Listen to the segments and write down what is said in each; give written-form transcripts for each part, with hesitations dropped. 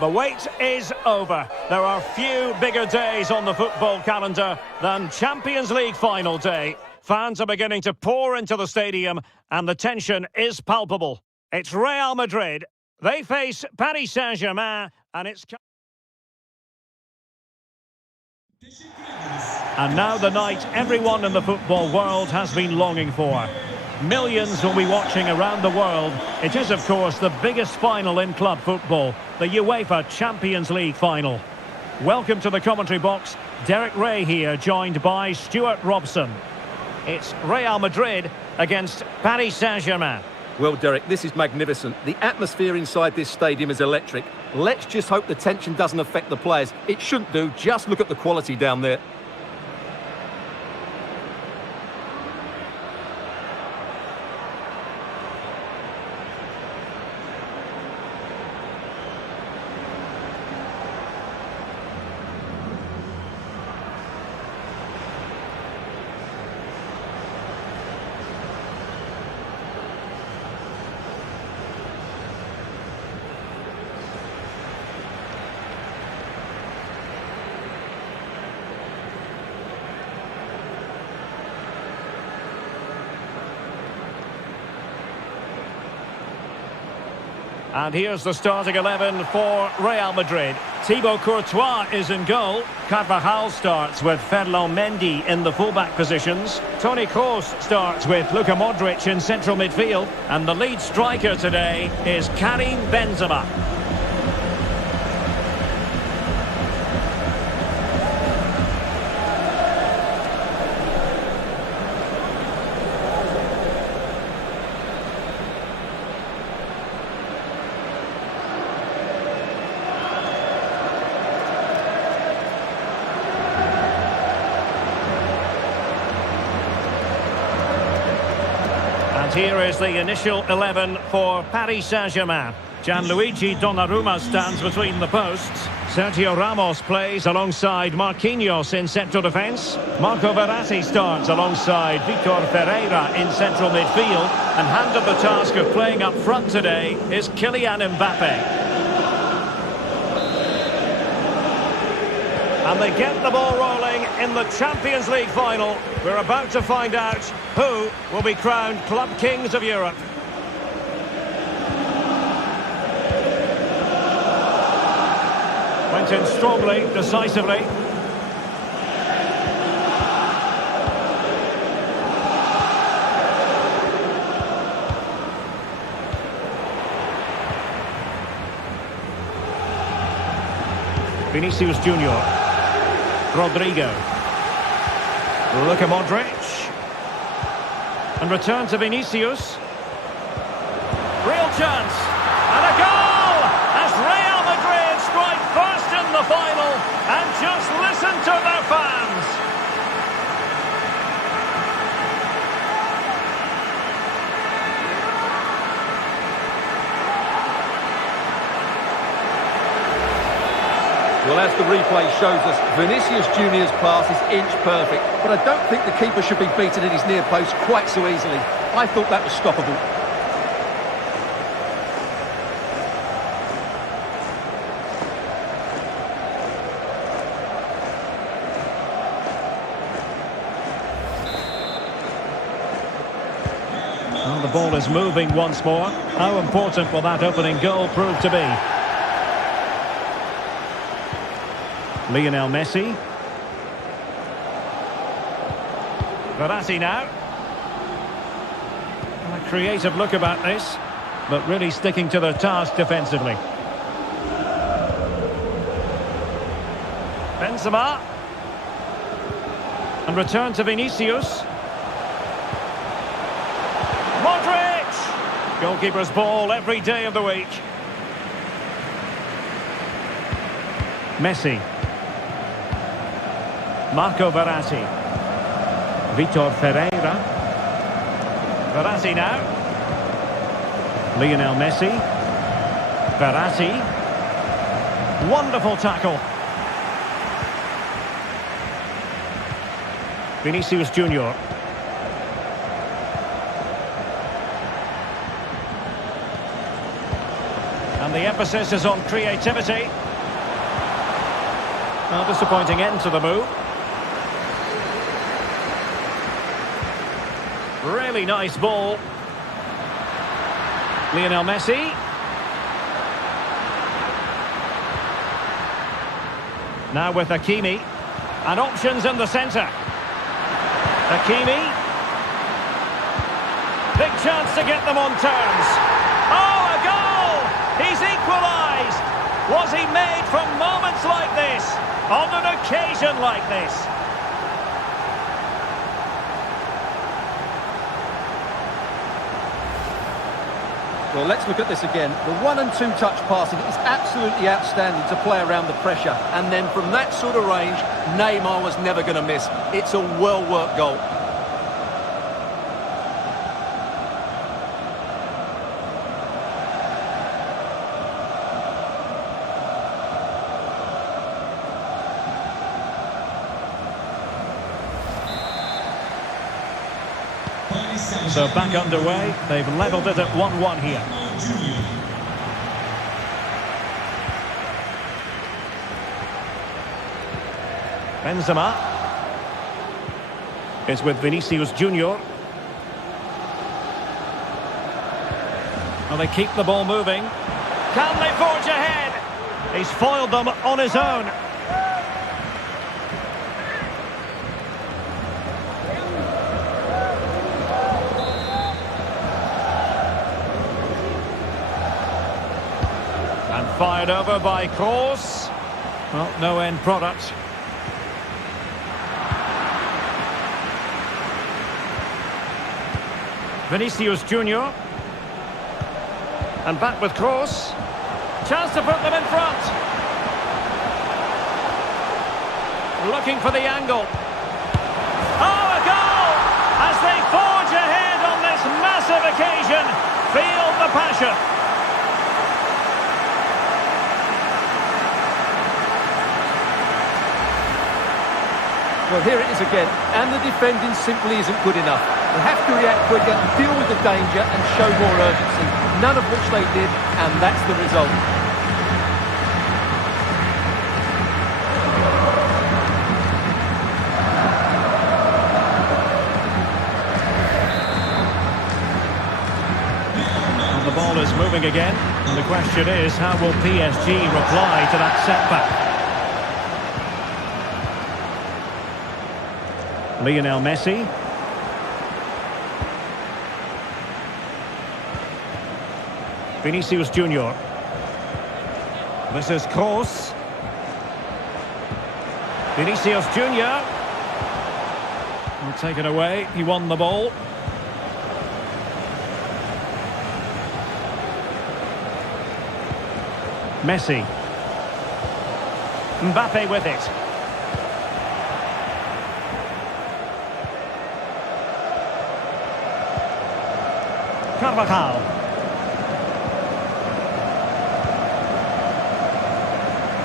The wait is over. There are few bigger days on the football calendar than Champions League final day. Fans are beginning to pour into the stadium and the tension is palpable. It's Real Madrid. They face Paris Saint-Germain and it's... And now the night everyone in the football world has been longing for. Millions will be watching around the world. It is, of course, the biggest final in club football, the UEFA Champions League final. Welcome to the commentary box. Derek Ray here, joined by Stuart Robson. It's Real Madrid against Paris Saint-Germain. Well, Derek, this is magnificent. The atmosphere inside this stadium is electric. Let's just hope the tension doesn't affect the players. It shouldn't do. Just look at the quality down there. And here's the starting 11 for Real Madrid. Thibaut Courtois is in goal. Carvajal starts with Ferland Mendy in the fullback positions. Toni Kroos starts with Luka Modric in central midfield. And the lead striker today is Karim Benzema. Here is the initial 11 for Paris Saint-Germain. Gianluigi Donnarumma stands between the posts. Sergio Ramos plays alongside Marquinhos in central defence. Marco Verratti starts alongside Vitor Ferreira in central midfield. And handed the task of playing up front today is Kylian Mbappe. And they get the ball rolling in the Champions League final. We're about to find out who will be crowned Club Kings of Europe. Went in strongly, decisively. Vinicius Junior. Rodrigo. Luka Modric. And return to Vinicius. Real chance. And a goal! As Real Madrid strike first in the final. And just listen to their fans. Well, as the replay shows us, Vinicius Junior's pass is inch perfect, but I don't think the keeper should be beaten in his near post quite so easily. I thought that was stoppable. Well, the ball is moving once more. How important will that opening goal prove to be? Lionel Messi. Verratti now. A creative look about this, but really sticking to their task defensively. Benzema. And return to Vinicius. Modric! Goalkeeper's ball every day of the week. Messi. Marco Verratti. Vitor Ferreira. Verratti now. Lionel Messi. Verratti. Wonderful tackle. Vinicius Junior. And the emphasis is on creativity. A disappointing end to the move. Really nice ball. Lionel Messi. Now with Hakimi. And options in the centre. Hakimi. Big chance to get them on terms. Oh, a goal! He's equalised! Was he made from moments like this? On an occasion like this? Well, let's look at this again. The 1- and 2-touch passing is absolutely outstanding to play around the pressure. And then from that sort of range, Neymar was never going to miss. It's a well-worked goal. So back underway, they've levelled it at 1-1 here. Benzema is with Vinicius Junior. Well, they keep the ball moving. Can they forge ahead? He's foiled them on his own. Fired over by Kroos. Well, no end product. Vinicius Junior. And back with Kroos. Chance to put them in front. Looking for the angle. Oh, a goal! As they forge ahead on this massive occasion. Feel the passion. Well, here it is again, and the defending simply isn't good enough. They have to react quicker, deal with the danger and show more urgency, none of which they did, and that's the result. And the ball is moving again, and the question is, how will PSG reply to that setback? Lionel Messi. Vinicius Junior. This is Kroos. Vinicius Junior. Well, taken away. He won the ball. Messi. Mbappe with it. Carvajal.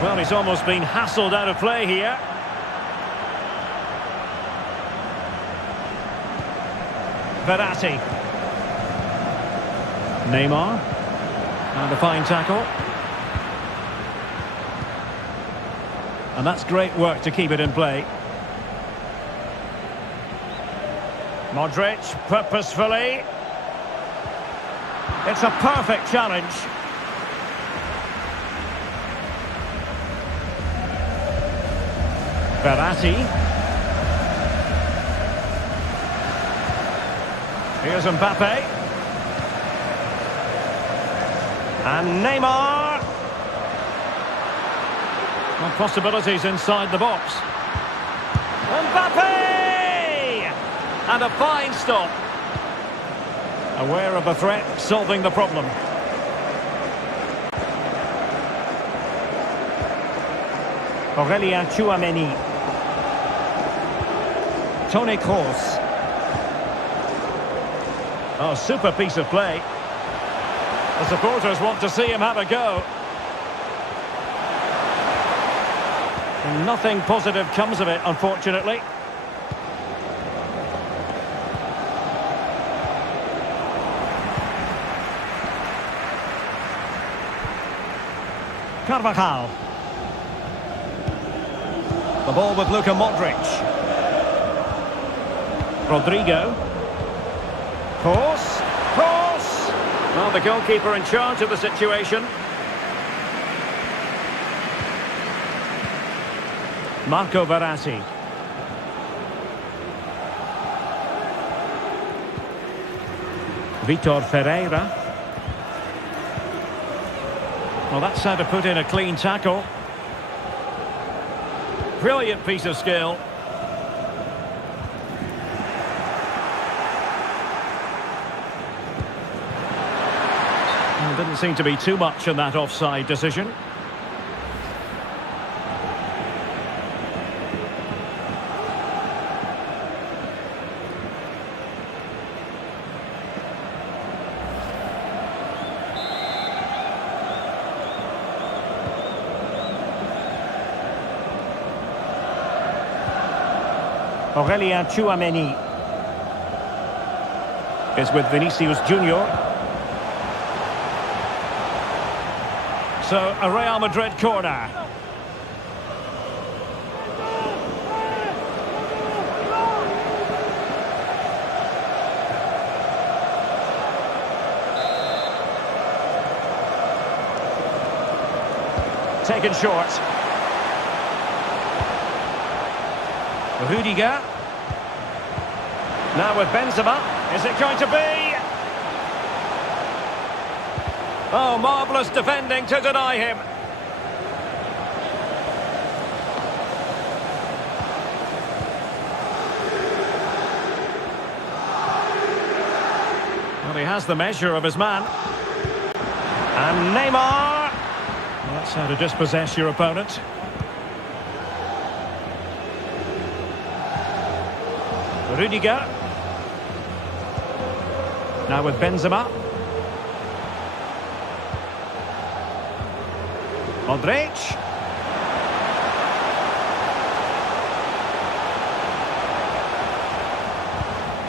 Well, he's almost been hassled out of play here. Verratti. Neymar. And a fine tackle. And that's great work to keep it in play. Modric, purposefully. It's a perfect challenge. Verratti. Here's Mbappe. And Neymar. Well, possibilities inside the box. Mbappe! And a fine stop. Aware of the threat, solving the problem. Aurélien Tchouaméni. Toni Kroos. Oh, super piece of play. The supporters want to see him have a go. And nothing positive comes of it, unfortunately. Carvajal. The ball with Luka Modric. Rodrigo. Cross. Cross! Well, the goalkeeper in charge of the situation. Marco Verratti. Vitor Ferreira. Well, that's how to put in a clean tackle. Brilliant piece of skill. Well, didn't seem to be too much in that offside decision. Aurelien Tchouameni is with Vinicius Junior. So, a Real Madrid corner. Taken short. Rudiger. Now with Benzema. Is it going to be? Oh, marvellous defending to deny him. Well, he has the measure of his man. And Neymar. Well, that's how to dispossess your opponent. Rudiger. Now with Benzema. Modric.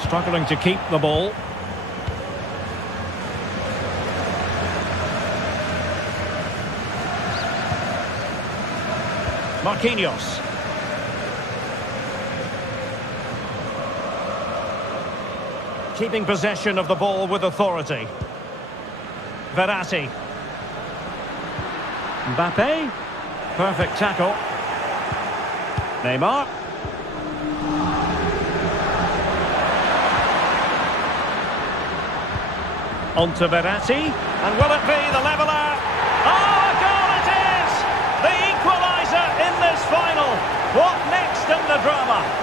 Struggling to keep the ball. Marquinhos. Keeping possession of the ball with authority. Verratti. Mbappe. Perfect tackle. Neymar. On to Verratti. And will it be the leveller? Oh, a goal it is! The equaliser in this final. What next in the drama?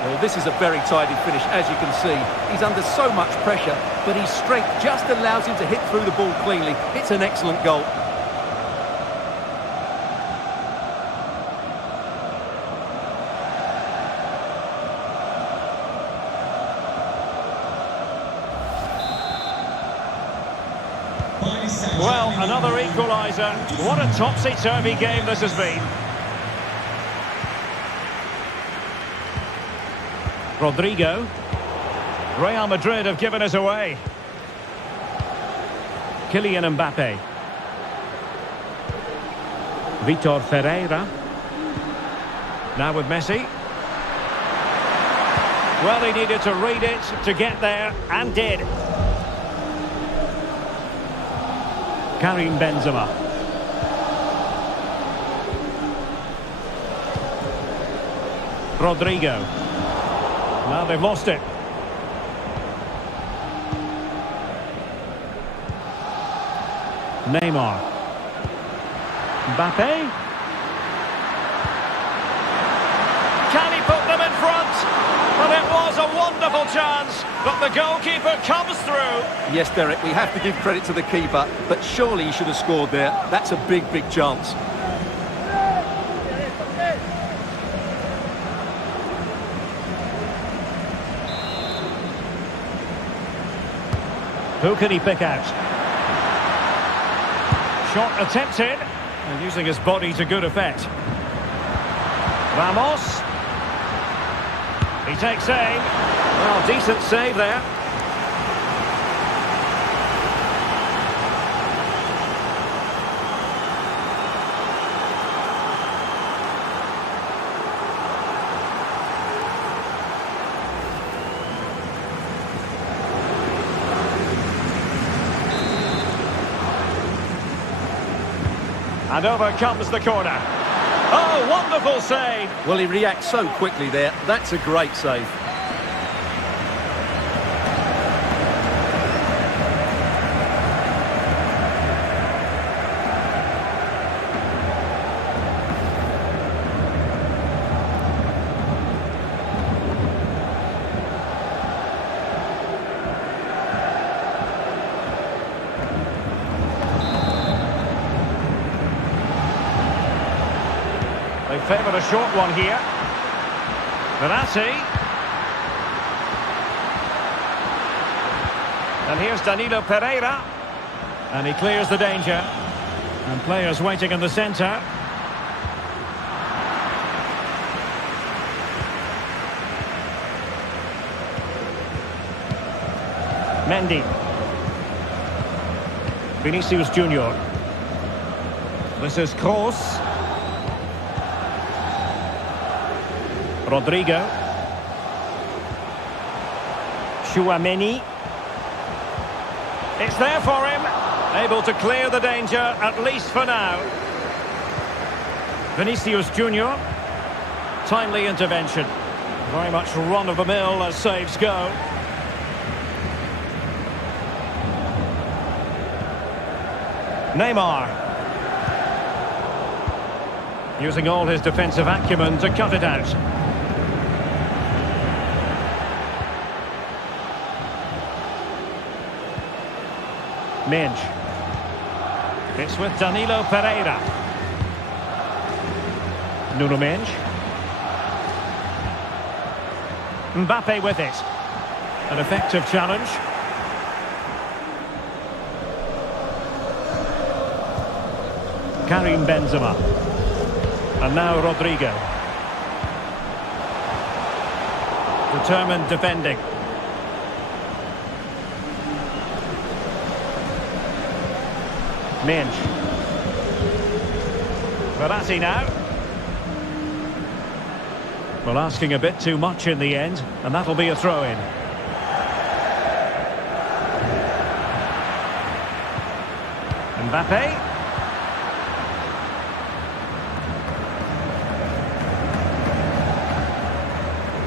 Well, this is a very tidy finish, as you can see. He's under so much pressure, but his strength just allows him to hit through the ball cleanly. It's an excellent goal. Well, another equaliser. What a topsy-turvy game this has been. Rodrigo. Real Madrid have given us away. Kylian Mbappe. Vitor Ferreira. Now with Messi. Well, he needed to read it to get there, and did. Karim Benzema. Rodrigo. Now they've lost it. Neymar. Mbappe. Can he put them in front? Well, it was a wonderful chance, but the goalkeeper comes through. Yes, Derek, we have to give credit to the keeper, but surely he should have scored there. That's a big, big chance. Who can he pick out? Shot attempted, and using his body to good effect. Ramos. He takes aim. Well, decent save there. And over comes the corner. Oh, wonderful save. Well, he reacts so quickly there. That's a great save. They favoured a short one here. Verratti. And here's Danilo Pereira. And he clears the danger. And players waiting in the centre. Mendy. Vinicius Junior. This is Kroos. Rodrigo. Chouameni. It's there for him. Able to clear the danger, at least for now. Vinicius Junior. Timely intervention. Very much run-of-the-mill as saves go. Neymar. Using all his defensive acumen to cut it out. Minge. It's with Danilo Pereira. Nuno Minge. Mbappe with it. An effective challenge. Karim Benzema. And now Rodrigo. Determined defending. Minge. Verratti now. Well, asking a bit too much in the end, and that'll be a throw-in. Mbappe.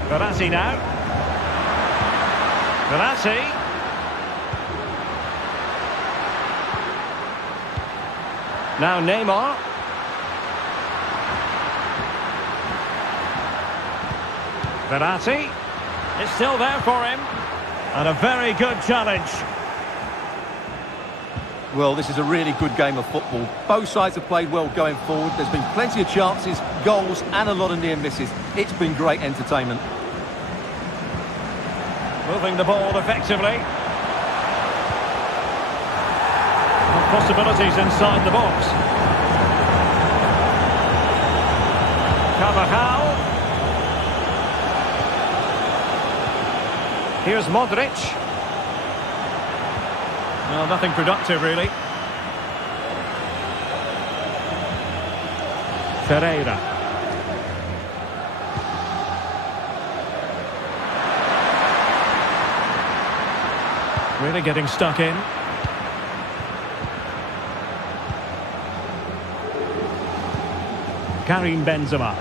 Verratti now. Verratti. Now Neymar. Verratti. It's still there for him. And a very good challenge. Well, this is a really good game of football. Both sides have played well going forward. There's been plenty of chances, goals and a lot of near misses. It's been great entertainment. Moving the ball effectively. Possibilities inside the box. Carvajal. Here's Modric. Well, nothing productive really. Ferreira. Really getting stuck in. Karim Benzema.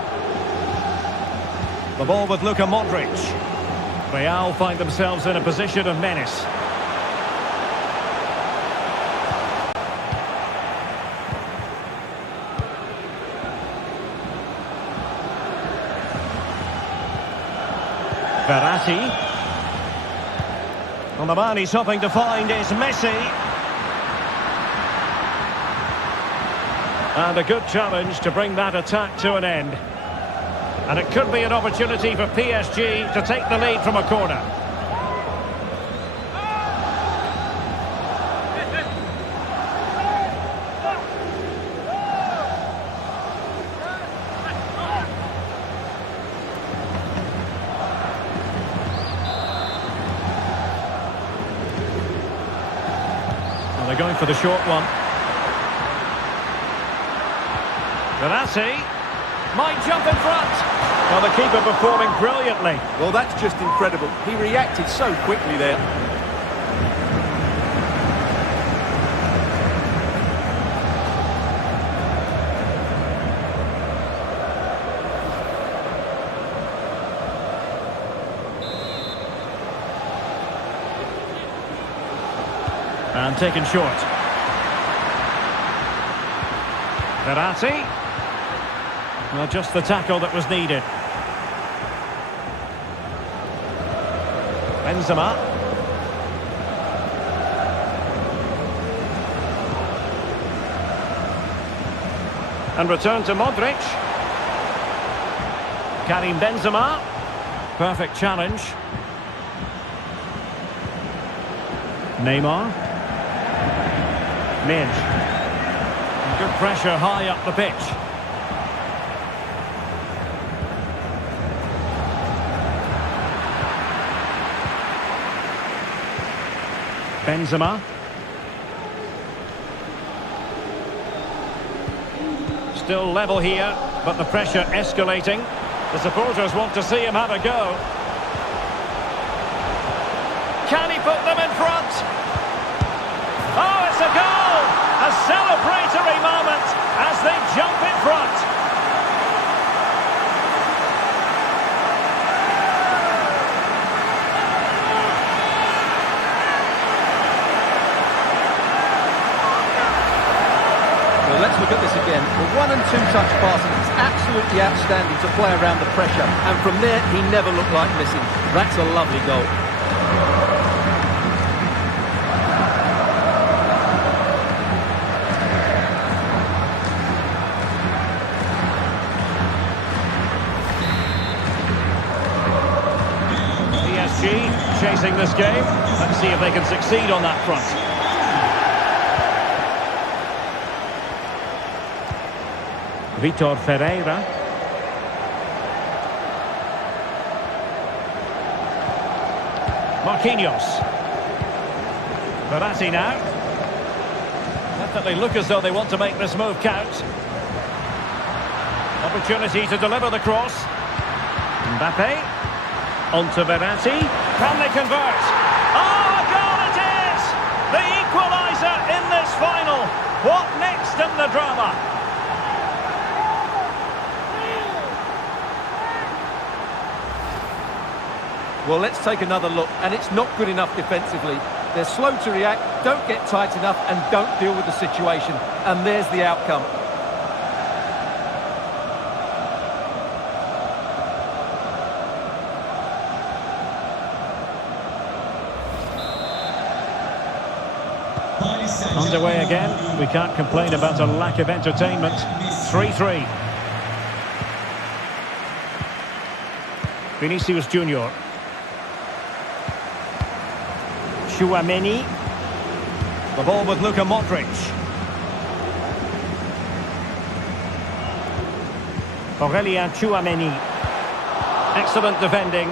The ball with Luka Modric. Real find themselves in a position of menace. Verratti. On the man he's hoping to find is Messi. And a good challenge to bring that attack to an end. And it could be an opportunity for PSG to take the lead from a corner. They're going for the short one. Verratti might jump in front. Well, the keeper performing brilliantly. Well, that's just incredible. He reacted so quickly there. And taken short. Verratti. Well, just the tackle that was needed. Benzema. And return to Modric. Karim Benzema. Perfect challenge. Neymar. Midge. Good pressure high up the pitch. Benzema. Still level here, but the pressure escalating. The supporters want to see him have a go. Can he put them in front? Oh, it's a goal! A celebratory moment as they jump in front. Well, let's look at this again. The 1 and 2 touch passing is absolutely outstanding to play around the pressure. And from there, he never looked like missing. That's a lovely goal. PSG chasing this game. Let's see if they can succeed on that front. Vitor Ferreira. Marquinhos. Verratti now. Definitely look as though they want to make this move count. Opportunity to deliver the cross. Mbappe. On to Verratti. Can they convert? Oh, a goal it is! The equaliser in this final. What next in the drama? Well, let's take another look, and it's not good enough defensively. They're slow to react, don't get tight enough, and don't deal with the situation. And there's the outcome. Underway again. We can't complain about a lack of entertainment. 3-3. Vinicius Junior. Tchouaméni. The ball with Luka Modric. Aurélien Tchouaméni. Excellent defending.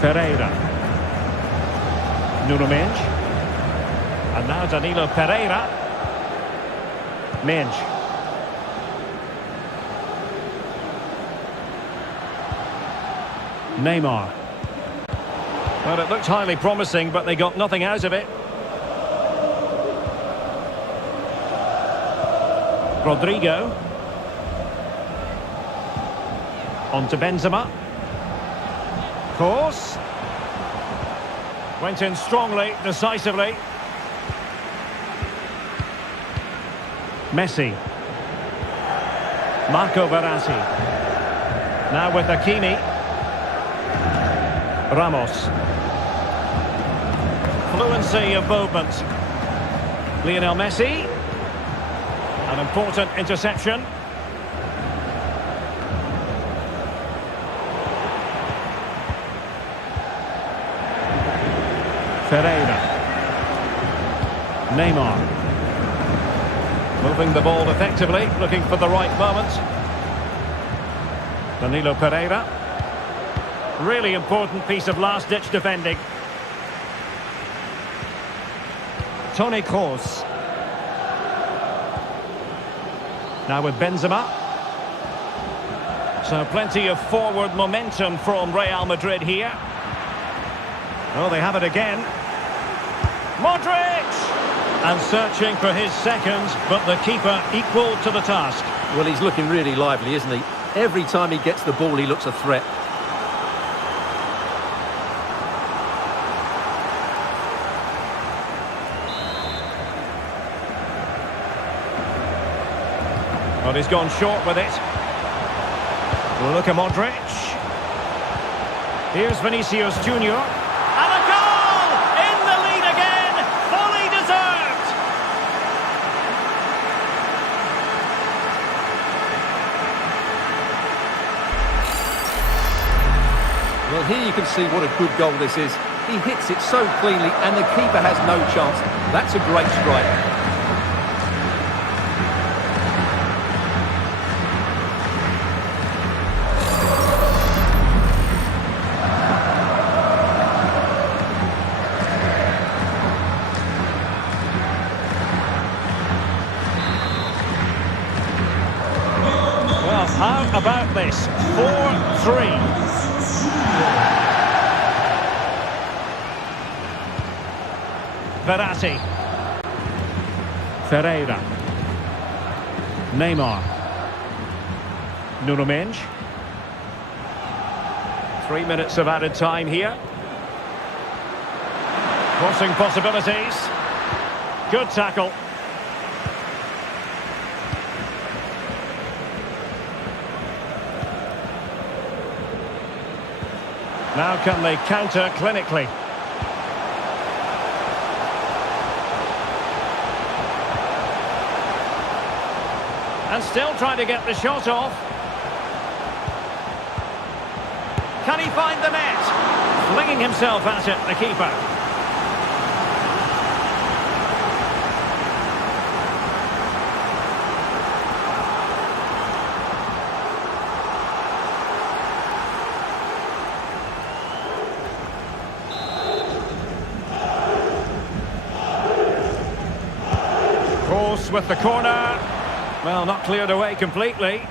Ferreira. Nuno Mendes. And now Danilo Pereira. Mendes. Neymar. Well, it looked highly promising, but they got nothing out of it. Rodrigo. On to Benzema. Course. Went in strongly, decisively. Messi. Marco Verratti. Now with Hakimi. Ramos. Fluency of movement. Lionel Messi. An important interception. Ferreira. Neymar. Moving the ball effectively, looking for the right moment. Danilo Pereira. Really important piece of last-ditch defending. Toni Kroos. Now with Benzema. So plenty of forward momentum from Real Madrid here. Oh, they have it again. Modric! And searching for his second, but the keeper equal to the task. Well, he's looking really lively, isn't he? Every time he gets the ball, he looks a threat. But he's gone short with it. Look at Modric. Here's Vinicius Junior. And a goal! In the lead again! Fully deserved! Well, here you can see what a good goal this is. He hits it so cleanly and the keeper has no chance. That's a great strike. How about this? 4-3. Verratti. Ferreira. Neymar. Nuno Mendes. 3 minutes of added time here. Crossing possibilities. Good tackle. Now can they counter clinically? And still trying to get the shot off. Can he find the net? Flinging himself at it, the keeper. With the corner. Well, not cleared away completely.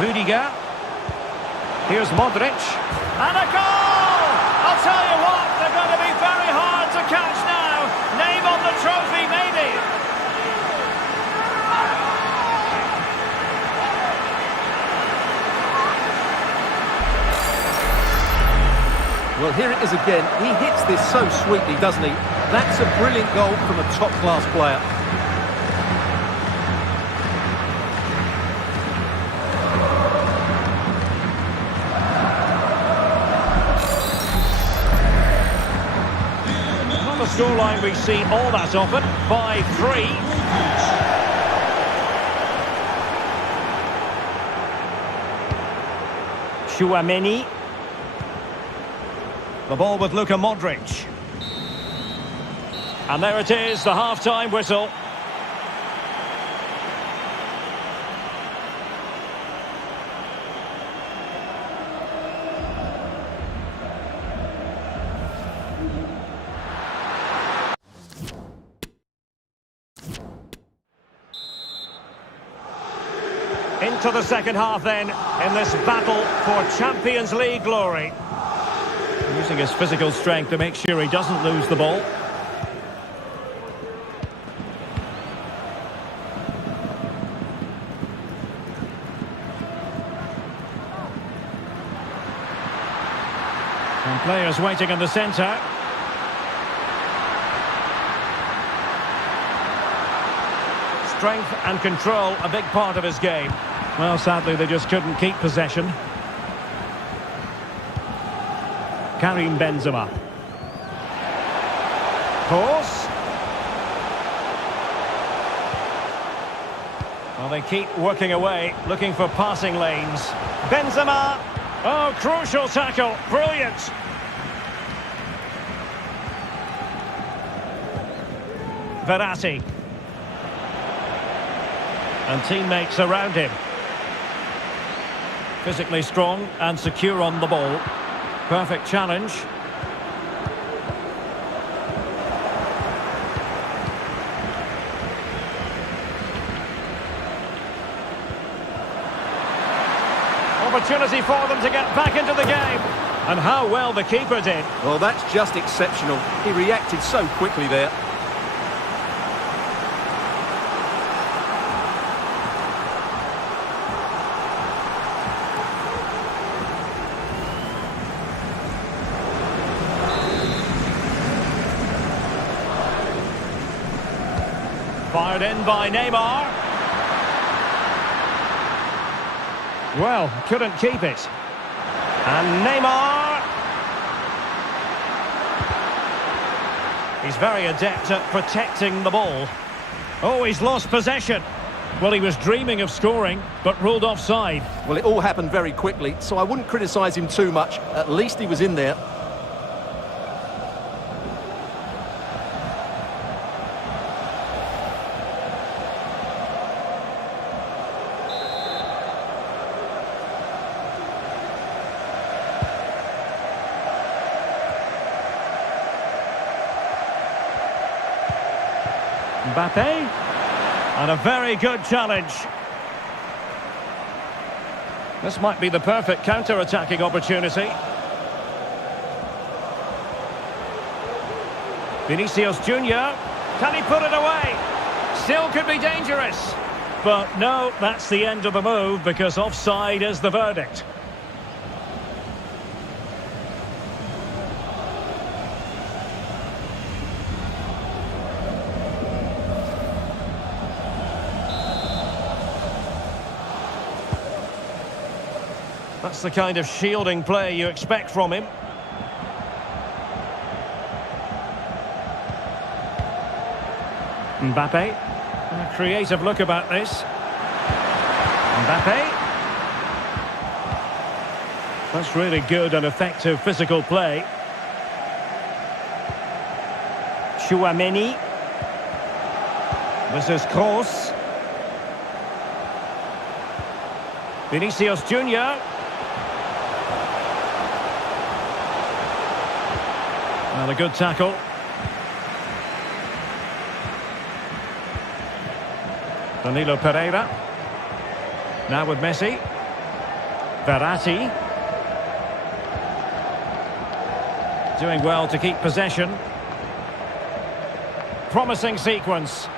Rudiger. Here's Modric. And a goal! I'll tell you what, they're going to be very hard to catch now. Name on the trophy, maybe. Well, here it is again. He hits this so sweetly, doesn't he? That's a brilliant goal from a top-class player. Not a scoreline we see all that often. 5-3. Tchouaméni. The ball with Luka Modric. And there it is, the half-time whistle. Into the second half then, in this battle for Champions League glory. Using his physical strength to make sure he doesn't lose the ball. And players waiting in the centre. Strength and control, a big part of his game. Well, sadly, they just couldn't keep possession. Karim Benzema. Kroos. Well, they keep working away, looking for passing lanes. Benzema. Oh, crucial tackle. Brilliant. Verratti. And teammates around him. Physically strong and secure on the ball. Perfect challenge. Opportunity for them to get back into the game. And how well the keeper did. Well, that's just exceptional. He reacted so quickly there. Fired in by Neymar. Well, couldn't keep it. And Neymar. He's very adept at protecting the ball. Oh, he's lost possession. Well, he was dreaming of scoring, but ruled offside. Well, it all happened very quickly, so I wouldn't criticise him too much. At least he was in there. Mbappe, and a very good challenge. This might be the perfect counter-attacking opportunity. Vinicius Junior, can he put it away? Still could be dangerous. But no, that's the end of the move because offside is the verdict. That's the kind of shielding play you expect from him. Mbappe. A creative look about this. Mbappe. That's really good and effective physical play. Chouameni. This is Kroos. Vinicius Junior. Well, a good tackle. Danilo Pereira. Now with Messi. Verratti. Doing well to keep possession. Promising sequence.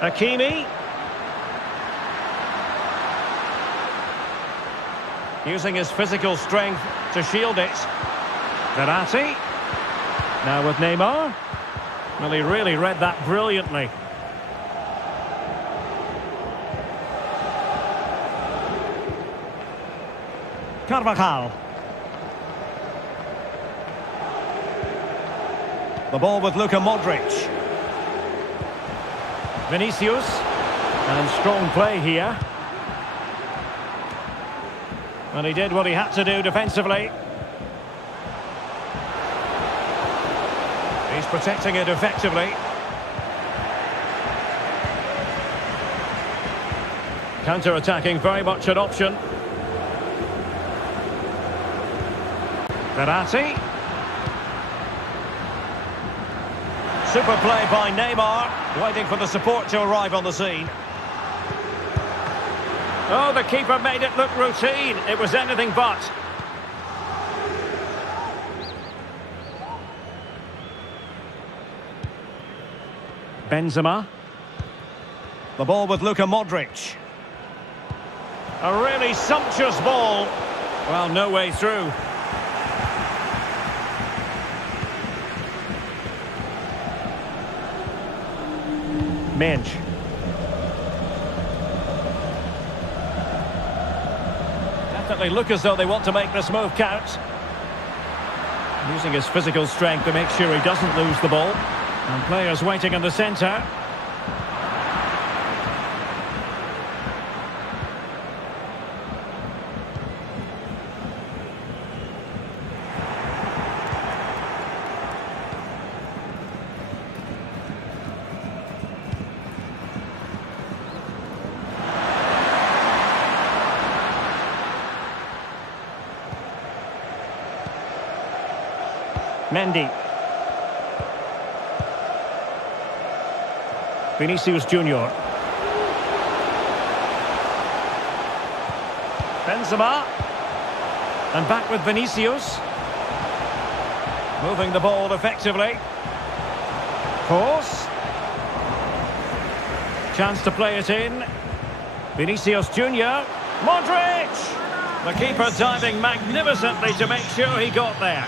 Hakimi. Using his physical strength to shield it. Verratti. Now with Neymar. Well, he really read that brilliantly. Carvajal. The ball with Luka Modric. Vinicius. And strong play here. And he did what he had to do defensively. He's protecting it effectively. Counter-attacking, very much an option. Verratti. Super play by Neymar, waiting for the support to arrive on the scene. Oh, the keeper made it look routine. It was anything but. Benzema. The ball with Luka Modric. A really sumptuous ball. Well, no way through. Mensch. Definitely look as though they want to make this move count. Using his physical strength to make sure he doesn't lose the ball. And players waiting in the centre. Mendy. Vinicius Junior. Benzema. And back with Vinicius. Moving the ball effectively. Course. Chance to play it in. Vinicius Junior. Modric! The keeper diving magnificently to make sure he got there.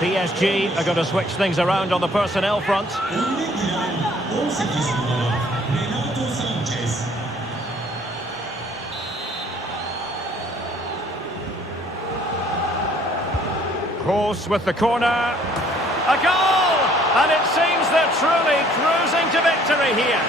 PSG are going to switch things around on the personnel front. Kroos with the corner. A goal! And it seems they're truly cruising to victory here.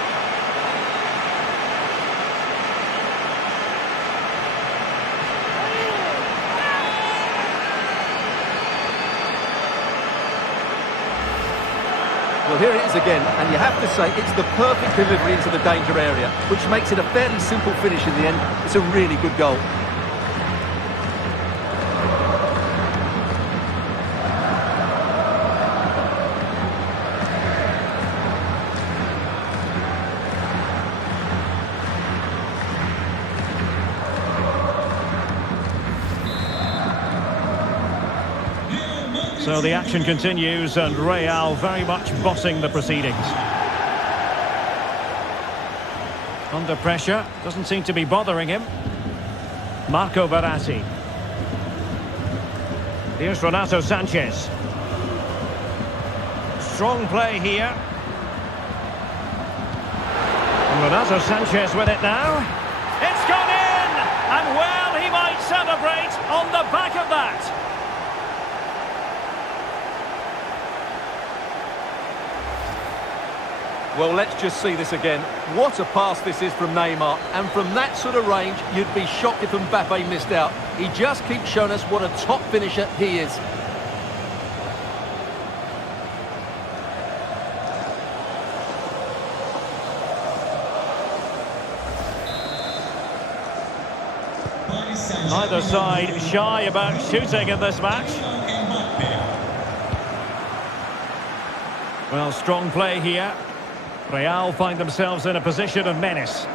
Well, here it is again, and you have to say it's the perfect delivery into the danger area, which makes it a fairly simple finish in the end. It's a really good goal. So the action continues and Real very much bossing the proceedings. Under pressure, doesn't seem to be bothering him. Marco Verratti. Here's Renato Sanchez. Strong play here. And Renato Sanchez with it now. It's gone in! And well, he might celebrate on the back of that. Well, let's just see this again. What a pass this is from Neymar. And from that sort of range, you'd be shocked if Mbappe missed out. He just keeps showing us what a top finisher he is. Neither side shy about shooting in this match. Well, strong play here. Real find themselves in a position of menace.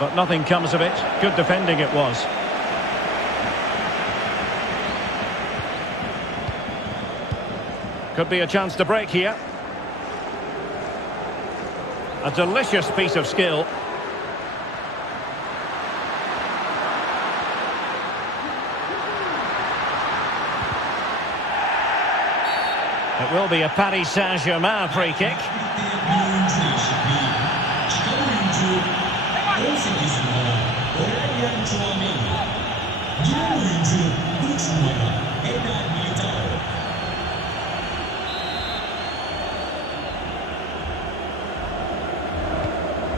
But nothing comes of it. Good defending it was. Could be a chance to break here. A delicious piece of skill. It will be a Paris Saint-Germain free kick.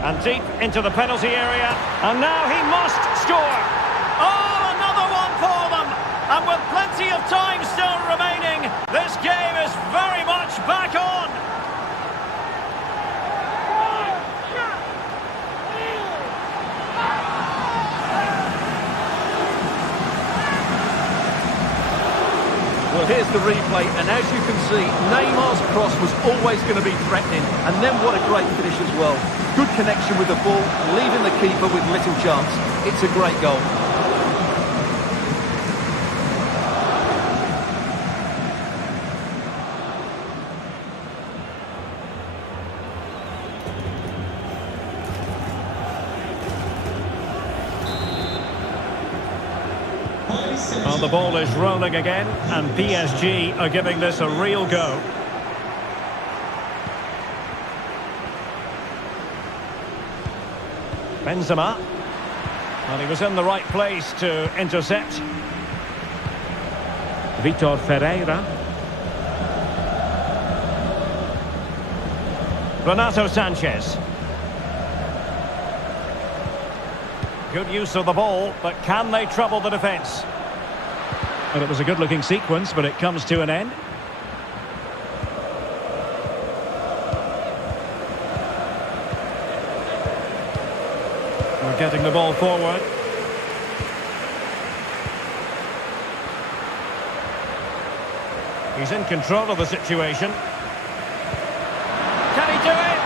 And deep into the penalty area. And now he must score. Oh, another one for them. And with plenty of time still remaining, this game is very much back on. Well, here's the replay, and as you can see, Neymar's cross was always going to be threatening, and then what a great finish as well. Good connection with the ball, leaving the keeper with little chance. It's a great goal. Well, the ball is rolling again, and PSG are giving this a real go. Benzema. Well, he was in the right place to intercept. Vitor Ferreira. Renato Sanchez. Good use of the ball, but can they trouble the defence? And it was a good-looking sequence, but it comes to an end. We're getting the ball forward. He's in control of the situation. Can he do it?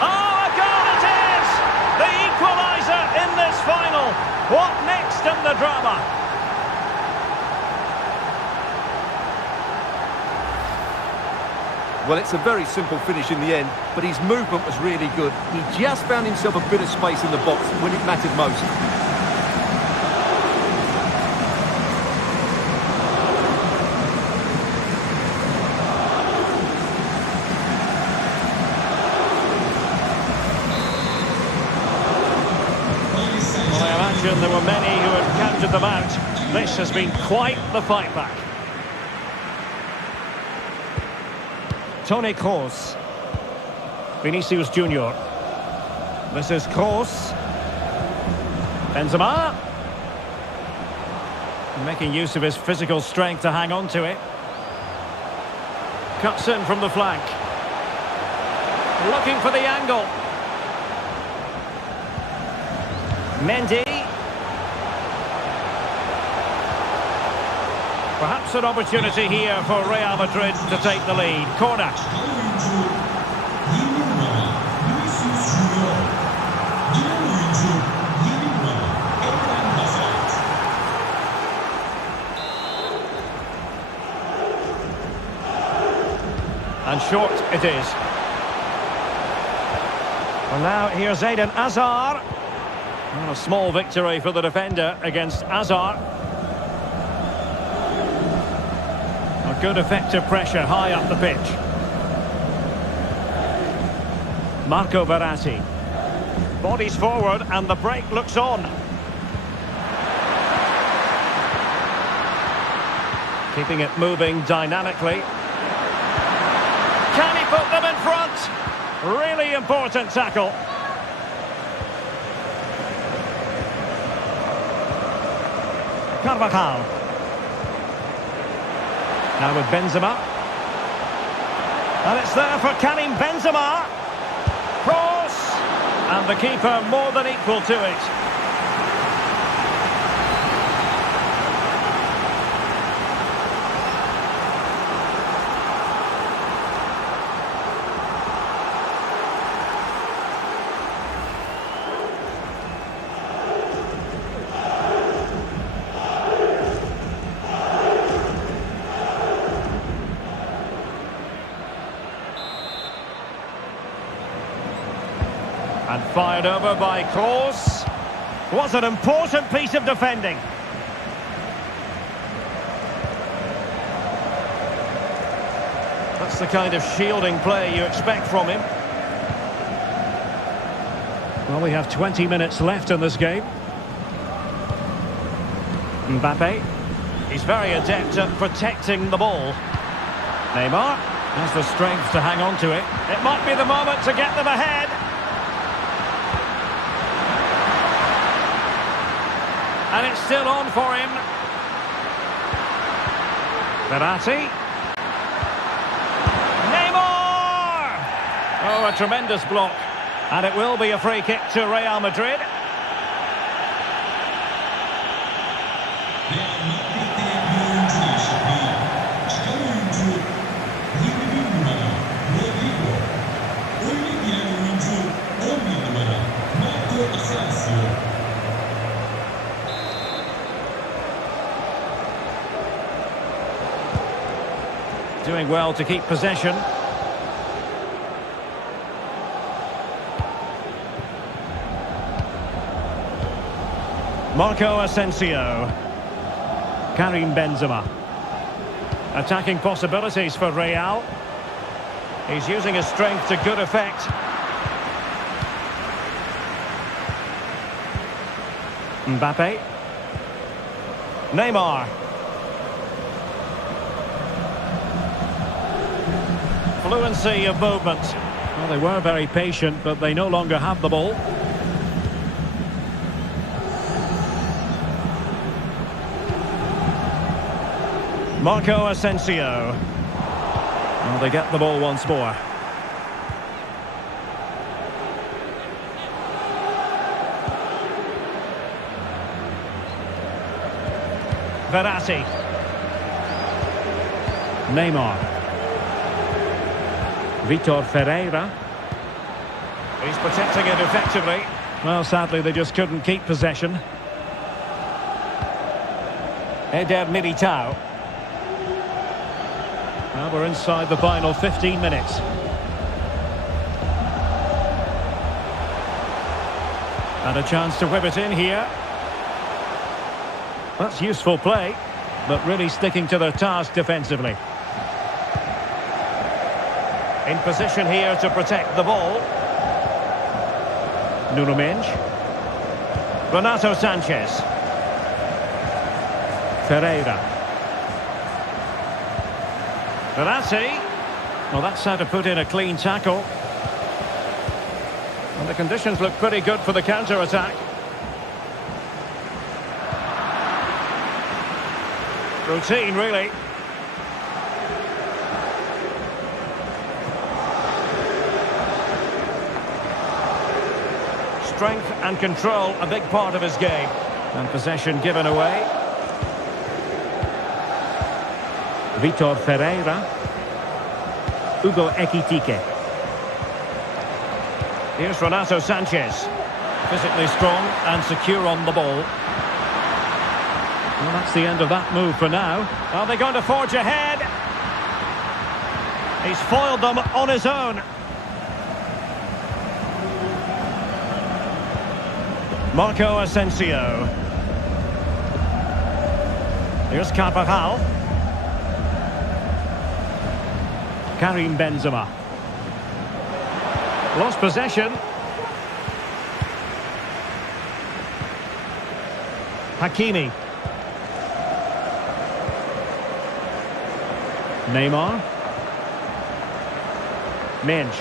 Oh, a goal it is! The equaliser in this final. What next in the drama? Well, it's a very simple finish in the end, but his movement was really good. He just found himself a bit of space in the box when it mattered most. Well, I imagine there were many who had counted them out. This has been quite the fight back. Toni Kroos. Vinicius Junior. This is Kroos. Benzema. Making use of his physical strength to hang on to it. Cuts in from the flank. Looking for the angle. Mendy. Perhaps an opportunity here for Real Madrid to take the lead. Corner. And short it is. Well, now here's Eden Hazard. And a small victory for the defender against Hazard. Good effective pressure high up the pitch. Marco Verratti. Bodies forward and the break looks on. Keeping it moving dynamically. Can he put them in front? Really important tackle. Carvajal. Now with Benzema. And it's there for Karim Benzema. Cross. And the keeper more than equal to it. And fired over by Kroos. Was an important piece of defending. That's the kind of shielding play you expect from him. Well, we have 20 minutes left in this game. Mbappe. He's very adept at protecting the ball. Neymar has the strength to hang on to it. It might be the moment to get them ahead. And it's still on for him. Verratti. Neymar! Oh, a tremendous block. And it will be a free kick to Real Madrid. Doing well to keep possession. Marco Asensio. Karim Benzema. Attacking possibilities for Real. He's using his strength to good effect. Mbappe. Neymar. Fluency of movement. Well, they were very patient, but they no longer have the ball. Marco Asensio. Well, they get the ball once more. Verratti. Neymar. Vitor Ferreira. He's protecting it effectively. Well, sadly, they just couldn't keep possession. Eder Militao. Well, we're inside the final 15 minutes. And a chance to whip it in here. That's useful play, but really sticking to their task defensively. In position here to protect the ball. Nuno Mendes. Renato Sanchez. Ferreira. Verratti. Well, that's how to put in a clean tackle. And the conditions look pretty good for the counter-attack. Routine, really. Strength and control, a big part of his game. And possession given away. Vitor Ferreira. Hugo Ekitike. Here's Renato Sanchez. Physically strong and secure on the ball. Well, that's the end of that move for now. Are they going to forge ahead? He's foiled them on his own. Marco Asensio. Here's Carvajal. Karim Benzema. Lost possession. Hakimi. Neymar. Mendes.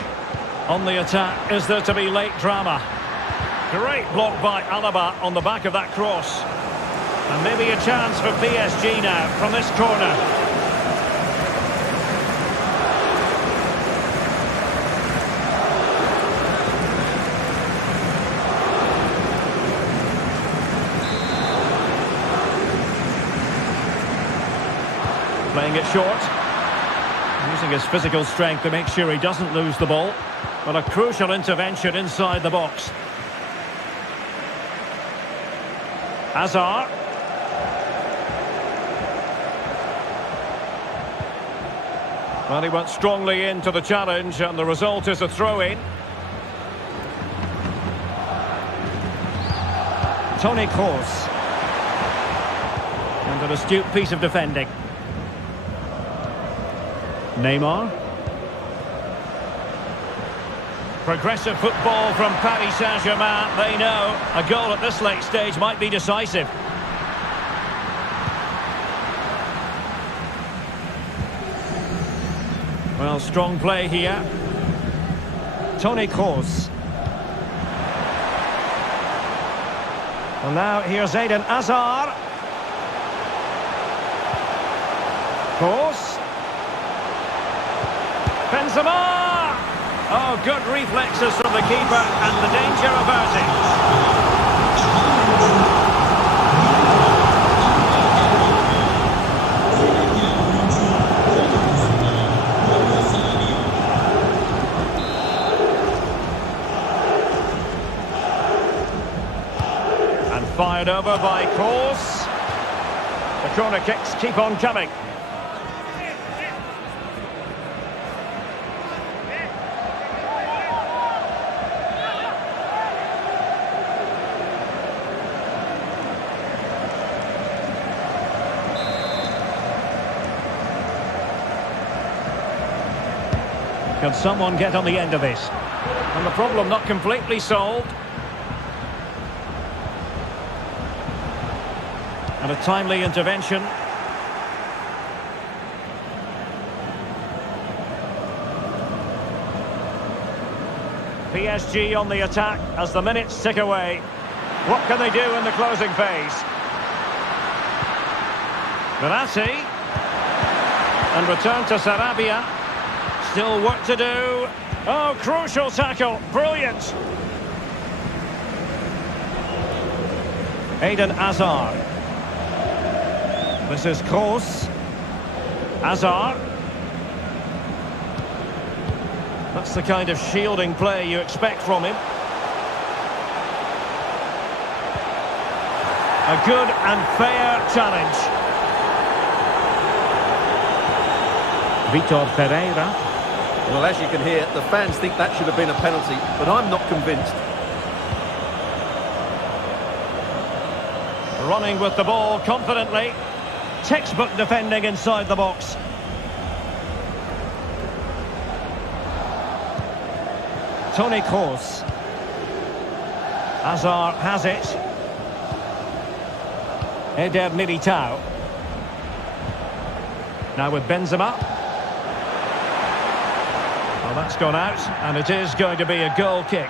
On the attack, is there to be late drama? Great block by Alaba on the back of that cross. And maybe a chance for PSG now from this corner. Playing it short. Using his physical strength to make sure he doesn't lose the ball. But a crucial intervention inside the box. Hazard. Well, he went strongly into the challenge and the result is a throw-in. Toni Kroos. And an astute piece of defending. Neymar. Progressive football from Paris Saint-Germain. They know a goal at this late stage might be decisive. Well, strong play here. Toni Kroos. Well, now here's Eden Hazard. Kroos. Benzema! Oh, good reflexes from the keeper and the danger averted. And fired over by Kroos. The corner kicks keep on coming. Can someone get on the end of this? And the problem not completely solved. And a timely intervention. PSG on the attack as the minutes tick away. What can they do in the closing phase? Verratti. And return to Sarabia. Still work to do. Oh, crucial tackle. Brilliant. Eden Hazard. This is Kroos. Hazard. That's the kind of shielding play you expect from him. A good and fair challenge. Vitor Pereira. Well, as you can hear, the fans think that should have been a penalty, but I'm not convinced. Running with the ball confidently. Textbook defending inside the box. Toni Kroos. Hazard has it. Eder Militao. Now with Benzema. Well, that's gone out, and it is going to be a goal kick.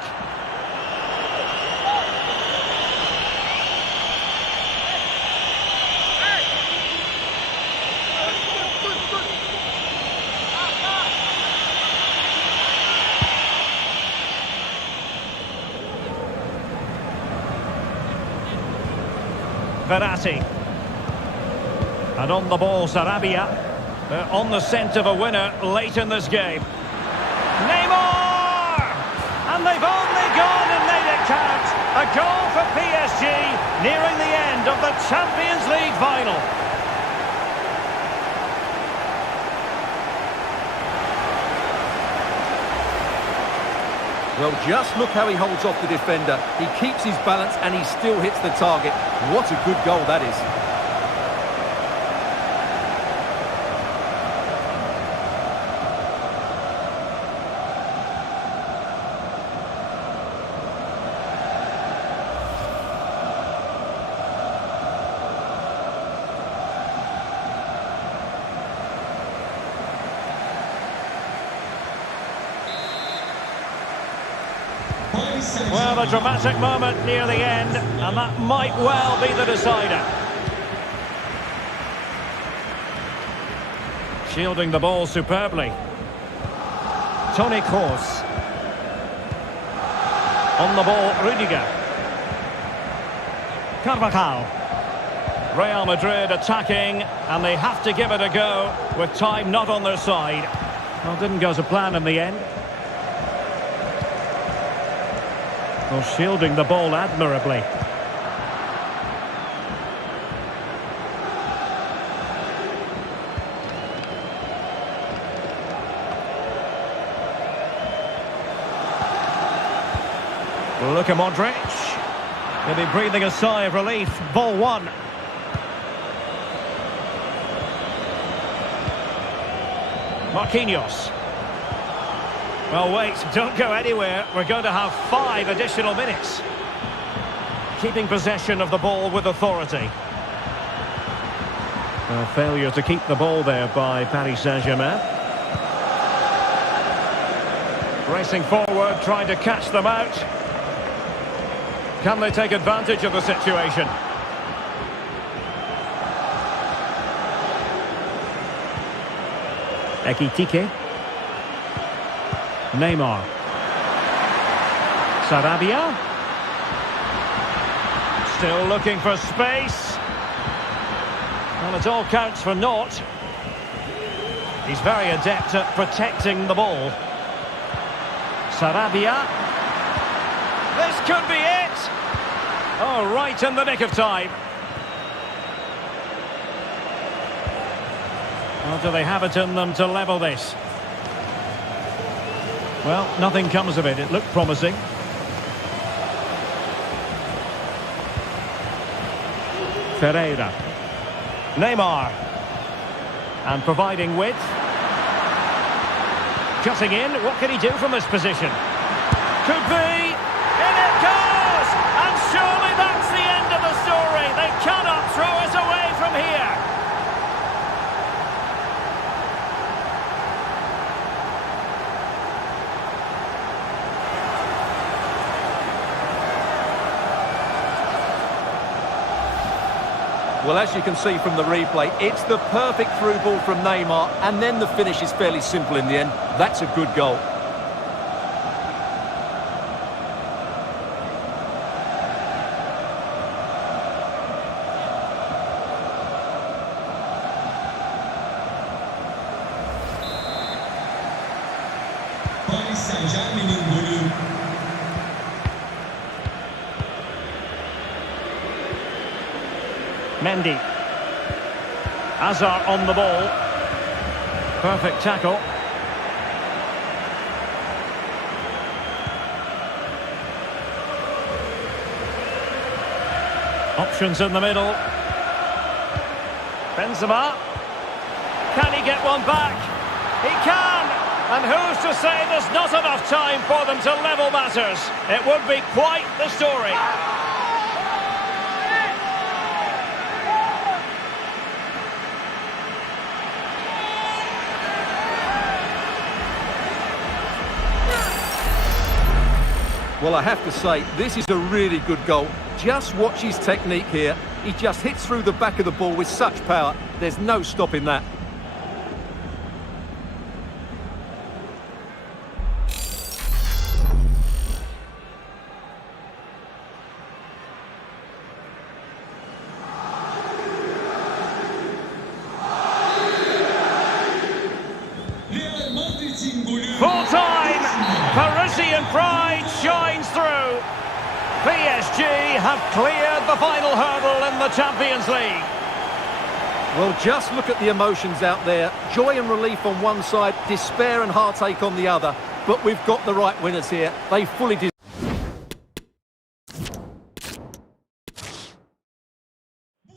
Verratti. And on the ball, Sarabia. They're on the scent of a winner late in this game. Neymar! And they've only gone and made it count. A goal for PSG, nearing the end of the Champions League final. Well, just look how he holds off the defender. He keeps his balance and he still hits the target. What a good goal that is. Well, a dramatic moment near the end, and that might well be the decider. Shielding the ball superbly. Toni Kroos. On the ball, Rudiger. Carvajal. Real Madrid attacking, and they have to give it a go with time not on their side. Well, didn't go to plan in the end. Well, shielding the ball admirably. Look at Modric. He'll be breathing a sigh of relief. Ball one. Marquinhos. Well, wait, don't go anywhere. We're going to have 5 additional minutes. Keeping possession of the ball with authority. Well, failure to keep the ball there by Paris Saint-Germain. Racing forward, trying to catch them out. Can they take advantage of the situation? Ekitike. Neymar. Sarabia. Still looking for space. Well, it all counts for naught. He's very adept at protecting the ball. Sarabia. This could be it. Oh, right in the nick of time. Well, do they have it in them to level this? Well, nothing comes of it. It looked promising. Pereira. Neymar. And providing width. Cutting in. What can he do from this position? Could be. In it goes! And surely that's the end of the story. They cannot throw us away from here. Well, as you can see from the replay, it's the perfect through ball from Neymar, and then the finish is fairly simple in the end. That's a good goal. Paris Saint-Germain'in golü. Mendy. Hazard on the ball. Perfect tackle. Options in the middle. Benzema. Can he get one back? He can! And who's to say there's not enough time for them to level matters? It would be quite the story. Well, I have to say, this is a really good goal. Just watch his technique here. He just hits through the back of the ball with such power. There's no stopping that. Real Madrid'in golü. Full time! Parisian pride shines through. PSG have cleared the final hurdle in the Champions League. Well, just look at the emotions out there. Joy and relief on one side, despair and heartache on the other. But we've got the right winners here. They fully deserve.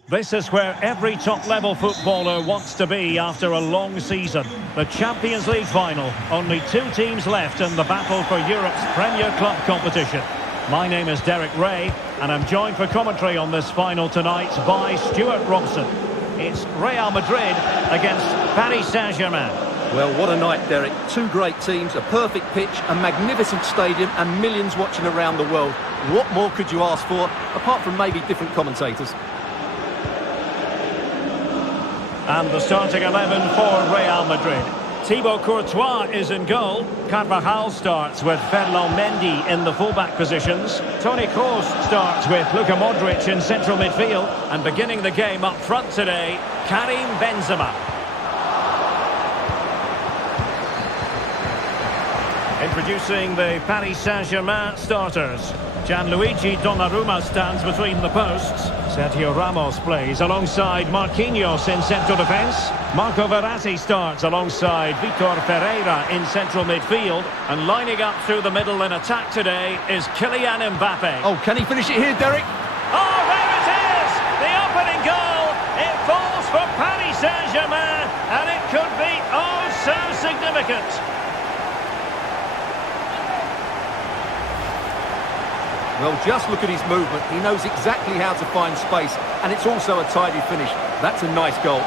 This is where every top-level footballer wants to be after a long season. The Champions League final. Only 2 teams left in the battle for Europe's Premier Club competition. My name is Derek Ray, and I'm joined for commentary on this final tonight by Stuart Robson. It's Real Madrid against Paris Saint-Germain. Well, what a night, Derek. 2 great teams, a perfect pitch, a magnificent stadium, and millions watching around the world. What more could you ask for, apart from maybe different commentators? And the starting 11 for Real Madrid. Thibaut Courtois is in goal. Carvajal starts with Ferland Mendy in the fullback positions. Toni Kroos starts with Luka Modric in central midfield. And beginning the game up front today, Karim Benzema. Introducing the Paris Saint-Germain starters. Gianluigi Donnarumma stands between the posts. Sergio Ramos plays alongside Marquinhos in central defence. Marco Verratti starts alongside Vitor Ferreira in central midfield. And lining up through the middle in attack today is Kylian Mbappe. Oh, can he finish it here, Derek? Oh, there it is! The opening goal! It falls for Paris Saint-Germain, and it could be oh so significant. Well, just look at his movement. He knows exactly how to find space, and it's also a tidy finish. That's a nice goal.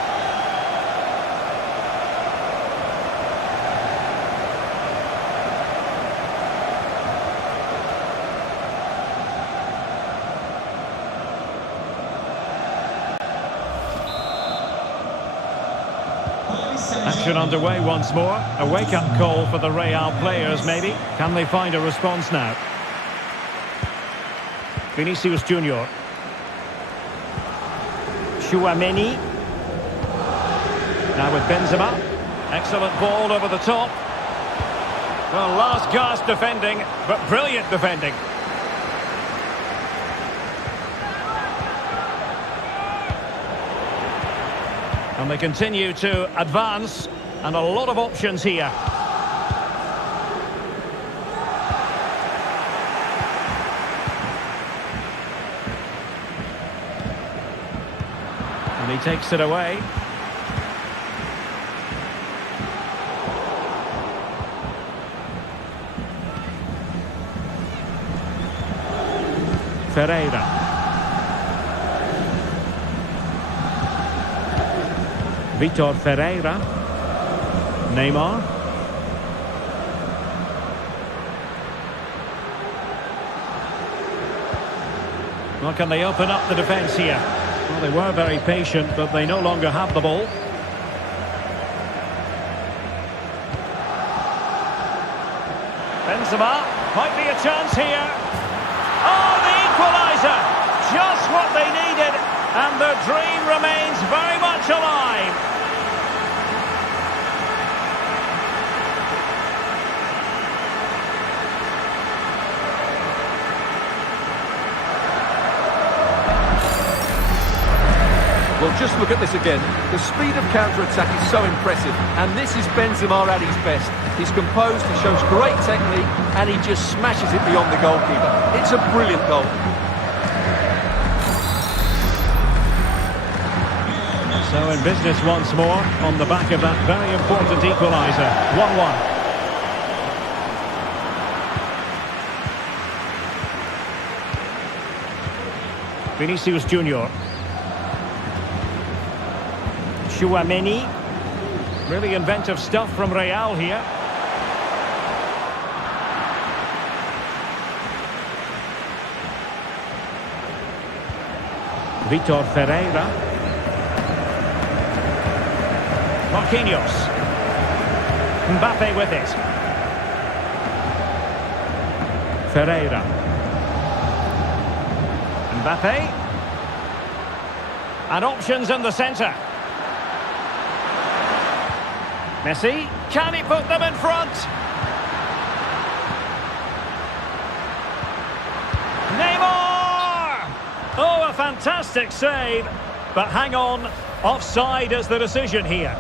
Action underway once more. A wake-up call for the Real players, maybe. Can they find a response now? Vinicius Junior. Chouameni. Now with Benzema. Excellent ball over the top. Well, last gasp defending, but brilliant defending. And they continue to advance, and a lot of options here. And he takes it away. Ferreira. Vitor Ferreira. Neymar. Well, can they open up the defence here? Well, they were very patient, but they no longer have the ball. Benzema, might be a chance here. Oh, the equaliser! Just what they needed, and their dream remains very much alive. just look at this again. The speed of counter-attack is so impressive, and this is Benzema at his best. He's composed, he shows great technique, and he just smashes it beyond the goalkeeper. It's a brilliant goal. So in business once more, on the back of that very important equaliser. 1-1. Vinicius Junior. Chouameni. Really inventive stuff from Real here. Vitor Ferreira. Marquinhos. Mbappe with it. Ferreira. Mbappe. And options in the centre. Messi. Can he put them in front? Neymar! Oh, a fantastic save. But hang on, offside is the decision here.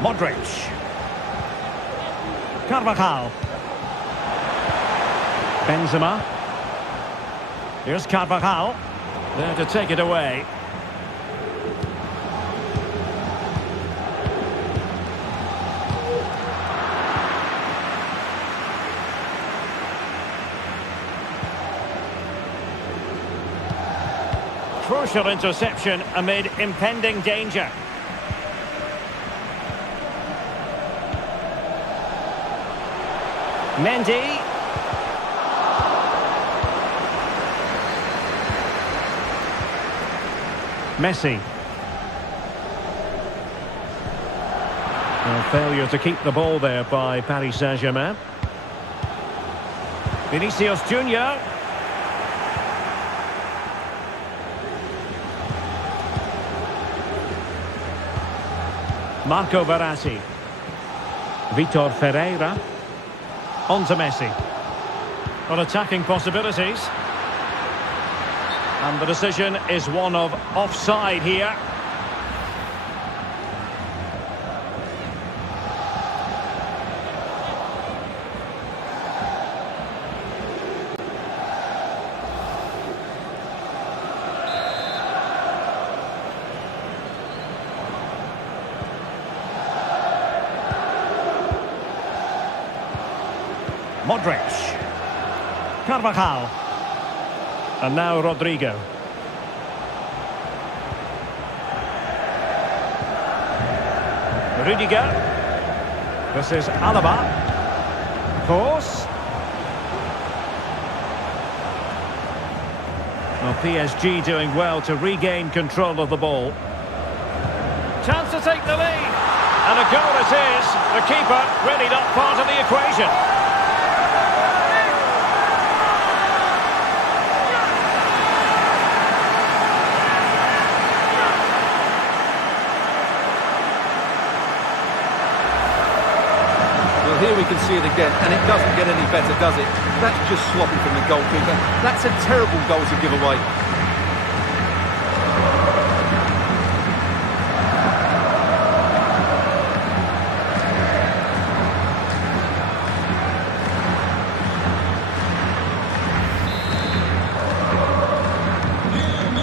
Modric. Carvajal. Benzema. Here's Carvajal. There to take it away. Crucial interception amid impending danger. Mendy. Messi. A failure to keep the ball there by Paris Saint-Germain. Vinicius Junior. Marco Verratti. Vitor Ferreira. On to Messi. On attacking possibilities. And the decision is one of offside here. Modric. Carvajal. And now Rodrigo. Rudiger. This is Alaba. Force. Well, PSG doing well to regain control of the ball. Chance to take the lead. And a goal it is. The keeper really not part of the equation. Here we can see it again, and it doesn't get any better, does it? That's just sloppy from the goalkeeper. That's a terrible goal to give away.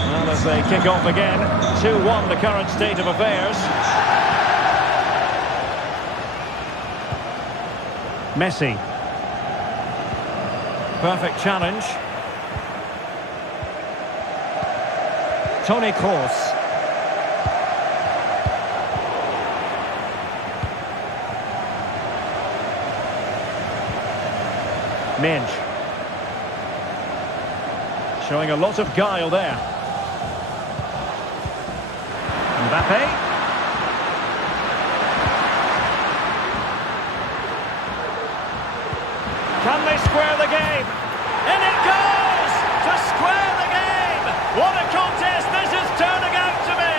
Well, as they kick off again, 2-1 the current state of affairs. Messi. Perfect challenge. Toni Kroos. Minge. Showing a lot of guile there. Mbappe. Can they square the game? In it goes! To square the game! What a contest this is turning out to be!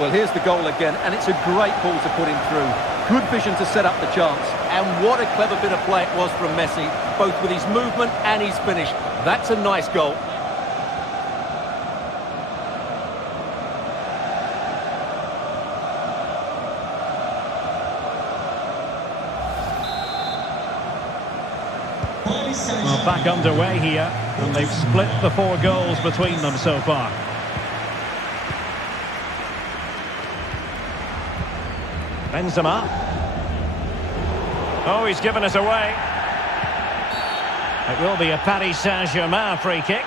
Well, here's the goal again, and it's a great ball to put him through. Good vision to set up the chance. And what a clever bit of play it was from Messi, both with his movement and his finish. That's a nice goal. Well, back underway here, and they've split the 4 goals between them so far. Benzema. Oh, he's given us away. It will be a Paris Saint-Germain free kick.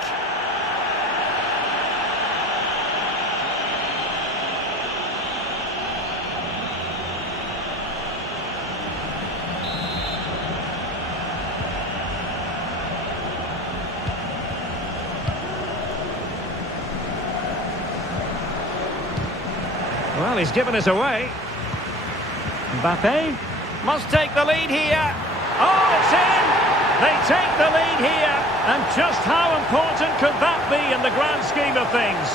Well, he's given us away. Mbappe must take the lead here. Oh, it's in! They take the lead here. And just how important could that be in the grand scheme of things?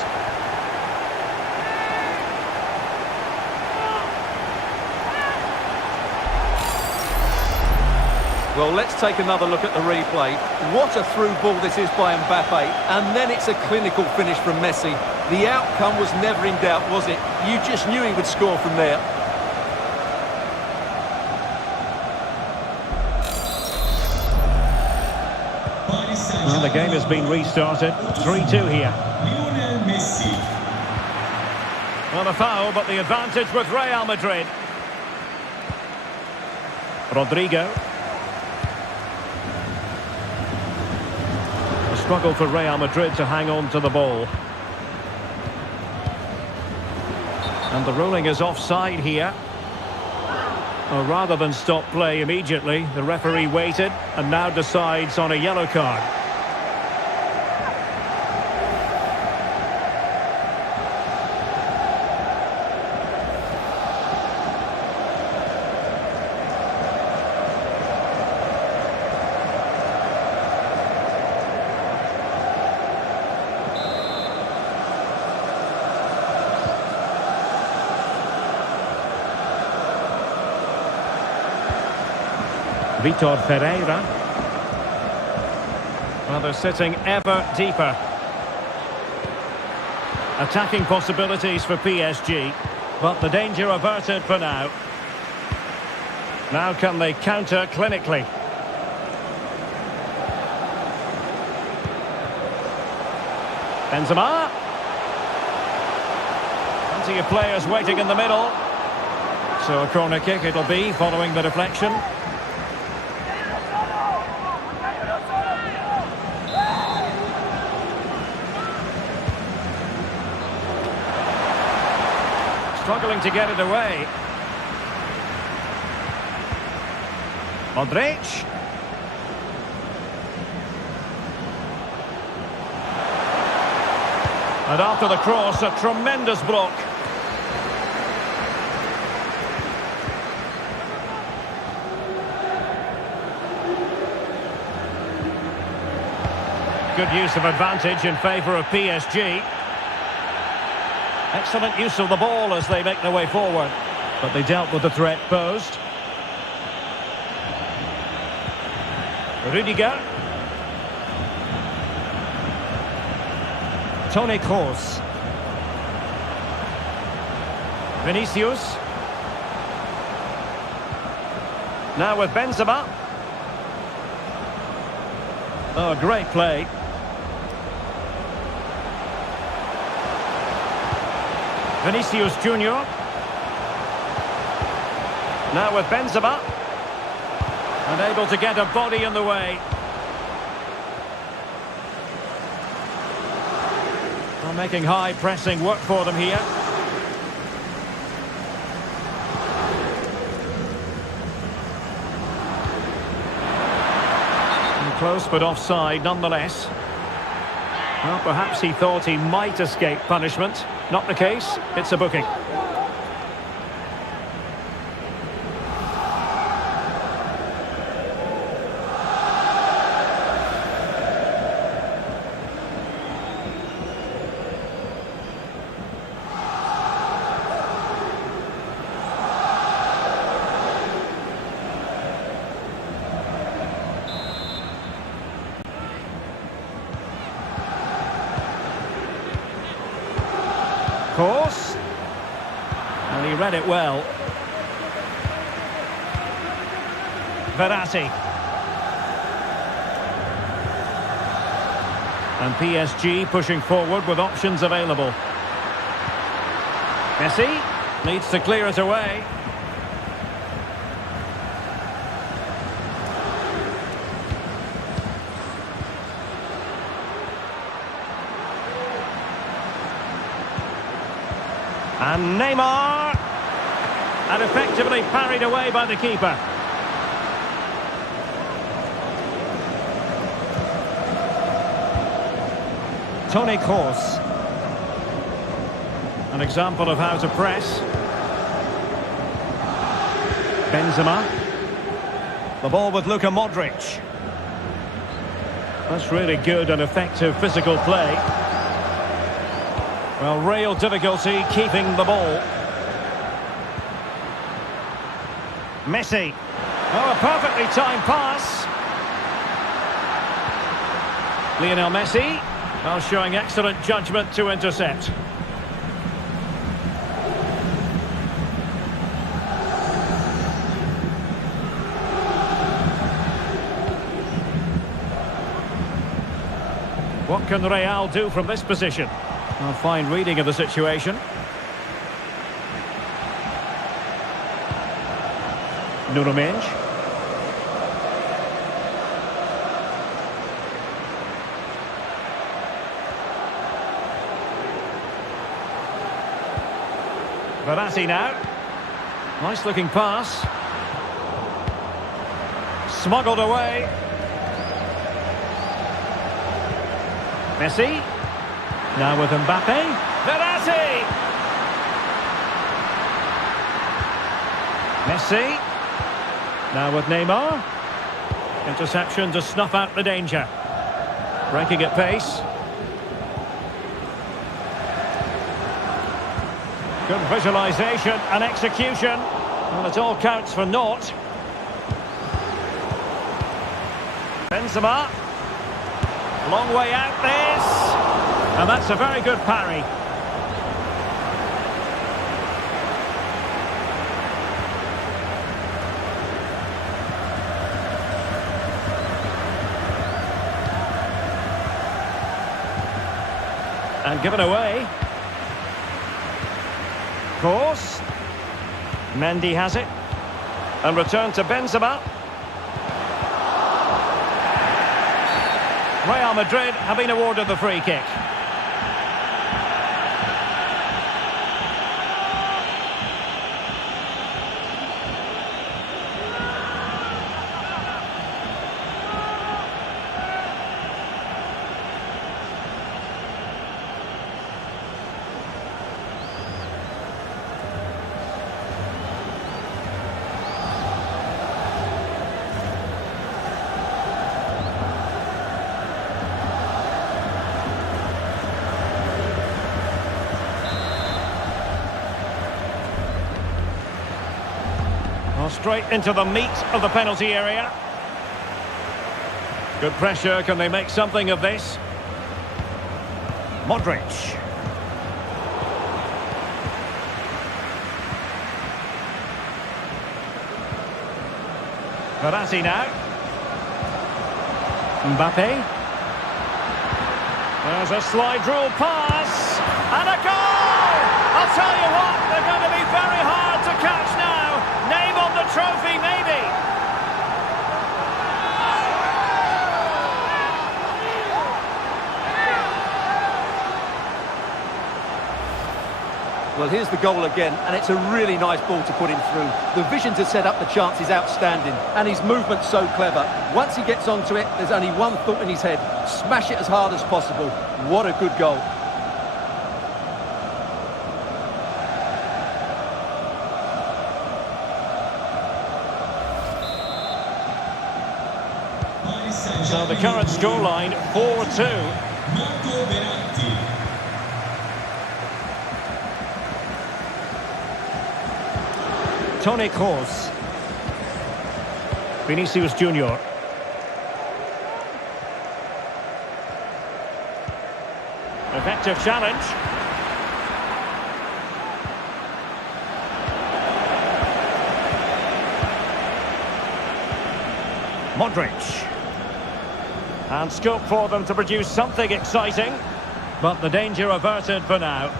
Well, let's take another look at the replay. What a through ball this is by Mbappe. And then it's a clinical finish from Messi. The outcome was never in doubt, was it? You just knew he would score from there. Well, the game has been restarted. 3-2 here. Lionel Messi. Well, a foul, but the advantage with Real Madrid. Rodrigo. A struggle for Real Madrid to hang on to the ball. And the ruling is offside here. Well, rather than stop play immediately, the referee waited and now decides on a yellow card. Vitor Ferreira. Well, they're sitting ever deeper. Attacking possibilities for PSG, but the danger averted for now. Now can they counter clinically? Benzema. Plenty of players waiting in the middle. So a corner kick it'll be following the deflection. Struggling to get it away. Modric. And after the cross, a tremendous block. Good use of advantage in favour of PSG. Excellent use of the ball as they make their way forward. But they dealt with the threat posed. Rudiger. Toni Kroos. Vinicius. Now with Benzema. Oh, great play. Vinicius Junior. Now with Benzema. Unable to get a body in the way. Well, making high pressing work for them here. And close but offside nonetheless. Well, perhaps he thought he might escape punishment. Not the case. It's a booking. Course, and he read it well. Verratti. And PSG pushing forward with options available. Messi needs to clear it away. And Neymar, and effectively parried away by the keeper. Toni Kroos. An example of how to press. Benzema. The ball with Luka Modric. That's really good and effective physical play. Well, real difficulty keeping the ball. Messi. Oh, a perfectly timed pass. Lionel Messi. Well, showing excellent judgment to intercept. What can Real do from this position? A fine reading of the situation. Nuno Mendes. Verratti now. Nice looking pass. Smuggled away. Messi. Now with Mbappe. Verratti! Messi. Now with Neymar. Interception to snuff out the danger. Breaking at pace. Good visualisation and execution. Well, it all counts for naught. Benzema. Long way out this. And that's a very good parry. And given away. Course. Mendy has it. And return to Benzema. Real Madrid have been awarded the free kick. Straight into the meat of the penalty area. Good pressure. Can they make something of this? Modric. Verratti now. Mbappe. There's a slide rule pass. And a goal! I'll tell you what, they're going to be very hard to catch now. Name on the trophy, maybe. Well, here's the goal again, and it's a really nice ball to put him through. The vision to set up the chance is outstanding, and his movement's so clever. Once he gets onto it, there's only one thought in his head: smash it as hard as possible. What a good goal. So the current scoreline, 4-2. Marco Verratti. Toni Kroos. Vinicius Junior. Effective challenge. Modric. And scope for them to produce something exciting, but the danger averted for now.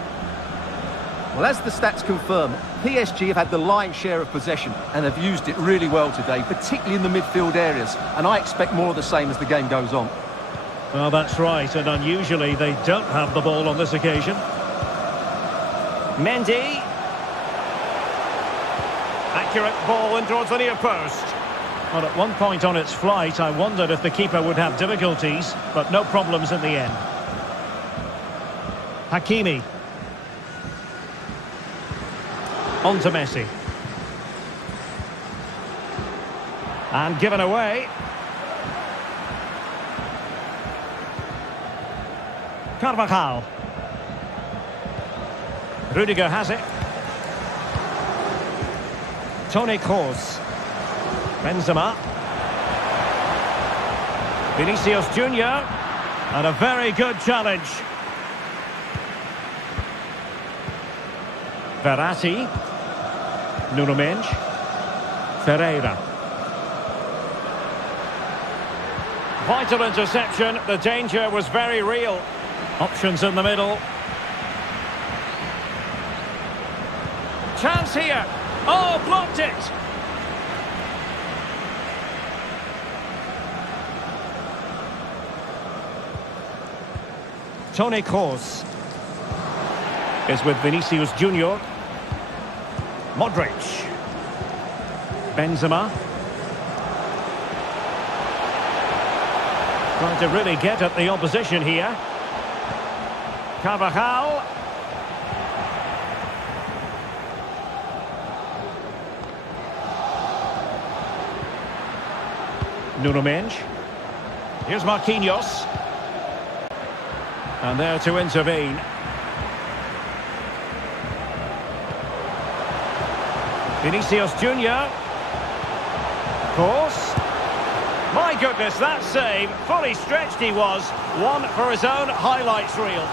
Well, as the stats confirm, PSG have had the lion's share of possession and have used it really well today, particularly in the midfield areas. And I expect more of the same as the game goes on. Well, that's right, and unusually they don't have the ball on this occasion. Mendy. Accurate ball in towards the near post. Well, at one point on its flight, I wondered if the keeper would have difficulties, but no problems in the end. Hakimi. On to Messi. And given away. Carvajal. Rudiger has it. Toni Kroos. Benzema. Vinicius Junior. And a very good challenge. Verratti. Nuno Mendes. Ferreira. Vital interception. The danger was very real. Options in the middle. Chance here. Oh, blocked it. Toni Kroos is with Vinicius Junior. Modric. Benzema. Trying to really get at the opposition here. Carvajal. Nuno Mendes. Here's Marquinhos. And there to intervene. Vinicius Junior. Kroos. My goodness, that save. Fully stretched he was. One for his own highlights reel.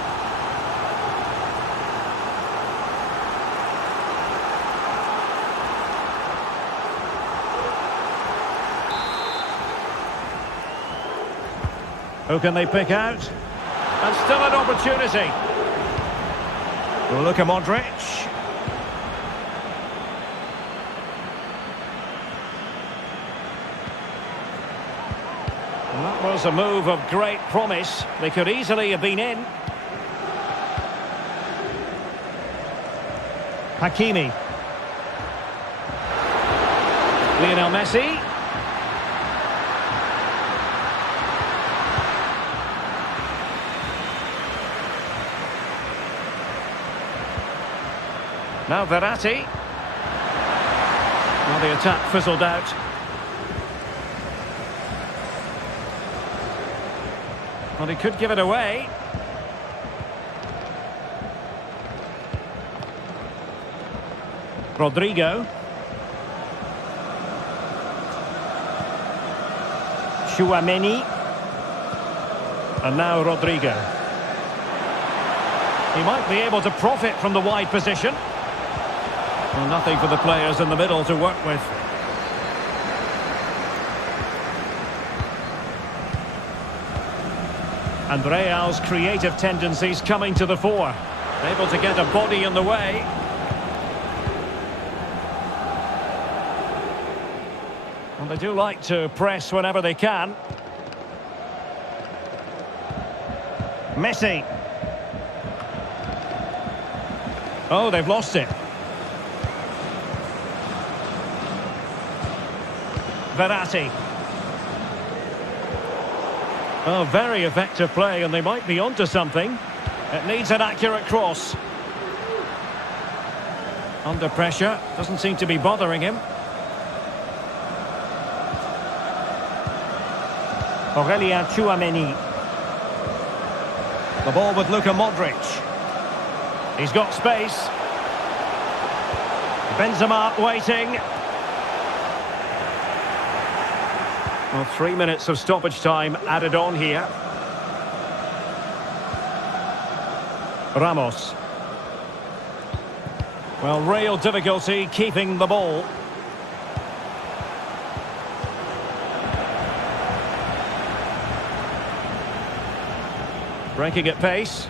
Who can they pick out? And still an opportunity. Look at Modric. And that was a move of great promise. They could easily have been in. Hakimi. Lionel Messi. Now Verratti. Well, the attack fizzled out. Well, he could give it away. Rodrigo. Tchouaméni. And now Rodrigo. He might be able to profit from the wide position. Well, nothing for the players in the middle to work with. And Real's creative tendencies coming to the fore. Able to get a body in the way. Well, they do like to press whenever they can. Messi. Oh, they've lost it. Verratti. Oh, very effective play, and they might be onto something. It needs an accurate cross. Under pressure, doesn't seem to be bothering him. Aurelien Tchouameni. The ball with Luka Modric. He's got space. Benzema waiting. Well, 3 minutes of stoppage time added on here. Ramos. Well, real difficulty keeping the ball. Breaking at pace.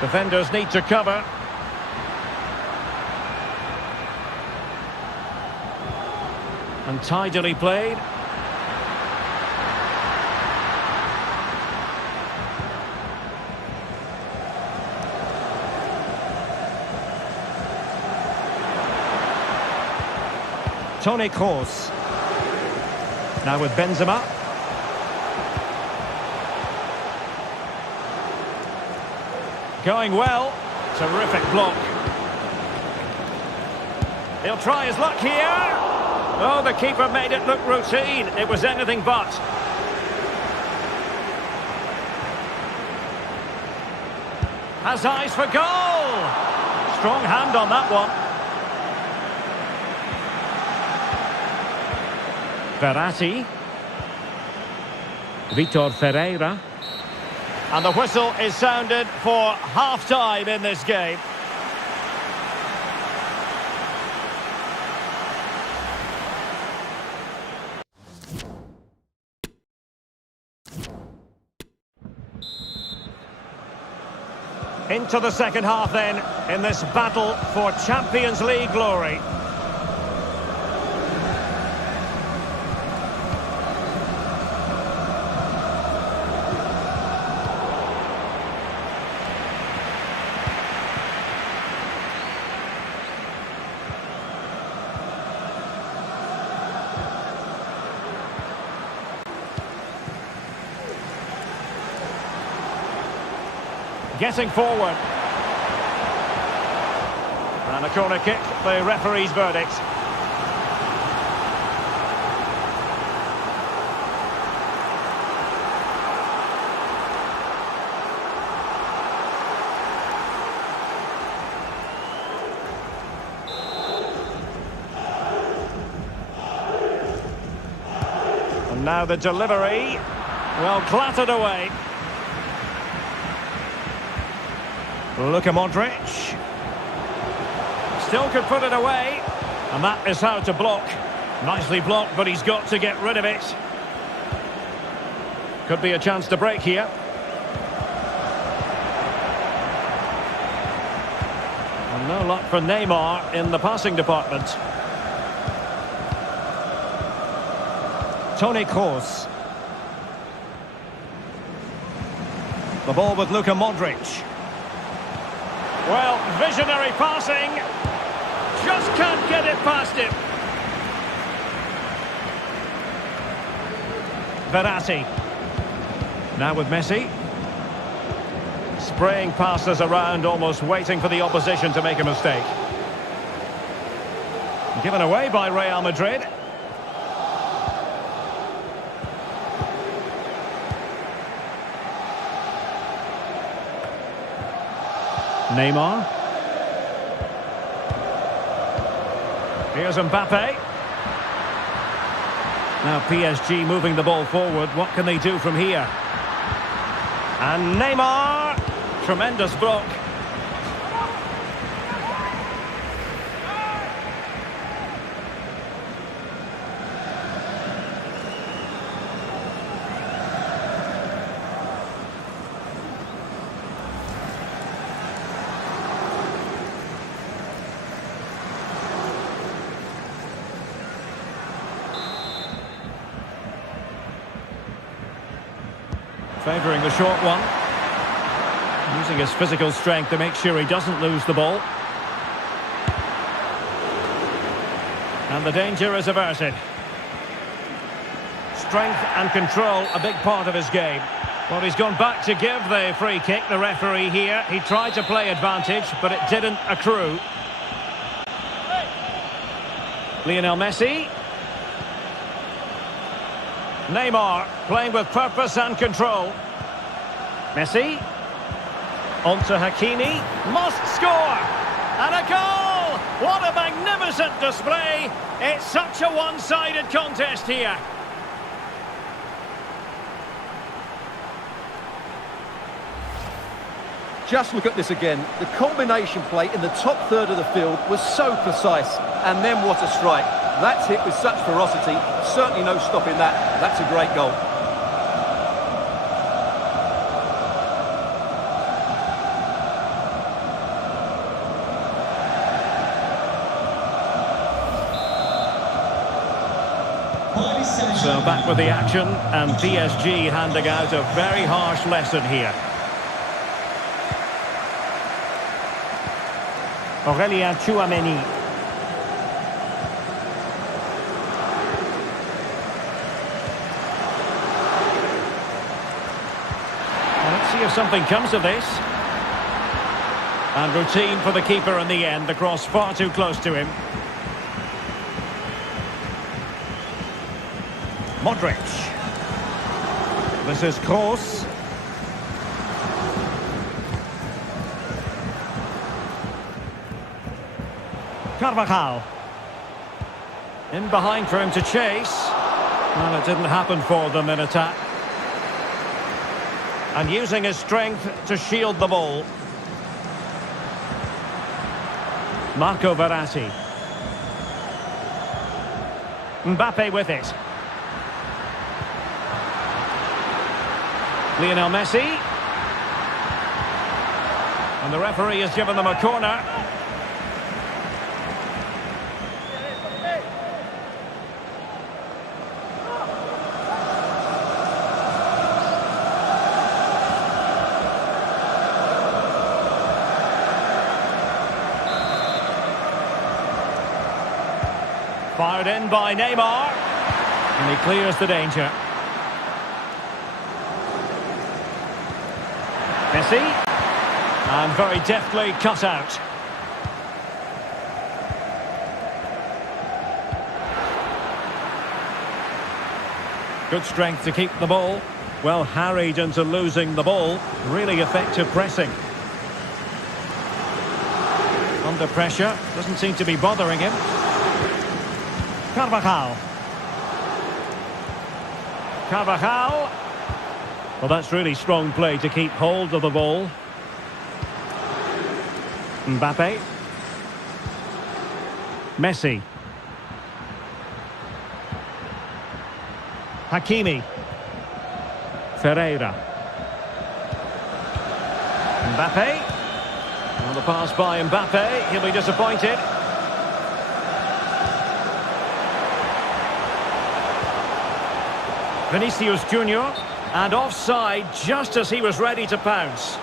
Defenders need to cover. And tidily played. Toni Kroos. Now with Benzema. Going well. Terrific block. He'll try his luck here. Oh, the keeper made it look routine. It was anything but. Has eyes for goal. Strong hand on that one. Verratti. Vitor Ferreira. And the whistle is sounded for half-time in this game. Into the second half then, in this battle for Champions League glory. Getting forward. And a corner kick, the referee's verdict. And now the delivery. Well, clattered away. Luka Modric. Still could put it away. And that is how to block. Nicely blocked, but he's got to get rid of it. Could be a chance to break here. And no luck for Neymar in the passing department. Toni Kroos. The ball with Luka Modric. Well, visionary passing. Just can't get it past him. Verratti. Now with Messi. Spraying passes around, almost waiting for the opposition to make a mistake. Given away by Real Madrid. Neymar. Here's Mbappe. Now PSG moving the ball forward. What can they do from here? And Neymar. Tremendous block. Favouring the short one. Using his physical strength to make sure he doesn't lose the ball. And the danger is averted. Strength and control, a big part of his game. Well, he's gone back to give the free kick, the referee here. He tried to play advantage, but it didn't accrue. Lionel Messi. Neymar playing with purpose and control. Messi. On to Hakimi. Must score! And a goal! What a magnificent display! It's such a one-sided contest here. Just look at this again. The combination play in the top third of the field was so precise. And then what a strike. That's hit with such ferocity. Certainly no stopping that. That's a great goal. So back with the action, and PSG handing out a very harsh lesson here. Aurélien Tchouameni. Let's see if something comes of this. And routine for the keeper in the end. The cross far too close to him. Modric. This is Kroos. Carvajal. In behind for him to chase. Well, it didn't happen for them in attack. And using his strength to shield the ball. Marco Verratti. Mbappe with it. Lionel Messi. And the referee has given them a corner. Fired in by Neymar. And he clears the danger. Messi, and very deftly cut out. Good strength to keep the ball. Well harried into losing the ball. Really effective pressing. Under pressure, doesn't seem to be bothering him. Carvajal. Carvajal. Well, that's really strong play to keep hold of the ball. Mbappe. Messi. Hakimi. Ferreira. Mbappe. On the pass by Mbappe. He'll be disappointed. Vinicius Junior. And offside just as he was ready to pounce.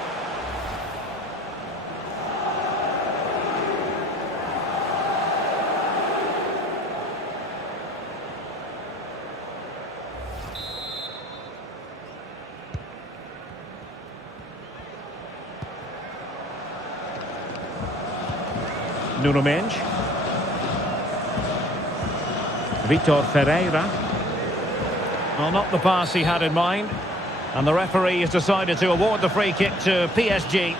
Nuno Mendes. Vitor Ferreira. Well, not the pass he had in mind. And the referee has decided to award the free kick to PSG.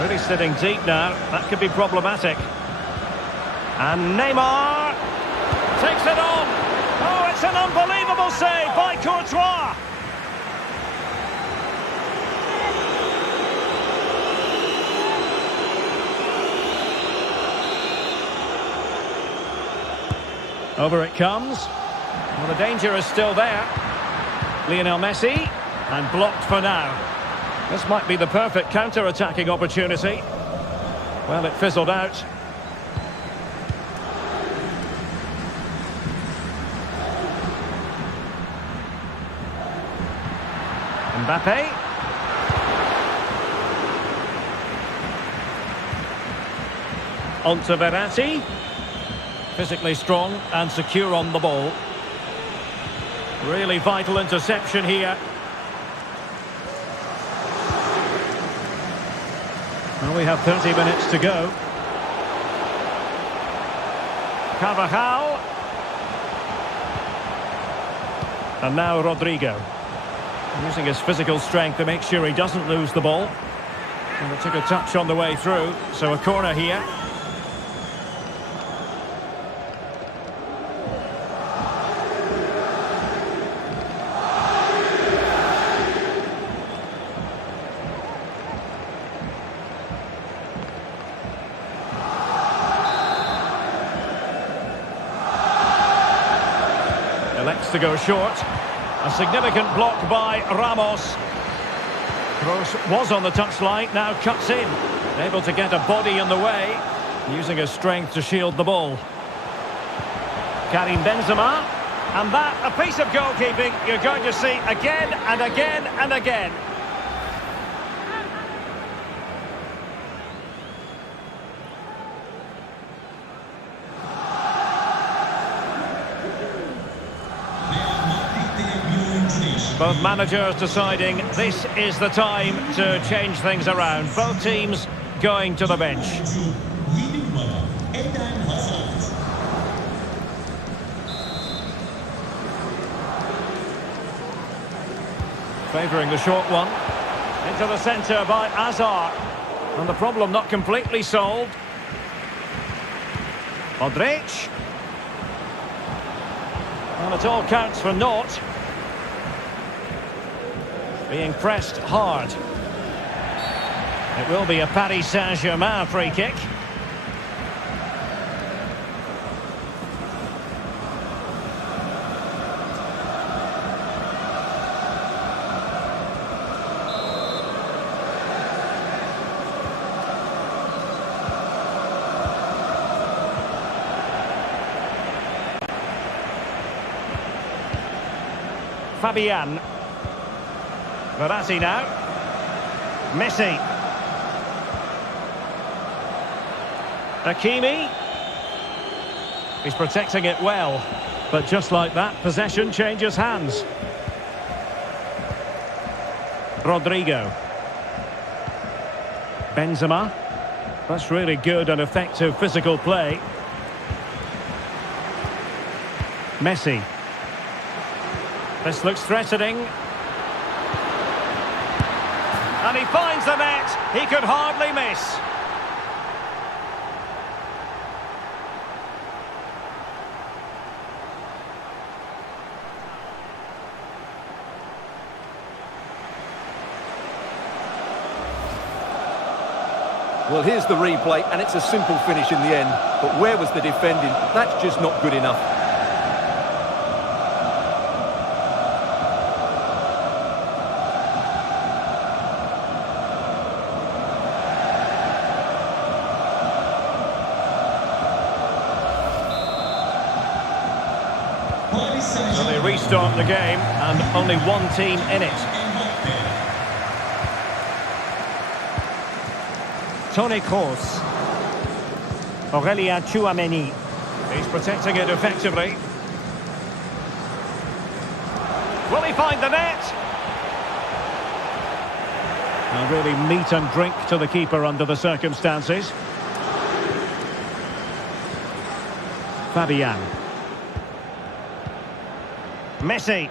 Really sitting deep now. That could be problematic. And Neymar takes it on. Oh, it's an unbelievable save by Courtois. Over it comes. Well, the danger is still there. Lionel Messi. And blocked for now. This might be the perfect counter-attacking opportunity. Well, it fizzled out. Mbappe. On to Verratti. Physically strong and secure on the ball. Really vital interception here. Well, we have 30 minutes to go. Carvajal. And now Rodrigo. Using his physical strength to make sure he doesn't lose the ball. And it took a touch on the way through, so a corner here. Elects to go short. A significant block by Ramos. Kroos was on the touchline, now cuts in. Able to get a body in the way, using his strength to shield the ball. Karim Benzema. And that, a piece of goalkeeping you're going to see again and again and again. Both managers deciding this is the time to change things around. Both teams going to the bench. Favouring the short one. Into the centre by Azar. And the problem not completely solved. Modric. And it all counts for naught. Being pressed hard. It will be a Paris Saint-Germain free kick. Fabian. Verratti now. Messi. Hakimi. He's protecting it well. But just like that, possession changes hands. Rodrigo. Benzema. That's really good and effective physical play. Messi. This looks threatening. And he finds the net. He could hardly miss. Well, here's the replay, and it's a simple finish in the end. But where was the defending? That's just not good enough. So they restart the game, and only one team in it. Toni Kroos. Aurelien Tchouameni. He's protecting it effectively. Will he find the net? And really meat and drink to the keeper under the circumstances. Fabian. Messi.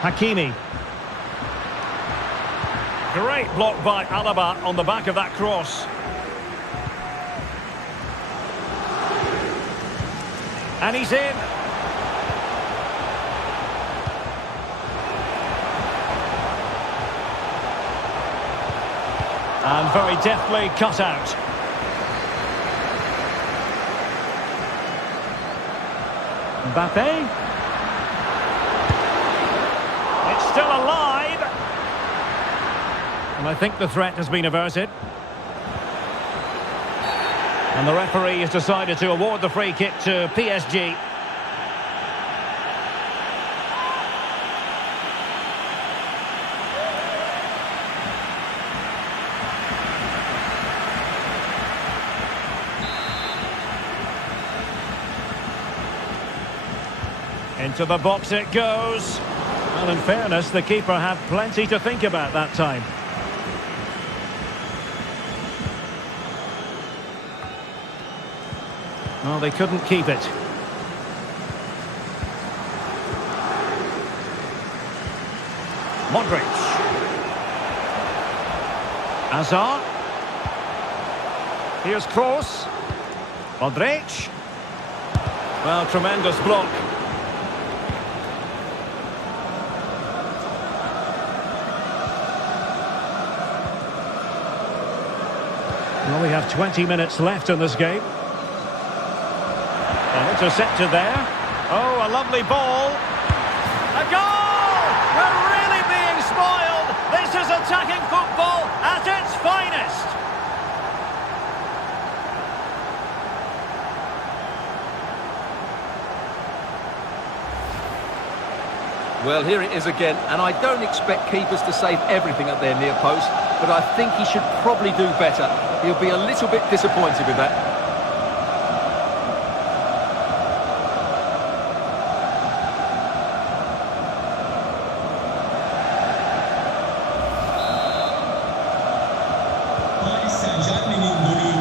Hakimi. Great block by Alaba on the back of that cross. And he's in. And very deftly cut out. Mbappe. still alive. And I think the threat has been averted. And the referee has decided to award the free kick to PSG. Into the box it goes. Well, in fairness, the keeper had plenty to think about that time. Well, they couldn't keep it. Modric. Hazard. Here's Kroos. Modric. Well, tremendous block. Well, we have 20 minutes left in this game. And intercepted there. Oh, a lovely ball. A goal! We're really being spoiled. This is attacking football at its finest. Well, here it is again, and I don't expect keepers to save everything at their near post, but I think he should probably do better. He'll be a little bit disappointed with that. Paris Saint-Germain'in golü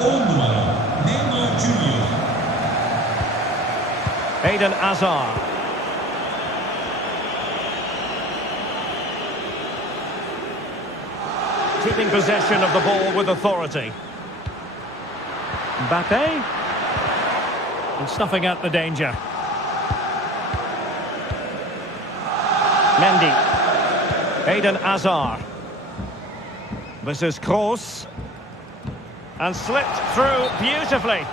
10 numara Neymar Junior. Eden Hazard. Keeping possession of the ball with authority. Mbappe. And snuffing out the danger. Mendy. Eden Hazard. This is Kroos. And slipped through beautifully.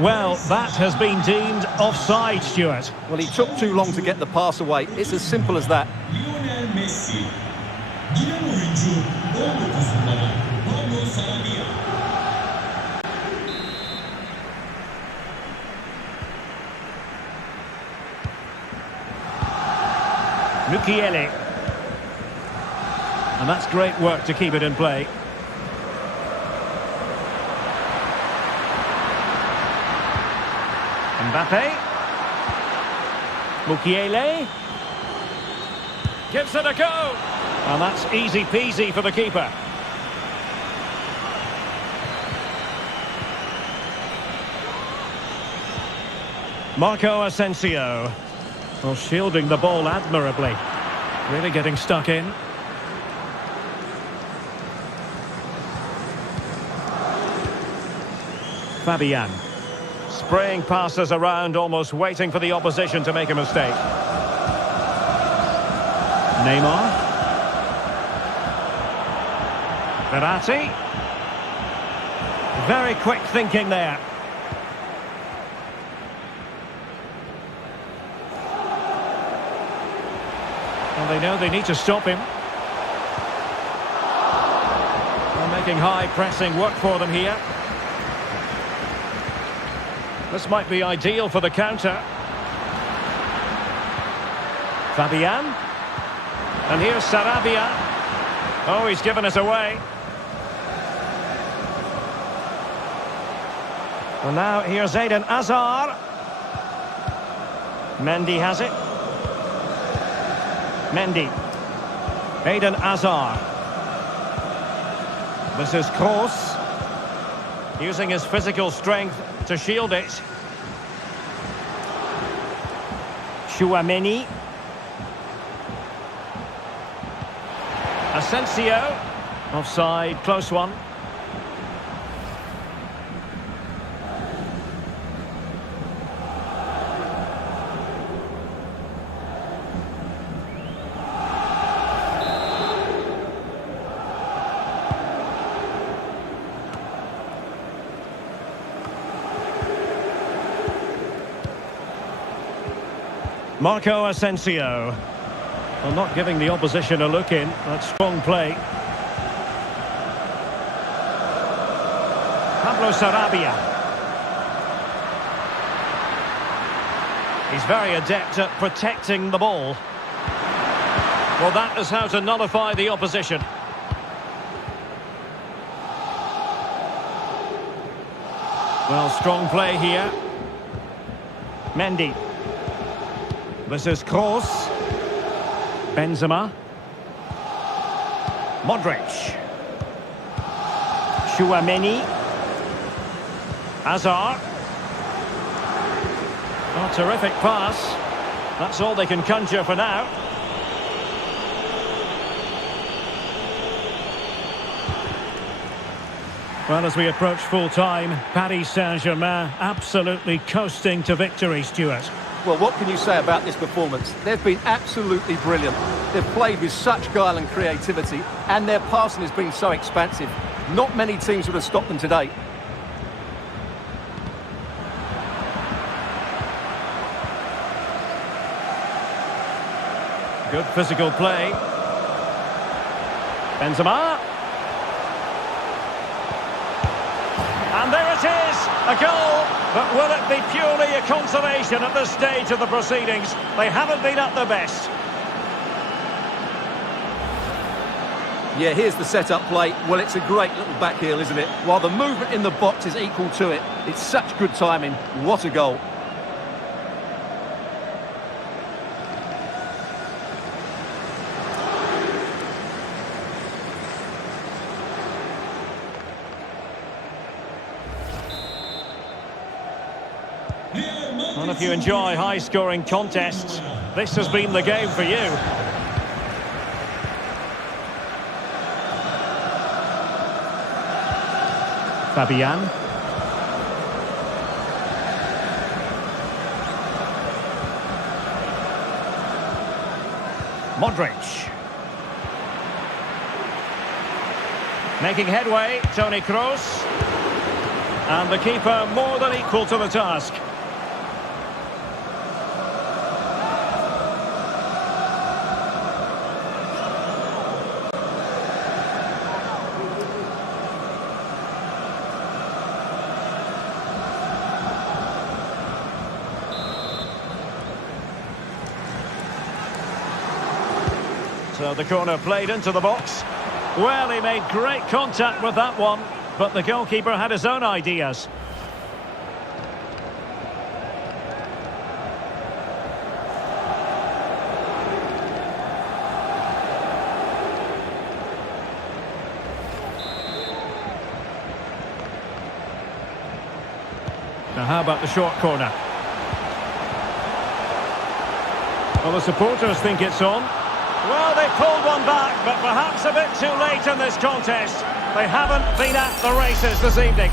Well, that has been deemed offside, Stuart. Well, he took too long to get the pass away. It's as simple as that. Lionel Messi. Yine oyuncu 19 numara Magnus. Mukiele. And that's great work to keep it in play. Mbappe. Mukiele. Gives it a go. And that's easy peasy for the keeper. Marco Asensio. Well, shielding the ball admirably. Really getting stuck in. Fabian. Spraying passes around, almost waiting for the opposition to make a mistake. Neymar. Verratti. Very quick thinking there. Well, they know they need to stop him. They're making high pressing work for them here. This might be ideal for the counter. Fabian. And here's Sarabia. Oh, he's given it away. Well, now here's Eden Hazard. Mendy has it. Mendy. Eden Hazard. This is Kroos. Using his physical strength to shield it. Chouameni. Asensio. Offside, close one. Marco Asensio. Well, not giving the opposition a look in. That's strong play. Pablo Sarabia. He's very adept at protecting the ball. Well, that is how to nullify the opposition. Well, strong play here. Mendy. This is Kroos. Benzema. Modric. Chouameni. Hazard. Oh, terrific pass. That's all they can conjure for now. Well, as we approach full-time, Paris Saint-Germain absolutely coasting to victory, Stuart. Well, what can you say about this performance? They've been absolutely brilliant. They've played with such guile and creativity, and their passing has been so expansive. Not many teams would have stopped them today. Good physical play. Benzema. And there it is, a goal. But will it be purely a consolation at this stage of the proceedings? They haven't been at their best. Yeah, here's the set-up play. Well, it's a great little back heel, isn't it? While the movement in the box is equal to it. It's such good timing. What a goal. Well, if you enjoy high-scoring contests, this has been the game for you. Fabian. Modric. Making headway, Toni Kroos. And the keeper more than equal to the task. So the corner played into the box. Well, he made great contact with that one, but the goalkeeper had his own ideas. Now how about the short corner? Well, the supporters think it's on. Well, they pulled one back, but perhaps a bit too late in this contest. They haven't been at the races this evening.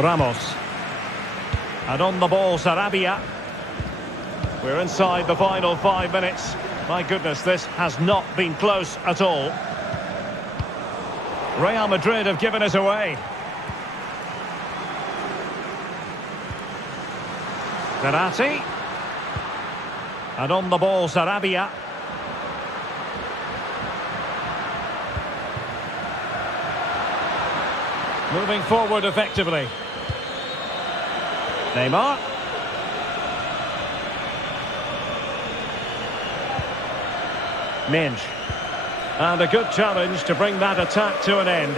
Ramos. And on the ball, Sarabia. We're inside the final 5 minutes. My goodness, this has not been close at all. Real Madrid have given us away. Verratti. And on the ball, Sarabia. Moving forward effectively. Neymar. Minge. And a good challenge to bring that attack to an end.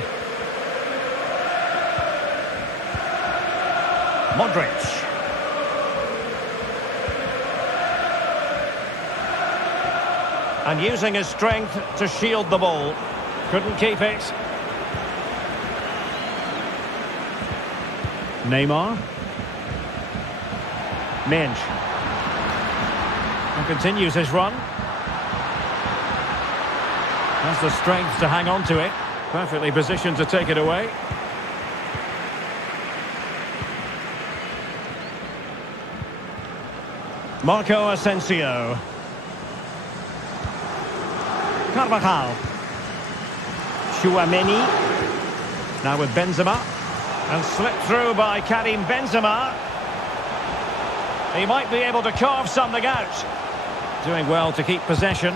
Modric. And using his strength to shield the ball. Couldn't keep it. Neymar. Minge. And continues his run. Has the strength to hang on to it. Perfectly positioned to take it away. Marco Asensio. Carvajal. Chouameni. Now with Benzema. And slipped through by Karim Benzema. He might be able to carve something out. Doing well to keep possession.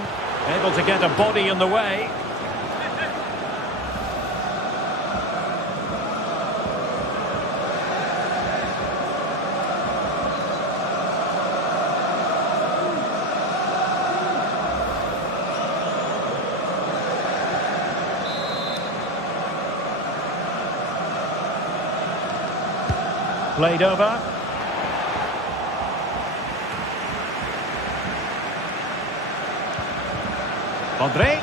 Able to get a body in the way. Played over. Modric.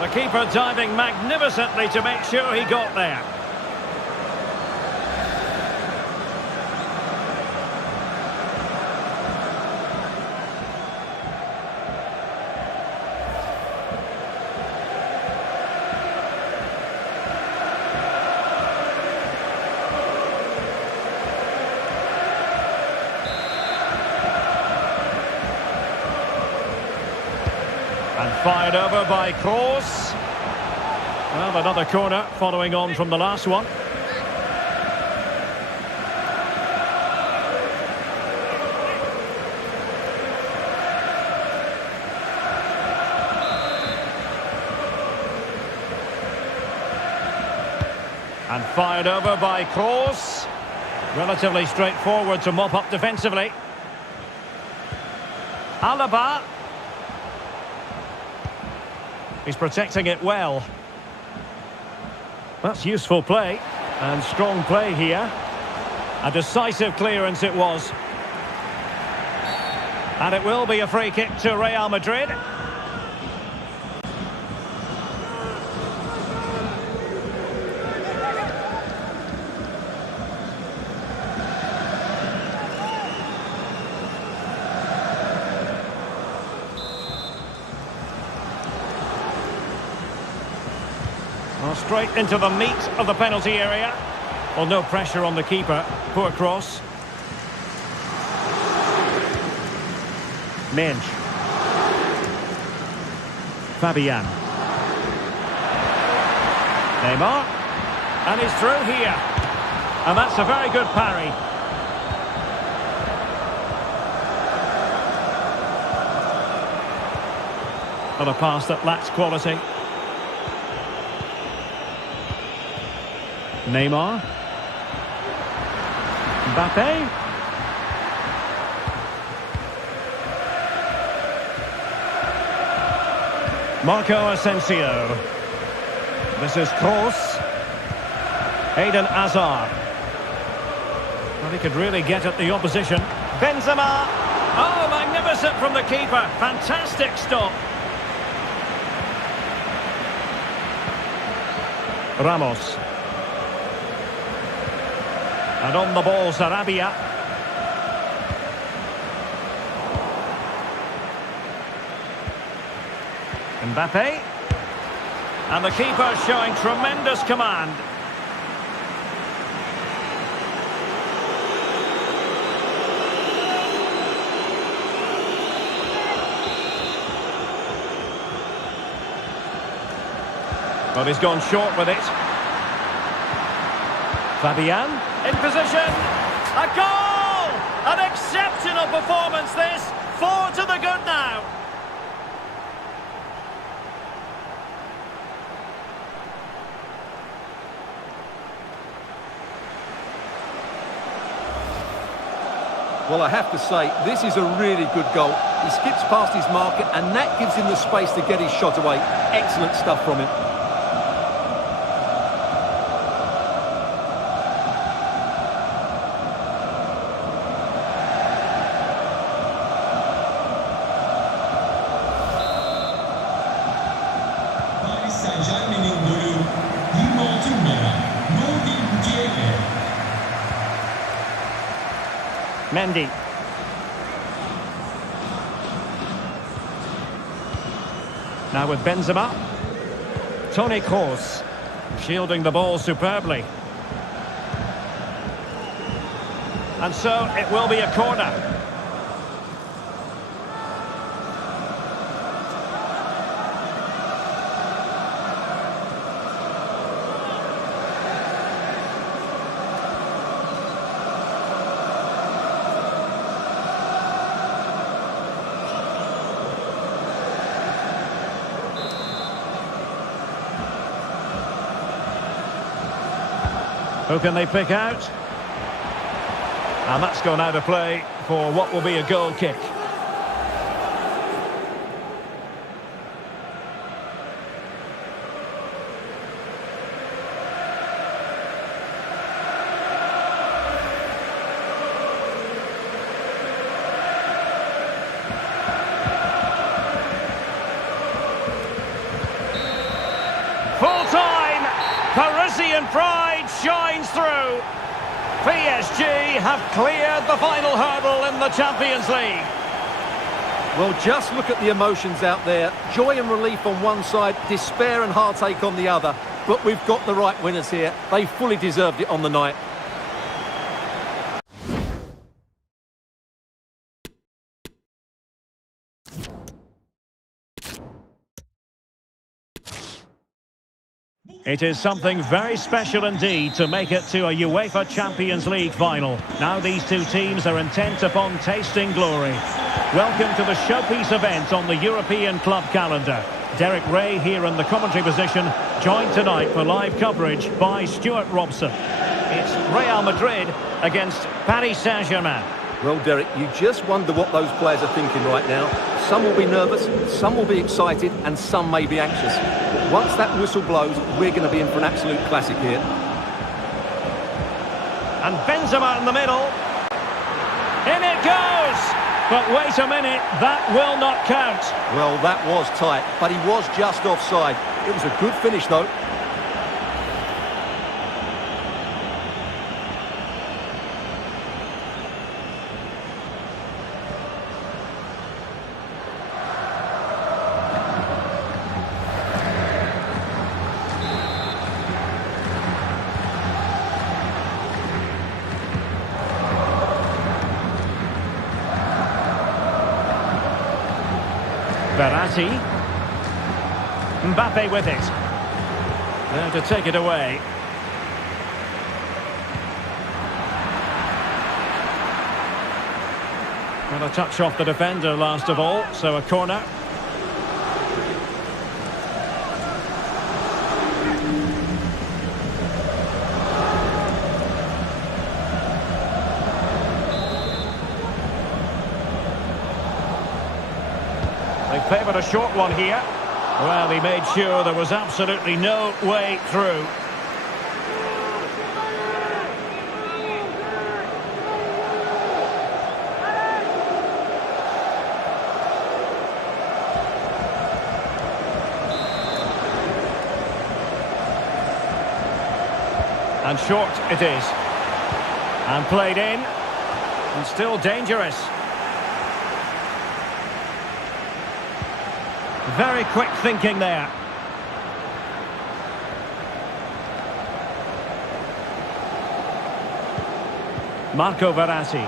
The keeper diving magnificently to make sure he got there. And fired over by Kroos. Well, another corner following on from the last one. And fired over by Kroos. Relatively straightforward to mop up defensively. Alaba. He's protecting it well. That's useful play. And strong play here. A decisive clearance it was. And it will be a free kick to Real Madrid. Well, straight into the meat of the penalty area. Well, no pressure on the keeper. Poor cross. Minge. Fabian. Neymar. And he's through here. And that's a very good parry. Not a pass that lacks quality. Neymar. Mbappe. Marco Asensio. This is Kroos. Eden Hazard. Well, he could really get at the opposition. Benzema. Oh, magnificent from the keeper. Fantastic stop. Ramos. And on the ball, Sarabia. Mbappe. And the keeper showing tremendous command. Well, he's gone short with it. Fabian in position. A goal! An exceptional performance this. 4 to the good now. Well, I have to say, this is a really good goal. He skips past his marker, and that gives him the space to get his shot away. Excellent stuff from him. Mendy. Now with Benzema. Toni Kroos. Shielding the ball superbly. And so it will be a corner. Who can they pick out? And that's gone out of play for what will be a goal kick. Full time! Parisian pride shines through. PSG have cleared the final hurdle in the Champions League. Well, just look at the emotions out there. Joy and relief on one side, despair and heartache on the other. But we've got the right winners here. They fully deserved it on the night. It is something very special indeed to make it to a UEFA Champions League final. Now these two teams are intent upon tasting glory. Welcome to the showpiece event on the European club calendar. Derek Ray here in the commentary position, joined tonight for live coverage by Stuart Robson. It's Real Madrid against Paris Saint-Germain. Well, Derek, you just wonder what those players are thinking right now. Some will be nervous, some will be excited, and some may be anxious. But once that whistle blows, we're going to be in for an absolute classic here. And Benzema in the middle. In it goes! But wait a minute, that will not count. Well, that was tight, but he was just offside. It was a good finish, though. Verratti. Mbappe with it. There to take it away. Well, a touch off the defender last of all, so a corner. They favoured a short one here. Well, he made sure there was absolutely no way through. And short it is. And played in. And still dangerous. Very quick thinking there. Marco Verratti.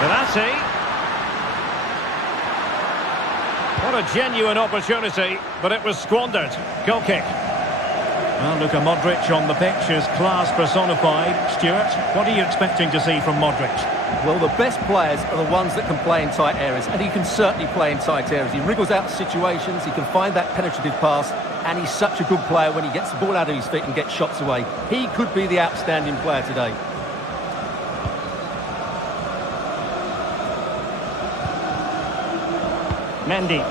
Verratti. What a genuine opportunity, but it was squandered. Goal kick. Well, Luka Modric on the pitch is class personified. Stuart, what are you expecting to see from Modric? Well, the best players are the ones that can play in tight areas, and he can certainly play in tight areas. He wriggles out of situations, he can find that penetrative pass, and he's such a good player when he gets the ball out of his feet and gets shots away. He could be the outstanding player today. Mendy.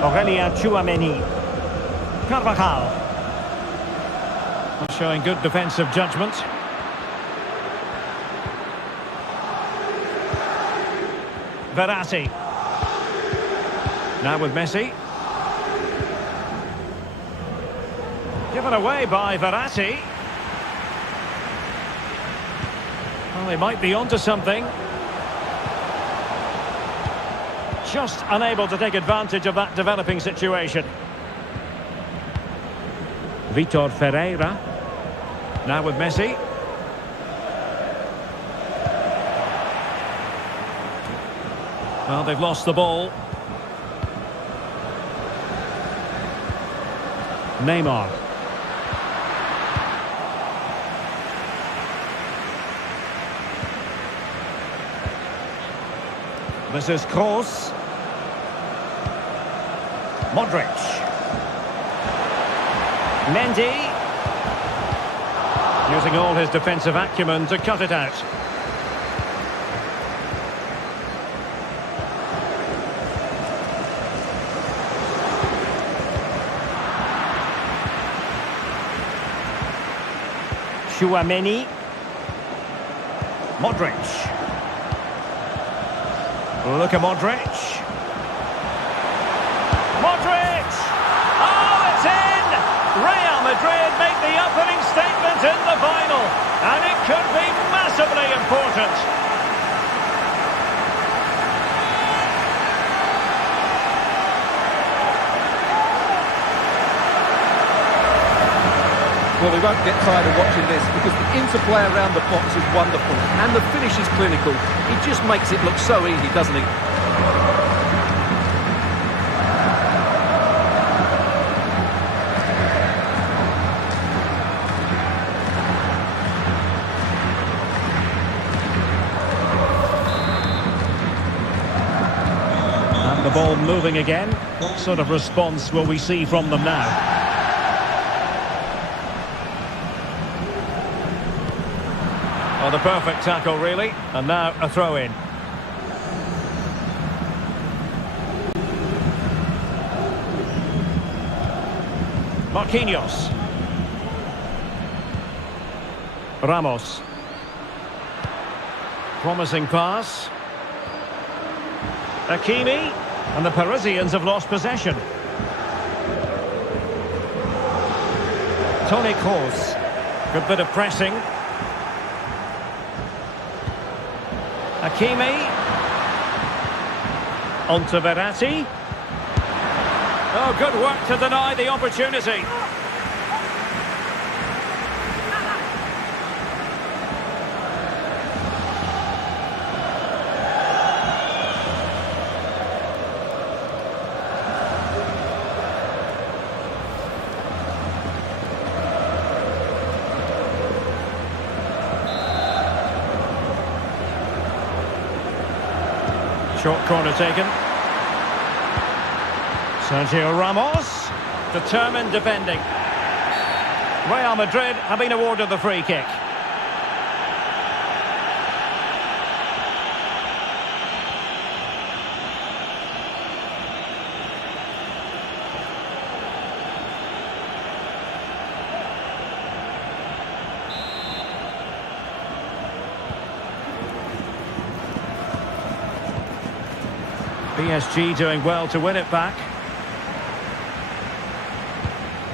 Aurelien Tchouameni. Carvajal. Showing good defensive judgment. Verratti. Now with Messi. Given away by Verratti. Well, they might be onto something. Just unable to take advantage of that developing situation. Vitor Ferreira. Now with Messi. Well, they've lost the ball. Neymar. This is Kroos. Modric. Mendy. Using all his defensive acumen to cut it out. Tchouaméni. Modric. Luka Modric. Modric! Oh, it's in! Real Madrid make the opening statement in the final. And it could be massively important. Well, we won't get tired of watching this because the interplay around the box is wonderful and the finish is clinical. He just makes it look so easy, doesn't he? And the ball moving again. What sort of response will we see from them now? Oh, the perfect tackle, really. And now a throw-in. Marquinhos. Ramos. Promising pass. Hakimi. And the Parisians have lost possession. Toni Kroos. Good bit of pressing. Hakimi. On to Verratti. Oh, good work to deny the opportunity. Short corner taken. Sergio Ramos. Determined defending. Real Madrid have been awarded the free kick. PSG doing well to win it back.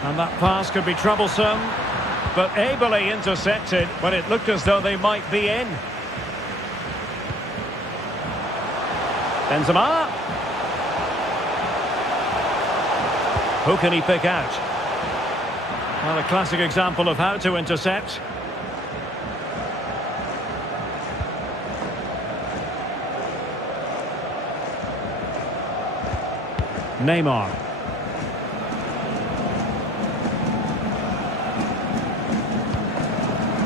And that pass could be troublesome, but ably intercepted when it looked as though they might be in. Benzema. Who can he pick out? Well, a classic example of how to intercept. Neymar.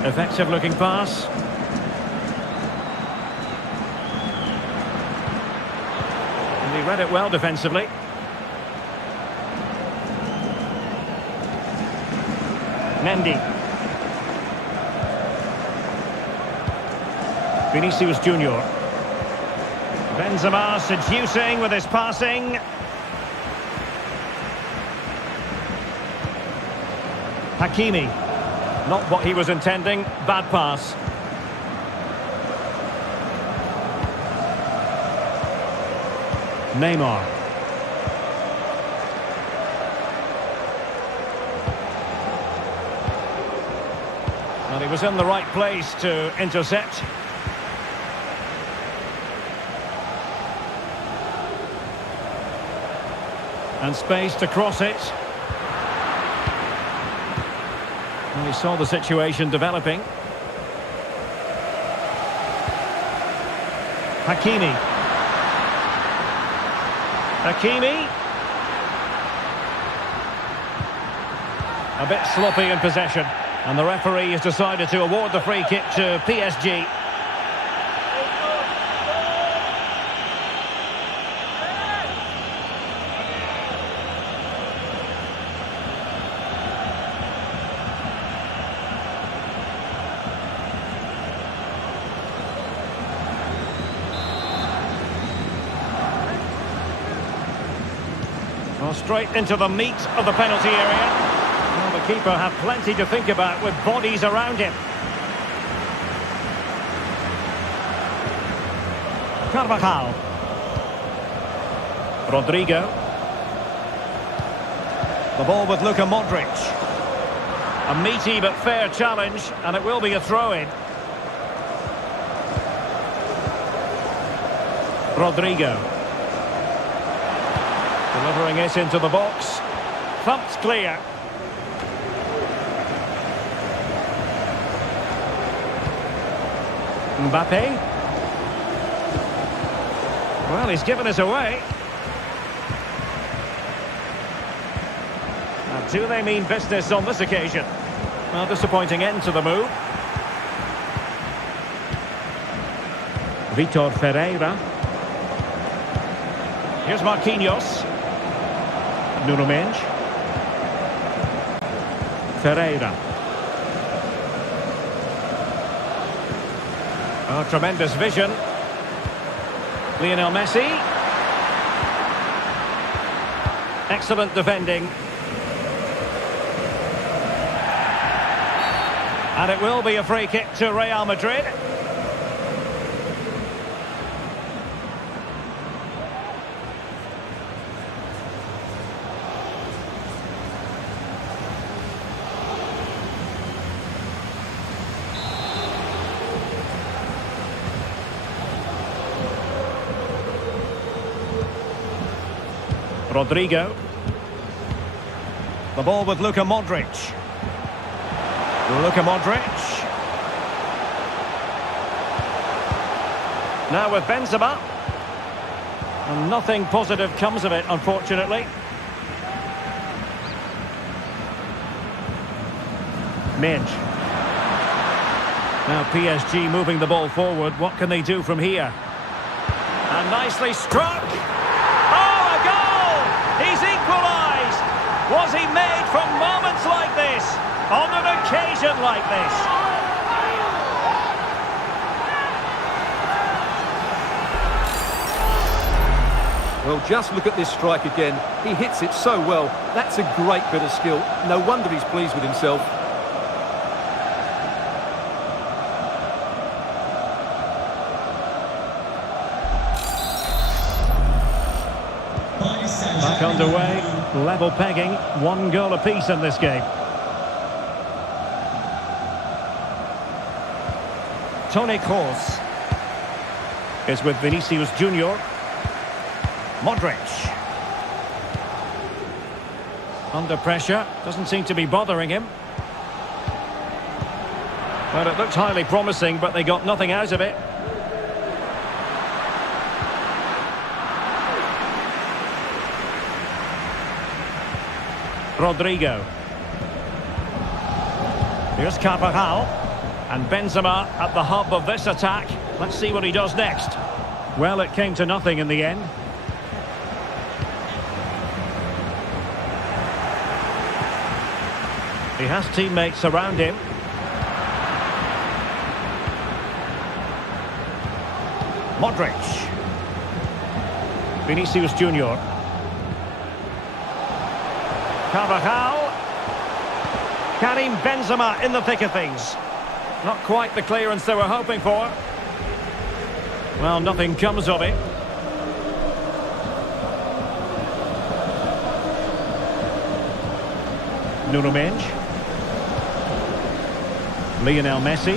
Effective looking pass. And he read it well defensively. Mendy. Vinicius Junior. Benzema seducing with his passing. Hakimi, not what he was intending, bad pass. Neymar. Well, he was in the right place to intercept. And space to cross it. And we saw the situation developing. Hakimi. Hakimi. A bit sloppy in possession. And the referee has decided to award the free kick to PSG. Well, straight into the meat of the penalty area. Well, the keeper had plenty to think about with bodies around him. Carvajal. Rodrigo. The ball with Luka Modric. A meaty but fair challenge, and it will be a throw-in. Rodrigo. Delivering it into the box. Thumped clear. Mbappe. Well, he's given us away. Now, do they mean business on this occasion? Well, disappointing end to the move. Vitor Ferreira. Here's Marquinhos. Nuno Mendes. Ferreira. Oh, tremendous vision. Lionel Messi. Excellent defending. And it will be a free kick to Real Madrid. Rodrigo. The ball with Luka Modric. Luka Modric. Now with Benzema. And nothing positive comes of it, unfortunately. Mendes. Now PSG moving the ball forward. What can they do from here? And nicely struck. He's equalised! Was he made from moments like this? On an occasion like this? Well, just look at this strike again. He hits it so well. That's a great bit of skill. No wonder he's pleased with himself. Back underway, level pegging, 1 goal apiece in this game. Toni Kroos is with Vinicius Junior. Modric. Under pressure, doesn't seem to be bothering him. Well, it looked highly promising, but they got nothing out of it. Rodrigo. Here's Carvajal. And Benzema at the hub of this attack. Let's see what he does next. Well, it came to nothing in the end. He has teammates around him. Modric. Vinicius Junior. Carvajal. Karim Benzema in the thick of things. Not quite the clearance they were hoping for. Well, nothing comes of it. Nuno Mendes. Lionel Messi.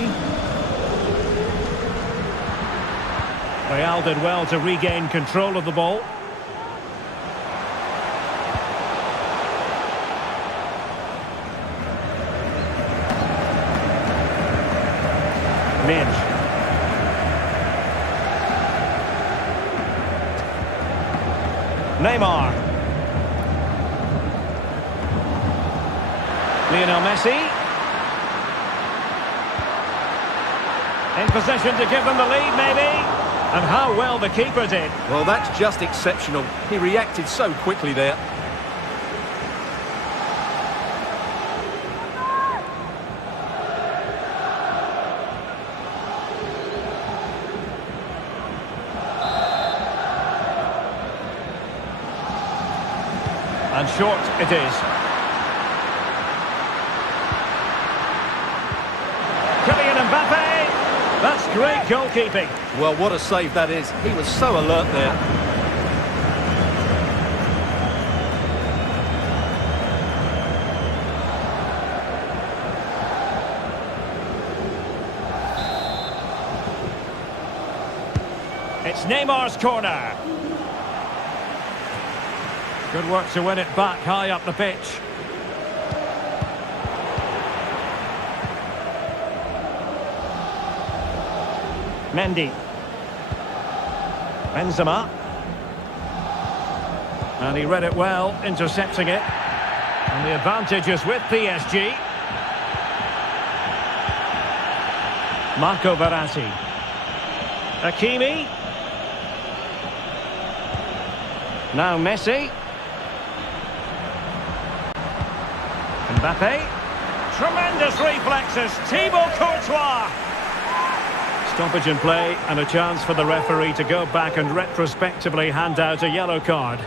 Real did well to regain control of the ball. Midge. Neymar. Lionel Messi. In position to give them the lead, maybe. And how well the keeper did. Well, that's just exceptional. He reacted so quickly there. And short it is. Kylian Mbappe. That's great goalkeeping. Well, what a save that is. He was so alert there. It's Neymar's corner. Good work to win it back high up the pitch. Mendy. Benzema. And he read it well, intercepting it. And the advantage is with PSG. Marco Verratti. Hakimi. Now Messi. Mbappe. Tremendous reflexes. Thibaut Courtois. Stoppage in play and a chance for the referee to go back and retrospectively hand out a yellow card.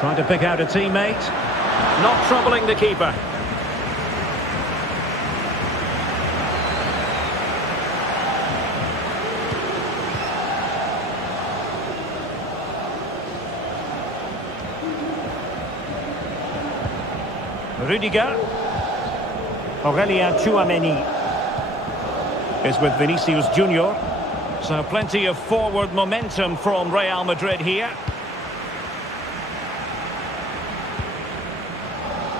Trying to pick out a teammate. Not troubling the keeper. Rudiger. Aurelien Tchouameni is with Vinicius Junior. So plenty of forward momentum from Real Madrid here.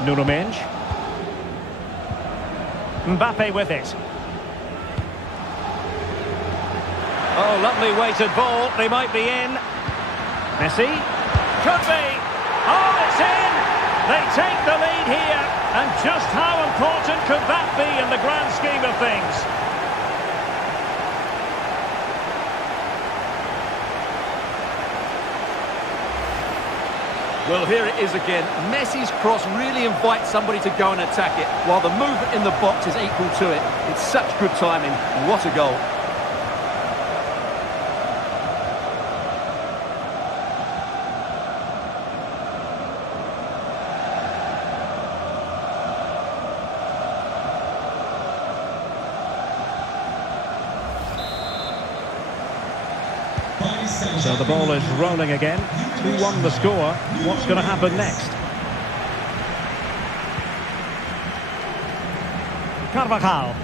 Nuno Mendes. Mbappe with it. Oh, lovely weighted ball. They might be in. Messi. Could be. Oh, it's in. They take the lead here. And just how important could that be in the grand scheme of things? Well, here it is again. Messi's cross really invites somebody to go and attack it, while the movement in the box is equal to it. It's such good timing. What a goal. So the ball is rolling again. 2-1 the score. What's going to happen next? Carvajal.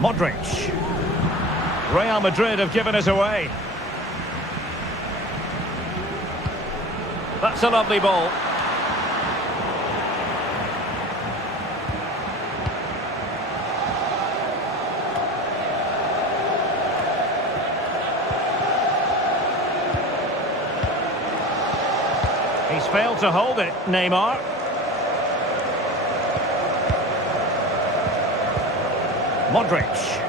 Modric. Real Madrid have given it away. That's a lovely ball. He's failed to hold it, Neymar. Modric.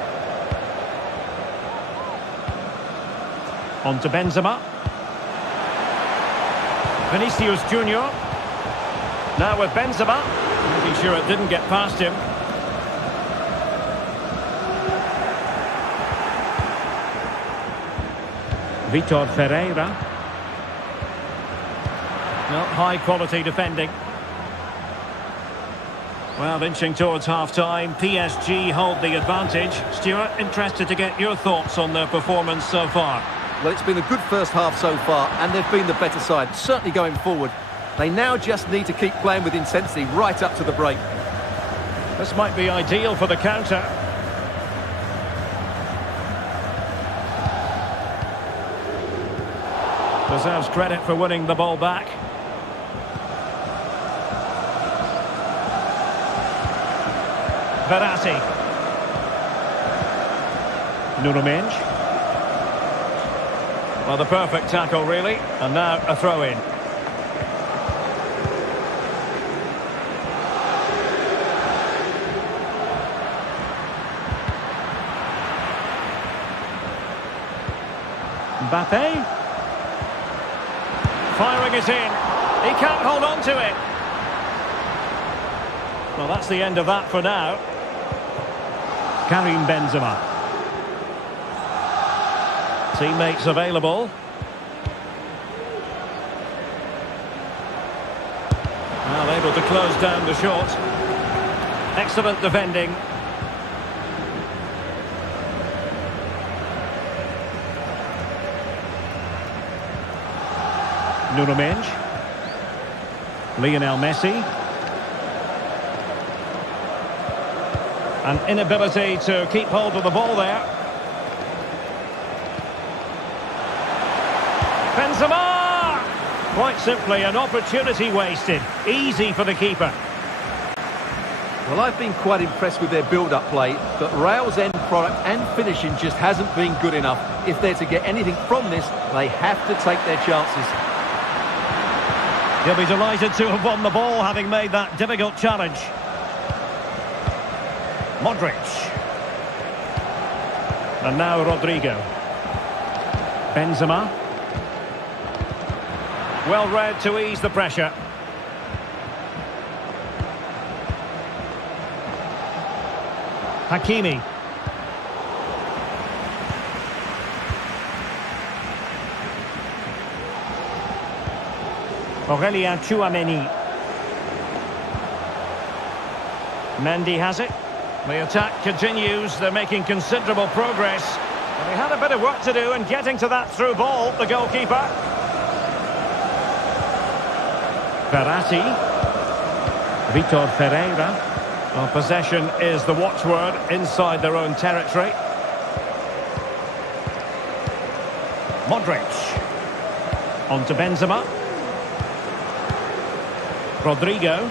On to Benzema. Vinicius Junior. Now with Benzema. Making sure it didn't get past him. Vitor Ferreira. No, high-quality defending. Well, inching towards half-time. PSG hold the advantage. Stuart, interested to get your thoughts on their performance so far. Well, it's been a good first half so far, and they've been the better side, certainly going forward. They now just need to keep playing with intensity right up to the break. This might be ideal for the counter. Deserves credit for winning the ball back. Verratti. Nuno Mendes. Well, the perfect tackle, really. And now a throw-in. Mbappe. Firing it in. He can't hold on to it. Well, that's the end of that for now. Karim Benzema. Teammates available. Well, able to close down the shot. Excellent defending. Nuno Mendes. Lionel Messi. An inability to keep hold of the ball there. Benzema! Quite simply an opportunity wasted. Easy for the keeper. Well, I've been quite impressed with their build-up play, but Real's end product and finishing just hasn't been good enough. If they're to get anything from this, they have to take their chances. He'll be delighted to have won the ball, having made that difficult challenge. Modric. And now Rodrigo. Benzema. Well read to ease the pressure. Hakimi. Aurélien Tchouaméni. Mendy has it. The attack continues. They're making considerable progress. And they had a bit of work to do in getting to that through ball, the goalkeeper. Verratti. Vitor Ferreira. Well, possession is the watchword inside their own territory. Modric. On to Benzema. Rodrigo.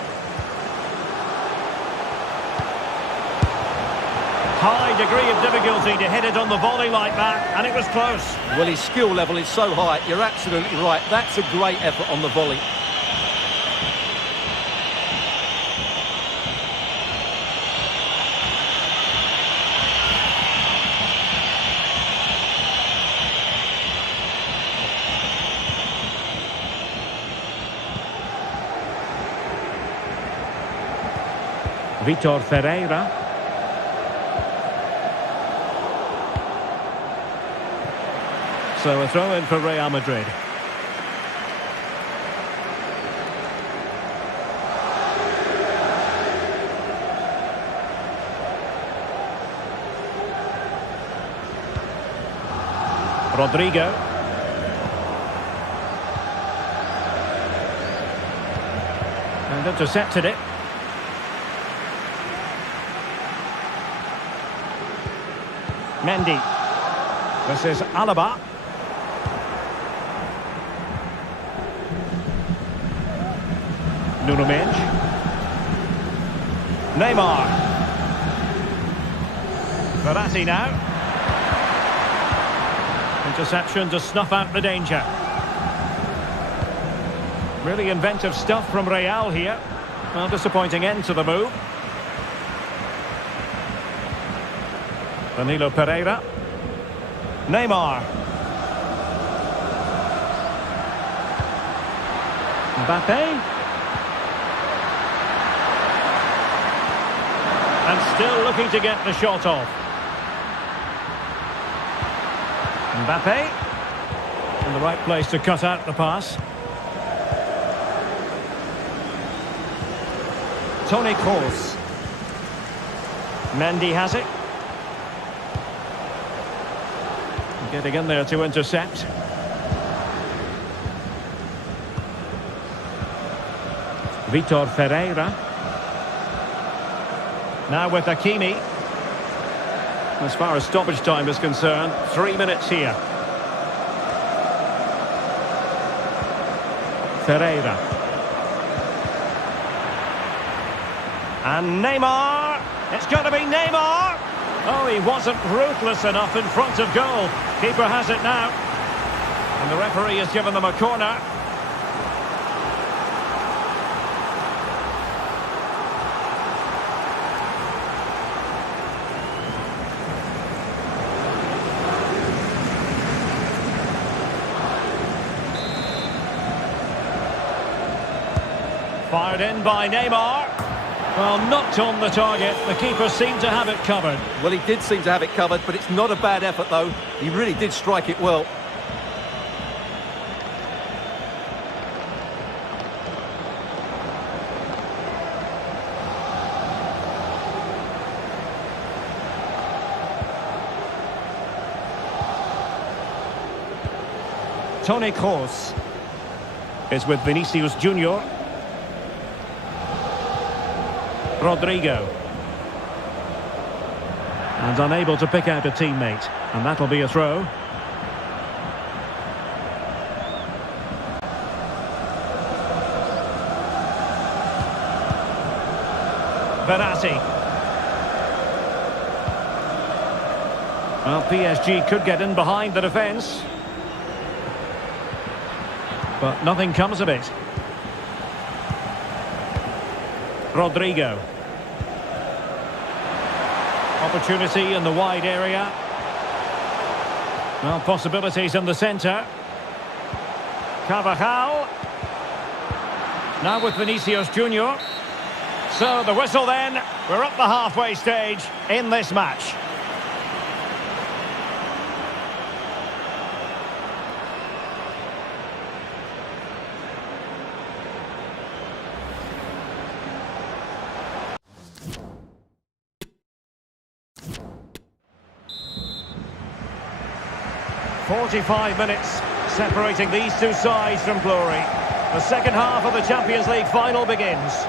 High degree of difficulty to hit it on the volley like that, and it was close. Well, his skill level is so high, you're absolutely right. That's a great effort on the volley. Vitor Ferreira. So a throw in for Real Madrid. Rodrigo. And intercepted it. Mendy. This is Alaba. Nuno Mendes. Neymar. Verratti now. Interception to snuff out the danger. Really inventive stuff from Real here. Well, disappointing end to the move. Danilo Pereira. Neymar. Mbappe. And still looking to get the shot off. Mbappe. In the right place to cut out the pass. Toni Kroos. Mendy has it. Getting in there to intercept. Vitor Ferreira. Now with Hakimi. As far as stoppage time is concerned, 3 minutes here. Ferreira. And Neymar. It's got to be Neymar. Oh, he wasn't ruthless enough in front of goal. Keeper has it now. And the referee has given them a corner. Fired in by Neymar. Well, knocked on the target. The keeper seemed to have it covered. Well, he did seem to have it covered, but it's not a bad effort, though. He really did strike it well. Toni Kroos is with Vinicius Junior. Rodrigo. And unable to pick out a teammate. And that'll be a throw. Verratti. Well, PSG could get in behind the defence. But nothing comes of it. Rodrigo. Opportunity in the wide area. Well, possibilities in the centre. Carvajal. Now with Vinicius Junior. So the whistle then. We're up the halfway stage in this match. "45 minutes separating these two sides from glory. The second half of the Champions League final begins.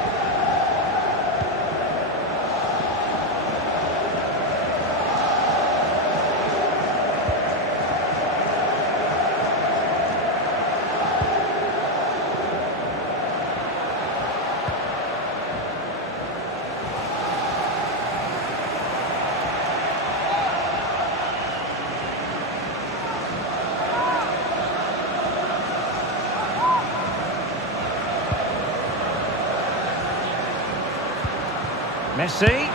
Messi.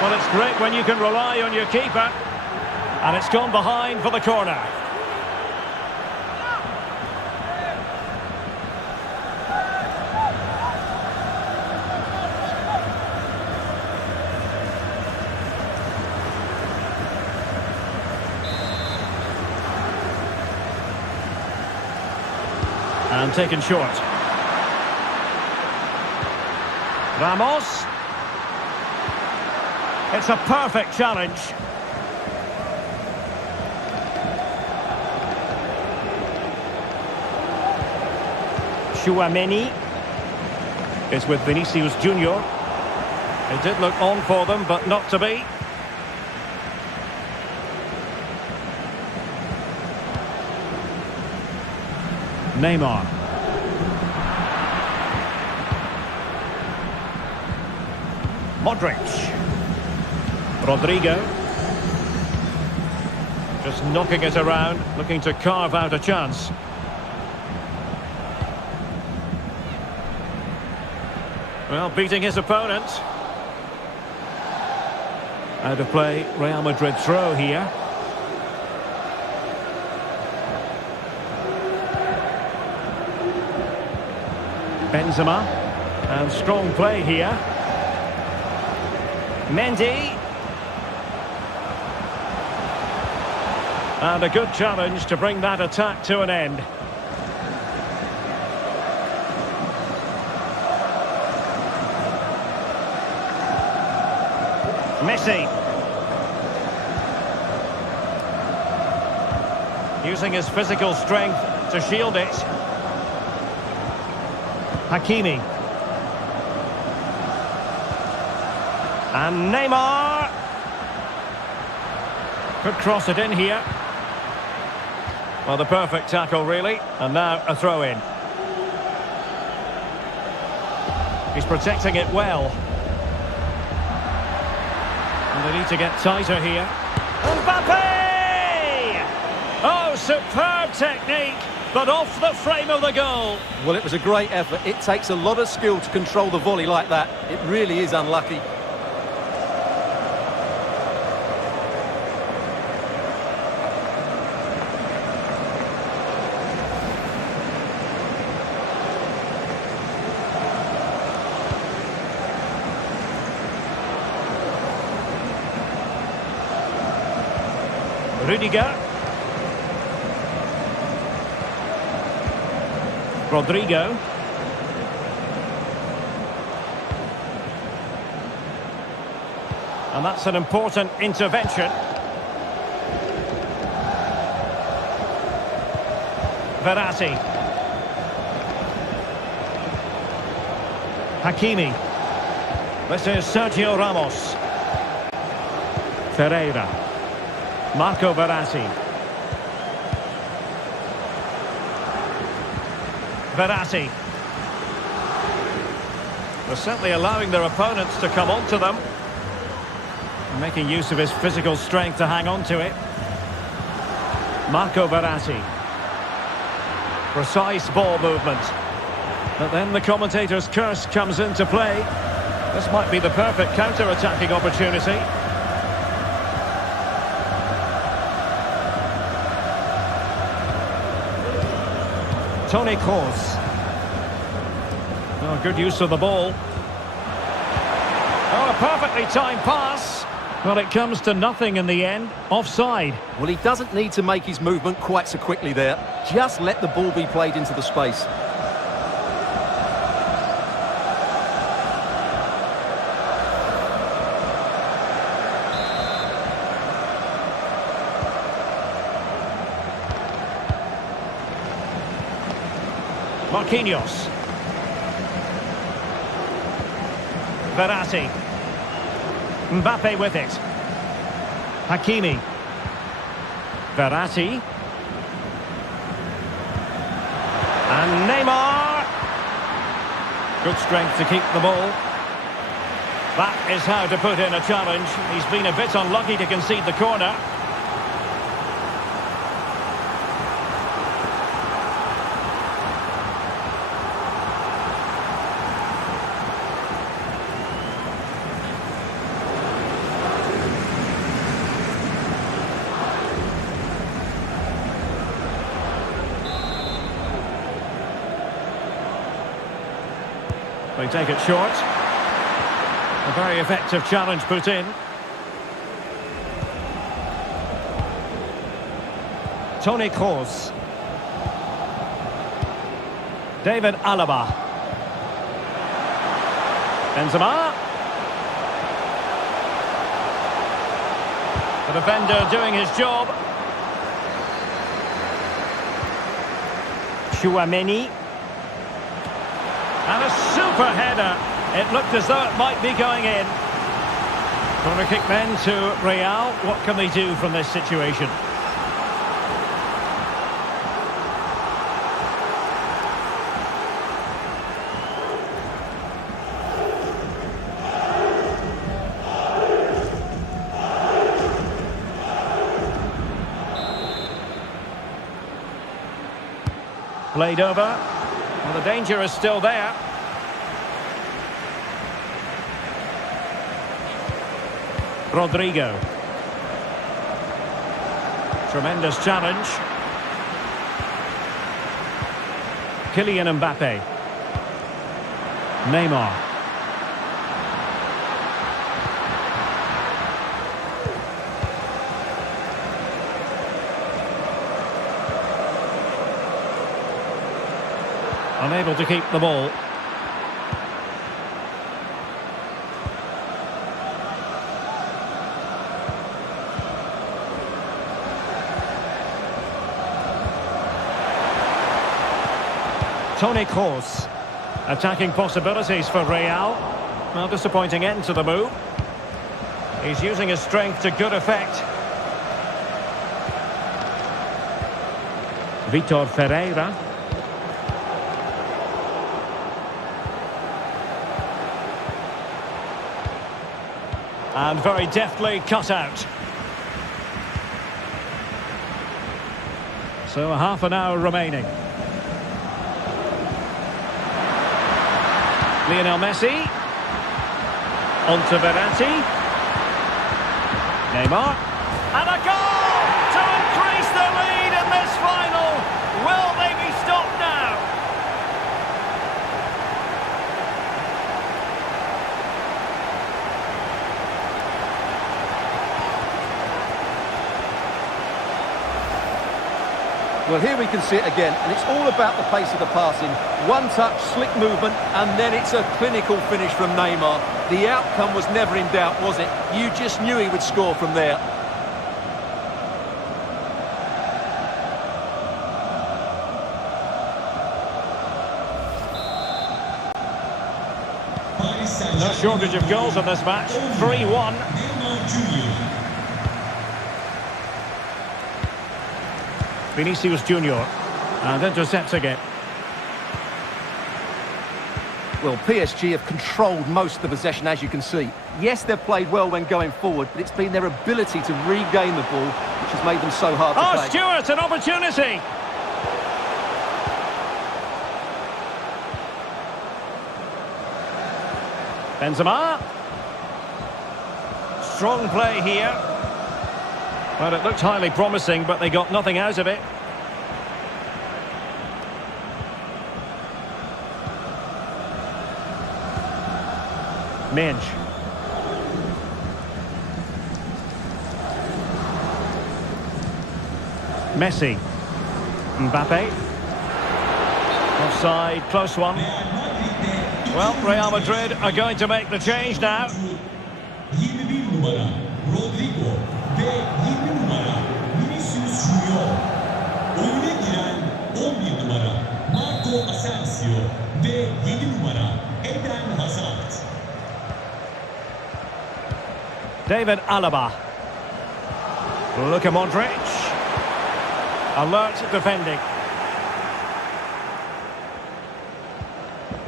Well, it's great when you can rely on your keeper. And it's gone behind for the corner. And taken short. Ramos. It's a perfect challenge. Tchouaméni is with Vinicius Junior. It did look on for them, but not to be. Neymar. Modric. Rodrigo. Just knocking it around, looking to carve out a chance. Well, beating his opponent. Out of play, Real Madrid throw here. Benzema. And strong play here. Mendy. And a good challenge to bring that attack to an end. Messi. Using his physical strength to shield it. Hakimi. And Neymar. Could cross it in here. Well, the perfect tackle, really. And now a throw-in. He's protecting it well. And they need to get tighter here. Mbappe! Oh, superb technique, but off the frame of the goal. Well, it was a great effort. It takes a lot of skill to control the volley like that. It really is unlucky. Rudiger. Rodrigo. And that's an important intervention. Verratti. Hakimi. This is Sergio Ramos. Ferreira. Marco Verratti. Verratti. They're certainly allowing their opponents to come onto them. Making use of his physical strength to hang on to it. Marco Verratti. Precise ball movement. But then the commentator's curse comes into play. This might be the perfect counter-attacking opportunity. Toni Kroos. Oh, good use of the ball. Oh, a perfectly timed pass. Well, it comes to nothing in the end. Offside. Well, he doesn't need to make his movement quite so quickly there. Just let the ball be played into the space. Marquinhos. Verratti. Mbappe with it. Hakimi. Verratti. And Neymar. Good strength to keep the ball. That is how to put in a challenge. He's been a bit unlucky to concede the corner. They take it short. A very effective challenge put in. Toni Kroos. David Alaba. Benzema. The defender doing his job. Tchouaméni. And a super header. It looked as though it might be going in. Corner kick then to Real. What can they do from this situation? Played over. Well, the danger is still there. Rodrigo. Tremendous challenge. Kylian Mbappe. Neymar. Unable to keep the ball. Toni Kroos. Attacking possibilities for Real. Well, disappointing end to the move. He's using his strength to good effect. Vitor Ferreira. And very deftly cut out. So half an hour remaining. Lionel Messi. On to Verratti. Neymar. And a goal to increase the lead in this final. Will they be stopped now? Well, here we can see it again, and it's all about the pace of the passing. One touch, slick movement, and then it's a clinical finish from Neymar. The outcome was never in doubt, was it? You just knew he would score from there. No shortage of goals in this match. 3-1. Vinicius Junior, and intercepting it. Well, PSG have controlled most of the possession, as you can see. Yes, they've played well when going forward, but it's been their ability to regain the ball which has made them so hard to play. Stewart, an opportunity! Benzema. Strong play here. Well, it looked highly promising, but they got nothing out of it. Minge. Messi. Mbappe. Offside, close one. Well, Real Madrid are going to make the change now. 21 numara Rodrigo ve 20 numara Vinicius Junior. Oyuna giren 11 numara Marco Asensio ve 7 numara Eden Hazard. David Alaba. Luka Modric. Alert defending.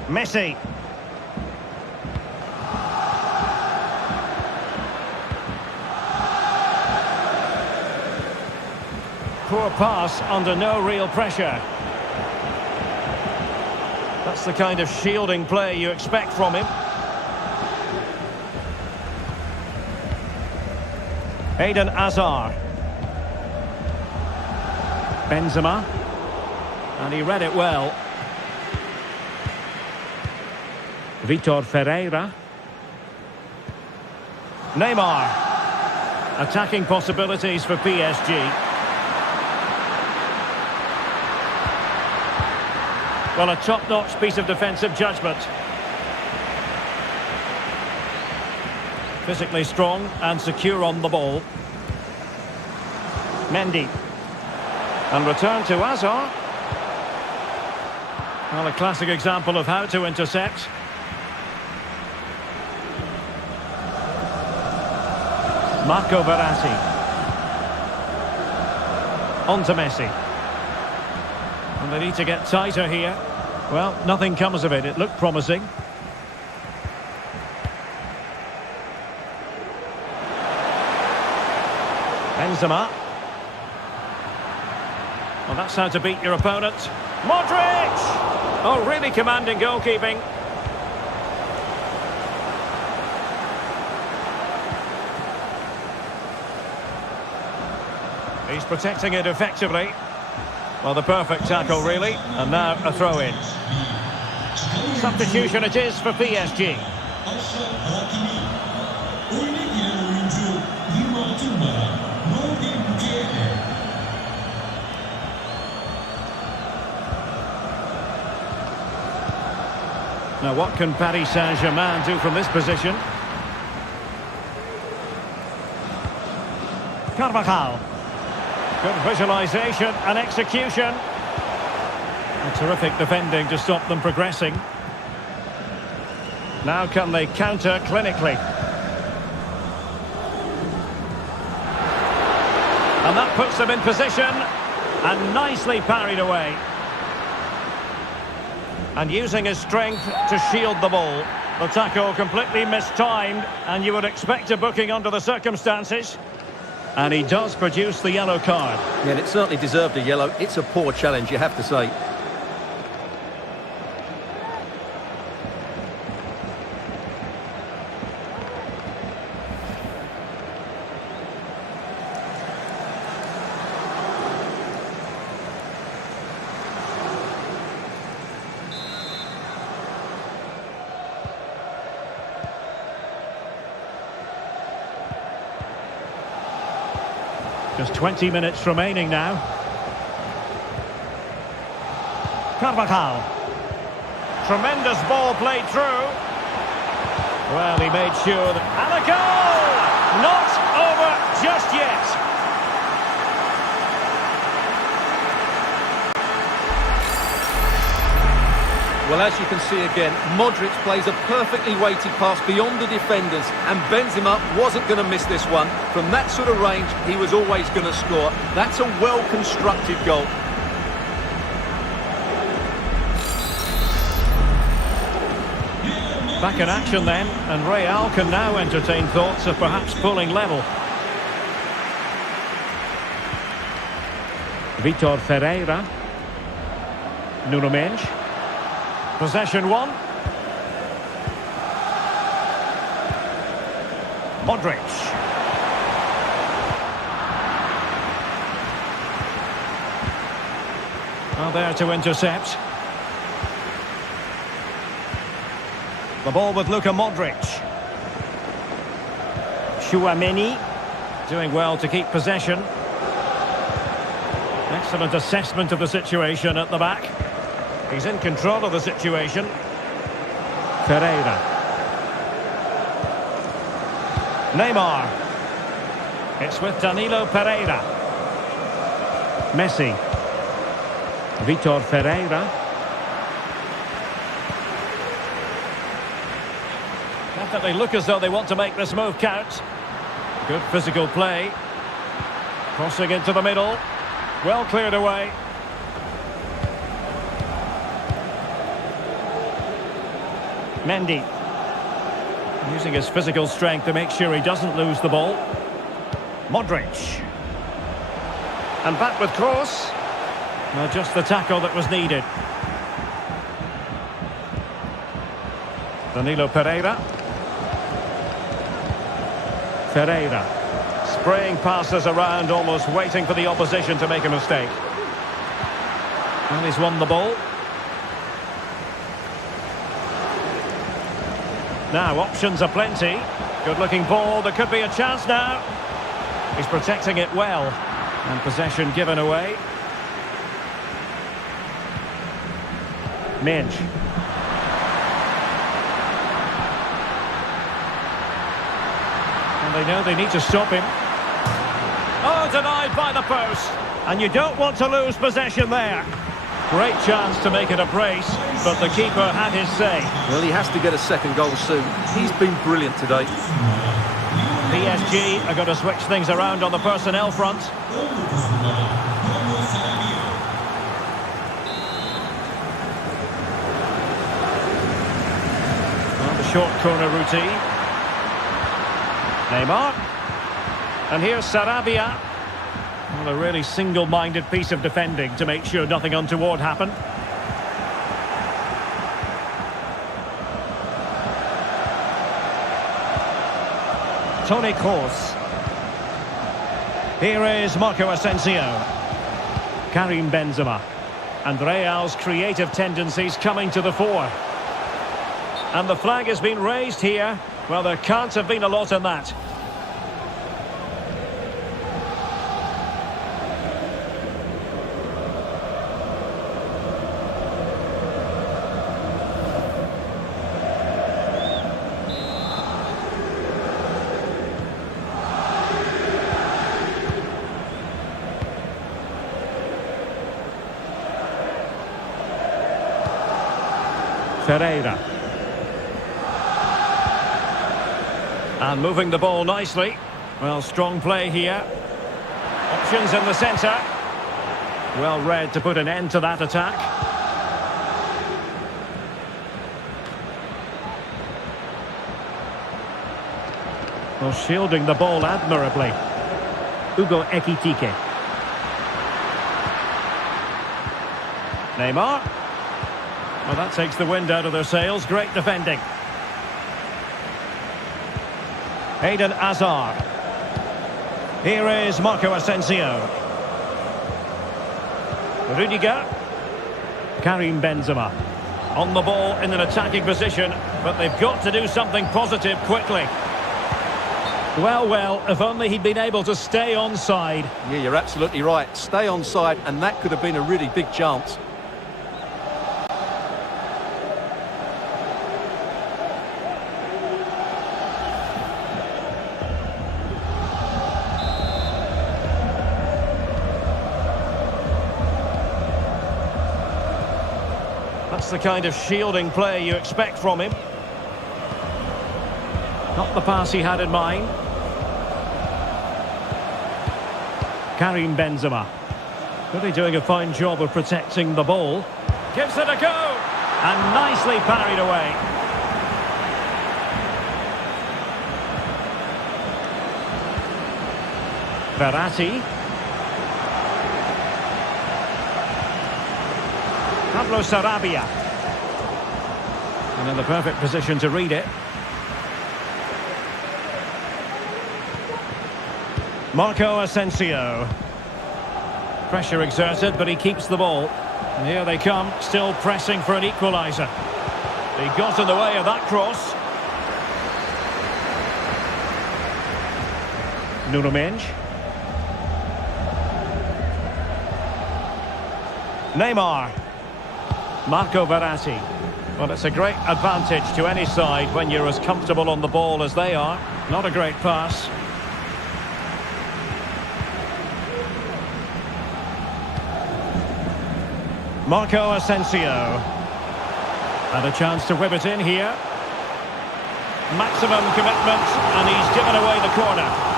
Messi. Poor pass under no real pressure. That's the kind of shielding play you expect from him. Eden Hazard. Benzema. And he read it well. Vitor Ferreira. Neymar. Attacking possibilities for PSG. Well, a top-notch piece of defensive judgment. Physically strong and secure on the ball. Mendy. And return to Hazard. Well, a classic example of how to intercept. Marco Verratti. On to Messi. And they need to get tighter here. Well, nothing comes of it. It looked promising. Benzema. Well, that's how to beat your opponent. Modric! Oh, really commanding goalkeeping. He's protecting it effectively. Well, the perfect tackle, really. And now a throw-in. Substitution it is for PSG. Now, what can Paris Saint-Germain do from this position? Carvajal. Good visualisation and execution. And terrific defending to stop them progressing. Now can they counter clinically? And that puts them in position. And nicely parried away. And using his strength to shield the ball. The tackle completely mistimed, and you would expect a booking under the circumstances. And he does produce the yellow card. Yeah, and it certainly deserved a yellow. It's a poor challenge, you have to say. Just 20 minutes remaining now. Carvajal. Tremendous ball played through. Well, he made sure that... And a goal! Not over just yet. Well, as you can see again, Modric plays a perfectly weighted pass beyond the defenders, and Benzema wasn't going to miss this one. From that sort of range, he was always going to score. That's a well-constructed goal. Back in action then, and Real can now entertain thoughts of perhaps pulling level. Vitor Ferreira. Nuno Mendes. Possession one. Modric. Well, there to intercept. The ball with Luka Modric. Tchouaméni doing well to keep possession. Excellent assessment of the situation at the back. He's in control of the situation. Ferreira. Neymar. It's with Danilo Pereira. Messi. Vitor Ferreira. Definitely look as though they want to make this move count. Good physical play. Crossing into the middle. Well cleared away. Mendy. Using his physical strength to make sure he doesn't lose the ball. Modric. And back with Kroos. Well, just the tackle that was needed. Danilo Pereira. Ferreira. Spraying passes around, almost waiting for the opposition to make a mistake. And he's won the ball. Now, options are plenty. Good-looking ball. There could be a chance now. He's protecting it well. And possession given away. Mendes. And they know they need to stop him. Oh, denied by the post. And you don't want to lose possession there. Great chance to make it a brace, but the keeper had his say. Well, he has to get a second goal soon. He's been brilliant today. PSG are going to switch things around on the personnel front. On the short corner routine. Neymar. And here's Sarabia. Well, a really single-minded piece of defending to make sure nothing untoward happened. Toni Kroos. Here is Marco Asensio. Karim Benzema. And Real's creative tendencies coming to the fore. And the flag has been raised here. Well, there can't have been a lot in that. Ferreira. And moving the ball nicely. Well, strong play here. options in the centre. Well read to put an end to that attack. Well, shielding the ball admirably. Hugo Ekitike. Neymar. Well, that takes the wind out of their sails. Great defending. Eden Hazard. Here is Marco Asensio. Rudiger. Karim Benzema. On the ball in an attacking position, but they've got to do something positive quickly. Well, if only he'd been able to stay onside. Yeah, you're absolutely right. Stay onside, and that could have been a really big chance. That's the kind of shielding play you expect from him. Not the pass he had in mind. Karim Benzema. Really doing a fine job of protecting the ball. Gives it a go. And nicely parried away. Verratti. Pablo Sarabia. And in the perfect position to read it. Marco Asensio. Pressure exerted, but he keeps the ball. And here they come, still pressing for an equaliser. He got in the way of that cross. Nuno Mendes. Neymar. Marco Verratti. Well, it's a great advantage to any side when you're as comfortable on the ball as they are. Not a great pass. Marco Asensio. And a chance to whip it in here. Maximum commitment, and he's given away the corner.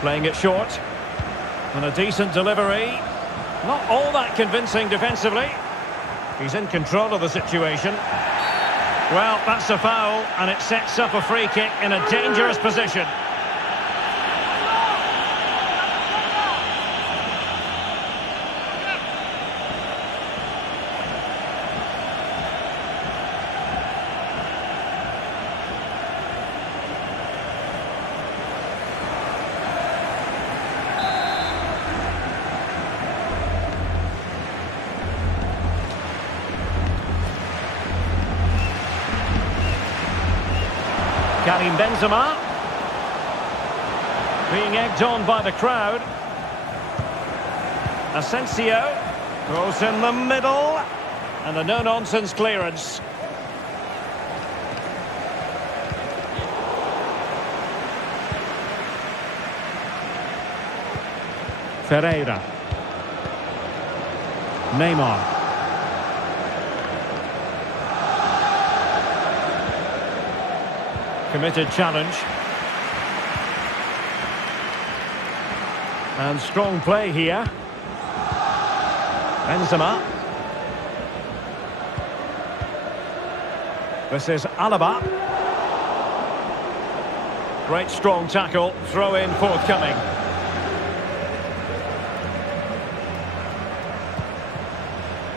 Playing it short. And a decent delivery. Not all that convincing defensively. He's in control of the situation. Well, that's a foul, and it sets up a free kick in a dangerous position. Karim Benzema. Being egged on by the crowd. Asensio. Goes in the middle. And a no-nonsense clearance. Ferreira. Neymar. Committed challenge. And strong play here. Benzema. This is Alaba. Great strong tackle. Throw in forthcoming.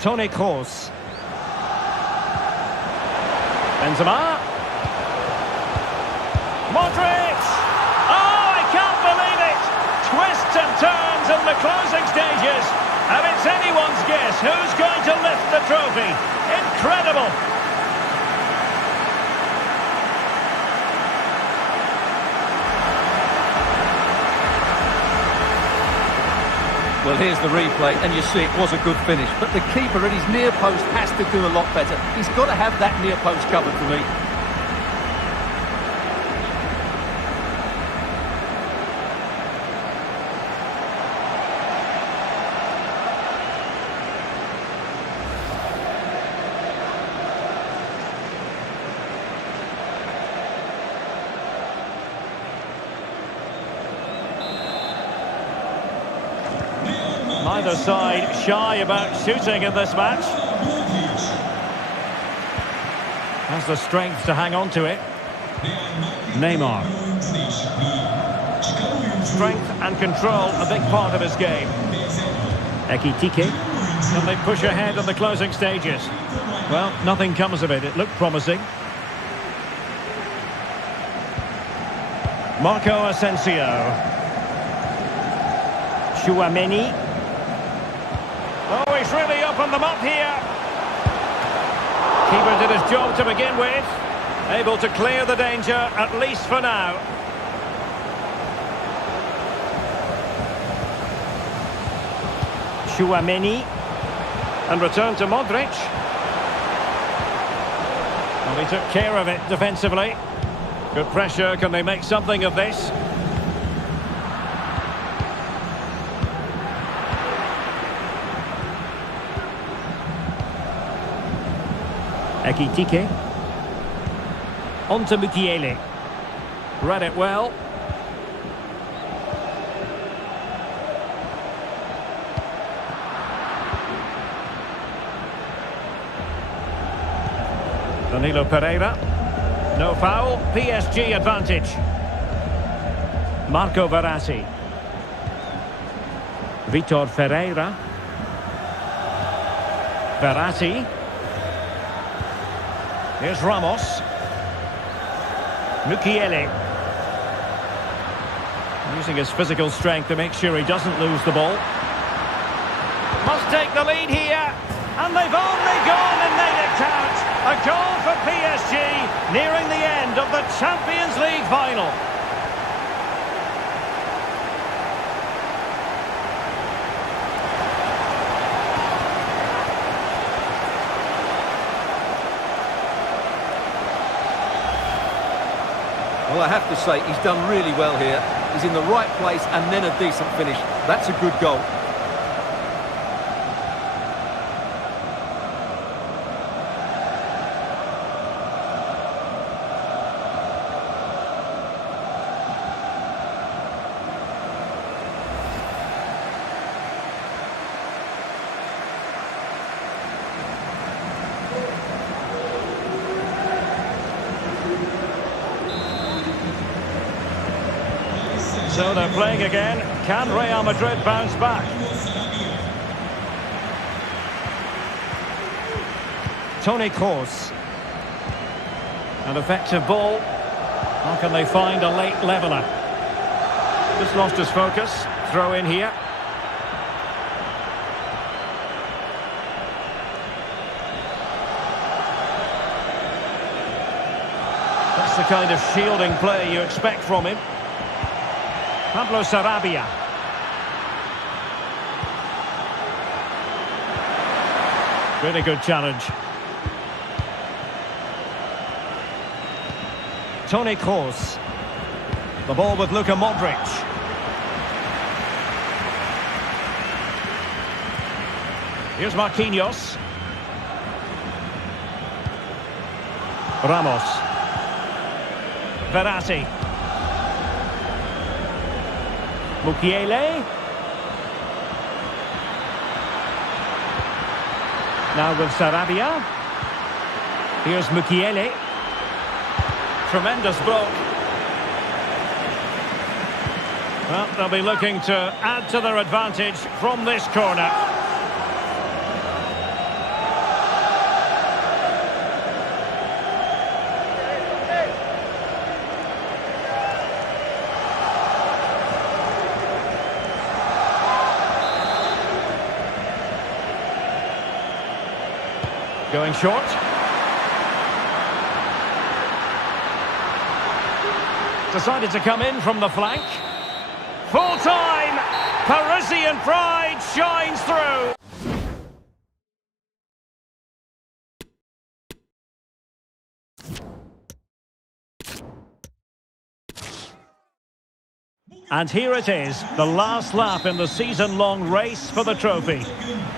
Toni Kroos. Benzema. Madrid! Oh, I can't believe it! Twists and turns in the closing stages. And it's anyone's guess who's going to lift the trophy. Incredible! Well, here's the replay, and you see it was a good finish. But the keeper at his near post has to do a lot better. He's got to have that near post covered for me. Neither side shy about shooting in this match. Has the strength to hang on to it. Neymar. Strength and control, a big part of his game. Ekitike. Can they push ahead in the closing stages? Well, nothing comes of it. It looked promising. Marco Asensio. Chouameni. Oh, he's really opened them up here. Keeper did his job to begin with. Able to clear the danger, at least for now. Chouameni. And return to Modric. Well, he took care of it defensively. Good pressure. Can they make something of this? Ekitike. On to Mukiele. Read it well. Danilo Pereira. No foul. PSG advantage. Marco Verratti. Vitor Ferreira. Verratti. Here's Ramos. Mukiele. Using his physical strength to make sure he doesn't lose the ball. Must take the lead here. And they've only gone and made it count. A goal for PSG, nearing the end of the Champions League final. Well, I have to say, he's done really well here. He's in the right place and then a decent finish. That's a good goal. So they're playing again. Can Real Madrid bounce back? Toni Kroos. An effective ball. How can they find a late leveller? Just lost his focus. Throw in here. That's the kind of shielding play you expect from him. Pablo Sarabia. Really good challenge. Toni Kroos. The ball with Luka Modric. Here's Marquinhos. Ramos. Verratti. Mukiele. Now with Sarabia. Here's Mukiele. Tremendous block. Well, they'll be looking to add to their advantage from this corner. Going short. Decided to come in from the flank. Full time! Parisian pride shines through! And here it is, the last lap in the season-long race for the trophy.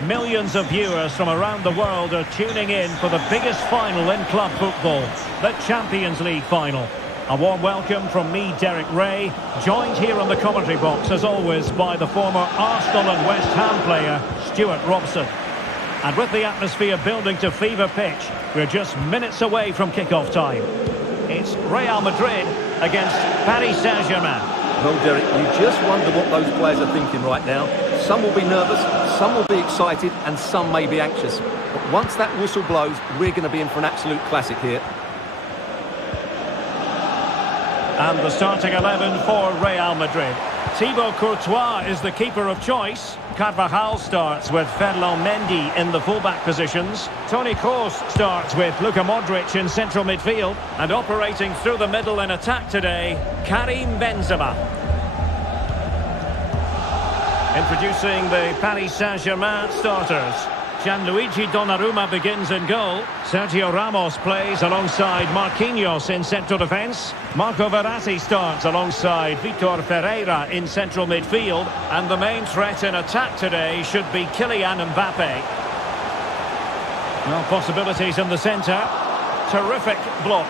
Millions of viewers from around the world are tuning in for the biggest final in club football, the Champions League final. A warm welcome from me, Derek Ray, joined here on the commentary box, as always, by the former Arsenal and West Ham player, Stuart Robson. And with the atmosphere building to fever pitch, we're just minutes away from kick-off time. It's Real Madrid against Paris Saint-Germain. Well, Derek, you just wonder what those players are thinking right now. Some will be nervous, some will be excited, and some may be anxious. But once that whistle blows, we're going to be in for an absolute classic here. And the starting 11 for Real Madrid. Thibaut Courtois is the keeper of choice. Carvajal starts with Ferland Mendy in the fullback positions. Toni Kroos starts with Luka Modric in central midfield. And operating through the middle in attack today, Karim Benzema. Introducing the Paris Saint-Germain starters. Gianluigi Donnarumma begins in goal. Sergio Ramos plays alongside Marquinhos in central defence. Marco Verratti starts alongside Vitor Ferreira in central midfield. And the main threat in attack today should be Kylian Mbappe. Well, possibilities in the centre. Terrific block.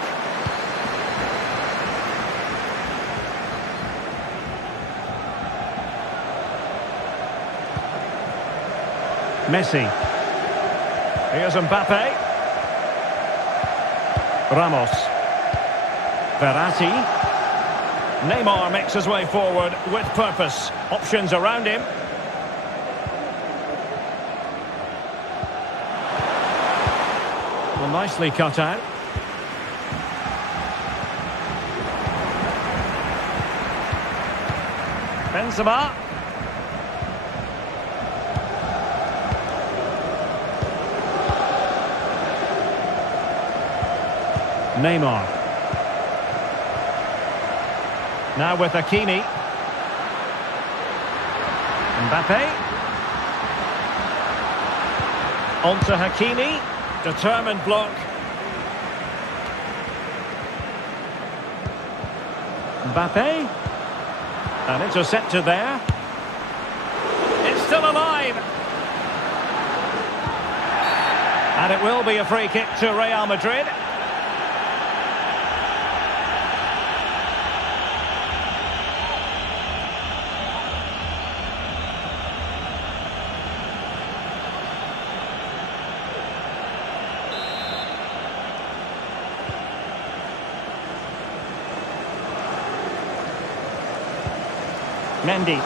Messi. Here's Mbappe. Ramos. Verratti. Neymar makes his way forward with purpose. Options around him. Well, nicely cut out. Benzema. Neymar. Now with Hakimi. Mbappe. On to Hakimi. Determined block. Mbappe. And intercepted there. It's still alive. And it will be a free kick to Real Madrid. Mendy.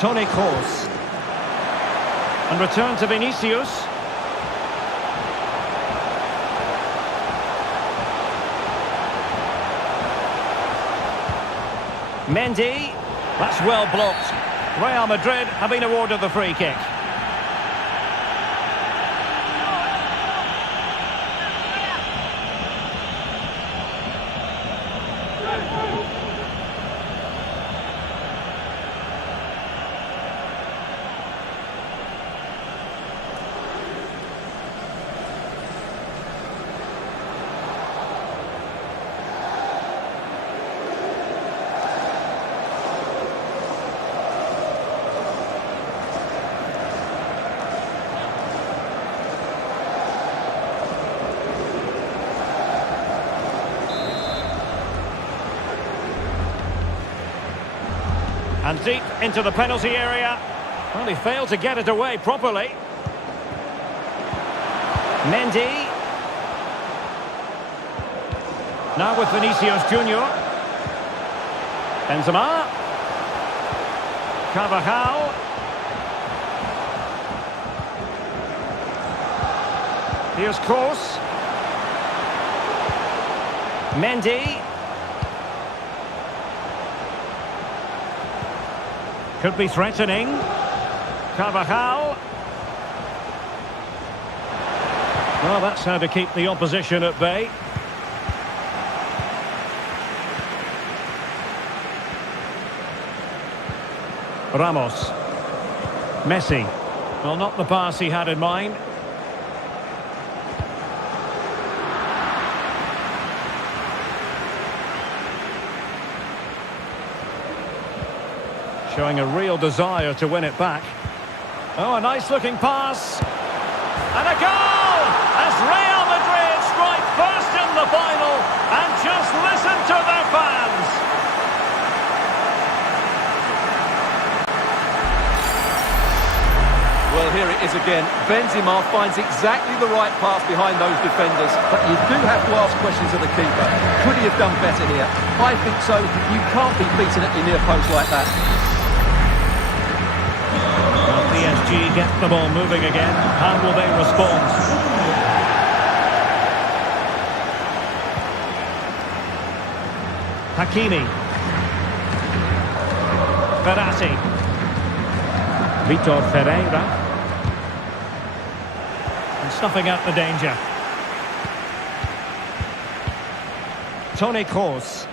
Toni Kroos. And return to Vinicius. Mendy. That's well blocked. Real Madrid have been awarded the free kick. And deep into the penalty area. Well, he failed to get it away properly. Mendy. Now with Vinicius Junior. Benzema. Carvajal. Here's Kroos. Mendy. Could be threatening. Carvajal. Well, that's how to keep the opposition at bay. Ramos. Messi. Well, not the pass he had in mind. Showing a real desire to win it back. Oh, a nice looking pass. And a goal! As Real Madrid strike first in the final, and just listen to their fans. Well, here it is again. Benzema finds exactly the right pass behind those defenders, but you do have to ask questions of the keeper. Could he have done better here? I think so. You can't be beaten at your near post like that. Well, PSG get the ball moving again. How will they respond? Hakimi. Verratti. Vitor Ferreira. And snuffing out the danger. Toni Kroos.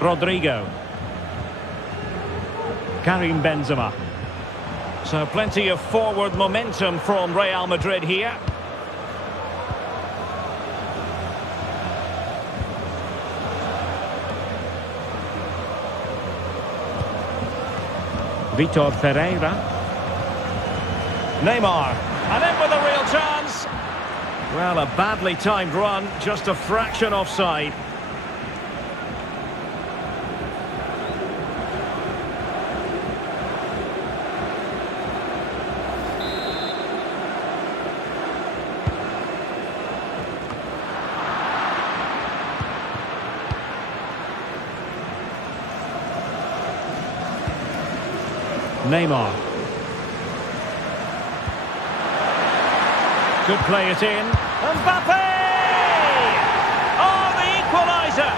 Rodrigo. Karim Benzema. So plenty of forward momentum from Real Madrid here. Vitor Ferreira. Neymar. And in with a real chance. Well, a badly timed run, just a fraction offside. Neymar. Could play it in. Mbappe! Oh, the equaliser!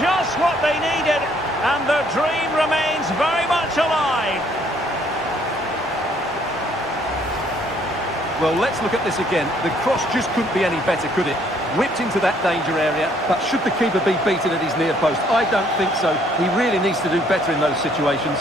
Just what they needed, and the dream remains very much alive. Well, let's look at this again. The cross just couldn't be any better, could it? Whipped into that danger area, but should the keeper be beaten at his near post? I don't think so. He really needs to do better in those situations.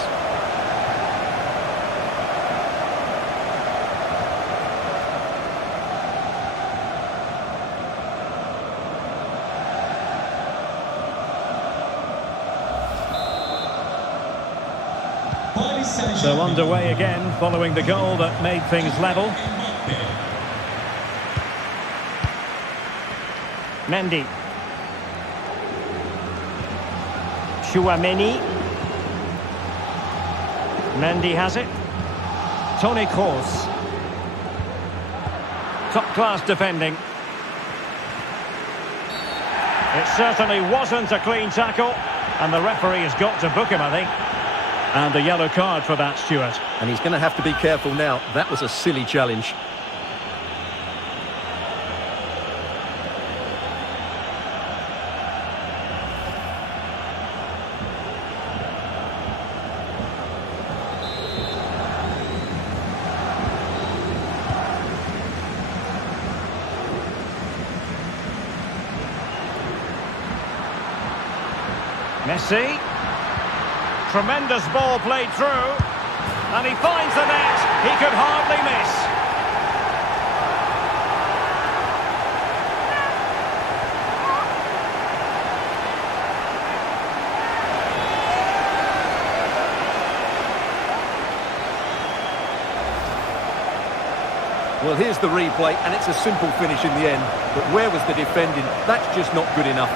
So underway again, following the goal that made things level. Mendy. Chouameni. Mendy has it. Toni Kroos. Top-class defending. It certainly wasn't a clean tackle, and the referee has got to book him, I think. And a yellow card for that, Stuart. And he's going to have to be careful now. That was a silly challenge. Messi. Tremendous ball played through, and he finds the net. He could hardly miss. Well, here's the replay, and it's a simple finish in the end. But where was the defending? That's just not good enough.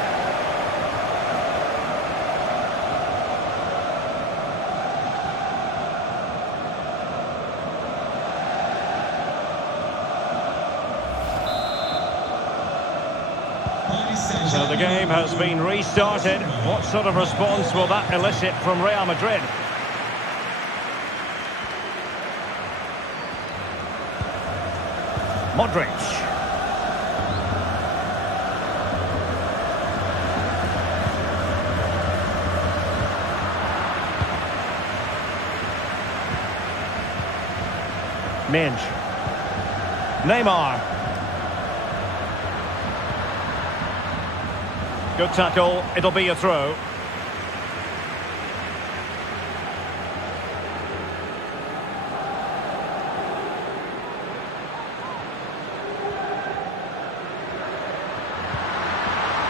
So the game has been restarted. What sort of response will that elicit from Real Madrid? Modric. Minge. Neymar. Good tackle, it'll be a throw.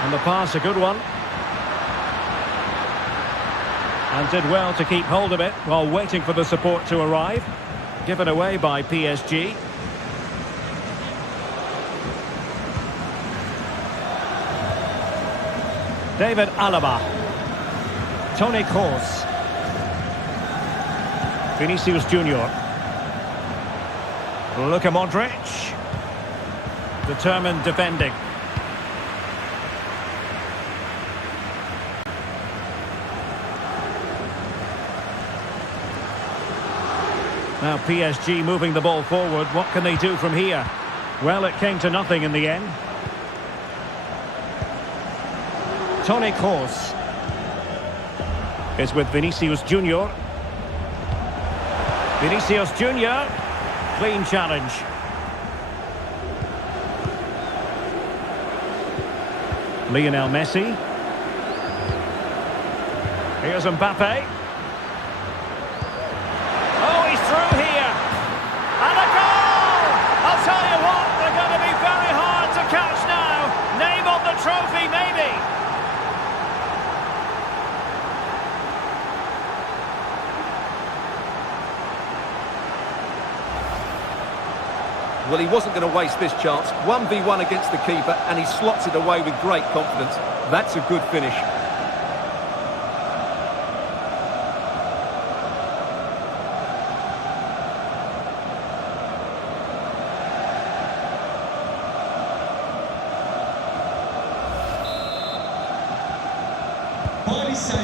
And the pass, a good one. And did well to keep hold of it while waiting for the support to arrive. Given away by PSG. David Alaba. Toni Kroos. Vinicius Junior. Luka Modric. Determined defending. Now PSG moving the ball forward. What can they do from here? Well, it came to nothing in the end. Toni Kroos is with Vinicius Junior. Vinicius Junior. Clean challenge. Lionel Messi. Here's Mbappe. Oh, he's through here. And a goal! I'll tell you what, they're going to be very hard to catch now. Name on the trophy, maybe. Well, he wasn't going to waste this chance. 1v1 against the keeper, and he slots it away with great confidence. That's a good finish.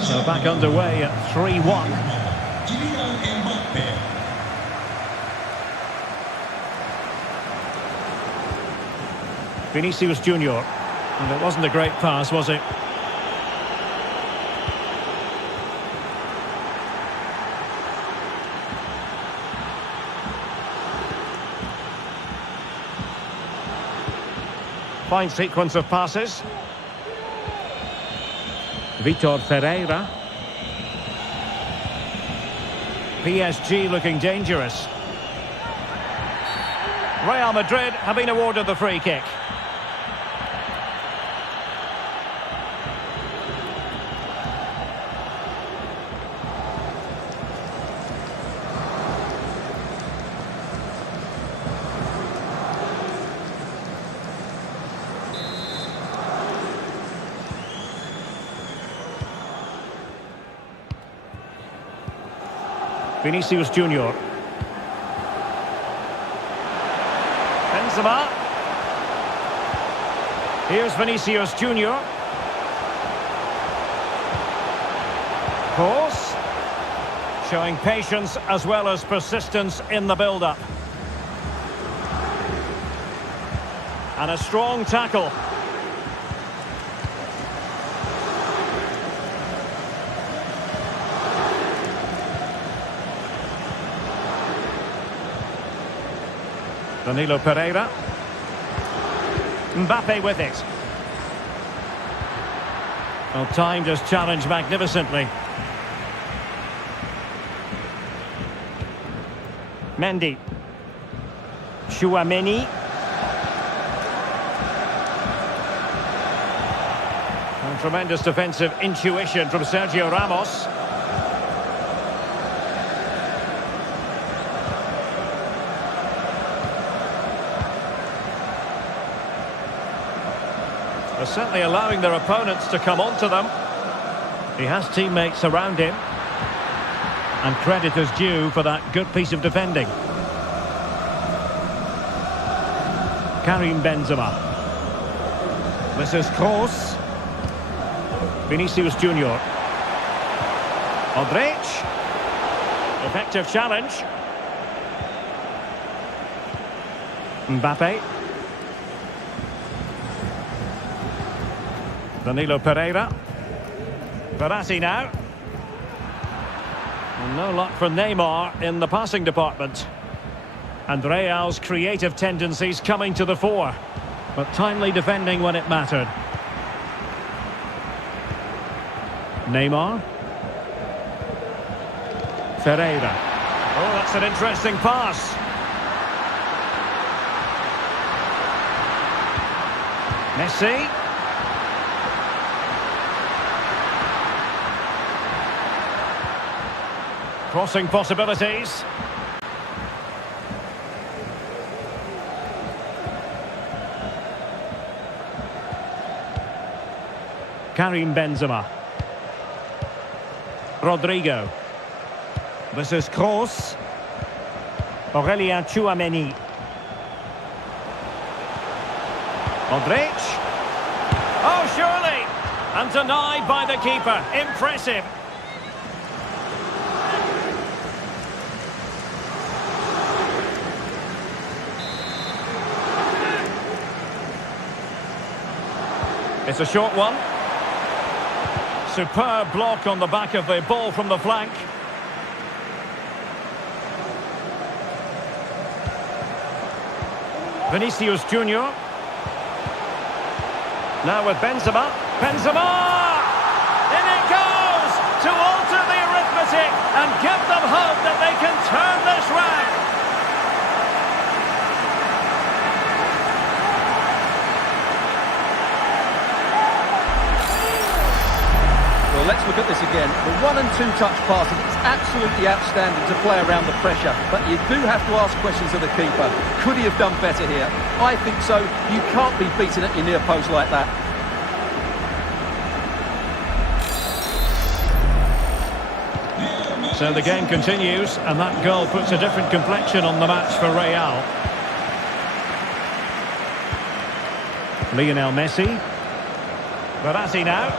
So back underway at 3-1. Vinicius Junior. And it wasn't a great pass, was it? Fine sequence of passes. Vitor Ferreira. PSG looking dangerous. Real Madrid have been awarded the free kick. Vinicius Junior. Benzema. Here's Vinicius Junior. Kroos. Showing patience as well as persistence in the build-up. And a strong tackle. Danilo Pereira. Mbappe with it. Well, timed his challenge magnificently. Mendy. Chouameni. And tremendous defensive intuition from Sergio Ramos. They're certainly allowing their opponents to come onto them. He has teammates around him. And credit is due for that good piece of defending. Karim Benzema. This is Kroos. Vinicius Junior. Modric. Effective challenge. Mbappe. Danilo Pereira. Verratti now. And no luck for Neymar in the passing department. And Real's creative tendencies coming to the fore. But timely defending when it mattered. Neymar. Ferreira. Oh, that's an interesting pass. Messi. Crossing possibilities. Karim Benzema. Rodrigo. This is Kroos. Aurelien Tchouameni. Modric. Oh, surely! And denied by the keeper. Impressive. It's a short one. Superb block on the back of the ball from the flank. Vinicius Junior. Now with Benzema. Benzema! In it goes! To alter the arithmetic and give them hope that they can turn this round. Well, let's look at this again. The 1 and 2 touch passing is absolutely outstanding to play around the pressure, but you do have to ask questions of the keeper. Could he have done better here? I think so. You can't be beaten at your near post like that. So the game continues, and that goal puts a different complexion on the match for Real. Lionel Messi. Verratti now.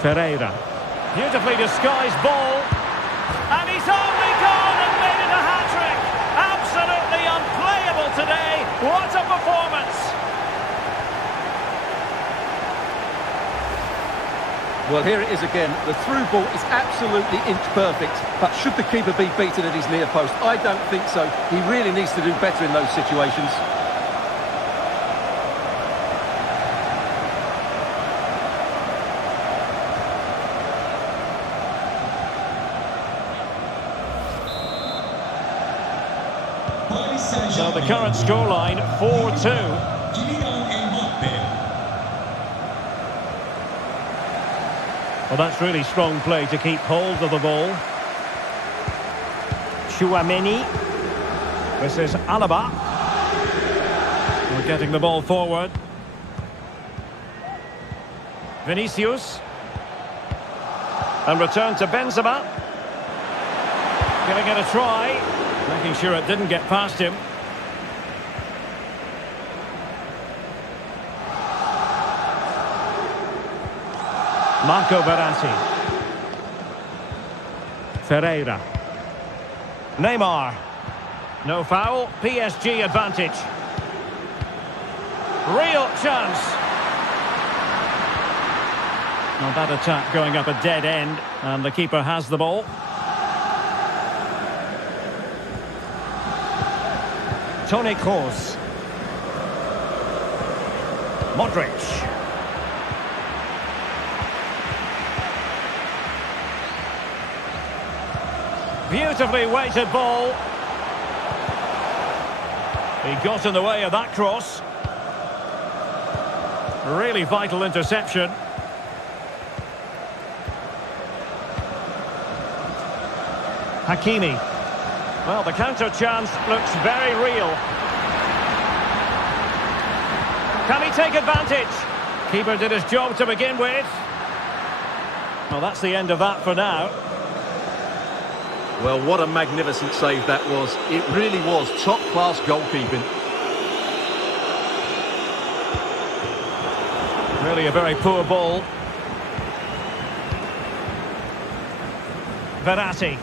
Ferreira. Beautifully disguised ball. And he's only gone and made it a hat-trick. Absolutely unplayable today. What a performance. Well, here it is again. The through ball is absolutely inch perfect. But should the keeper be beaten at his near post? I don't think so. He really needs to do better in those situations. So the current scoreline, 4-2. Well, that's really strong play to keep hold of the ball. Tchouameni. This is Alaba. We're getting the ball forward. Vinicius. And return to Benzema. Giving it a try. Making sure it didn't get past him. Marco Verratti. Ferreira. Neymar. No foul. PSG advantage. Real chance. Well, that attack going up a dead end, and the keeper has the ball. Toni Kroos. Modric. Beautifully weighted ball. He got in the way of that cross. Really vital interception. Hakimi. Well, the counter chance looks very real. Can he take advantage? Keeper did his job to begin with. Well, that's the end of that for now. Well, what a magnificent save that was. It really was top-class goalkeeping. Really a very poor ball. Verratti.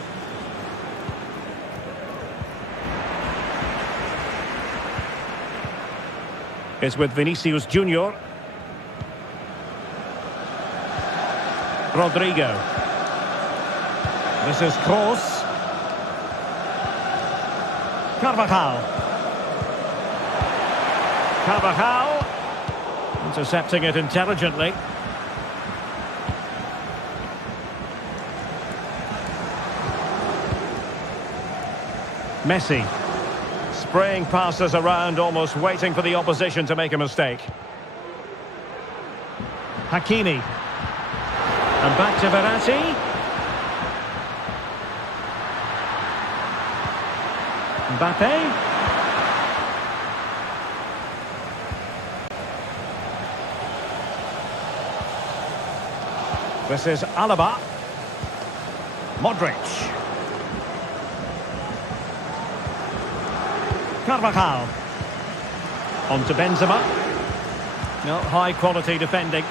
It's with Vinicius Junior. Rodrigo. This is Kroos. Carvajal. Intercepting it intelligently. Messi. Spraying passes around, almost waiting for the opposition to make a mistake. Hakimi. And back to Verratti. Mbappe. This is Alaba. Modric. Carvajal. On to Benzema. No, high quality defending.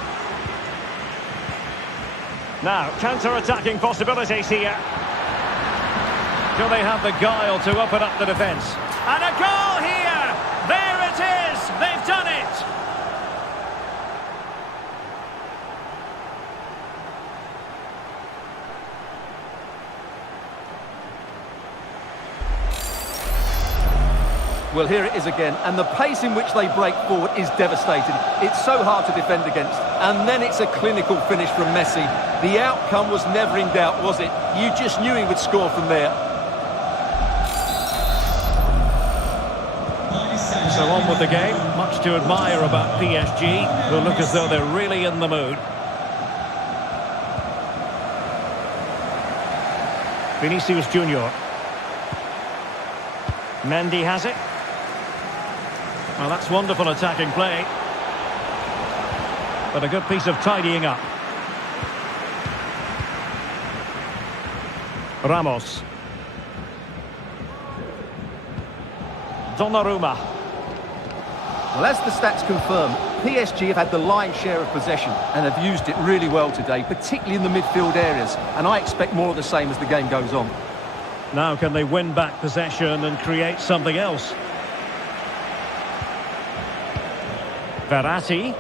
Now, counter-attacking possibilities here. Do they have the guile to open up the defence? And a goal here! There it is! They've done it! Well, here it is again, and the pace in which they break forward is devastating. It's so hard to defend against. And then it's a clinical finish from Messi. The outcome was never in doubt, was it? You just knew he would score from there. So on with the game. Much to admire about PSG, who look as though they're really in the mood. Vinicius Junior. Mendy has it. Well, that's wonderful attacking play. But a good piece of tidying up. Ramos. Donnarumma. Well, as the stats confirm, PSG have had the lion's share of possession and have used it really well today, particularly in the midfield areas. And I expect more of the same as the game goes on. Now can they win back possession and create something else? Verratti.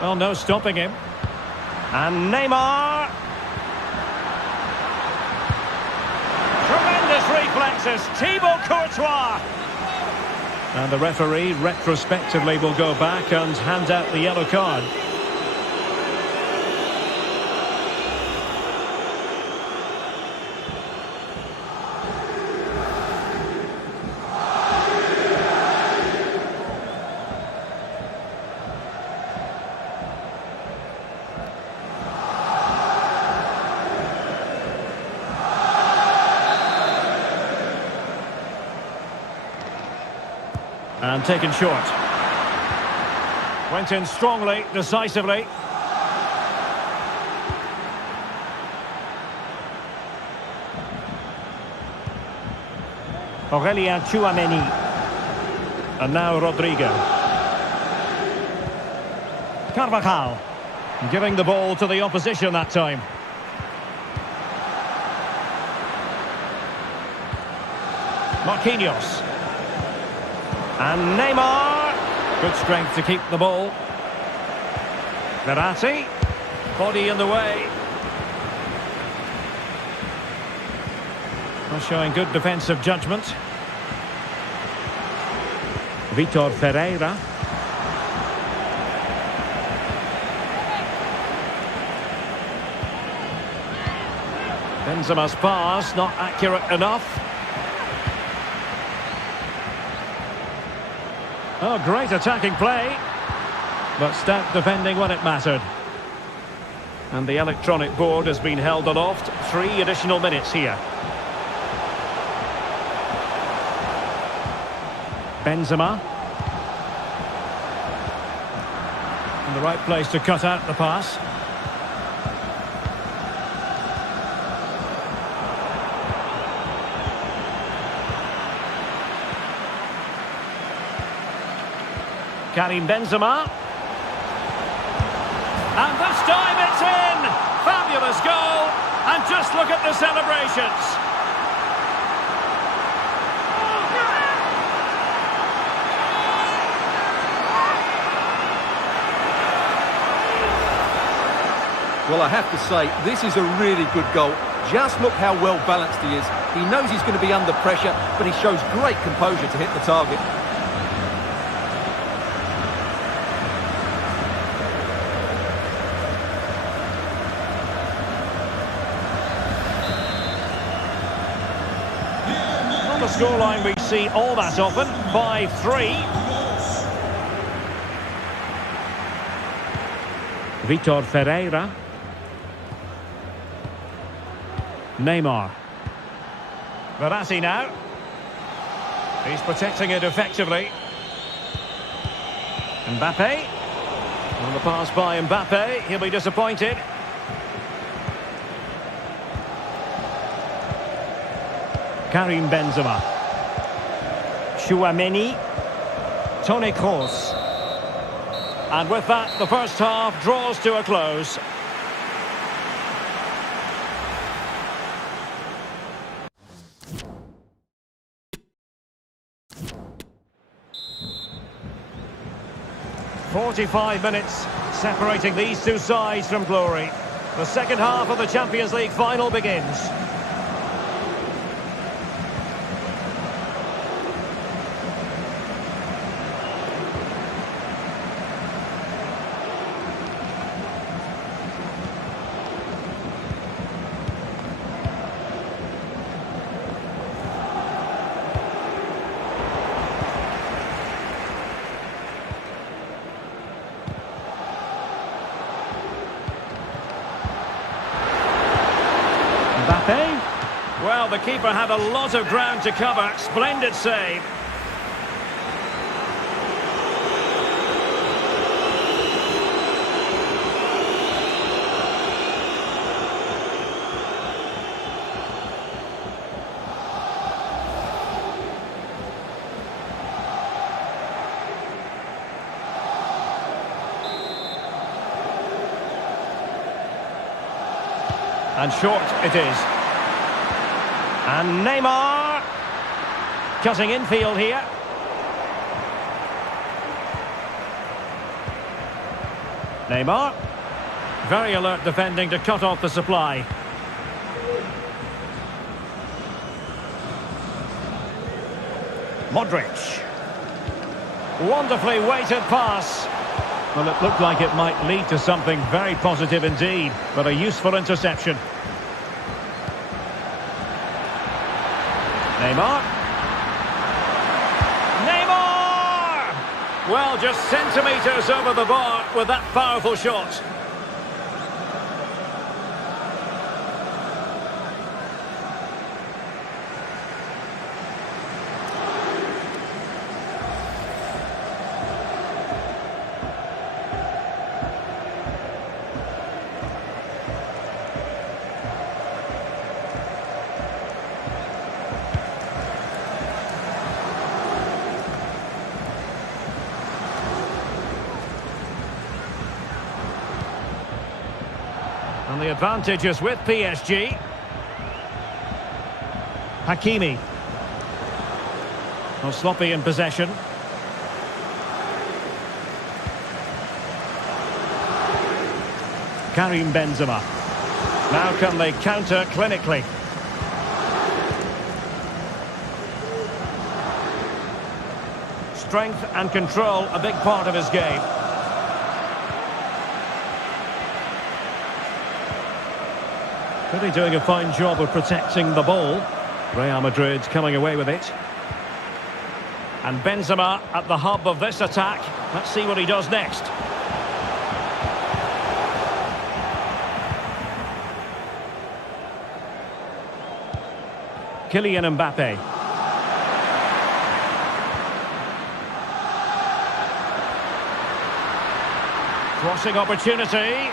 Well, no stopping him. And Neymar. Tremendous reflexes. Thibaut Courtois. And the referee retrospectively will go back and hand out the yellow card. And taken short. Went in strongly, decisively. Aurélien Tchouameni. And now Rodrigo. Carvajal. Giving the ball to the opposition that time. Marquinhos. And Neymar. Good strength to keep the ball. Verratti. Body in the way. Well, showing good defensive judgment. Vitor Ferreira. Benzema's pass, not accurate enough. Oh, great attacking play, but stout defending when it mattered. And the electronic board has been held aloft. 3 additional minutes here. Benzema. In the right place to cut out the pass. Karim Benzema. And this time it's in! Fabulous goal! And just look at the celebrations! Well, I have to say, this is a really good goal. Just look how well balanced he is. He knows he's going to be under pressure, but he shows great composure to hit the target. On the scoreline we see all that often, 5-3. Vitor Ferreira. Neymar. Verratti now. He's protecting it effectively. Mbappe. On the pass by Mbappe. He'll be disappointed. Karim Benzema. Chouameni. Toni Kroos. And with that, the first half draws to a close. "45 minutes separating these two sides from glory. The second half of the Champions League final begins. Mbappe. Well, the keeper had a lot of ground to cover. Splendid save. And short it is. And Neymar cutting infield here. Neymar. Very alert defending to cut off the supply. Modric. Wonderfully weighted pass. Well, it looked like it might lead to something very positive indeed, but a useful interception. Neymar. Neymar! Well, just centimetres over the bar with that powerful shot. And the advantage is with PSG. Hakimi. Well, sloppy in possession. Karim Benzema. Now can they counter clinically? Strength and control, a big part of his game. Really doing a fine job of protecting the ball. Real Madrid coming away with it. And Benzema at the hub of this attack. Let's see what he does next. Kylian Mbappe. Crossing opportunity.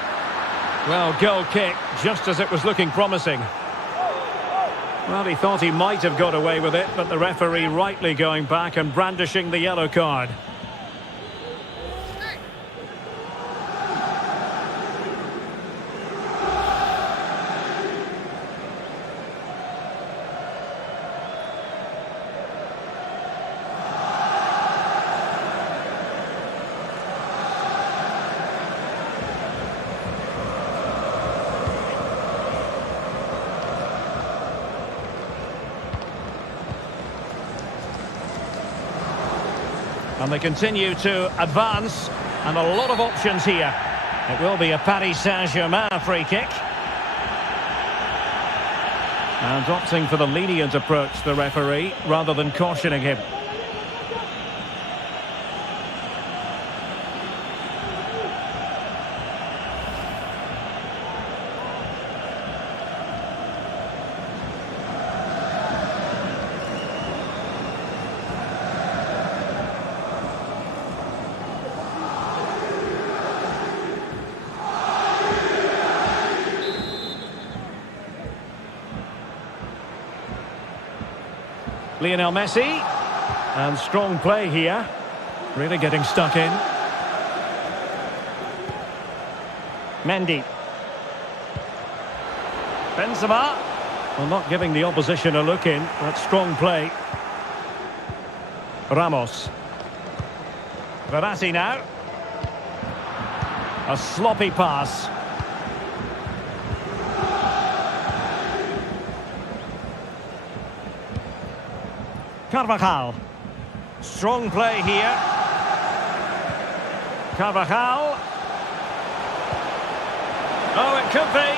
Well, goal kick, just as it was looking promising. Well, he thought he might have got away with it, but the referee rightly going back and brandishing the yellow card. And they continue to advance, and a lot of options here. It will be a Paris Saint-Germain free kick. And opting for the lenient approach, the referee, rather than cautioning him. Lionel Messi. And strong play here. Really getting stuck in. Mendy. Benzema. Well, not giving the opposition a look in. That's strong play. Ramos. Verratti now. A sloppy pass. Carvajal. Strong play here. Carvajal. Oh, it could be.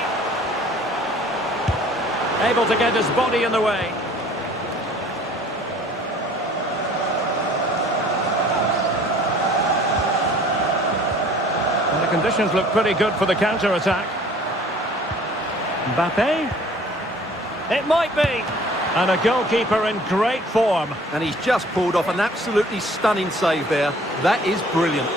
Able to get his body in the way. And the conditions look pretty good for the counter-attack. Mbappe. It might be. And a goalkeeper in great form. And he's just pulled off an absolutely stunning save there. That is brilliant.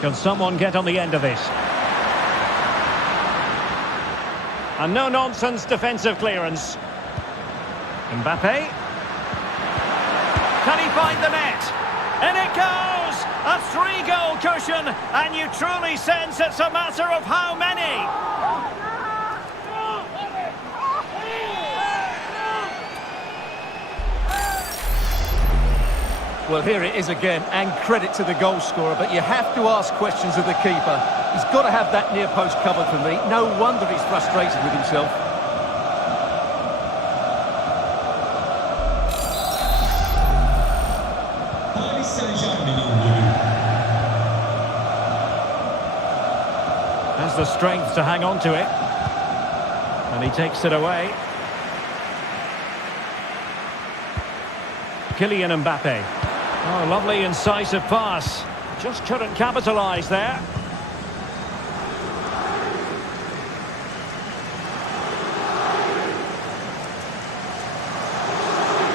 Can someone get on the end of this? A no-nonsense defensive clearance. Mbappe. Can he find the net? In it goes! A 3-goal cushion, and you truly sense it's a matter of how many. Well, here it is again, and credit to the goal scorer, but you have to ask questions of the keeper. He's got to have that near post covered for me. No wonder he's frustrated with himself. Paris Saint-Germain'in golü. Has the strength to hang on to it. And he takes it away. Kylian Mbappe. Oh, lovely incisive pass. Just couldn't capitalise there.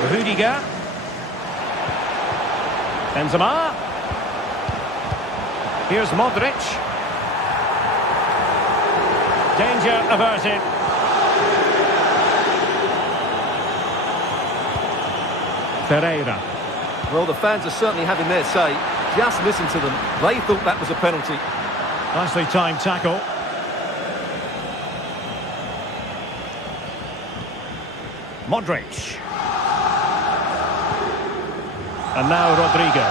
Rudiger. Benzema. Here's Modric. Danger averted. Pereira. Well, the fans are certainly having their say. Just listen to them. They thought that was a penalty. Nicely timed tackle. Modric. And now Rodrigo.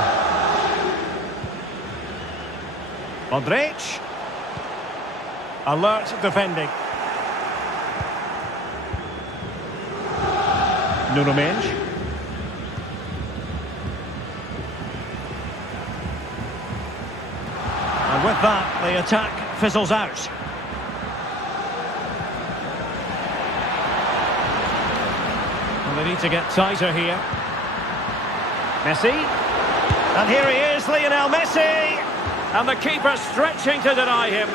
Modric. Alert defending. Nuno Mendes. And with that, the attack fizzles out. And they need to get tighter here. Messi. And here he is, Lionel Messi. And the keeper stretching to deny him.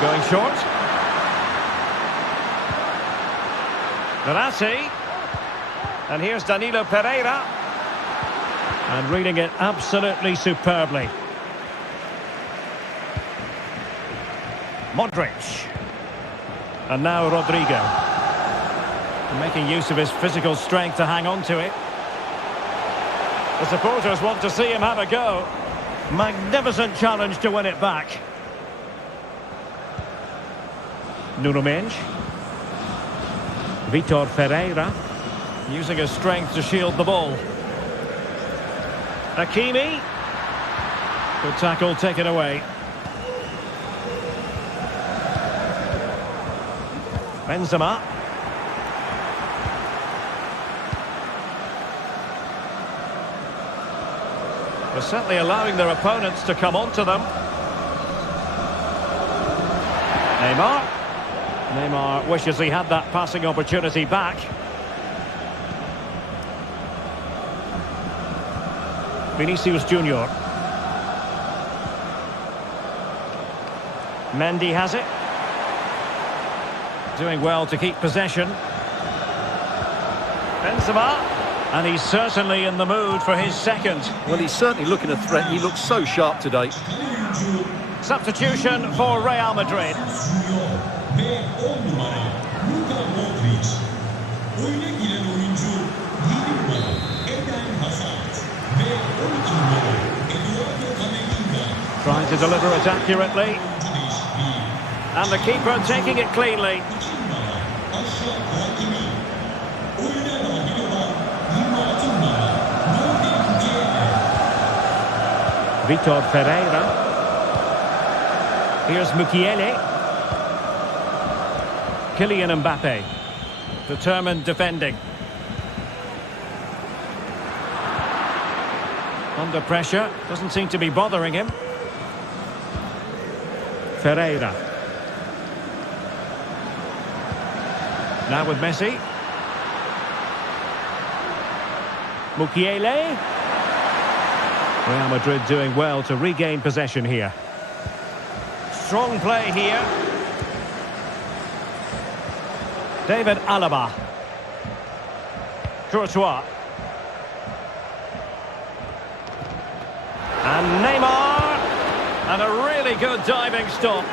Going short. Verratti. And here's Danilo Pereira. And reading it absolutely superbly. Modric. And now Rodrigo. Making use of his physical strength to hang on to it. The supporters want to see him have a go. Magnificent challenge to win it back. Nuno Mendes. Vitor Ferreira. Using his strength to shield the ball. Hakimi. Good tackle taken away. Benzema. They're certainly allowing their opponents to come onto them. Neymar. Neymar wishes he had that passing opportunity back. Vinicius Junior. Mendy has it. Doing well to keep possession. Benzema. And he's certainly in the mood for his second. Well, he's certainly looking a threat. He looks so sharp today. Substitution for Real Madrid. Ve 10 numara Luka Modric. Oyuna giren oyuncu 7 numara Eden Hazard ve 12 numara Eduardo Camavinga. Trying to deliver it accurately. And the keeper taking it cleanly. Aşağı Hakimi. Oyuna dahil olan 26 numara Nordic Dier. Vitor Ferreira. Here's Mukiele. Kylian Mbappe. Determined defending. Under pressure. Doesn't seem to be bothering him. Ferreira. Now with Messi. Mukiele. Real Madrid doing well to regain possession here. Strong play here. David Alaba. Courtois. And Neymar. And a really good diving stop.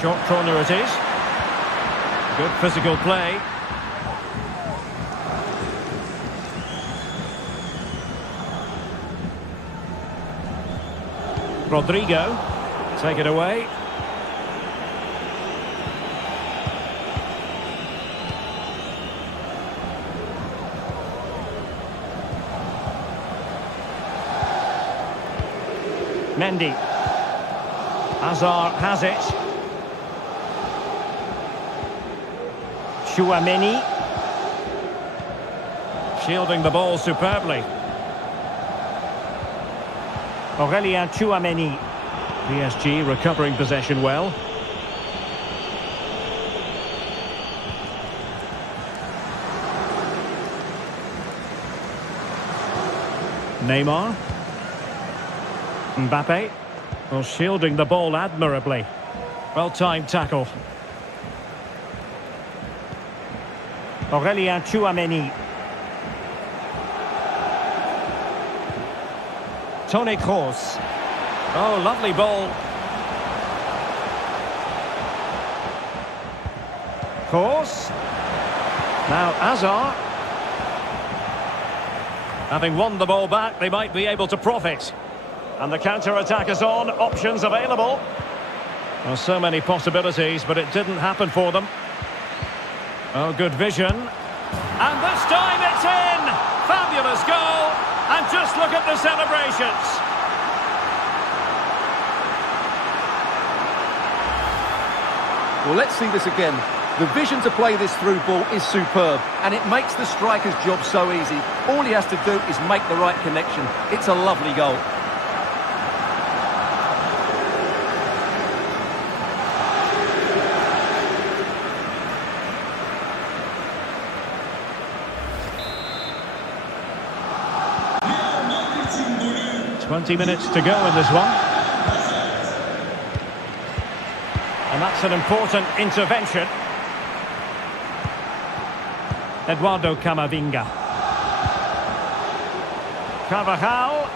Short corner it is. Good physical play. Rodrigo. Take it away. Mendy. Hazard has it. Tchouaméni. Shielding the ball superbly. Aurélien Tchouaméni. PSG recovering possession well. Neymar. Mbappe. Well, shielding the ball admirably. Well-timed tackle. Aurélien Tchouaméni. Toni Kroos. Oh, lovely ball. Kroos. Now Hazard. Having won the ball back, they might be able to profit. And the counter-attack is on. Options available. Well, so many possibilities, but it didn't happen for them. Oh, good vision. And this time it's in! Fabulous goal! And just look at the celebrations. Well, let's see this again. The vision to play this through ball is superb, and it makes the striker's job so easy. All he has to do is make the right connection. It's a lovely goal. Real Madrid'in golü 20 minutes to go in this one. And that's an important intervention. Eduardo Camavinga. Carvajal.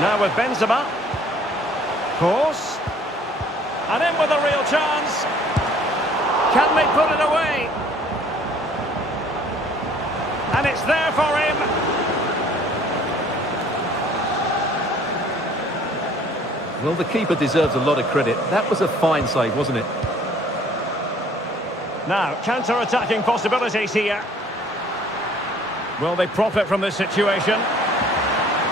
Now with Benzema. Kroos. And in with a real chance. Can they put it away? And it's there for him. Well, the keeper deserves a lot of credit. That was a fine save, wasn't it? Now, counter-attacking possibilities here. Will they profit from this situation?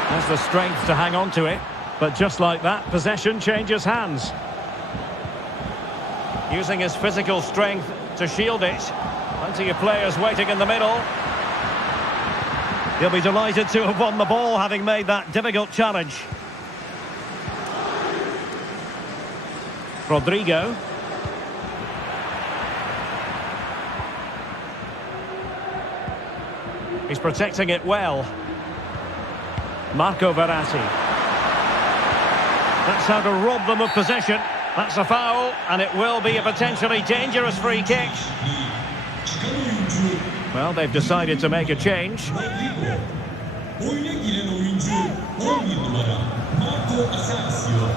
Has the strength to hang on to it. But just like that, possession changes hands. Using his physical strength to shield it. Plenty of players waiting in the middle. He'll be delighted to have won the ball, having made that difficult challenge. Rodrigo. He's protecting it well. Marco Verratti. That's how to rob them of possession. That's a foul, and it will be a potentially dangerous free kick. Well, they've decided to make a change. Oyuna giren oyuncu 11 numara Marco Asensio.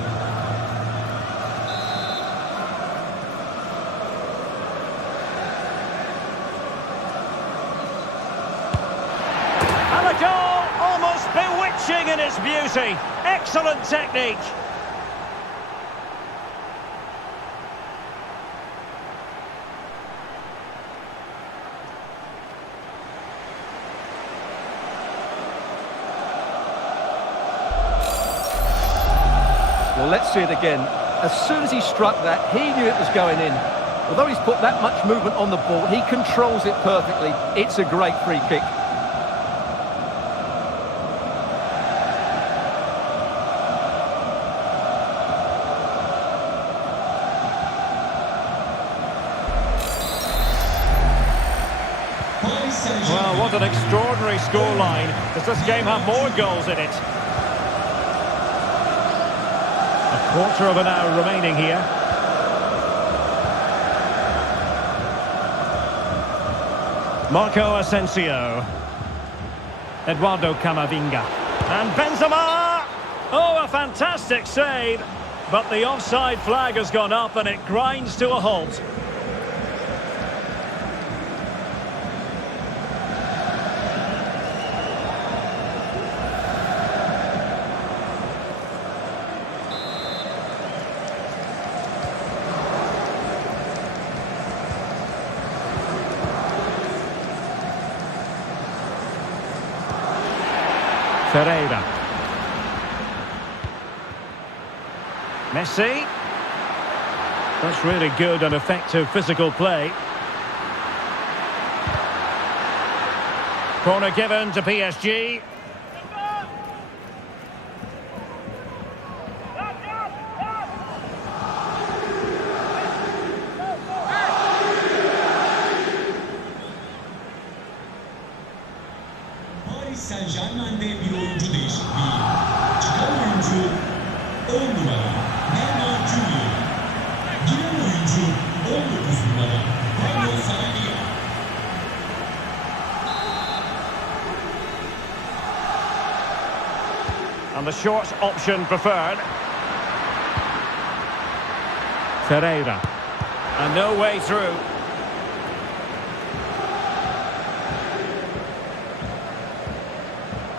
And a goal, almost bewitching in its beauty. Excellent technique. Well, let's see it again. As soon as he struck that, he knew it was going in. Although he's put that much movement on the ball, he controls it perfectly. It's a great free kick. Well, what an extraordinary scoreline. Does this game have more goals in it? Quarter of an hour remaining here. Marco Asensio. Eduardo Camavinga. And Benzema! Oh, a fantastic save. But the offside flag has gone up and it grinds to a halt. Pereira. Messi. That's really good and effective physical play. Corner given to PSG. Paris Saint-Germain'de bir oyuncu değişikliği. Çıkan oyuncu 10 numara Neymar Junior. Giren oyuncu 19 numara Magnus. And the short option preferred. Pereira. And no way through.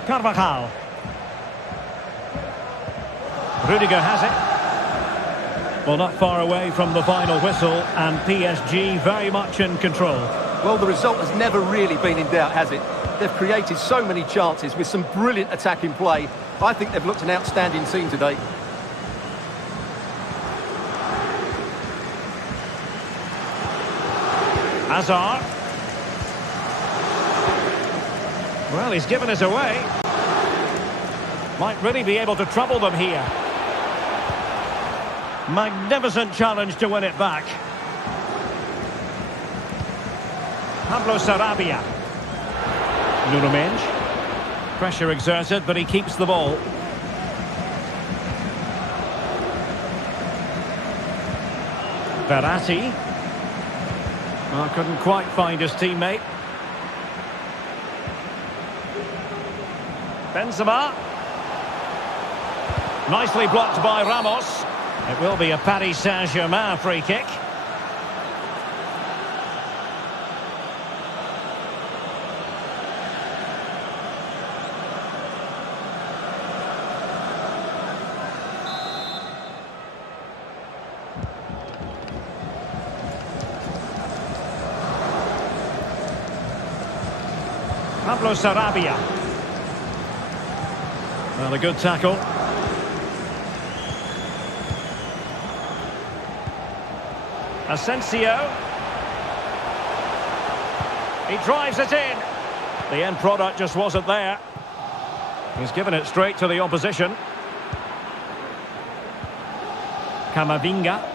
Carvajal. Rudiger has it. Well, not far away from the final whistle, and PSG very much in control. Well, the result has never really been in doubt, has it? They've created so many chances with some brilliant attacking play. I think they've looked an outstanding team today. Hazard. Well, he's given us away. Might really be able to trouble them here. Magnificent challenge to win it back. Pablo Sarabia. Nuno Mendes. Pressure exerted, but he keeps the ball. Verratti. Well, couldn't quite find his teammate. Benzema. Nicely blocked by Ramos. It will be a Paris Saint-Germain free kick. Pablo Sarabia. Well, a good tackle. Asensio. He drives it in. The end product just wasn't there. He's given it straight to the opposition. Camavinga.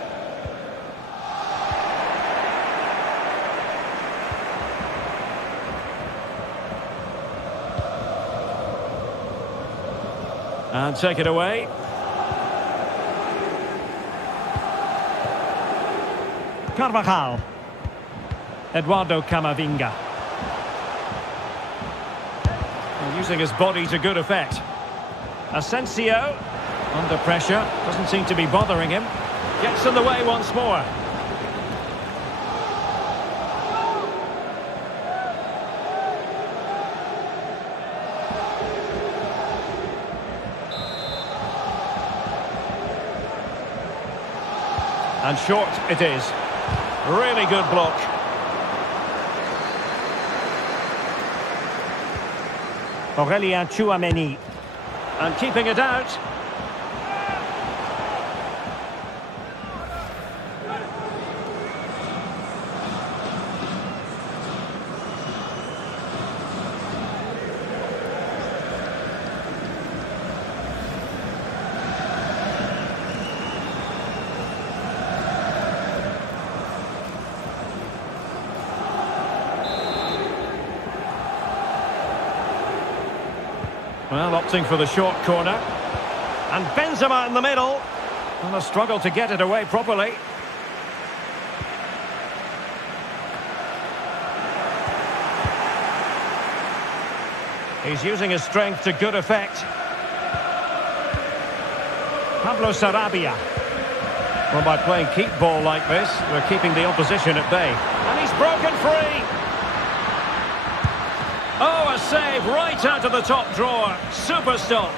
And take it away. Carvajal. Eduardo Camavinga. And using his body to good effect. Asensio. Under pressure. Doesn't seem to be bothering him. Gets in the way once more. And short it is. Really good block. Aurelien Tchouameni. And keeping it out. Well, opting for the short corner. And Benzema in the middle. And a struggle to get it away properly. He's using his strength to good effect. Pablo Sarabia. Well, by playing keep ball like this, we're keeping the opposition at bay. And he's broken free. Oh, a save right out of the top drawer. Super stop.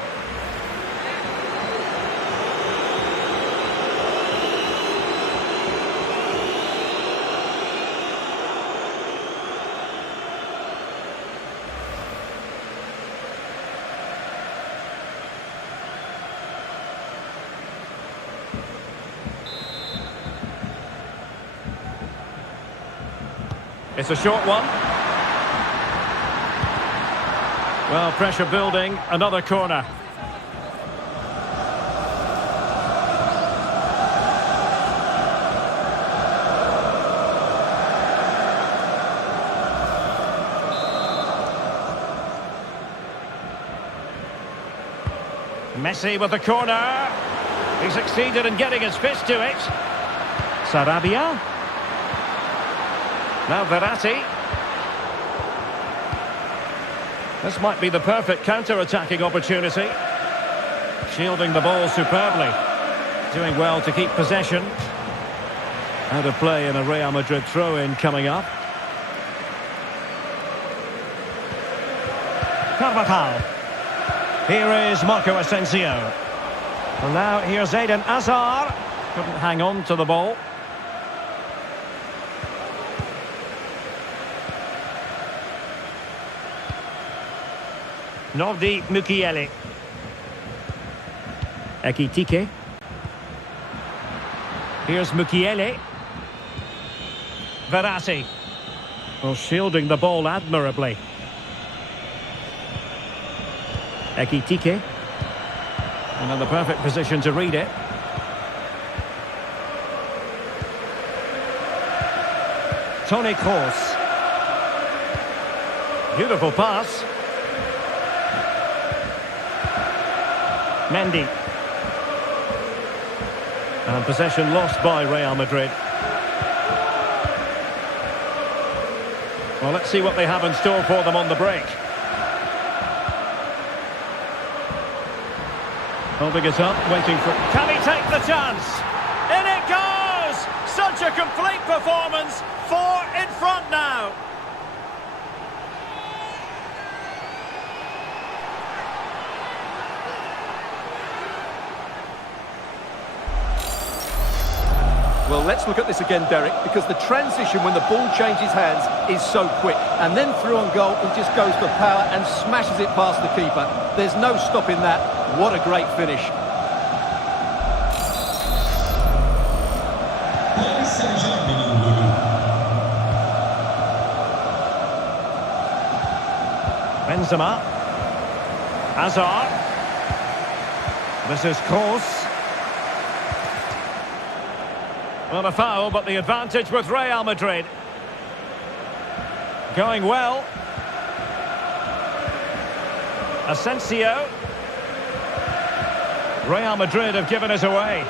It's a short one. Well, pressure building, another corner. Messi with the corner. He succeeded in getting his fist to it. Sarabia. Now Verratti. This might be the perfect counter-attacking opportunity. Shielding the ball superbly. Doing well to keep possession. Out of play in a Real Madrid throw-in coming up. Carvajal. Here is Marco Asensio. And now here's Eden Hazard. Couldn't hang on to the ball. Nordi Mukiele. Ekitike. Here's Mukiele. Verratti. Well, shielding the ball admirably. Ekitike. And in the perfect position to read it. Toni Kroos. Beautiful pass. Mendy. And possession lost by Real Madrid. Well, let's see what they have in store for them on the break. Holding it up, waiting for... Can he take the chance? In it goes! Such a complete performance. 4 in front now. Well, let's look at this again, Derek, because the transition when the ball changes hands is so quick. And then through on goal, he just goes for power and smashes it past the keeper. There's no stopping that. What a great finish. Paris Saint-Germain'in golü. Benzema. Hazard. This is Kroos. Well, a foul, but the advantage with Real Madrid. Going well. Asensio. Real Madrid have given it away.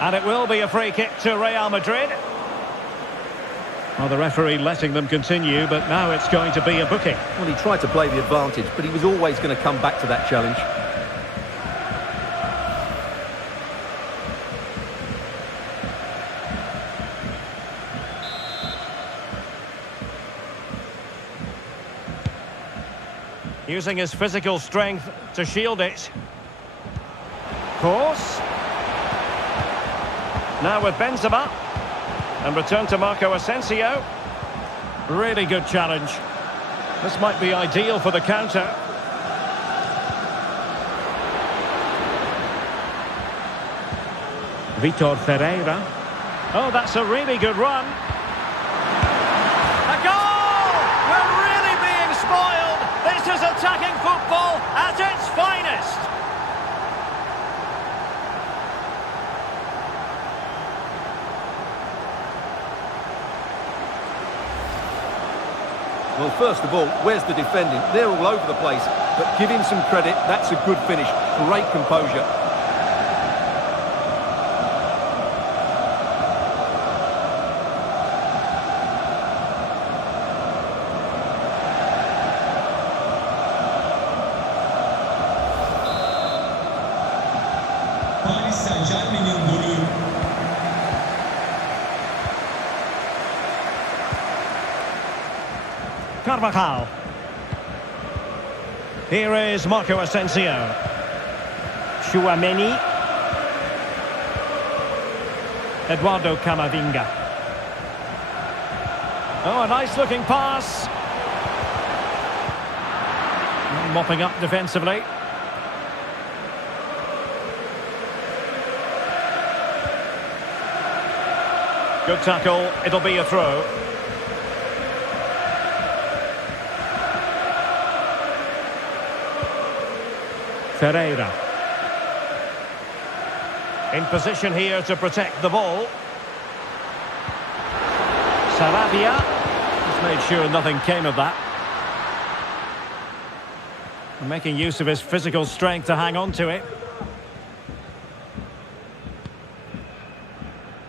And it will be a free kick to Real Madrid. Well, the referee letting them continue, but now it's going to be a booking. Well, he tried to play the advantage, but he was always going to come back to that challenge. Using his physical strength to shield it. Kroos. Now with Benzema. And return to Marco Asensio. Really good challenge. This might be ideal for the counter. Vitor Ferreira. Oh, that's a really good run. A goal! We're really being spoiled. This is attacking football at its finest. Well, first of all, where's the defending? They're all over the place. But give him some credit. That's a good finish. Great composure. Paris Saint-Germain'in golü. Carvajal. Here is Marco Asensio. Tchouaméni. Eduardo Camavinga. Oh, a nice looking pass. Mopping up defensively. Good tackle, it'll be a throw. Ferreira. In position here to protect the ball. Sarabia. Just made sure nothing came of that. Making use of his physical strength to hang on to it.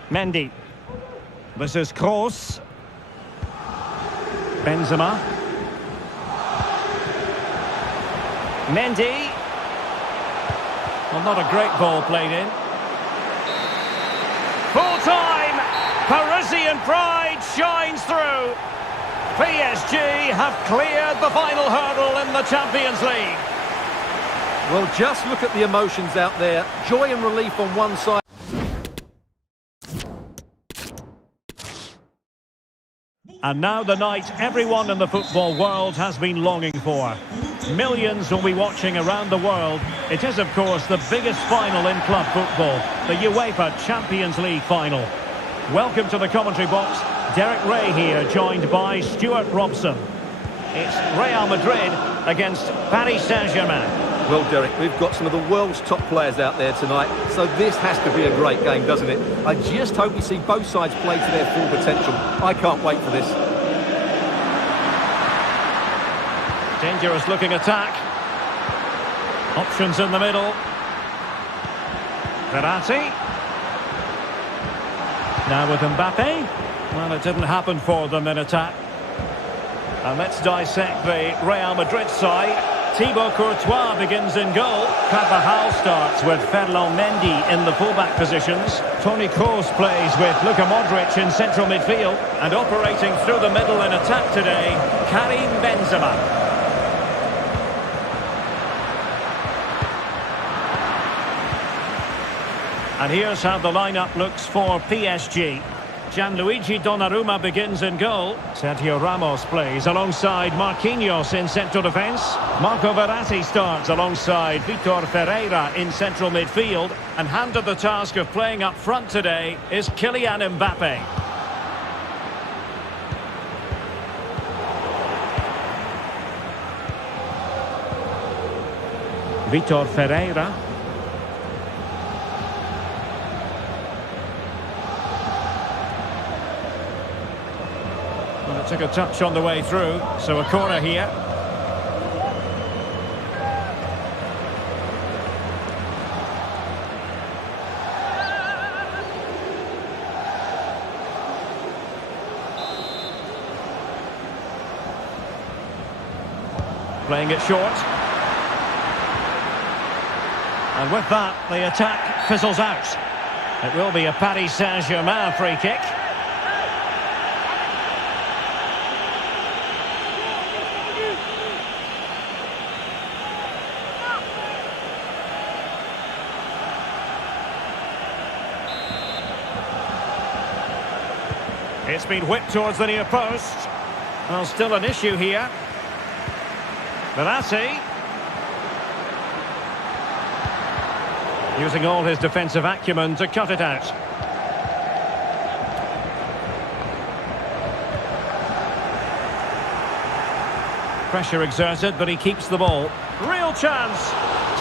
Mendy. This is Kroos. Benzema. Mendy. Well, not a great ball played in. Full time! Parisian pride shines through. PSG have cleared the final hurdle in the Champions League. Well, just look at the emotions out there. Joy and relief on one side. And now the night everyone in the football world has been longing for. Millions will be watching around the world. It is, of course, the biggest final in club football, the UEFA Champions League final. Welcome to the commentary box. Derek Ray here, joined by Stuart Robson. It's Real Madrid against Paris Saint-Germain. Well, Derek, we've got some of the world's top players out there tonight, so this has to be a great game, doesn't it? I just hope we see both sides play to their full potential. I can't wait for this. Dangerous looking attack. Options in the middle. Verratti. Now with Mbappe. Well, it didn't happen for them in attack. And let's dissect the Real Madrid side. Thibaut Courtois begins in goal. Carvajal starts with Ferland Mendy in the fullback positions. Toni Kroos plays with Luka Modric in central midfield. And operating through the middle in attack today, Karim Benzema. And here's how the lineup looks for PSG. Gianluigi Donnarumma begins in goal. Sergio Ramos plays alongside Marquinhos in central defence. Marco Verratti starts alongside Vitor Ferreira in central midfield. And handed the task of playing up front today is Kylian Mbappe. Vitor Ferreira. Well, it took a touch on the way through, so a corner here. Playing it short. And with that, the attack fizzles out. It will be a Paris Saint-Germain free kick. It's been whipped towards the near post. Well, still an issue here. Verratti. Using all his defensive acumen to cut it out. Pressure exerted, but he keeps the ball. Real chance.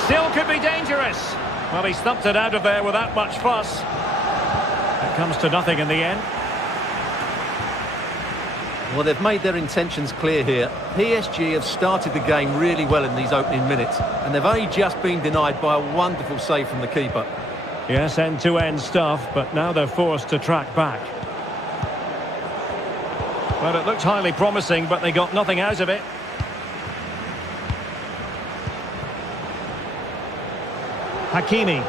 Still could be dangerous. Well, he stumped it out of there without much fuss. It comes to nothing in the end. Well, they've made their intentions clear here. PSG have started the game really well in these opening minutes, and they've only just been denied by a wonderful save from the keeper. Yes, end-to-end stuff, but now they're forced to track back. Well, it looked highly promising, but they got nothing out of it. Hakimi.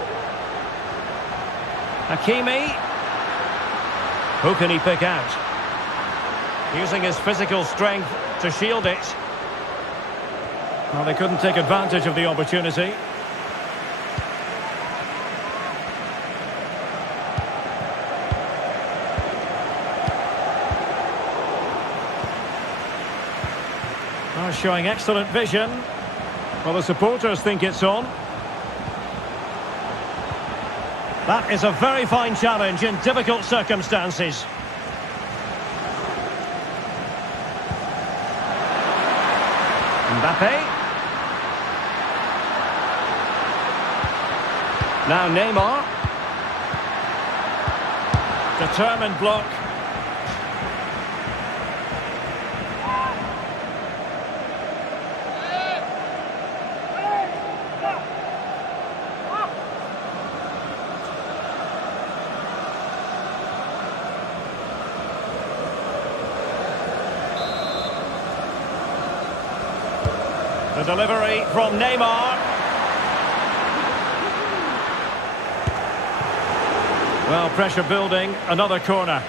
Hakimi. Who can he pick out? Using his physical strength to shield it. Well, they couldn't take advantage of the opportunity. Oh, showing excellent vision. Well, the supporters think it's on. That is a very fine challenge in difficult circumstances. Mbappe. Now Neymar. Determined block. The delivery from Neymar. Well, pressure building, another corner.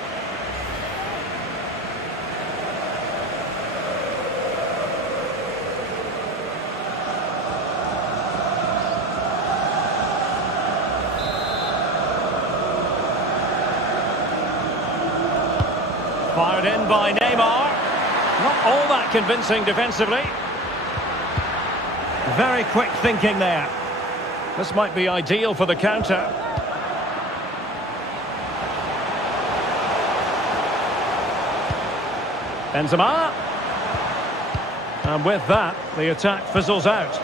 Fired in by Neymar. Not all that convincing defensively. Very quick thinking there. This might be ideal for the counter. Benzema. And with that, the attack fizzles out.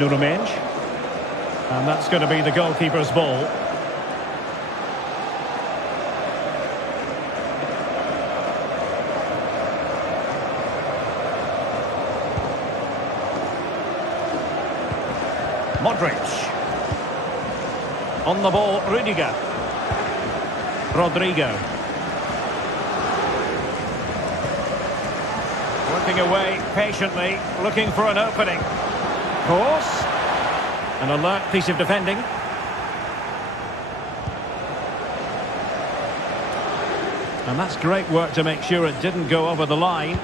Nuno Mendes. And that's going to be the goalkeeper's ball. Modric. On the ball, Rudiger. Rodrigo. Working away patiently, looking for an opening. Course. An alert piece of defending. And that's great work to make sure it didn't go over the line.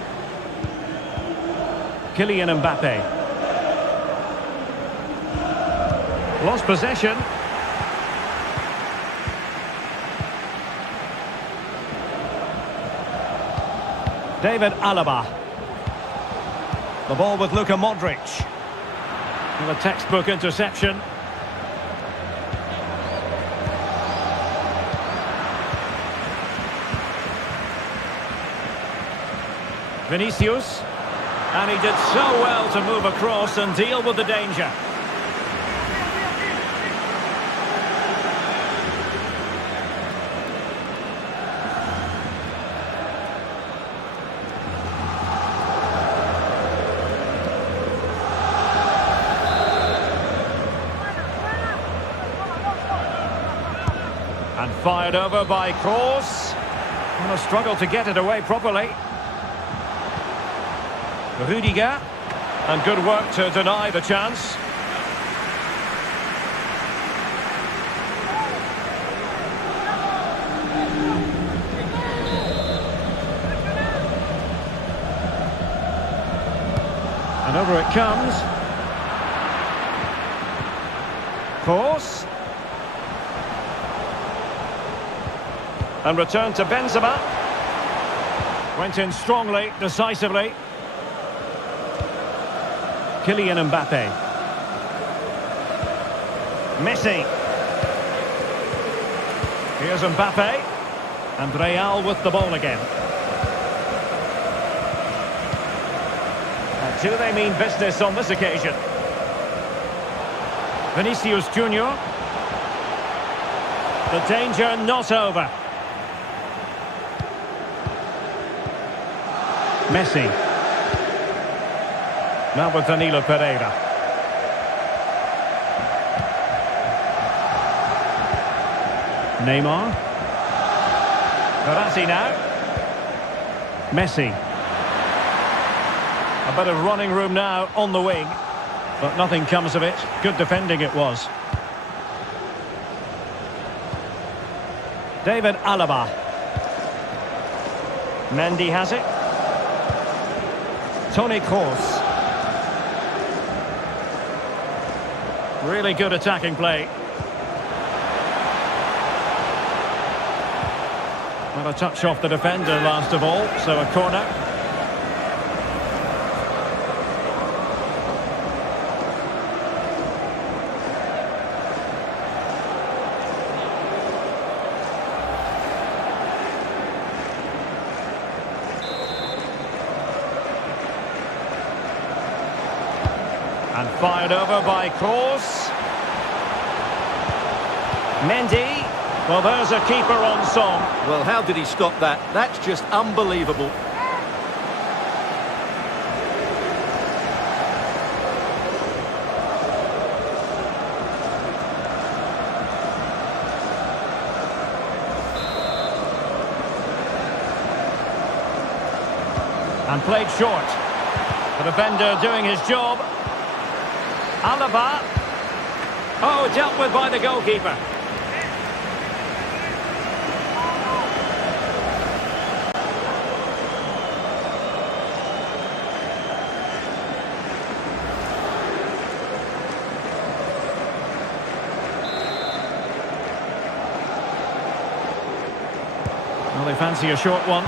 Kylian Mbappe. Lost possession. David Alaba. The ball with Luka Modric. And a textbook interception. Vinicius. And he did so well to move across and deal with the danger. And fired over by Kroos. And a struggle to get it away properly. Rudiger. And good work to deny the chance. And over it comes. Kroos. And returned to Benzema. Went in strongly, decisively. Kylian Mbappe. Messi. Here's Mbappe. And Real with the ball again. And do they mean business on this occasion? Vinicius Junior. The danger not over. Messi. Now with Danilo Pereira. Neymar. Verratti now. Messi. A bit of running room now on the wing. But nothing comes of it. Good defending it was. David Alaba. Mendy has it. Toni Kroos. Really good attacking play. Well, a touch off the defender last of all, so a corner. And fired over by Kroos. Mendy. Well, there's a keeper on song. Well, how did he stop that? That's just unbelievable. And played short. The defender doing his job. Alaba. Oh, dealt with by the goalkeeper. Well, they fancy a short one.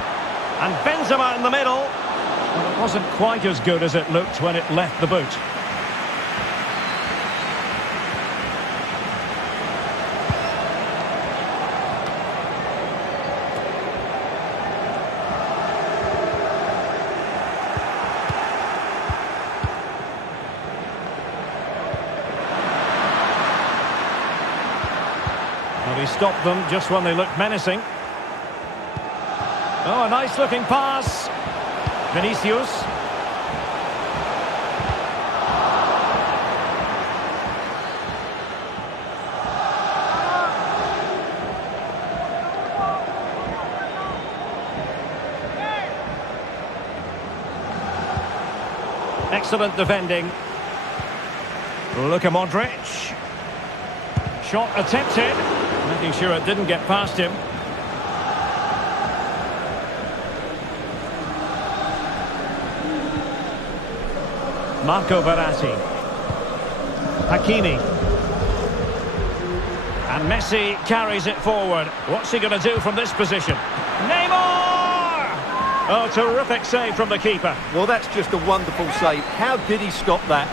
And Benzema in the middle. Well, it wasn't quite as good as it looked when it left the boot. Well, he stopped them just when they looked menacing. Oh, a nice-looking pass. Vinicius. Excellent defending. Luka Modric. Shot attempted. Making sure it didn't get past him. Marco Verratti. Hakimi. And Messi carries it forward. What's he going to do from this position? Neymar! Oh, terrific save from the keeper. Well, that's just a wonderful save. How did he stop that?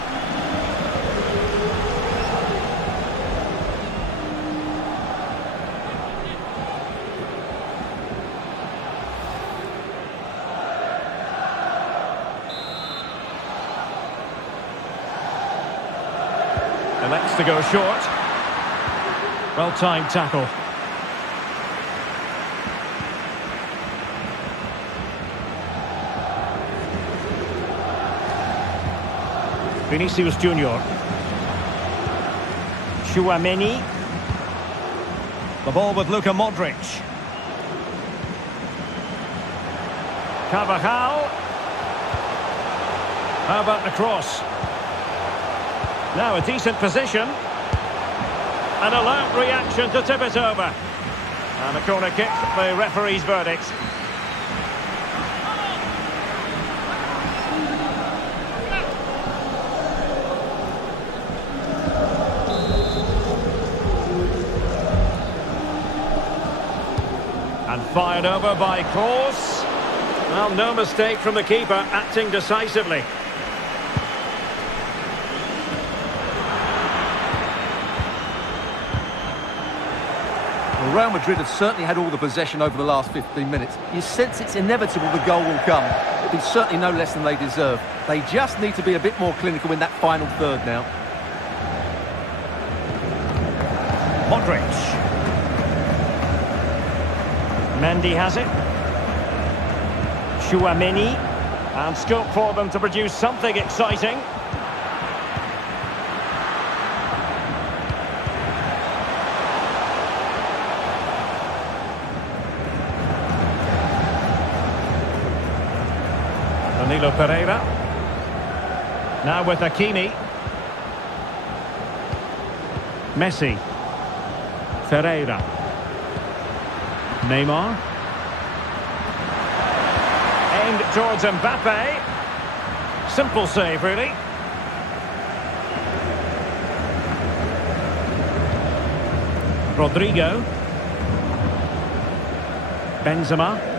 Elects to go short. Well-timed tackle. Vinicius Junior. Tchouaméni. The ball with Luka Modric. Carvajal. How about the cross? Now a decent position. An alert reaction to tip it over. And a corner kick, the referee's verdict. And fired over by Kroos. Well, no mistake from the keeper, acting decisively. Real Madrid have certainly had all the possession over the last 15 minutes. You sense it's inevitable the goal will come. It'll be certainly no less than they deserve. They just need to be a bit more clinical in that final third now. Modric. Mendy has it. Tchouaméni. And scope for them to produce something exciting. Danilo Pereira. Now with Hakimi. Messi. Ferreira. Neymar. Aimed towards Mbappe. Simple save, really. Rodrigo. Benzema.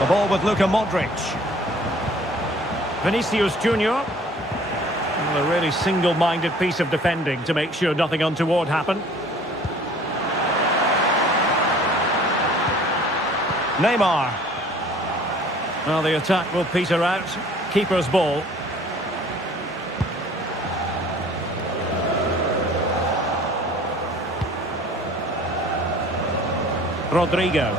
The ball with Luka Modric. Vinicius Junior. Well, a really single-minded piece of defending to make sure nothing untoward happened. Neymar. Well, the attack will peter out. Keeper's ball. Rodrigo.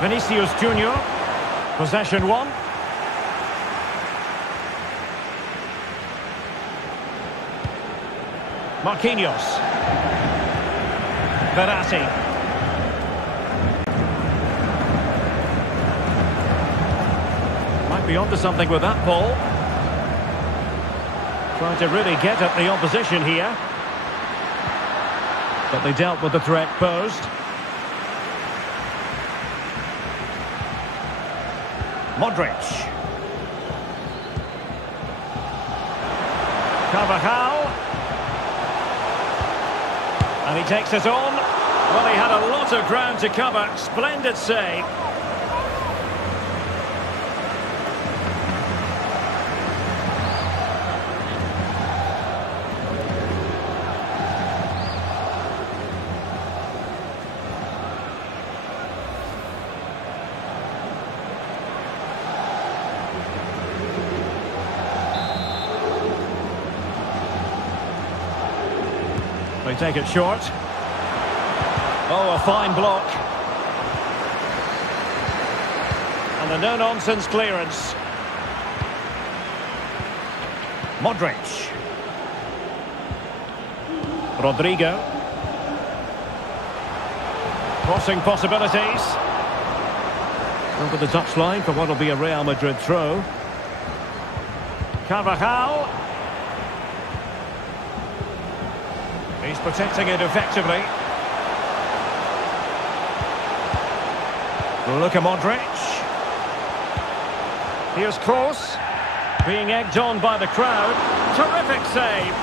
Vinicius Junior. Possession one. Marquinhos. Verratti. Might be onto something with that ball. Trying to really get at the opposition here. But they dealt with the threat posed. Modric. Carvajal. And he takes it on. Well, he had a lot of ground to cover. Splendid save. They take it short. Oh, a fine block. And a no-nonsense clearance. Modric. Rodrigo. Crossing possibilities. Over the touchline for what will be a Real Madrid throw. Carvajal. He's protecting it effectively. Luka Modric. Here's Kroos, being egged on by the crowd. Terrific save.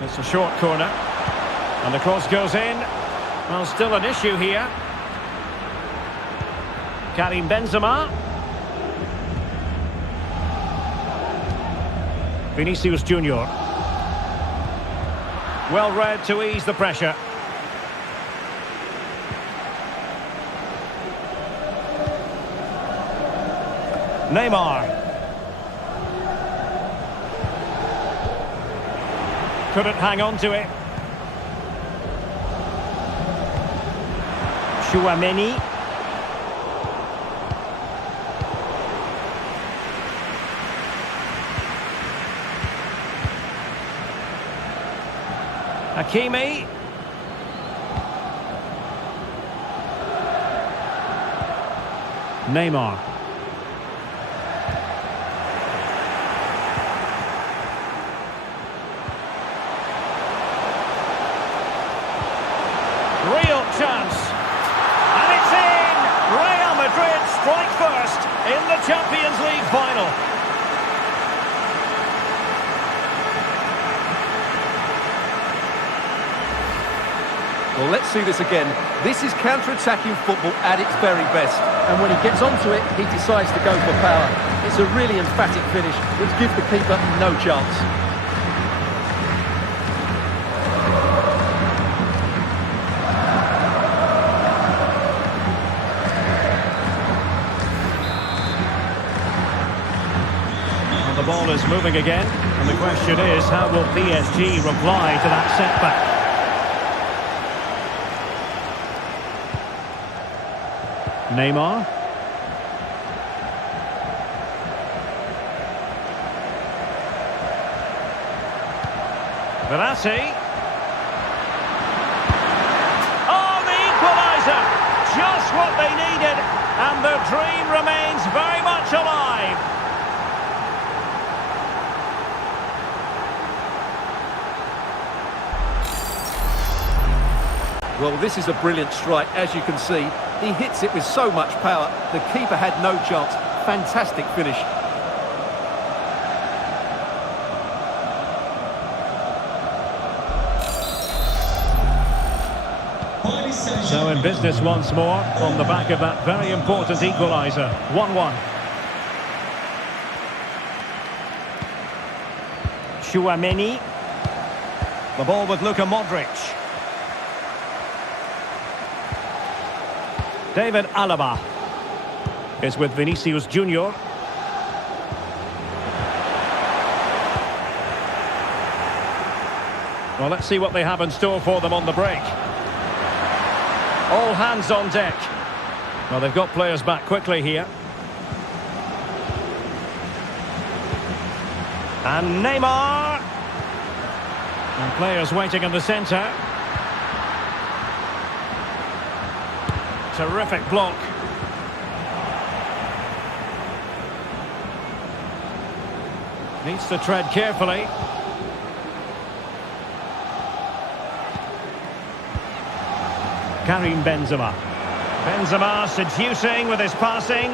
It's a short corner, and the cross goes in. Well, still an issue here. Karim Benzema. Vinicius Junior. Well read to ease the pressure. Neymar. Couldn't hang on to it. Chouameni. Hakimi. Neymar. Real chance. And it's in! Real Madrid strike first in the Champions League final. Well, let's see this again. This is counter-attacking football at its very best. And when he gets onto it, he decides to go for power. It's a really emphatic finish, which gives the keeper no chance. The ball is moving again, and the question is, how will PSG reply to that setback? Neymar. Verratti. Oh, the equaliser! Just what they needed, and the dream remains very much alive. Well, this is a brilliant strike, as you can see. He hits it with so much power. The keeper had no chance. Fantastic finish. So in business once more, on the back of that very important equaliser. 1-1. Chouameni. The ball with Luka Modric. David Alaba is with Vinicius Junior. Well, let's see what they have in store for them on the break. All hands on deck. Well, they've got players back quickly here. And Neymar. And players waiting in the centre. Terrific block. Needs to tread carefully. Karim Benzema. Benzema seducing with his passing.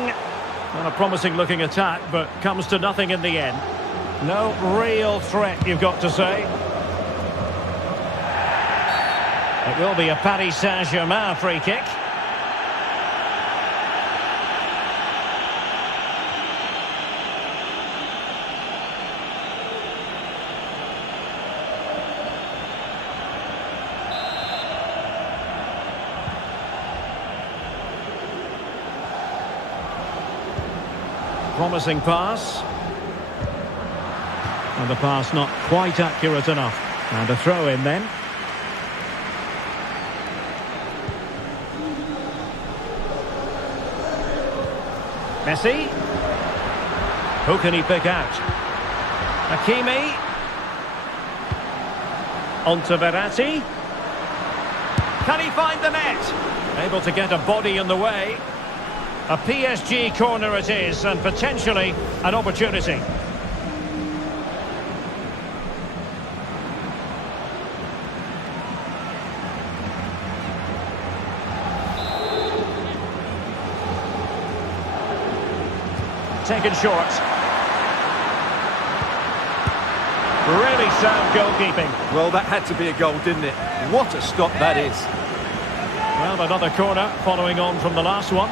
Not a promising looking attack, but comes to nothing in the end. No real threat, you've got to say. It will be a Paris Saint-Germain free kick. Promising pass. And the pass not quite accurate enough. And a throw in then. Messi. Who can he pick out? Hakimi. On to Verratti. Can he find the net? Able to get a body in the way. A PSG corner it is, and potentially an opportunity. Taken short. Really sound goalkeeping. Well, that had to be a goal, didn't it? What a stop that is. Well, another corner following on from the last one.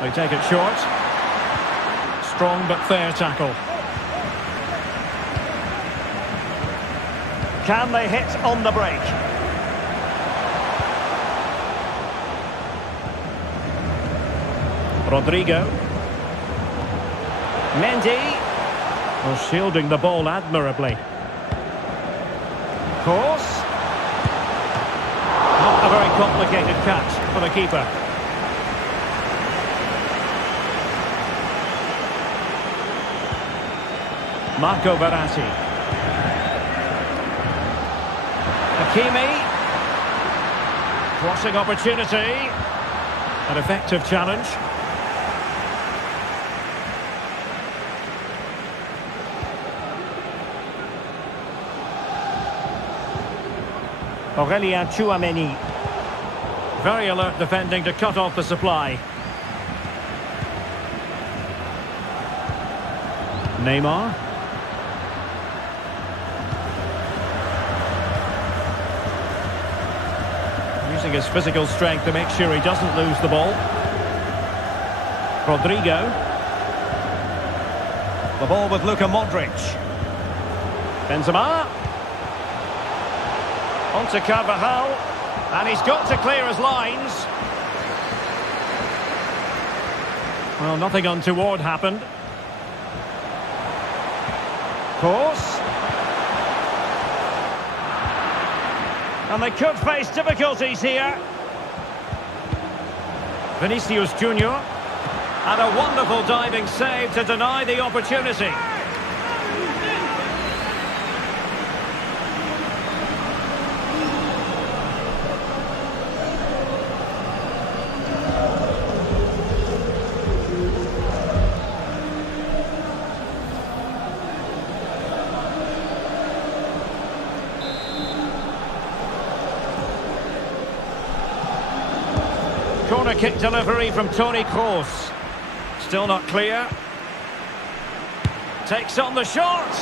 They take it short. Strong but fair tackle. Can they hit on the break? Rodrigo. Mendy. Oh, shielding the ball admirably. Course. Not a very complicated catch for the keeper. Marco Verratti. Hakimi. Crossing opportunity. An effective challenge. Aurelien Tchouameni. Very alert defending to cut off the supply. Neymar. Using his physical strength to make sure he doesn't lose the ball. Rodrigo. The ball with Luka Modric. Benzema. On to Carvajal. And he's got to clear his lines. Well, nothing untoward happened. Course. And they could face difficulties here. Vinicius Junior. And a wonderful diving save to deny the opportunity. Corner kick delivery from Toni Kroos. Still not clear. Takes on the shot.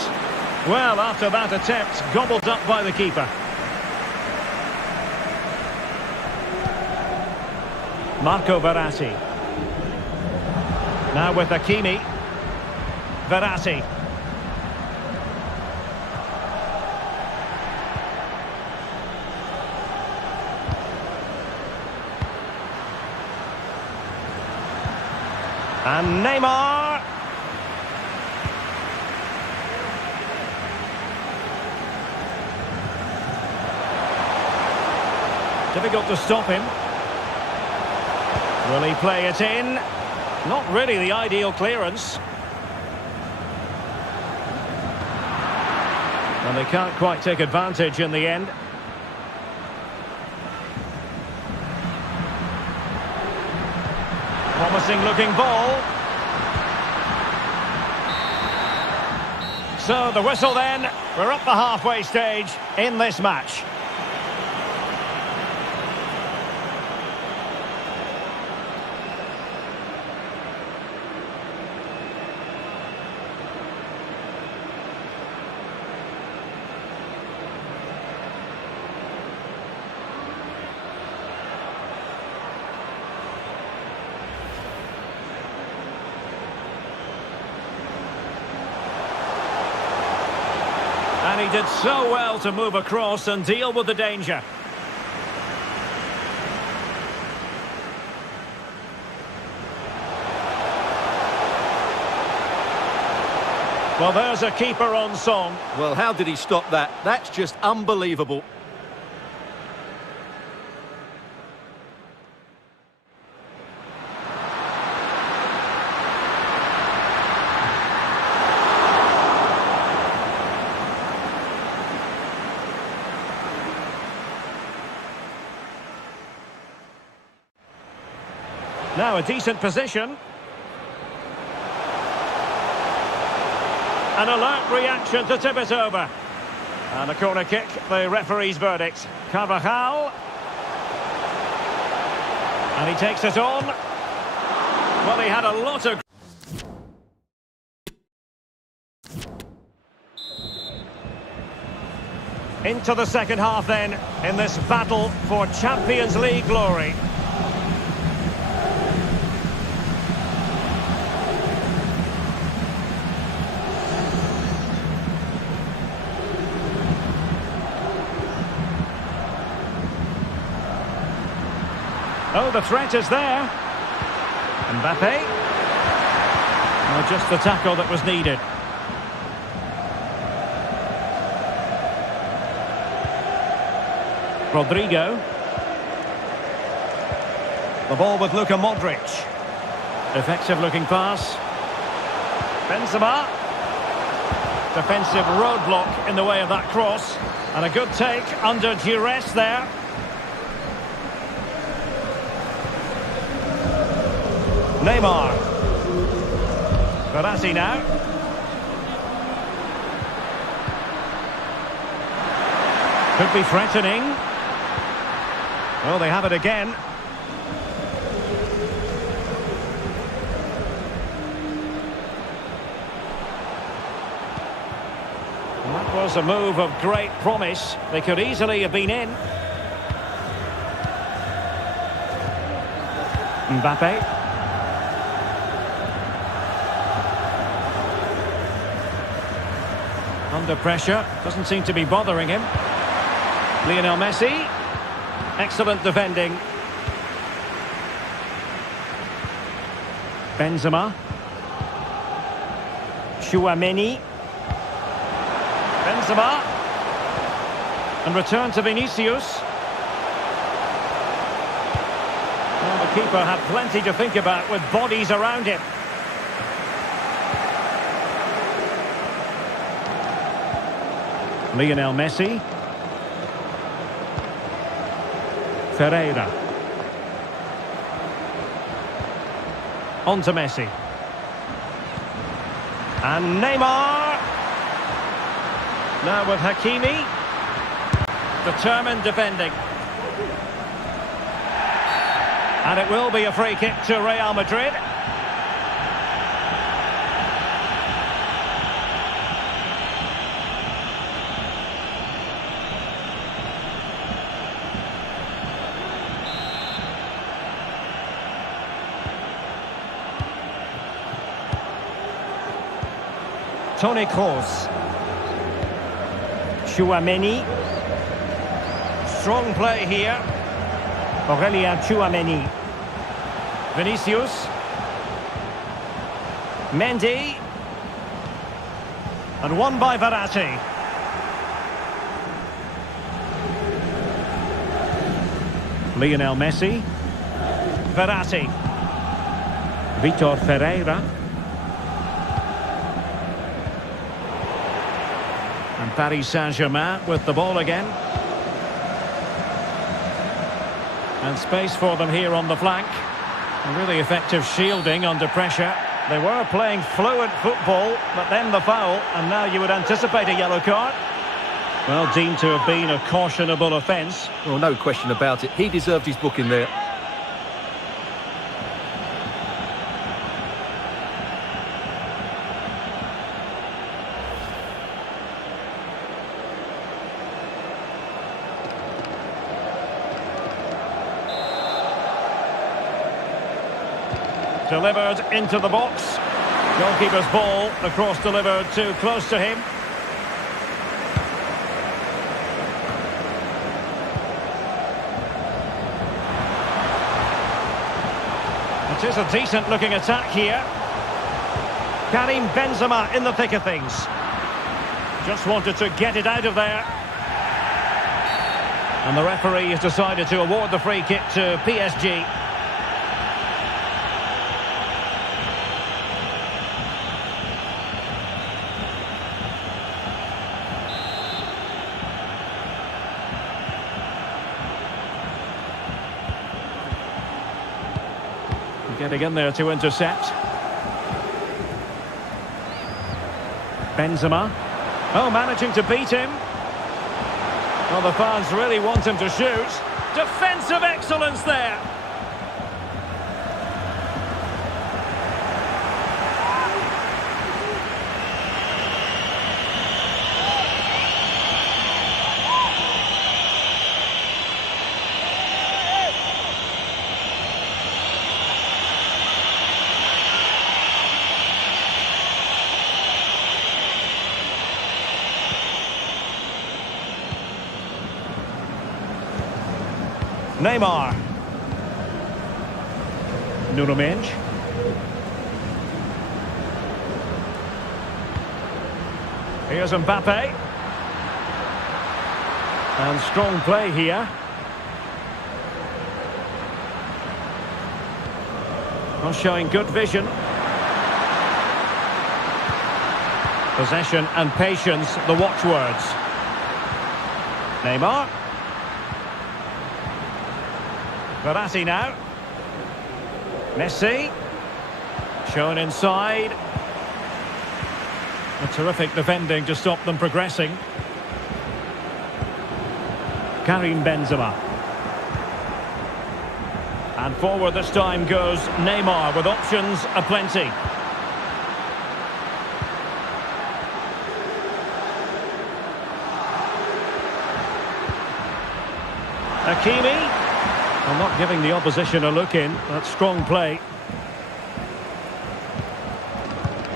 Well, after that attempt, gobbled up by the keeper. Marco Verratti. Now with Hakimi. Verratti. And Neymar. Difficult to stop him. Will he play it in? Not really the ideal clearance. And they can't quite take advantage in the end. Promising looking ball. So the whistle then. We're up the halfway stage in this match. And he did so well to move across and deal with the danger. Well, there's a keeper on song. Well, how did he stop that? That's just unbelievable. Now a decent position. An alert reaction to tip it over. And a corner kick, the referee's verdict. Carvajal. And he takes it on. Well, he had a lot of... Into the second half then, in this battle for Champions League glory. Oh, the threat is there. Mbappe. Well, just the tackle that was needed. Rodrigo. The ball with Luka Modric. Effective looking pass. Benzema. Defensive roadblock in the way of that cross. And a good take under duress there. Neymar. Verratti now. Could be threatening. Oh, they have it again. That was a move of great promise. They could easily have been in. Mbappe. Under pressure, doesn't seem to be bothering him. Lionel Messi. Excellent defending. Benzema. Tchouaméni. Benzema. And return to Vinicius. Well, the keeper had plenty to think about with bodies around him. Lionel Messi. Ferreira. On to Messi. And Neymar. Now with Hakimi. Determined defending. And it will be a free kick to Real Madrid. Toni Kroos. Tchouaméni. Strong play here. Aurélien Tchouaméni. Vinicius. Mendy. And won by Verratti. Lionel Messi. Verratti. Vitor Ferreira. And Paris Saint-Germain with the ball again. And space for them here on the flank. A really effective shielding under pressure. They were playing fluent football, but then the foul, and now you would anticipate a yellow card. Well, deemed to have been a cautionable offence. Well, no question about it. He deserved his booking there. Delivered into the box. Goalkeeper's ball, the cross delivered too close to him. It is a decent looking attack here. Karim Benzema in the thick of things. Just wanted to get it out of there. And the referee has decided to award the free kick to PSG. Getting in there to intercept. Benzema. Oh, managing to beat him. Well, the fans really want him to shoot. Defensive excellence there. Neymar. Nuno Mendes. Here's Mbappe. And strong play here. Well, showing good vision. Possession and patience, the watchwords. Neymar. Verratti now. Messi. Shown inside. A terrific defending to stop them progressing. Karim Benzema. And forward this time goes Neymar with options aplenty. Hakimi. Well, not giving the opposition a look in. That's strong play.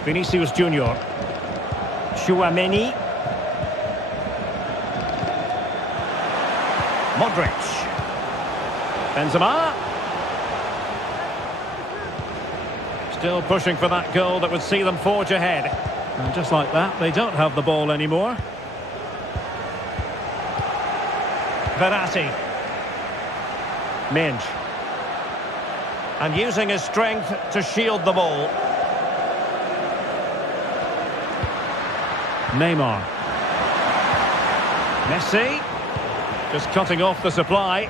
Vinicius Junior. Tchouaméni. Modric. Benzema. Still pushing for that goal that would see them forge ahead. And just like that, they don't have the ball anymore. Verratti. Mendes. And using his strength to shield the ball. Neymar. Messi. Just cutting off the supply.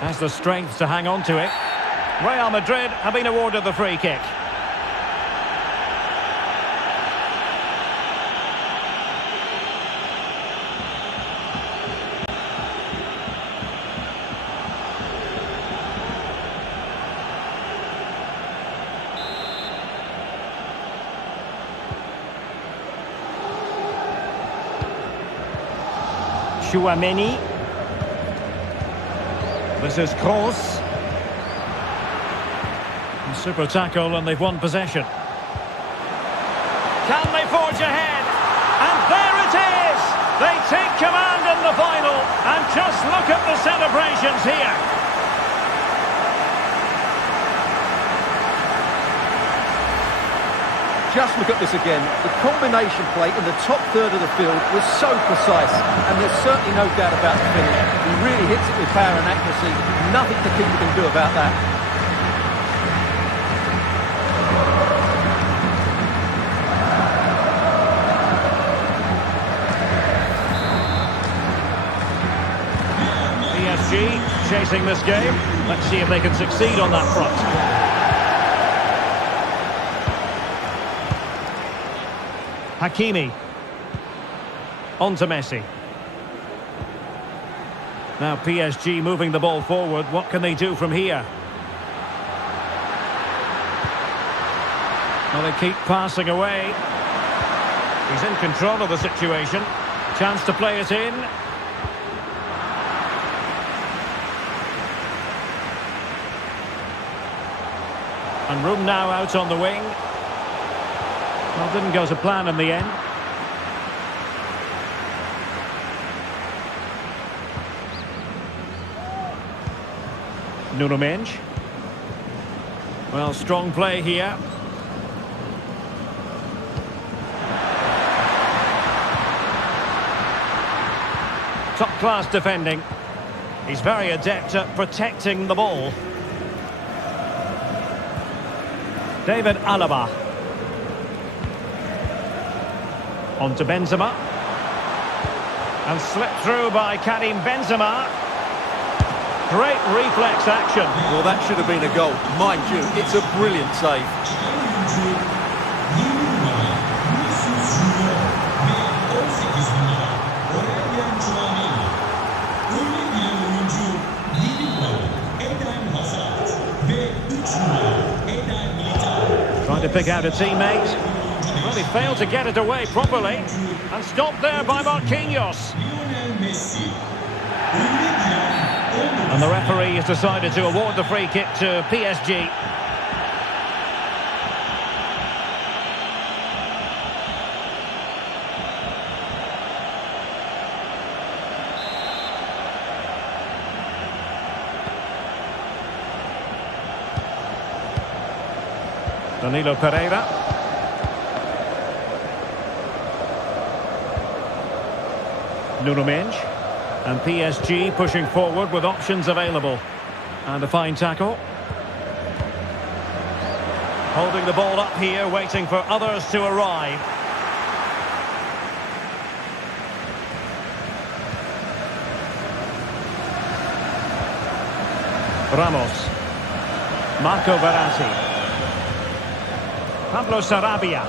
Has the strength to hang on to it. Real Madrid have been awarded the free kick. Tchouaméni. This is Kroos. Super tackle and they've won possession. Can they forge ahead? And there it is! They take command in the final. And just look at the celebrations here. Just look at this again. The combination play in the top third of the field was so precise, and there's certainly no doubt about the finish. He really hits it with power and accuracy. Nothing the keeper can do about that. PSG chasing this game. Let's see if they can succeed on that front. Hakimi. On to Messi. Now PSG moving the ball forward. What can they do from here? Well, they keep passing away. He's in control of the situation. Chance to play it in. And room now out on the wing. Well, didn't go to plan in the end. Nuno Mendes. Well, strong play here. Top-class defending. He's very adept at protecting the ball. David Alaba. On to Benzema. And slipped through by Karim Benzema. Great reflex action. Well, that should have been a goal. Mind you, it's a brilliant save. Trying to pick out a teammate. Well, he failed to get it away properly. And stopped there by Marquinhos. And the referee has decided to award the free kick to PSG. Danilo Pereira. Nuno Mendes. And PSG pushing forward with options available. And a fine tackle. Holding the ball up here, waiting for others to arrive. Ramos. Marco Verratti. Pablo Sarabia.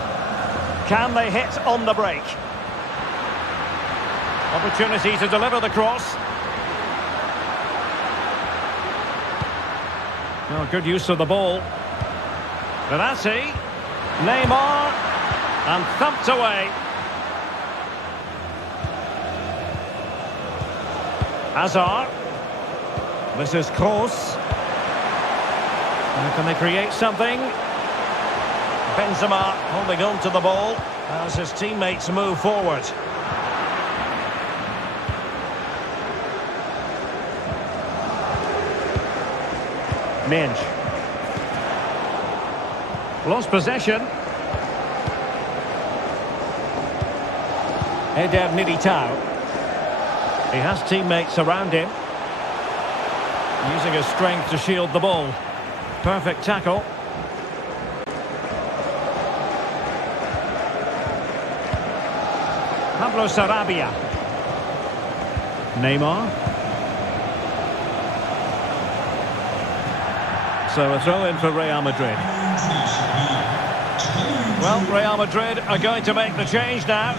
Can they hit on the break? Opportunity to deliver the cross. Oh, good use of the ball. Verratti. Neymar. And thumped away. Hazard. This is Kroos. Can they create something? Benzema holding on to the ball as his teammates move forward. Mendes. Lost possession. Eder Militao. He has teammates around him. Using his strength to shield the ball. Perfect tackle. Pablo Sarabia. Neymar. So a throw in for Real Madrid. Well, Real Madrid are going to make the change now.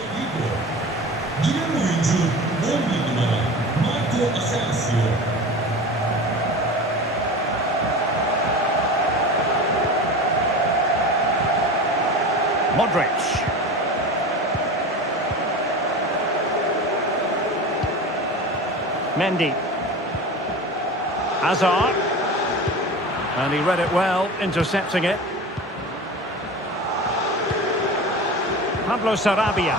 Modric. Mendy. Hazard. And he read it well, intercepting it. Pablo Sarabia.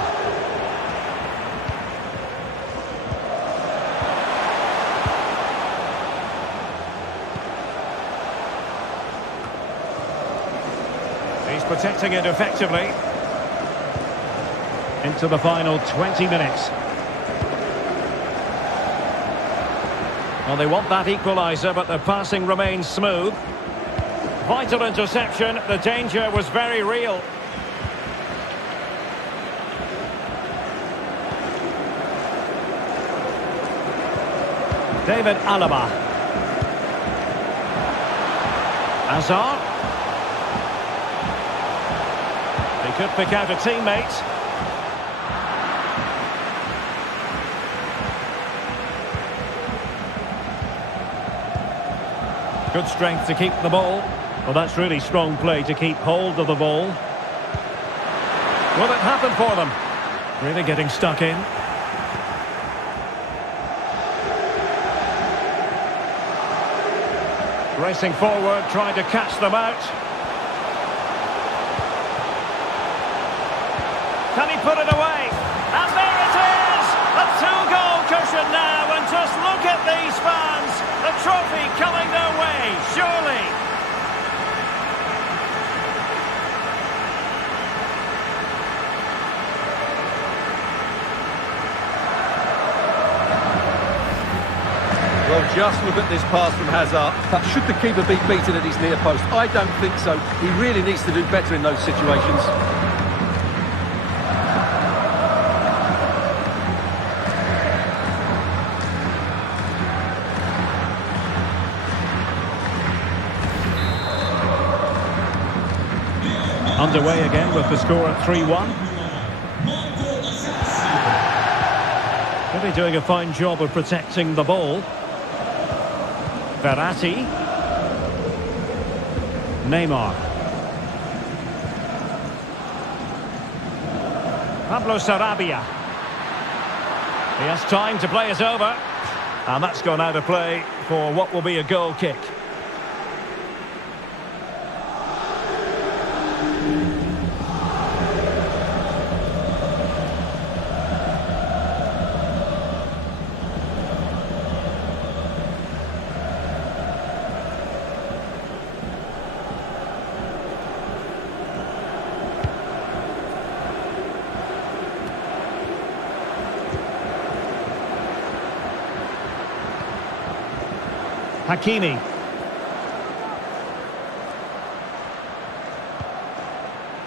He's protecting it effectively. Into the final 20 minutes. Well, they want that equaliser, but the passing remains smooth. Vital interception. The danger was very real. David Alaba. Hazard. He could pick out a teammate. Good strength to keep the ball. Well, that's really strong play to keep hold of the ball. Will it happen for them? Really getting stuck in. Racing forward, trying to catch them out. Can he put it away? And there it is! A two-goal cushion now, and just look at these fans. The trophy coming their way, surely. Just look at this pass from Hazard. But should the keeper be beaten at his near post? I don't think so. He really needs to do better in those situations. Underway again with the score at 3-1. Really doing a fine job of protecting the ball. Verratti. Neymar. Pablo Sarabia. He has time to play it over. And that's gone out of play for what will be a goal kick. Hakimi.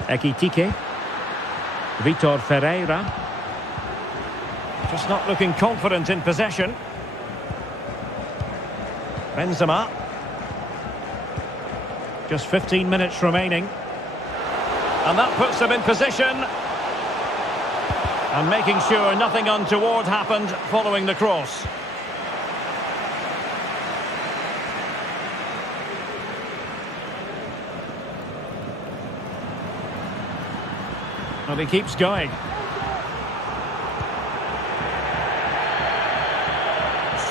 Ekitike. Vitor Ferreira. Just not looking confident in possession. Benzema. Just 15 minutes remaining. And that puts them in position. And making sure nothing untoward happened following the cross. And he keeps going.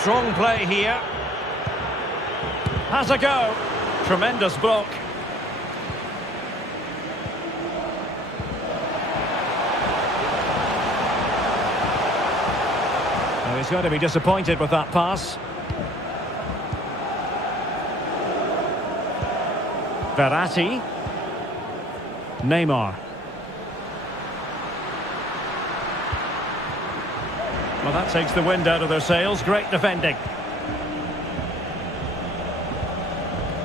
Strong play here. Has a go. Tremendous block. Well, he's going to be disappointed with that pass. Verratti. Neymar. Well, that takes the wind out of their sails. Great defending.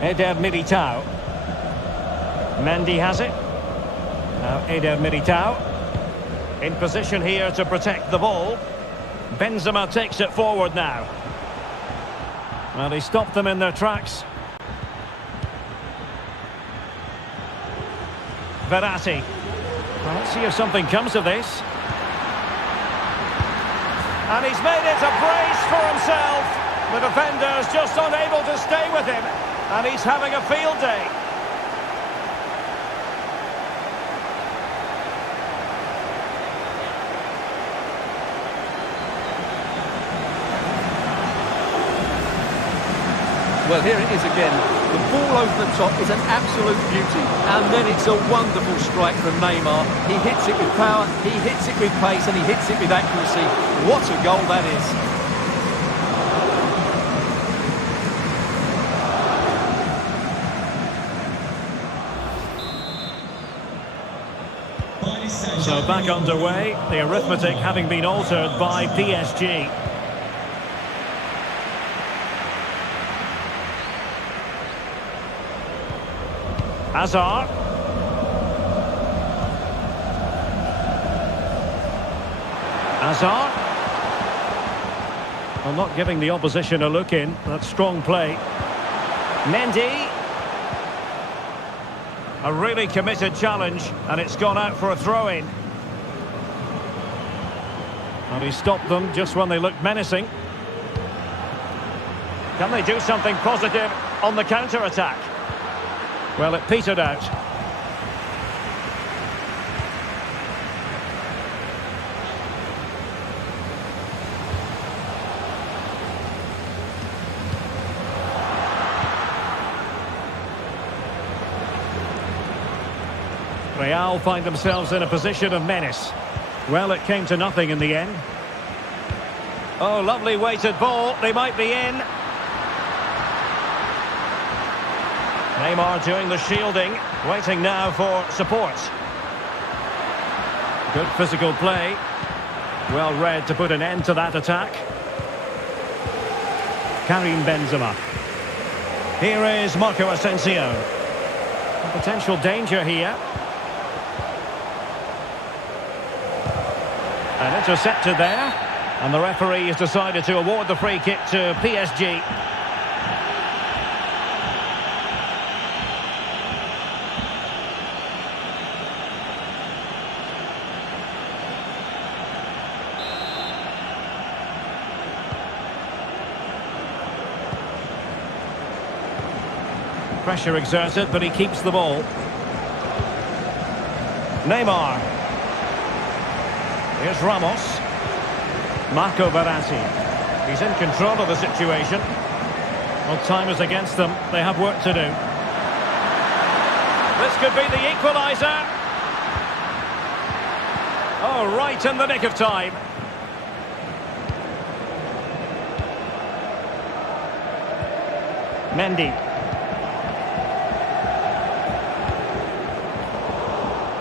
Eder Militao. Mendy has it. Now Eder Militao. In position here to protect the ball. Benzema takes it forward now. Well, he stopped them in their tracks. Verratti. Well, let's see if something comes of this. And he's made it a brace for himself. The defender's just unable to stay with him. And he's having a field day. Well, here it is again. The ball over the top is an absolute beauty. And then it's a wonderful strike from Neymar. He hits it with power, he hits it with pace, and he hits it with accuracy. What a goal that is. So back underway, the arithmetic having been altered by PSG. Hazard. Hazard. Well, not giving the opposition a look in. That's strong play. Mendy. A really committed challenge, and it's gone out for a throw-in. And he stopped them just when they looked menacing. Can they do something positive on the counter-attack? Well, it petered out. Real find themselves in a position of menace. Well, it came to nothing in the end. Oh, lovely weighted ball. They might be in. Neymar doing the shielding, waiting now for support. Good physical play. Well read to put an end to that attack. Karim Benzema. Here is Marco Asensio. Potential danger here. And intercepted there. And the referee has decided to award the free kick to PSG. Pressure exerted, but he keeps the ball. Neymar. Here's Ramos. Marco Verratti. He's in control of the situation. Well, time is against them. They have work to do. This could be the equaliser. Oh, right in the nick of time. Mendy.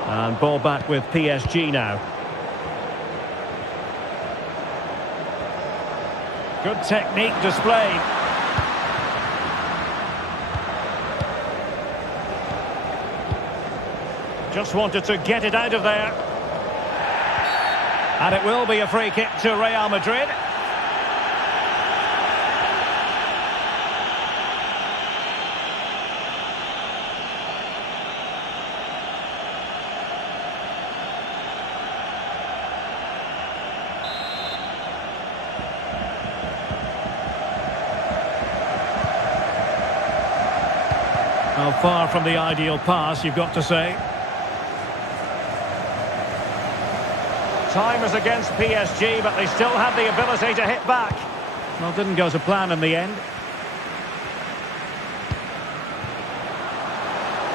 And ball back with PSG now. Good technique displayed. Just wanted to get it out of there. And it will be a free kick to Real Madrid. Well, far from the ideal pass, you've got to say. Time is against PSG, but they still have the ability to hit back. Well, didn't go to plan in the end.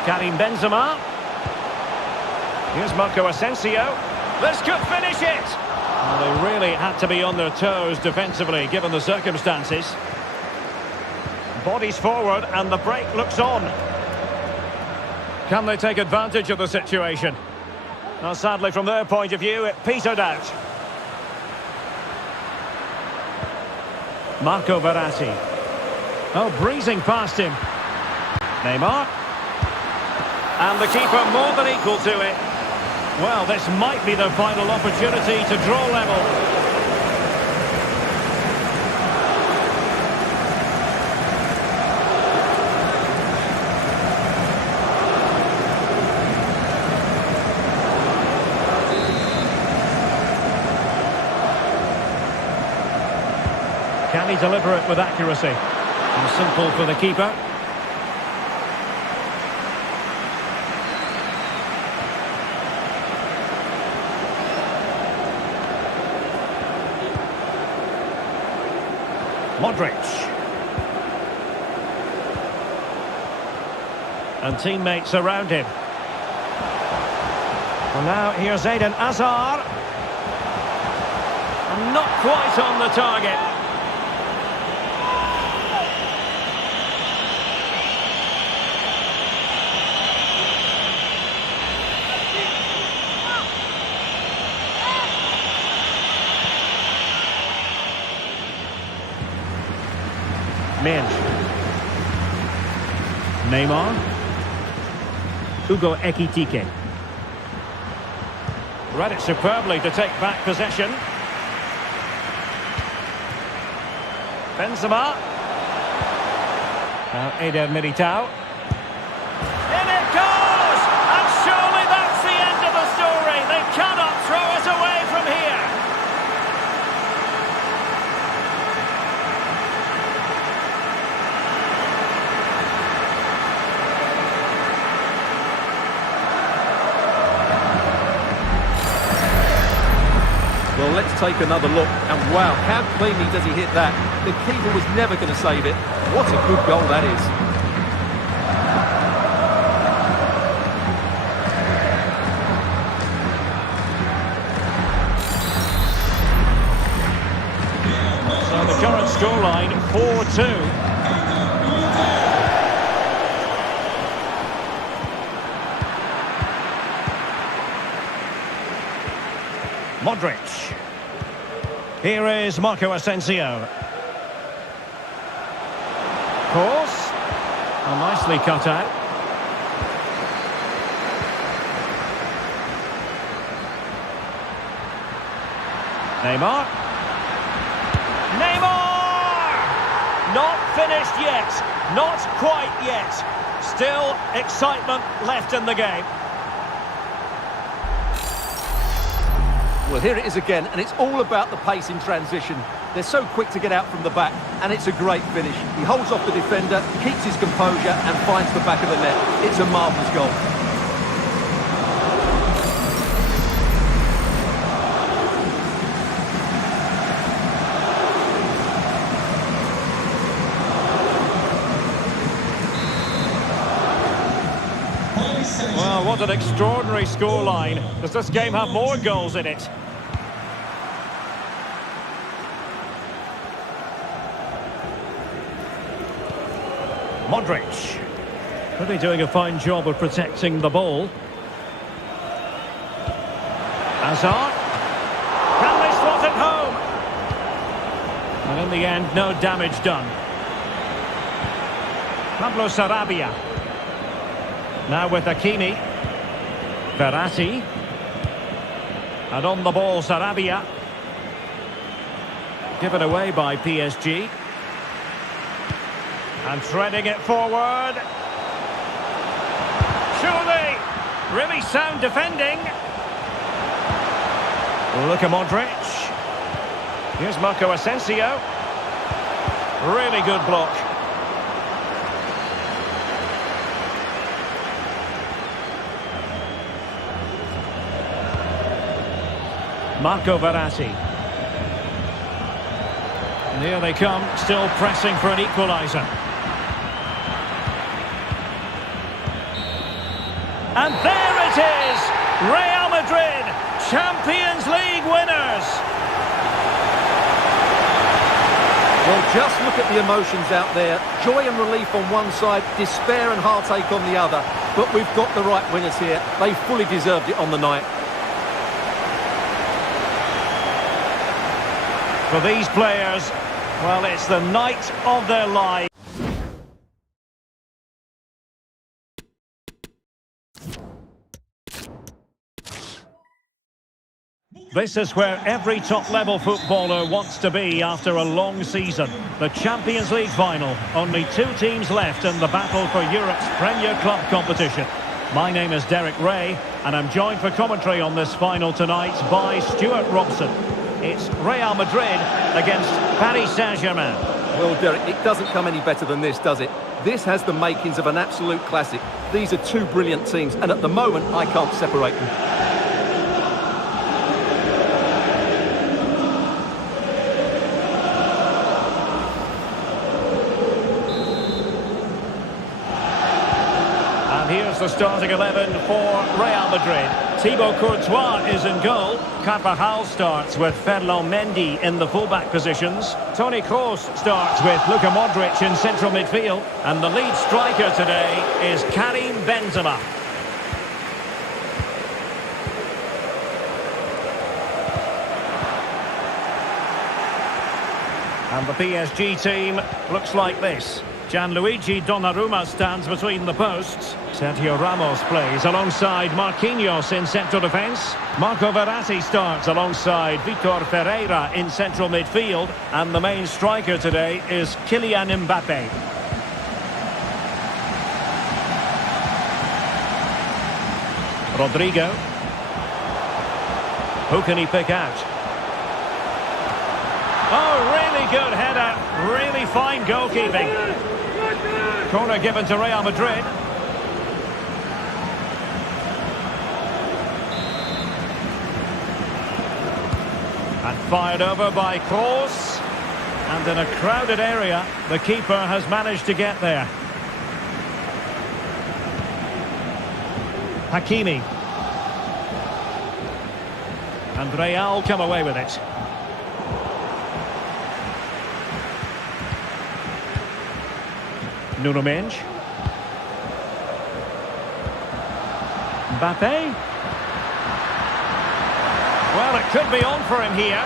Karim Benzema. Here's Marco Asensio. This could finish it! Well, they really had to be on their toes defensively, given the circumstances. Bodies forward, and the break looks on. Can they take advantage of the situation? Now, sadly, from their point of view, it petered out. Marco Verratti. Oh, breezing past him. Neymar. And the keeper more than equal to it. Well, this might be the final opportunity to draw level. Can he deliver it with accuracy? And simple for the keeper. Modric. And teammates around him. Well, now here's Eden Hazard. Not quite on the target. Neymar. Hugo Ekitike. Read it superbly to take back possession. Benzema. Now Eder Militao. In it goes! And surely that's the end of the story. They cannot throw it away from here. Well, let's take another look, and wow, how cleanly does he hit that? The keeper was never going to save it. What a good goal that is. So the current scoreline, 4-2. Modric. Here is Marco Asensio. Course. Oh, nicely cut out. Neymar. Neymar! Not finished yet. Not quite yet. Still excitement left in the game. Well, here it is again, and it's all about the pace in transition. They're so quick to get out from the back, and it's a great finish. He holds off the defender, keeps his composure, and finds the back of the net. It's a marvellous goal. Well, what an extraordinary scoreline. Does this game have more goals in it? Modric. Really doing a fine job of protecting the ball. Hazard. Can they slot it home? And in the end, no damage done. Pablo Sarabia. Now with Hakimi. Verratti. And on the ball, Sarabia. Given away by PSG. And threading it forward. Surely. Really sound defending. Luka Modric. Here's Marco Asensio. Really good block. Marco Verratti. And here they come, still pressing for an equaliser. And there it is! Real Madrid, Champions League winners! Well, just look at the emotions out there. Joy and relief on one side, despair and heartache on the other. But we've got the right winners here. They fully deserved it on the night. For these players, well, it's the night of their lives. This is where every top-level footballer wants to be after a long season. The Champions League final. Only 2 teams left in the battle for Europe's Premier Club competition. My name is Derek Ray, and I'm joined for commentary on this final tonight by Stuart Robson. It's Real Madrid against Paris Saint-Germain. Well, Derek, it doesn't come any better than this, does it? This has the makings of an absolute classic. These are 2 brilliant teams, and at the moment, I can't separate them. And here's the starting 11 for Real Madrid. Thibaut Courtois is in goal. Carvajal starts with Ferland Mendy in the fullback positions. Toni Kroos starts with Luka Modric in central midfield. And the lead striker today is Karim Benzema. And the PSG team looks like this. Gianluigi Donnarumma stands between the posts. Sergio Ramos plays alongside Marquinhos in central defence. Marco Verratti starts alongside Vitor Ferreira in central midfield. And the main striker today is Kylian Mbappe. Rodrigo. Who can he pick out? Oh, really good header. Really fine goalkeeping. Corner given to Real Madrid. And fired over by Kroos. And in a crowded area, the keeper has managed to get there. Hakimi. And Real come away with it. Nuno Mendes. Mbappe. Well, it could be on for him here.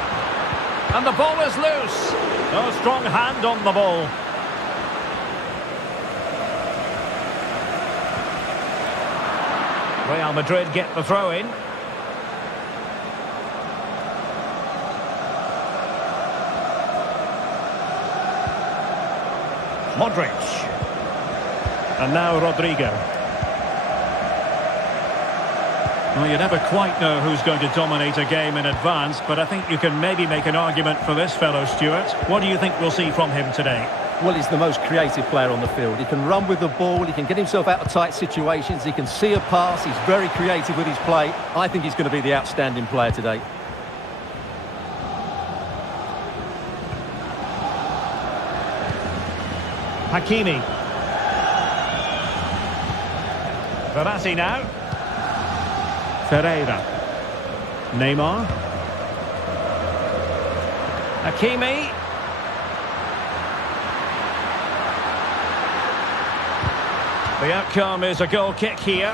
And the ball is loose. No strong hand on the ball. Real Madrid get the throw in. Modric. And now Rodrigo. Well, you never quite know who's going to dominate a game in advance, but I think you can maybe make an argument for this fellow, Stuart. What do you think we'll see from him today? Well, he's the most creative player on the field. He can run with the ball, he can get himself out of tight situations, he can see a pass, he's very creative with his play. I think he's going to be the outstanding player today. Hakimi. Verratti now. Ferreira. Neymar. Hakimi. The outcome is a goal kick here.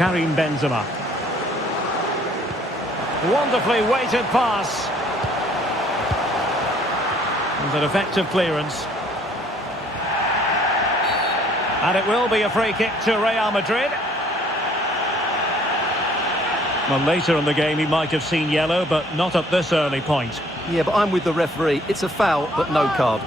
Karim Benzema. Wonderfully weighted pass. And an effective clearance. And it will be a free kick to Real Madrid. Well, later in the game he might have seen yellow, but not at this early point. Yeah, but I'm with the referee. It's a foul, but no card.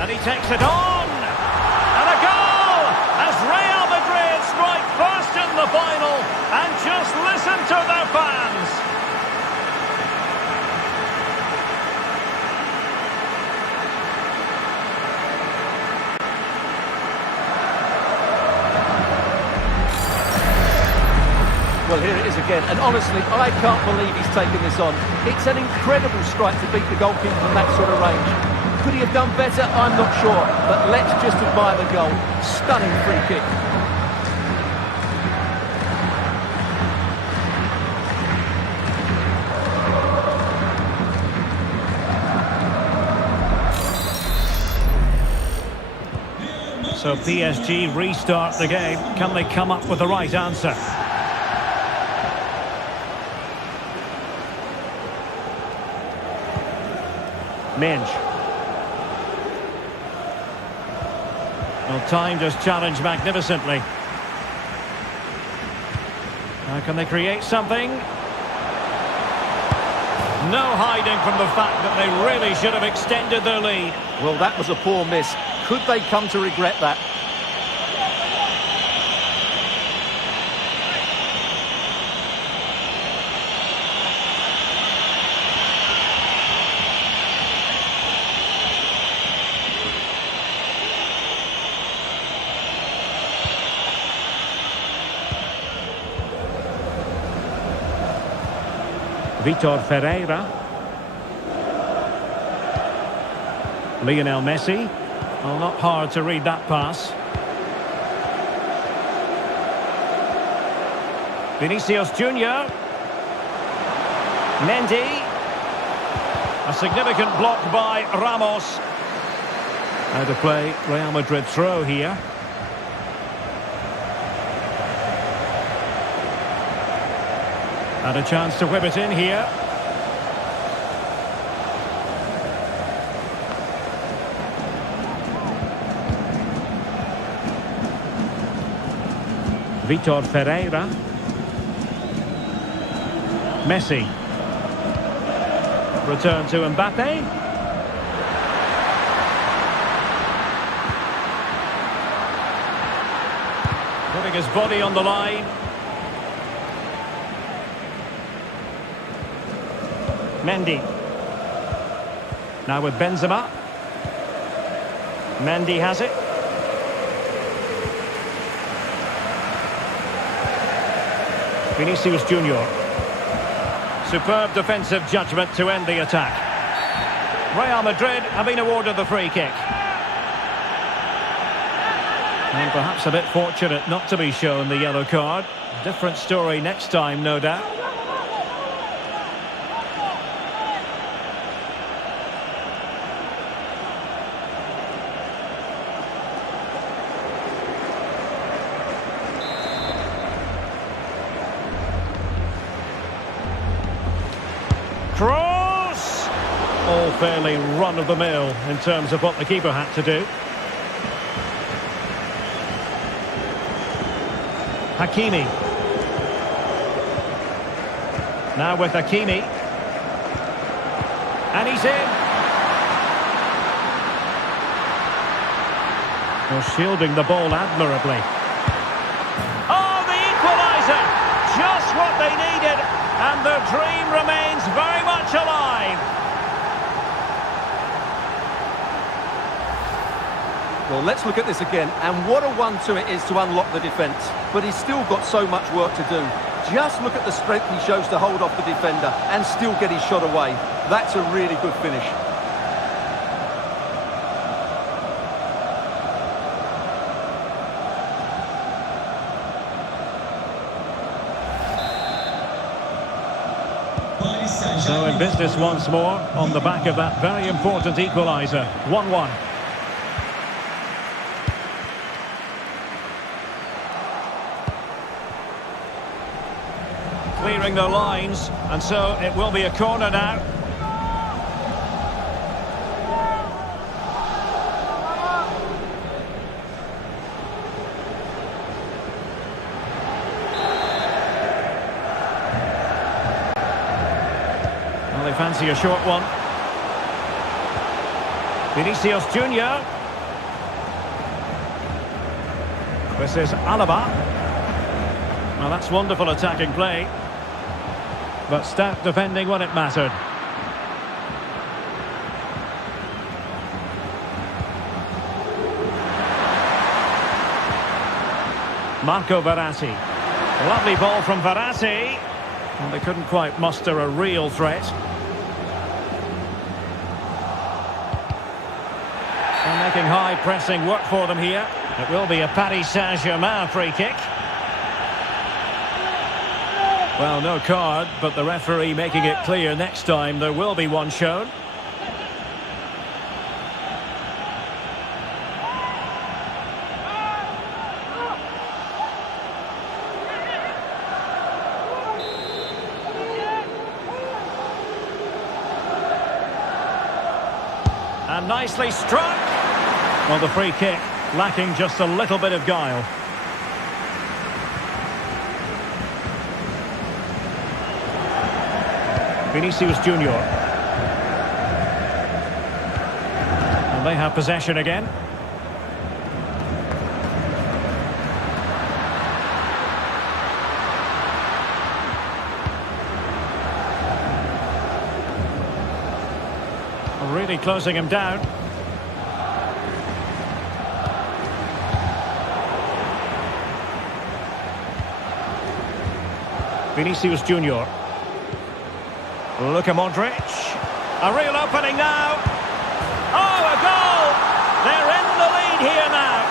And he takes it on! And a goal! As Real Madrid strike first in the final. And just listen to their fans! Well, here it is again, and honestly, I can't believe he's taken this on. It's an incredible strike to beat the goalkeeper from that sort of range. Could he have done better? I'm not sure, but let's just admire the goal. Stunning free kick. So PSG restart the game. Can they come up with the right answer? Minge. Well, time just challenged magnificently. How can they create something? No hiding from the fact that they really should have extended their lead. Well, that was a poor miss. Could they come to regret that? Vitor Ferreira. Lionel Messi. Well, not hard to read that pass. Vinicius Junior. Mendy. A significant block by Ramos. How to play Real Madrid throw here. And a chance to whip it in here. Vitor Ferreira. Messi. Return to Mbappe. Putting his body on the line. Mendy. Now with Benzema. Mendy has it. Vinicius Junior. Superb defensive judgment to end the attack. Real Madrid have been awarded the free kick. And perhaps a bit fortunate not to be shown the yellow card. Different story next time, no doubt. Cross! All fairly run-of-the-mill in terms of what the keeper had to do. Hakimi. Now with Hakimi. And he's in. Well, shielding the ball admirably. Oh, the equaliser! Just what they needed. And the dream remains very much alive. Well, let's look at this again, and what a 1-2 it is to unlock the defence. But he's still got so much work to do. Just look at the strength he shows to hold off the defender and still get his shot away. That's a really good finish. So in business once more, on the back of that very important equaliser. 1-1. Clearing the lines, and so it will be a corner now. Well, they fancy a short one. Vinicius Junior. This is Alaba. Well, that's wonderful attacking play. But stout defending when it mattered. Marco Verratti. Lovely ball from Verratti. Well, they couldn't quite muster a real threat. They're making high pressing work for them here. It will be a Paris Saint-Germain free kick. Well, no card, but the referee making it clear next time there will be one shown. And nicely struck. Well, the free kick lacking just a little bit of guile. Vinicius Junior. And they have possession again. Really closing him down. Vinicius Junior. Luka Modric. A real opening now. Oh, a goal! They're in the lead here now.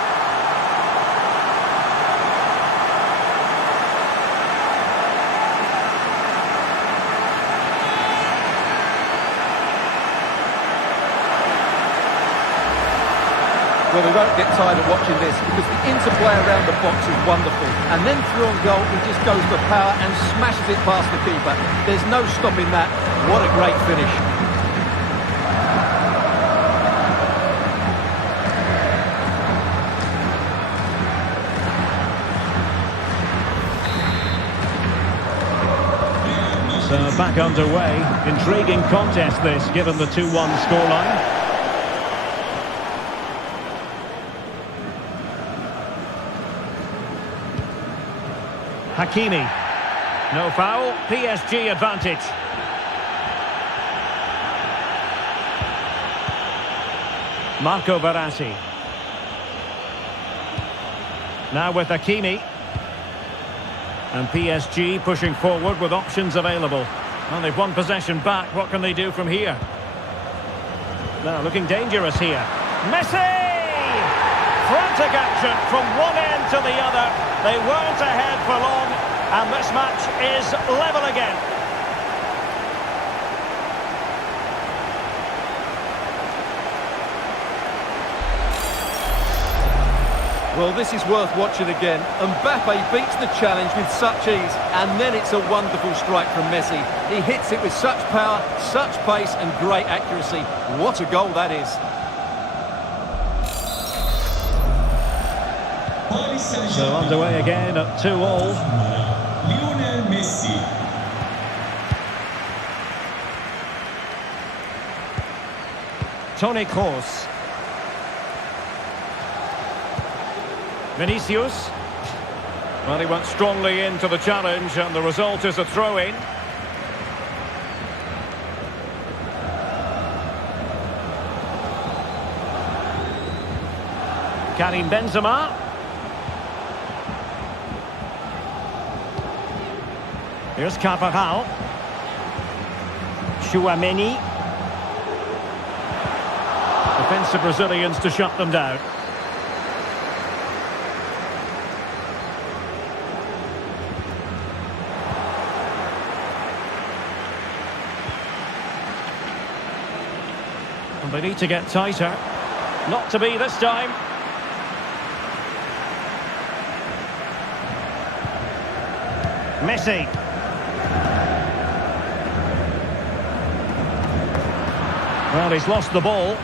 Well, we won't get tired of watching this because the interplay around the box is wonderful. And then through on goal, he just goes for power and smashes it past the keeper. There's no stopping that. What a great finish. So back underway. Intriguing contest this, given the 2-1 scoreline. Hakimi. No foul. PSG advantage. Marco Verratti. Now with Hakimi. And PSG pushing forward with options available. Well, they've won possession back. What can they do from here? Now looking dangerous here. Messi! Frantic action from one end to the other. They weren't ahead for long, and this match is level again. Well, this is worth watching again. Mbappe beats the challenge with such ease, and then it's a wonderful strike from Messi. He hits it with such power, such pace, and great accuracy. What a goal that is. So underway again at 2-2. Lionel Messi. Toni Kroos. Vinicius. Well, he went strongly into the challenge, and the result is a throw-in. Karim Benzema. Here's Carvajal. Chouameni. Defensive Brazilians to shut them down. And they need to get tighter. Not to be this time. Messi. Well, he's lost the ball.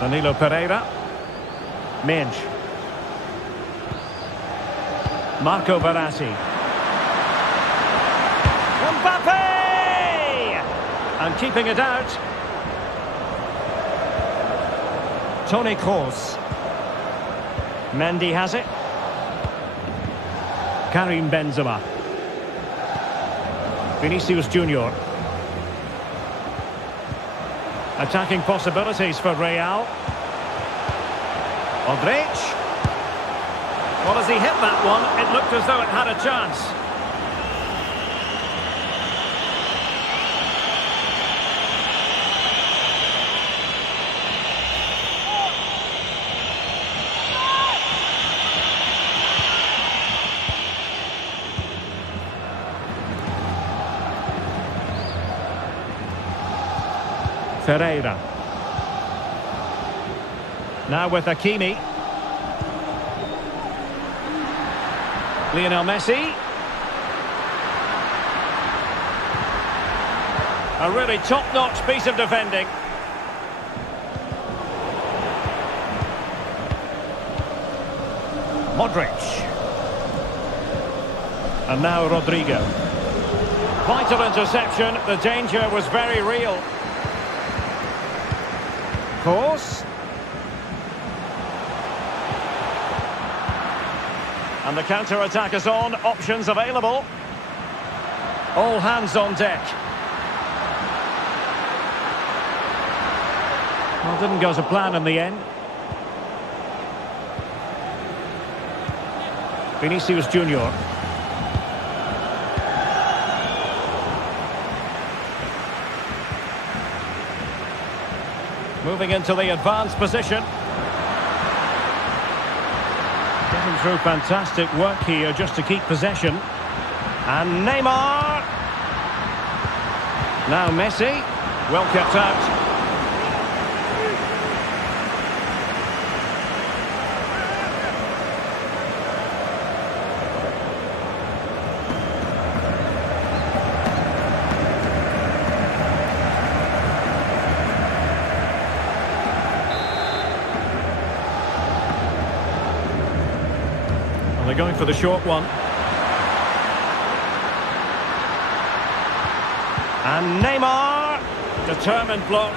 Danilo Pereira. Minge. Marco Verratti. Mbappe! And keeping it out. Toni Kroos. Mendy has it. Karim Benzema. Vinicius Junior. Attacking possibilities for Real. Modric. Well, as he hit that one, it looked as though it had a chance. Ferreira. Now with Hakimi. Lionel Messi. A really top-notch piece of defending. Modric. And now Rodrigo. Vital interception. The danger was very real. Kroos. And the counter-attack is on. Options available. All hands on deck. Well, didn't go to plan in the end. Vinicius Junior. Moving into the advanced position. Getting through fantastic work here just to keep possession. And Neymar. Now Messi. Well kept out. They're going for the short one. And Neymar. Determined block.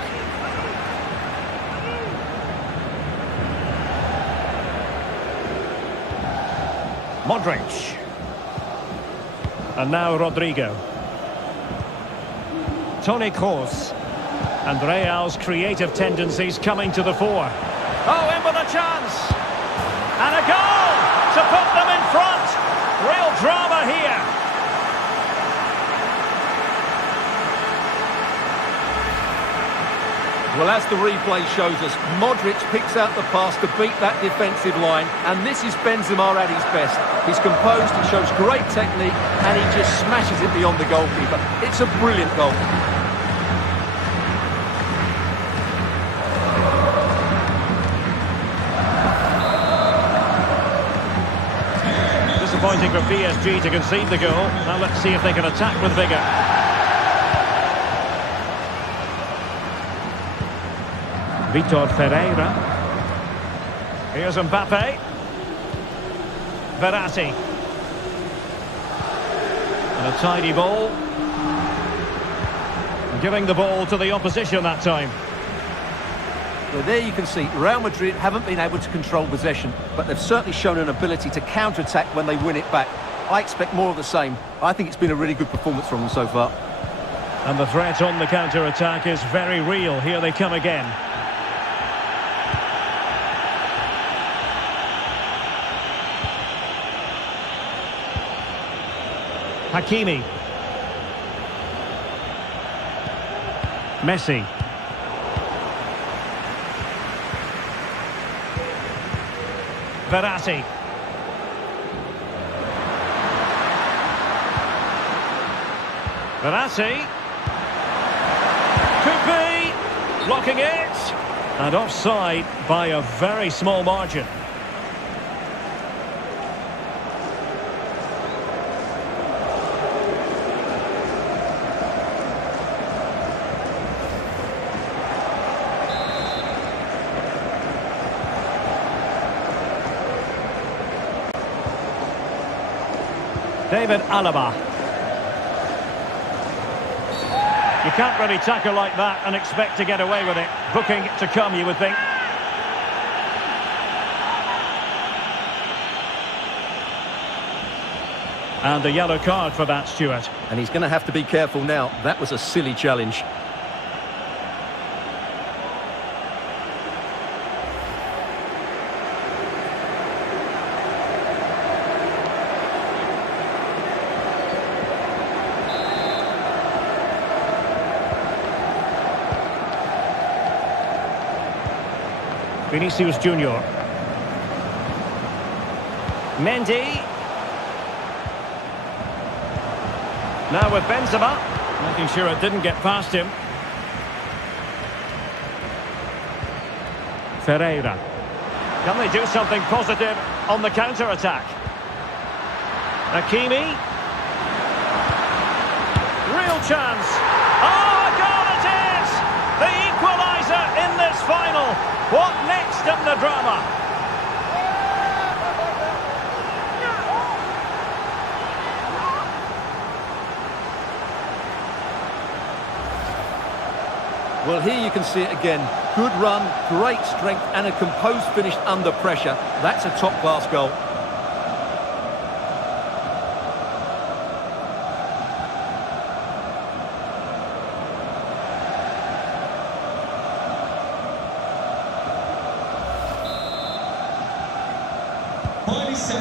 Modric. And now Rodrigo. Toni Kroos. And Real's creative tendencies coming to the fore. Oh, in with a chance! And a goal to put them in front! Real drama here! Well, as the replay shows us, Modric picks out the pass to beat that defensive line, and this is Benzema at his best. He's composed, he shows great technique, and he just smashes it beyond the goalkeeper. It's a brilliant goal. Disappointing for PSG to concede the goal. Now let's see if they can attack with vigour. Vitor Ferreira. Here's Mbappe. Verratti. And a tidy ball. Giving the ball to the opposition that time. Well, there you can see Real Madrid haven't been able to control possession, but they've certainly shown an ability to counter-attack when they win it back. I expect more of the same. I think it's been a really good performance from them so far. And the threat on the counter-attack is very real. Here they come again. Hakimi. Messi. Verratti. Verratti. Could be. Blocking it. And offside by a very small margin. David Alaba. You can't really tackle like that and expect to get away with it. Booking to come, you would think. And a yellow card for that, Stuart. And he's going to have to be careful now. That was a silly challenge. Vinicius Junior. Mendy. Now with Benzema. Making sure it didn't get past him. Ferreira. Can they do something positive on the counter-attack? Hakimi. Real chance. Oh, a goal it is! The equaliser in this final. What next in the drama? Well, here you can see it again. Good run, great strength, and a composed finish under pressure. That's a top-class goal.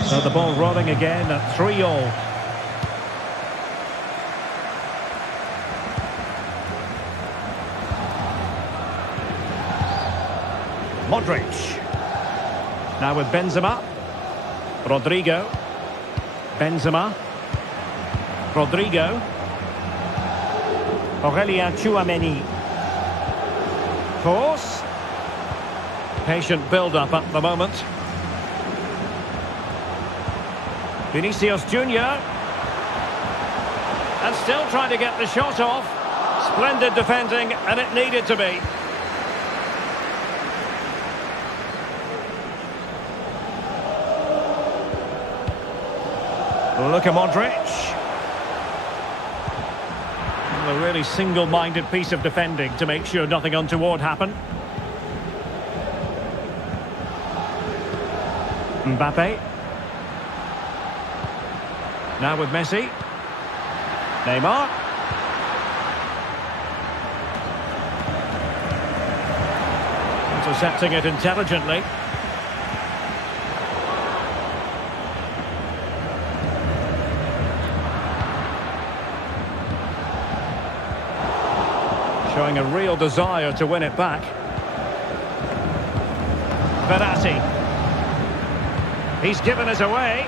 So the ball rolling again at 3-all. Modric. Now with Benzema. Rodrigo. Benzema. Rodrigo. Aurelien Tchouameni. Force. Patient build-up at the moment. Vinicius Junior. And still trying to get the shot off. Splendid defending, and it needed to be. Look at Modric. A really single-minded piece of defending to make sure nothing untoward happened. Mbappe. Now with Messi. Neymar. Intercepting it intelligently. Showing a real desire to win it back. Verratti. He's given us away.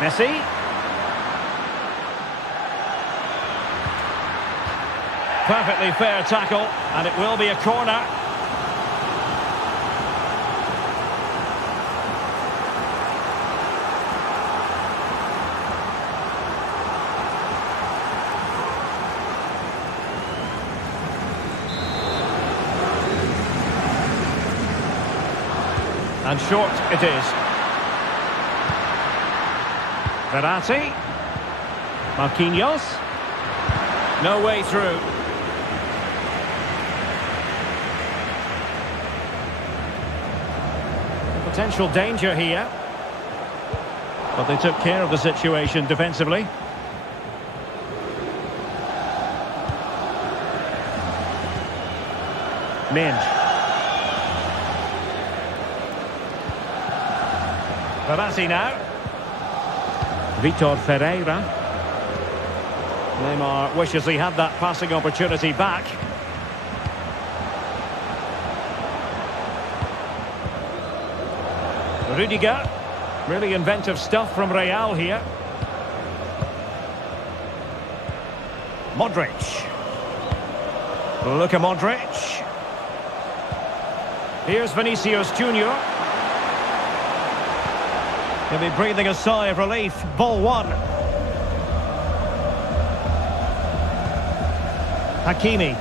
Messi. Perfectly fair tackle, and it will be a corner. And short it is. Verratti. Marquinhos. No way through. Potential danger here. But they took care of the situation defensively. Minge. Verratti now. Vitor Ferreira. Neymar wishes he had that passing opportunity back. Rudiger. Really inventive stuff from Real here. Modric. Luka Modric. Here's Vinicius Junior. He'll be breathing a sigh of relief. Ball one. Hakimi.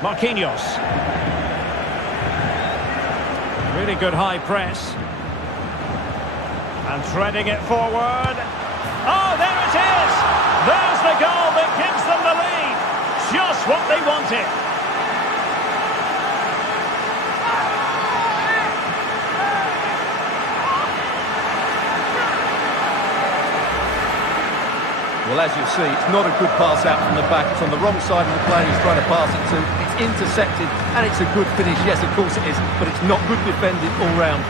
Marquinhos. Really good high press. And threading it forward. Oh, there it is! There's the goal that gives them the lead. Just what they wanted. Well, as you see, it's not a good pass out from the back. It's on the wrong side of the player he's trying to pass it to. It's intercepted, and it's a good finish. Yes, of course it is, but it's not good defended all round.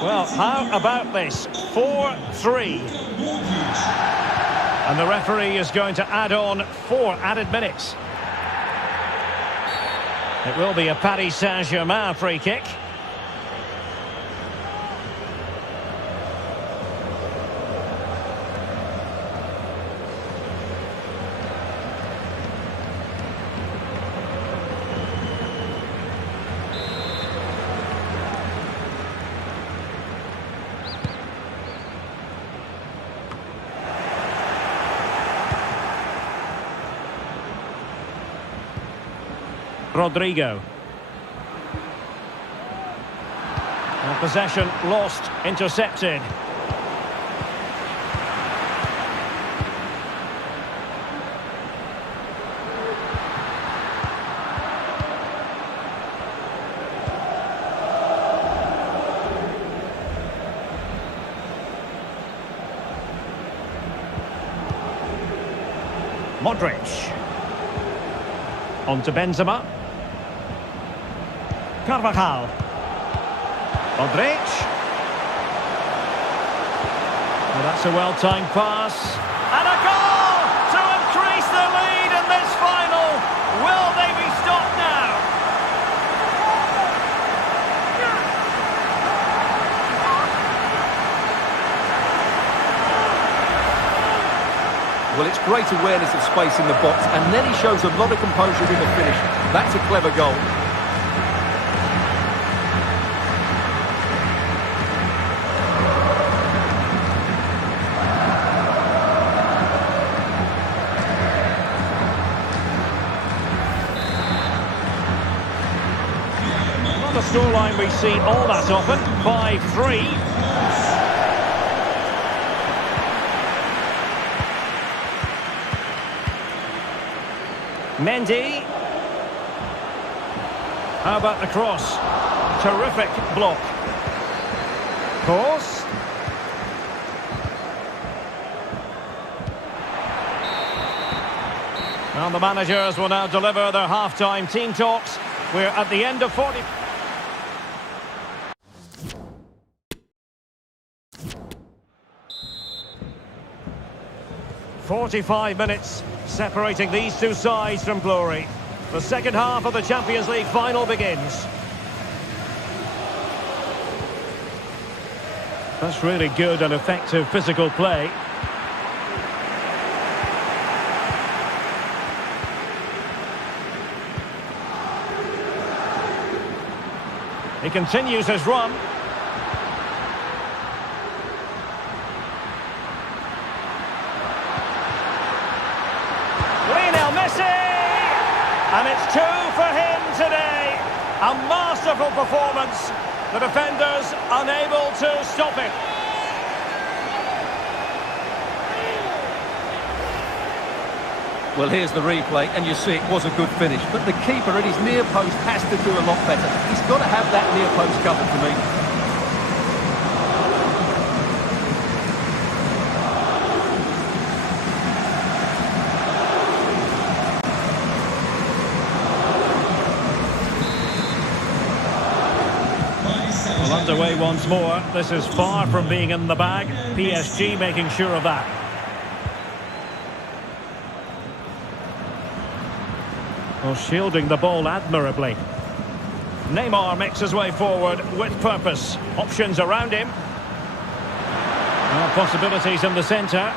Well, how about this? 4-3. And the referee is going to add on 4 added minutes. It will be a Paris Saint-Germain free kick. Rodrigo. And possession lost, intercepted. Modric. On to Benzema. Carvajal. Modric. Well, that's a well-timed pass. And a goal to increase the lead in this final. Will they be stopped now? Well, it's great awareness of space in the box, and then he shows a lot of composure in the finish. That's a clever goal. scoreline we see all that often, 5-3. Mendy. How about the cross? Terrific block. Course. And the managers will now deliver their half-time team talks. We're at the end of 40... 45 minutes separating these two sides from glory. The second half of the Champions League final begins. That's really good and effective physical play. He continues his run. Lionel Messi! And it's 2 for him today. A masterful performance. The defenders unable to stop it. Well, here's the replay, and you see it was a good finish. But the keeper at his near post has to do a lot better. He's got to have that near post covered for me. Well, underway once more. This is far from being in the bag. PSG making sure of that. Well, shielding the ball admirably. Neymar makes his way forward with purpose. Options around him. Possibilities in the centre.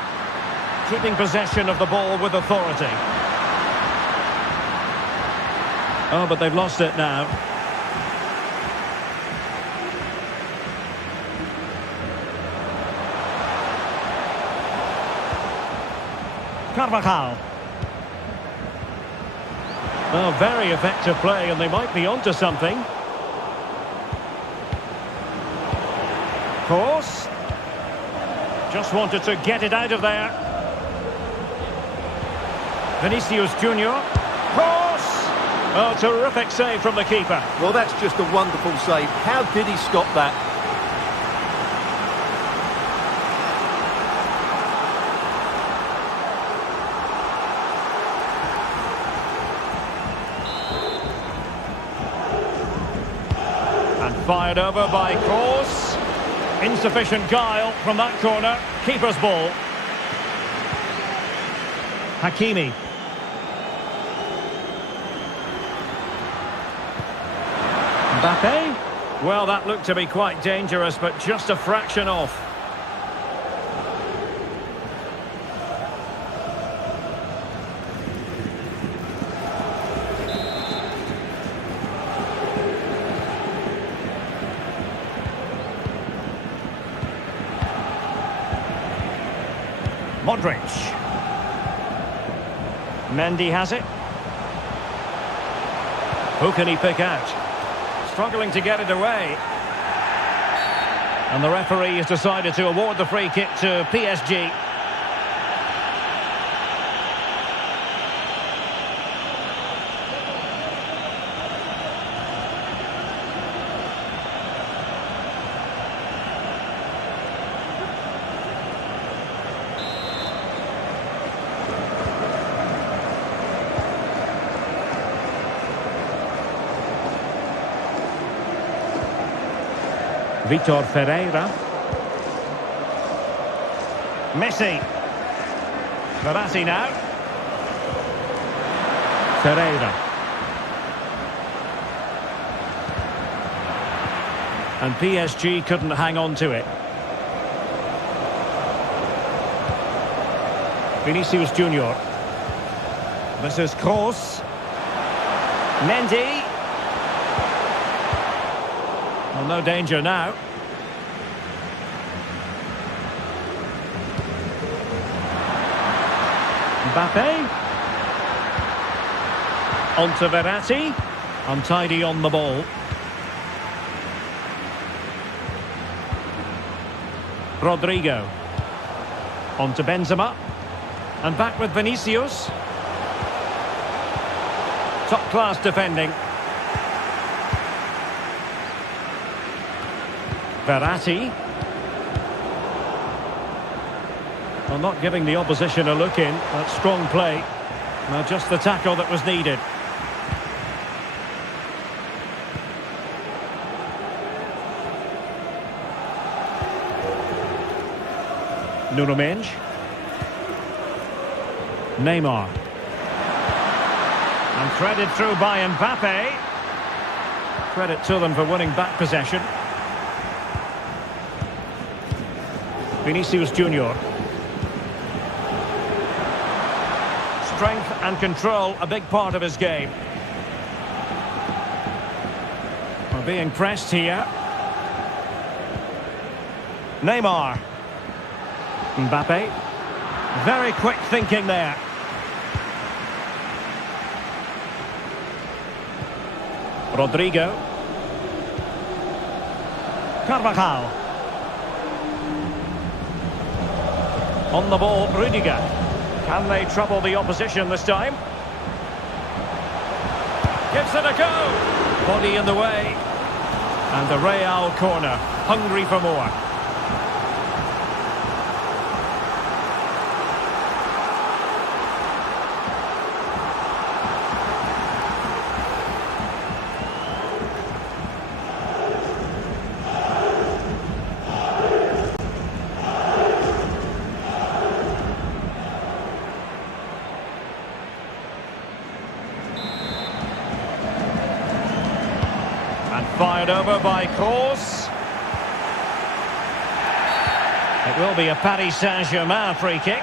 Keeping possession of the ball with authority. Oh, but they've lost it now. Carvajal. Well, very effective play, and they might be onto something. Course. Just wanted to get it out of there. Vinicius Junior. Course. Oh, terrific save from the keeper. Well, that's just a wonderful save. How did he stop that? Fired over by Kroos. Insufficient guile from that corner. Keeper's ball. Hakimi. Mbappe. Well, that looked to be quite dangerous, but just a fraction off. Modric. Mendy has it. Who can he pick out? Struggling to get it away. And the referee has decided to award the free kick to PSG. Vitor Ferreira. Messi. Verratti now. Ferreira. And PSG couldn't hang on to it. Vinicius Junior. This is Kroos. Mendy. Well, no danger now. Mbappe. On to Verratti. Untidy on the ball. Rodrigo. On to Benzema. And back with Vinicius. Top-class defending. Verratti. Well, not giving the opposition a look in. That's strong play. Now just the tackle that was needed. Nuno Mendes. Neymar. And threaded through by Mbappe. Credit to them for winning back possession. Vinicius Junior. Strength and control, a big part of his game. We're being pressed here. Neymar. Mbappe. Very quick thinking there. Rodrigo. Carvajal. On the ball, Rudiger. Can they trouble the opposition this time? Gives it a go. Body in the way. And the Real corner. Hungry for more. Fired over by Kroos. It will be a Paris Saint-Germain free kick.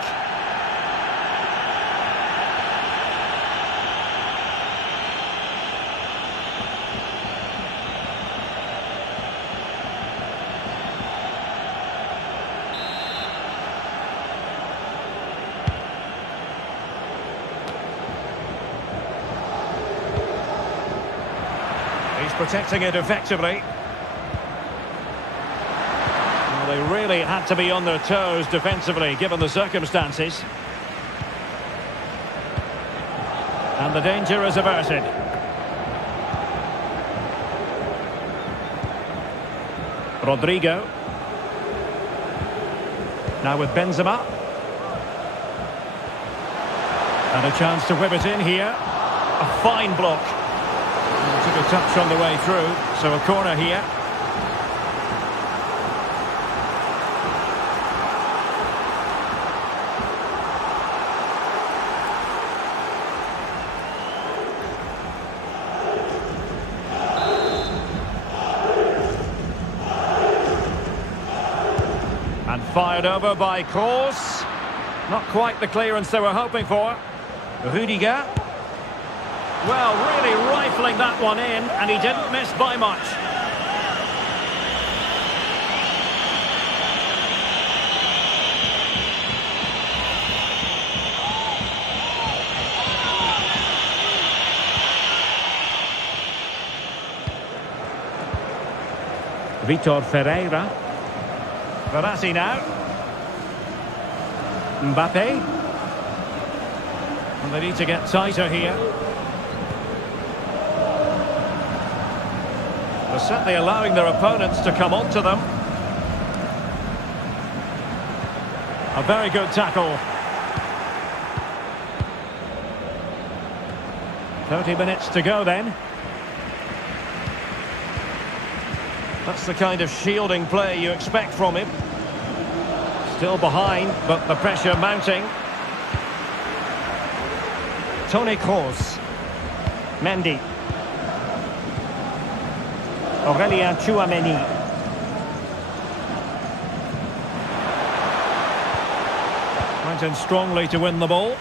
Protecting it effectively. Well, they really had to be on their toes defensively, given the circumstances. And the danger is averted. Rodrigo. Now with Benzema. And a chance to whip it in here. A fine block. Took a touch on the way through, so a corner here. And fired over by Kroos. Not quite the clearance they were hoping for. Rudiger. Well, really rifling that one in, and he didn't miss by much. Vitor Ferreira. Verratti now. Mbappe. And they need to get tighter here. They're certainly allowing their opponents to come onto them. A very good tackle. 30 minutes to go then. That's the kind of shielding play you expect from him. Still behind, but the pressure mounting. Toni Kroos. Mendy. Aurélien Tchouameni. Went in strongly to win the ball.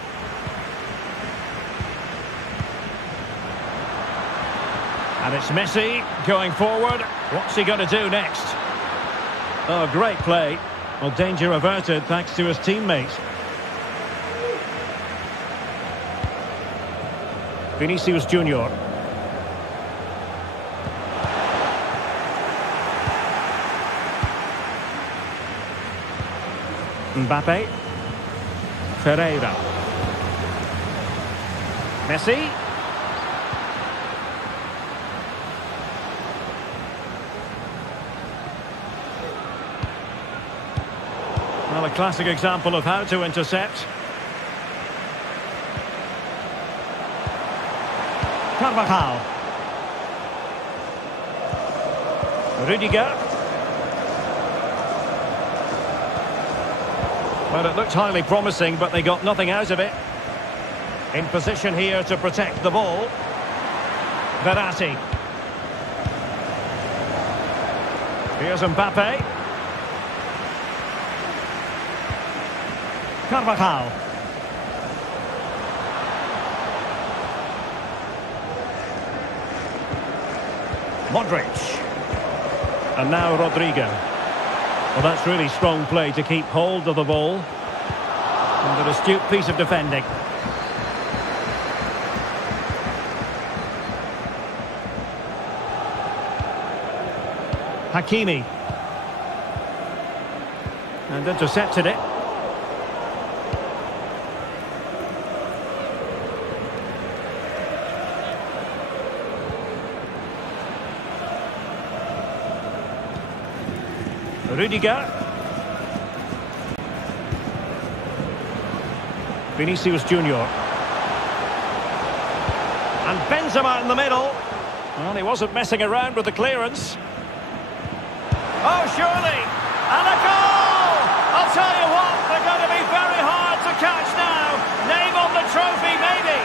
And it's Messi going forward. What's he going to do next? Oh, great play. Well, danger averted thanks to his teammate. Vinicius Junior. Mbappe. Ferreira. Messi. Well, a classic example of how to intercept. Carvajal. Rudiger. Well, it looked highly promising, but they got nothing out of it. In position here to protect the ball. Verratti. Here's Mbappe. Carvajal. Modric. And now Rodrigo. Well, that's really strong play to keep hold of the ball. And an astute piece of defending. Hakimi. And intercepted it. Rudiger. Vinicius Junior. And Benzema in the middle. Well, he wasn't messing around with the clearance. Oh, surely! And a goal! I'll tell you what, they're going to be very hard to catch now. Name on the trophy, maybe.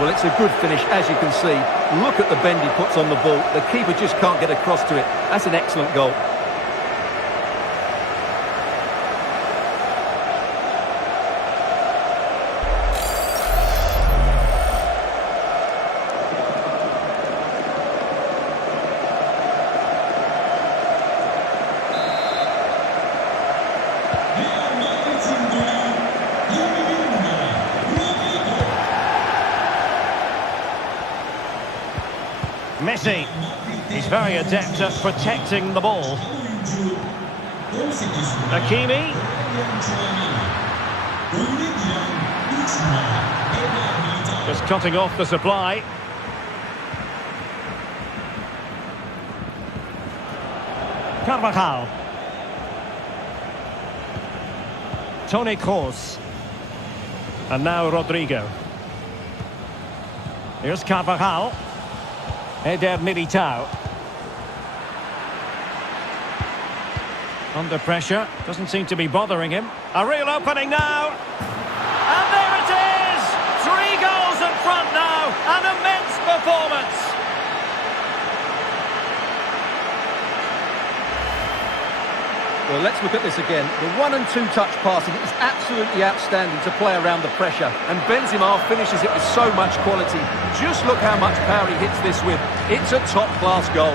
Well, it's a good finish, as you can see. Look at the bend he puts on the ball. The keeper just can't get across to it. That's an excellent goal. Messi, he's very adept at protecting the ball. Hakimi. Just cutting off the supply. Carvajal. Toni Kroos. And now Rodrigo. Here's Carvajal. Eder Militao. Under pressure, doesn't seem to be bothering him. A real opening now. And there it is! 3 goals in front now. An immense performance. Well, let's look at this again. The 1 and 2 touch passing is absolutely outstanding to play around the pressure. And Benzema finishes it with so much quality. Just look how much power he hits this with. It's a top-class goal.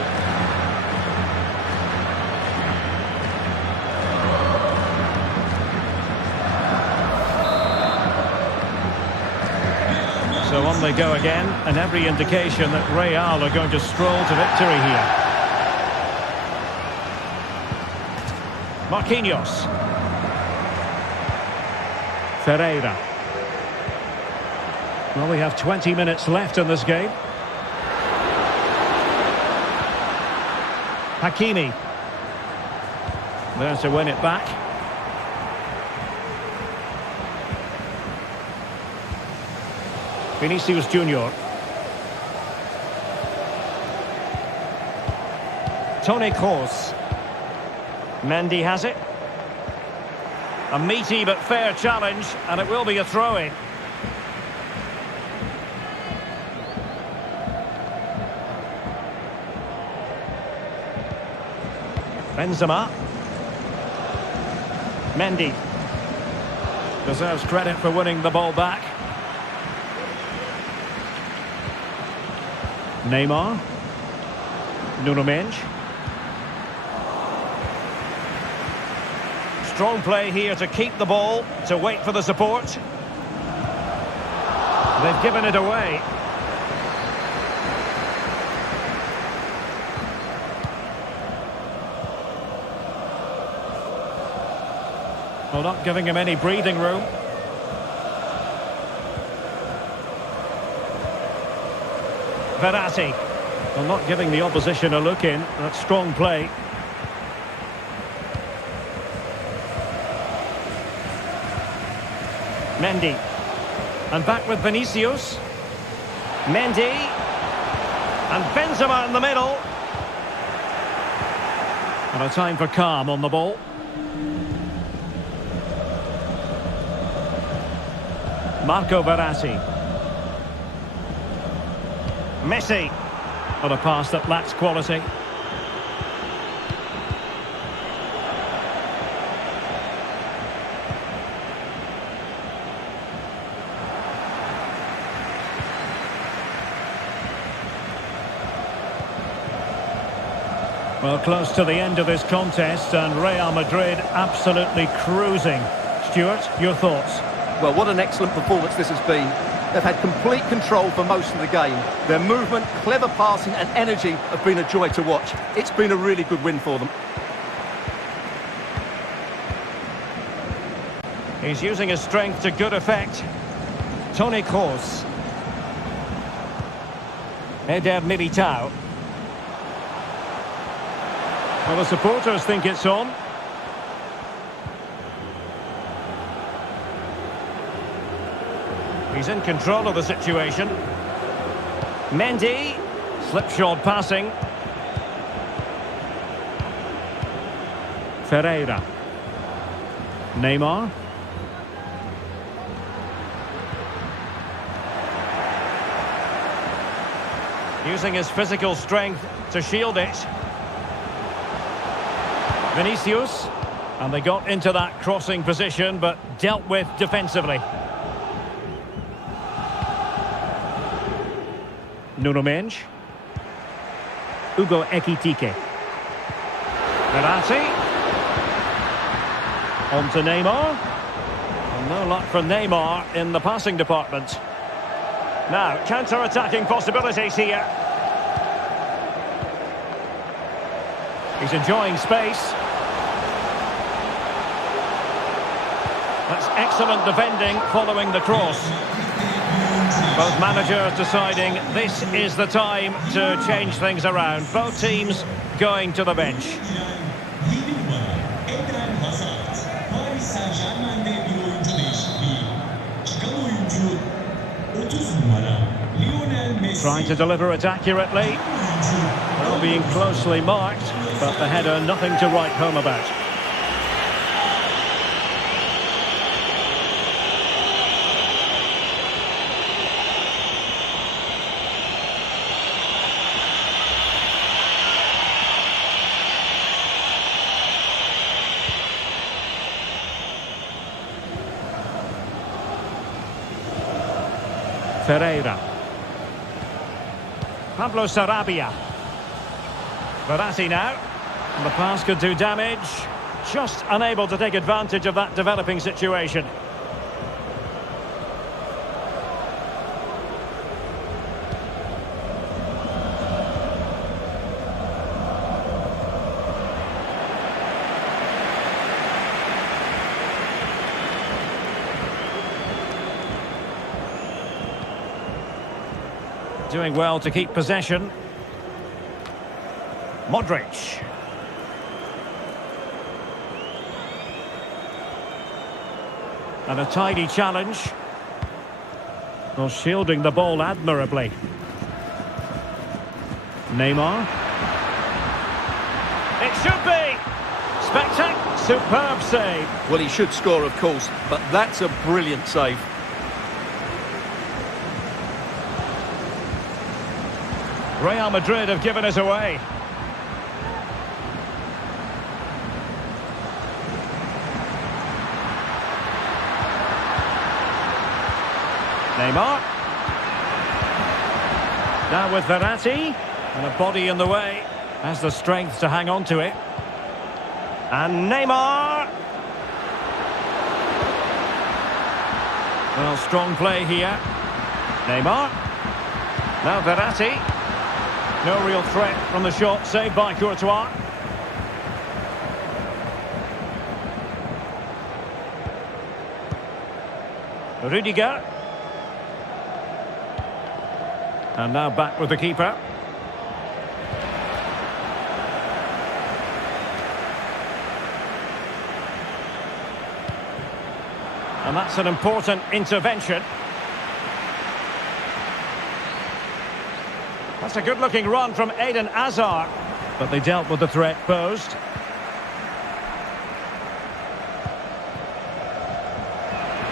So on they go again, and every indication that Real are going to stroll to victory here. Marquinhos. Ferreira. Well, we have 20 minutes left in this game. Hakimi. There to win it back. Vinicius Junior. Toni Kroos. Mendy has it. A meaty but fair challenge, and it will be a throw-in. Benzema. Mendy. Deserves credit for winning the ball back. Neymar. Nuno Mendes. Strong play here to keep the ball, to wait for the support. They've given it away. Well, not giving him any breathing room. Verratti. Well, not giving the opposition a look in. That's strong play. Mendy. And back with Vinicius. Mendy. And Benzema in the middle. And a time for calm on the ball. Marco Verratti. Messi. On a pass that lacks quality. Well, close to the end of this contest, and Real Madrid absolutely cruising. Stuart, your thoughts? Well, what an excellent performance this has been. They've had complete control for most of the game. Their movement, clever passing and energy have been a joy to watch. It's been a really good win for them. He's using his strength to good effect. Toni Kroos. Eder Militao. Well, the supporters think it's on. He's in control of the situation. Mendy. Slipshod passing. Ferreira. Neymar. Using his physical strength to shield it. Vinicius. And they got into that crossing position, but dealt with defensively. Nuno Mendes. Hugo Ekitike. Verratti. On to Neymar. And no luck for Neymar in the passing department. Now, counter-attacking possibilities here. He's enjoying space. That's excellent defending following the cross. Both managers deciding this is the time to change things around. Both teams going to the bench. Trying to deliver it accurately. Well, being closely marked, but the header nothing to write home about. Ferreira. Pablo Sarabia. Verratti now. And the pass could do damage. Just unable to take advantage of that developing situation. Doing well to keep possession. Modric. And a tidy challenge. Well, shielding the ball admirably. Neymar. It should be! Spectacular! Superb save. Well, he should score, of course, but that's a brilliant save. Real Madrid have given us away. Neymar. Now with Verratti. And a body in the way. Has the strength to hang on to it. And Neymar. Well, strong play here. Neymar. Now Verratti. No real threat from the shot, saved by Courtois. Rudiger. And now back with the keeper. And that's an important intervention. That's a good-looking run from Eden Hazard. But they dealt with the threat posed.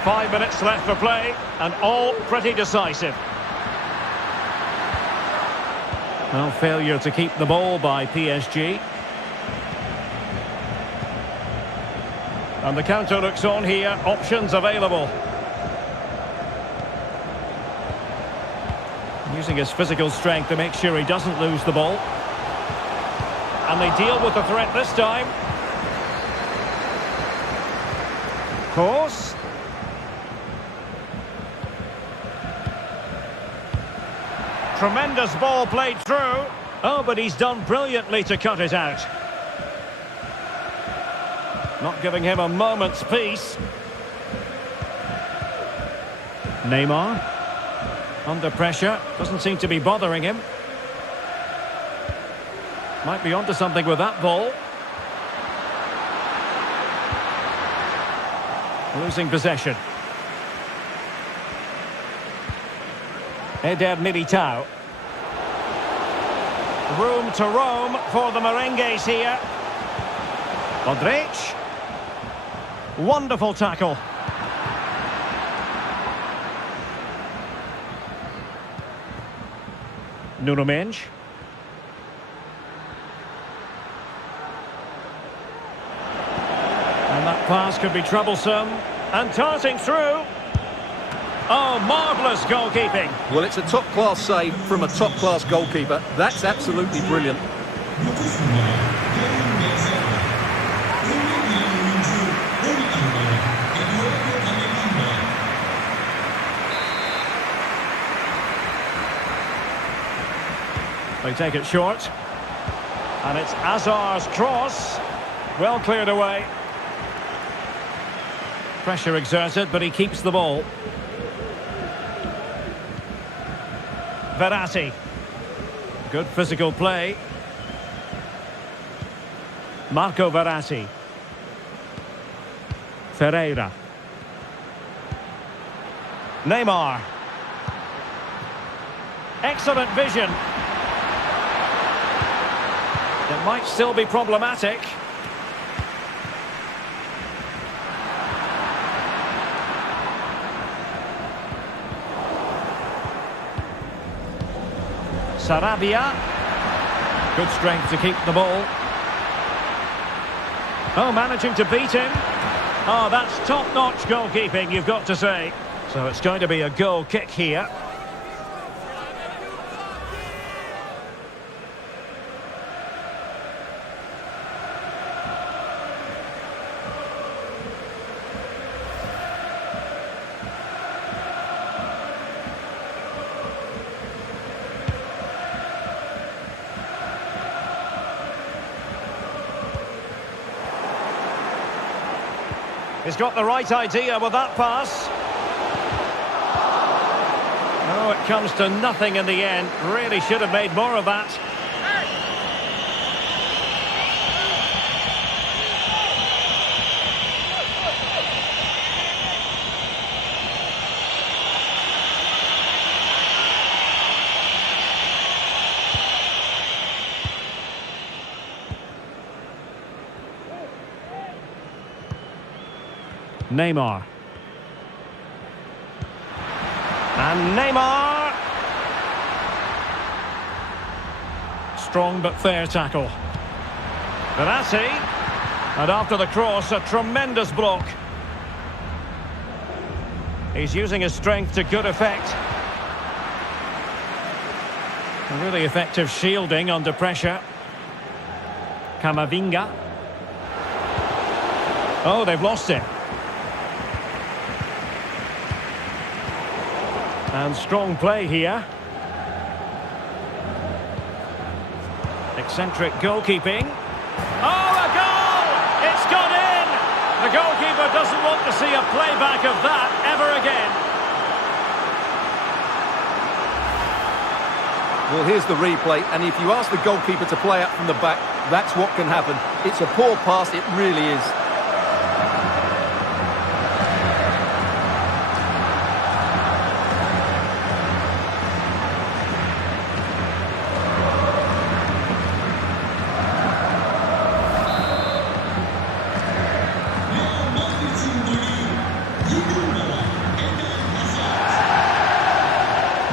Five minutes left for play, and all pretty decisive. Well, failure to keep the ball by PSG. And the counter looks on here, options available. Using his physical strength to make sure he doesn't lose the ball. And they deal with the threat this time. Course. Tremendous ball played through. Oh, but he's done brilliantly to cut it out. Not giving him a moment's peace. Neymar. Under pressure. Doesn't seem to be bothering him. Might be onto something with that ball. Losing possession. Eder Militao. Room to roam for the merengues here. Madrid. Wonderful tackle. Nuno Mendes. And that pass could be troublesome. And darting through. Oh, marvellous goalkeeping. Well, it's a top-class save from a top-class goalkeeper. That's absolutely brilliant. They take it short. And it's Hazard's cross. Well cleared away. Pressure exerted, but he keeps the ball. Verratti. Good physical play. Marco Verratti. Ferreira. Neymar. Excellent vision. It might still be problematic. Sarabia. Good strength to keep the ball. Oh, managing to beat him. Oh, that's top-notch goalkeeping, you've got to say. So it's going to be a goal kick here. He's got the right idea with that pass. Oh, it comes to nothing in the end. Really should have made more of that. Neymar. And Neymar. Strong but fair tackle. Verratti. And after the cross, a tremendous block. He's using his strength to good effect. A really effective shielding under pressure. Camavinga. Oh, they've lost it. And strong play here. Eccentric goalkeeping. Oh, a goal! It's gone in! The goalkeeper doesn't want to see a playback of that ever again. Well, here's the replay, and if you ask the goalkeeper to play out from the back, that's what can happen. It's a poor pass, it really is.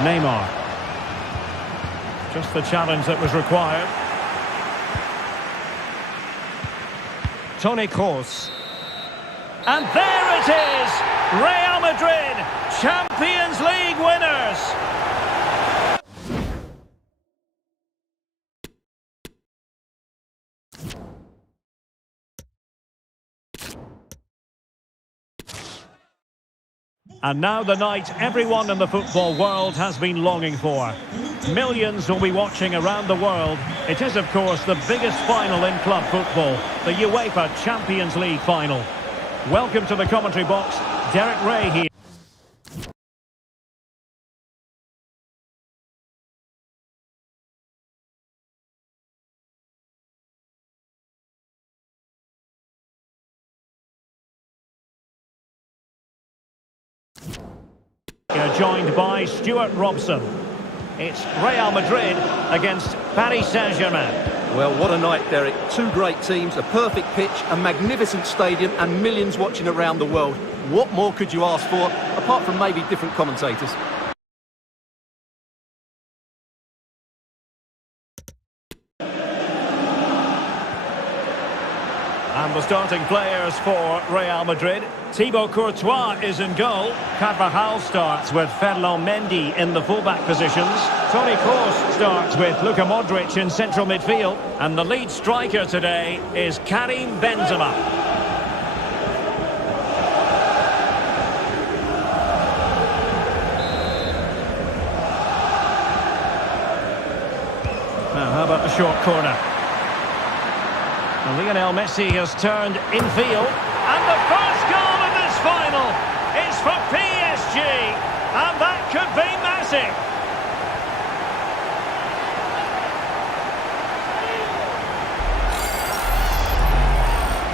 Neymar. Just the challenge that was required. Toni Kroos. And there it is! Real Madrid, Champions League winners! And now the night everyone in the football world has been longing for. Millions will be watching around the world. It is, of course, the biggest final in club football, the UEFA Champions League final. Welcome to the commentary box, Derek Ray here. Joined by Stuart Robson. It's Real Madrid against Paris Saint-Germain. Well, what a night, Derek. Two great teams, a perfect pitch, a magnificent stadium, and millions watching around the world. What more could you ask for, apart from maybe different commentators? And the starting players for Real Madrid. Thibaut Courtois is in goal. Carvajal starts with Ferland Mendy in the fullback positions. Toni Kroos starts with Luka Modric in central midfield. And the lead striker today is Karim Benzema. Now, how about the short corner? And Lionel Messi has turned infield. And the first goal of this final is for PSG. And that could be massive.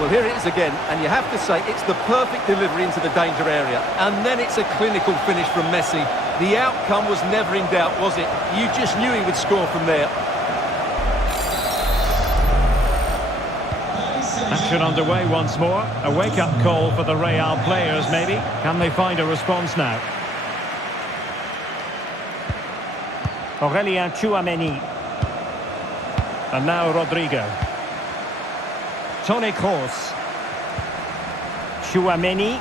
Well, here it is again, and you have to say it's the perfect delivery into the danger area. And then it's a clinical finish from Messi. The outcome was never in doubt, was it? You just knew he would score from there. Action underway once more. A wake-up call for the Real players, maybe. Can they find a response now? Aurelien Tchouameni. And now Rodrigo. Toni Kroos. Tchouameni.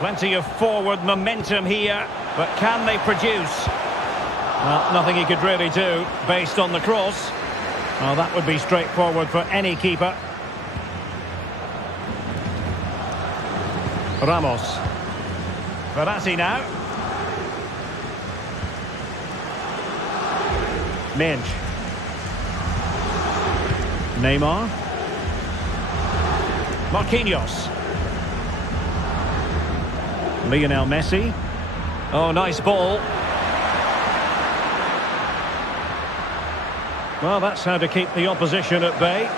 Plenty of forward momentum here, but can they produce? Well, nothing he could really do based on the cross. Well, that would be straightforward for any keeper. Ramos. Verratti now. Minge. Neymar. Marquinhos. Lionel Messi. Oh, nice ball. Well, that's how to keep the opposition at bay.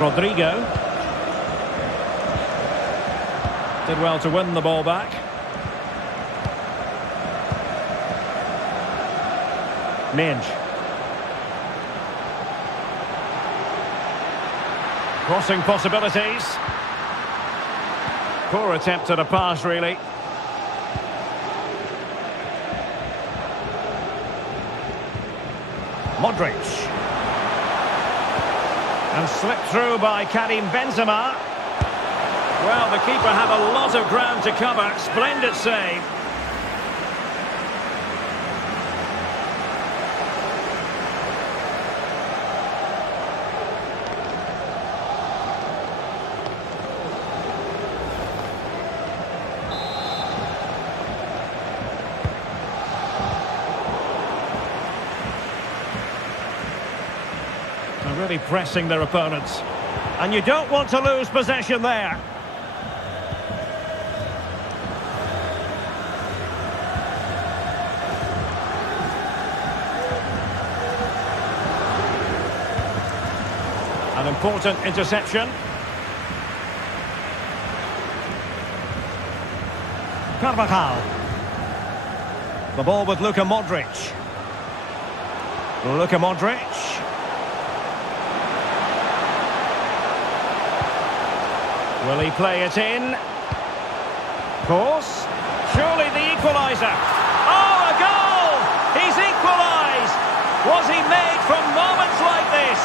Rodrigo. Did well to win the ball back. Minge. Crossing possibilities. Poor attempt at a pass, really. Modric. And slipped through by Karim Benzema. Well, the keeper had a lot of ground to cover. Splendid save. Really pressing their opponents. And you don't want to lose possession there. An important interception. Carvajal. The ball with Luka Modric. Luka Modric. Will he play it in? Course. Surely the equaliser. Oh, a goal! He's equalised! Was he made from moments like this?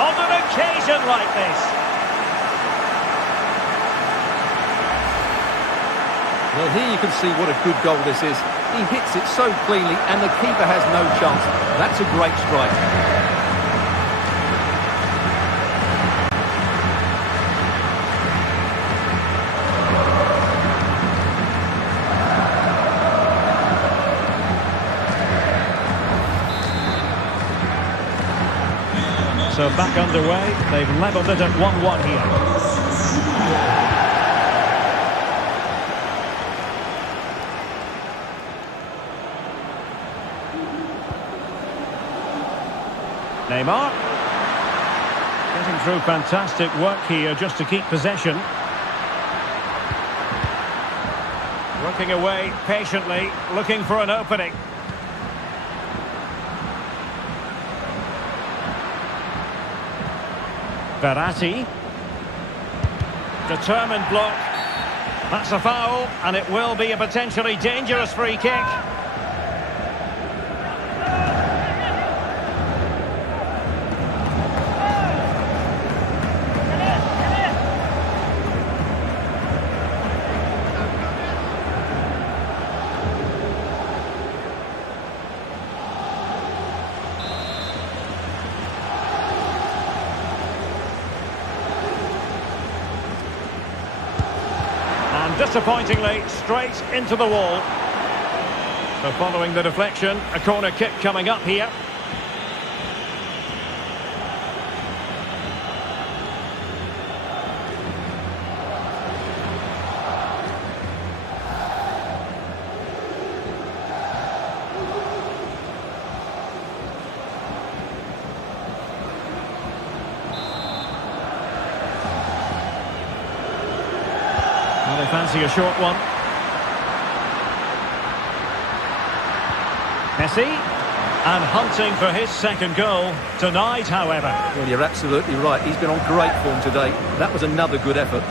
On an occasion like this? Well, here you can see what a good goal this is. He hits it so cleanly and the keeper has no chance. That's a great strike. So back underway, they've levelled it at 1-1 here. Neymar. Getting through fantastic work here just to keep possession. Working away patiently, looking for an opening. Verratti. Determined block. That's a foul, and it will be a potentially dangerous free kick. Disappointingly, straight into the wall. So following the deflection, a corner kick coming up here. They fancy a short one. Messi, and hunting for his second goal tonight, however. Well, you're absolutely right. He's been on great form today. That was another good effort.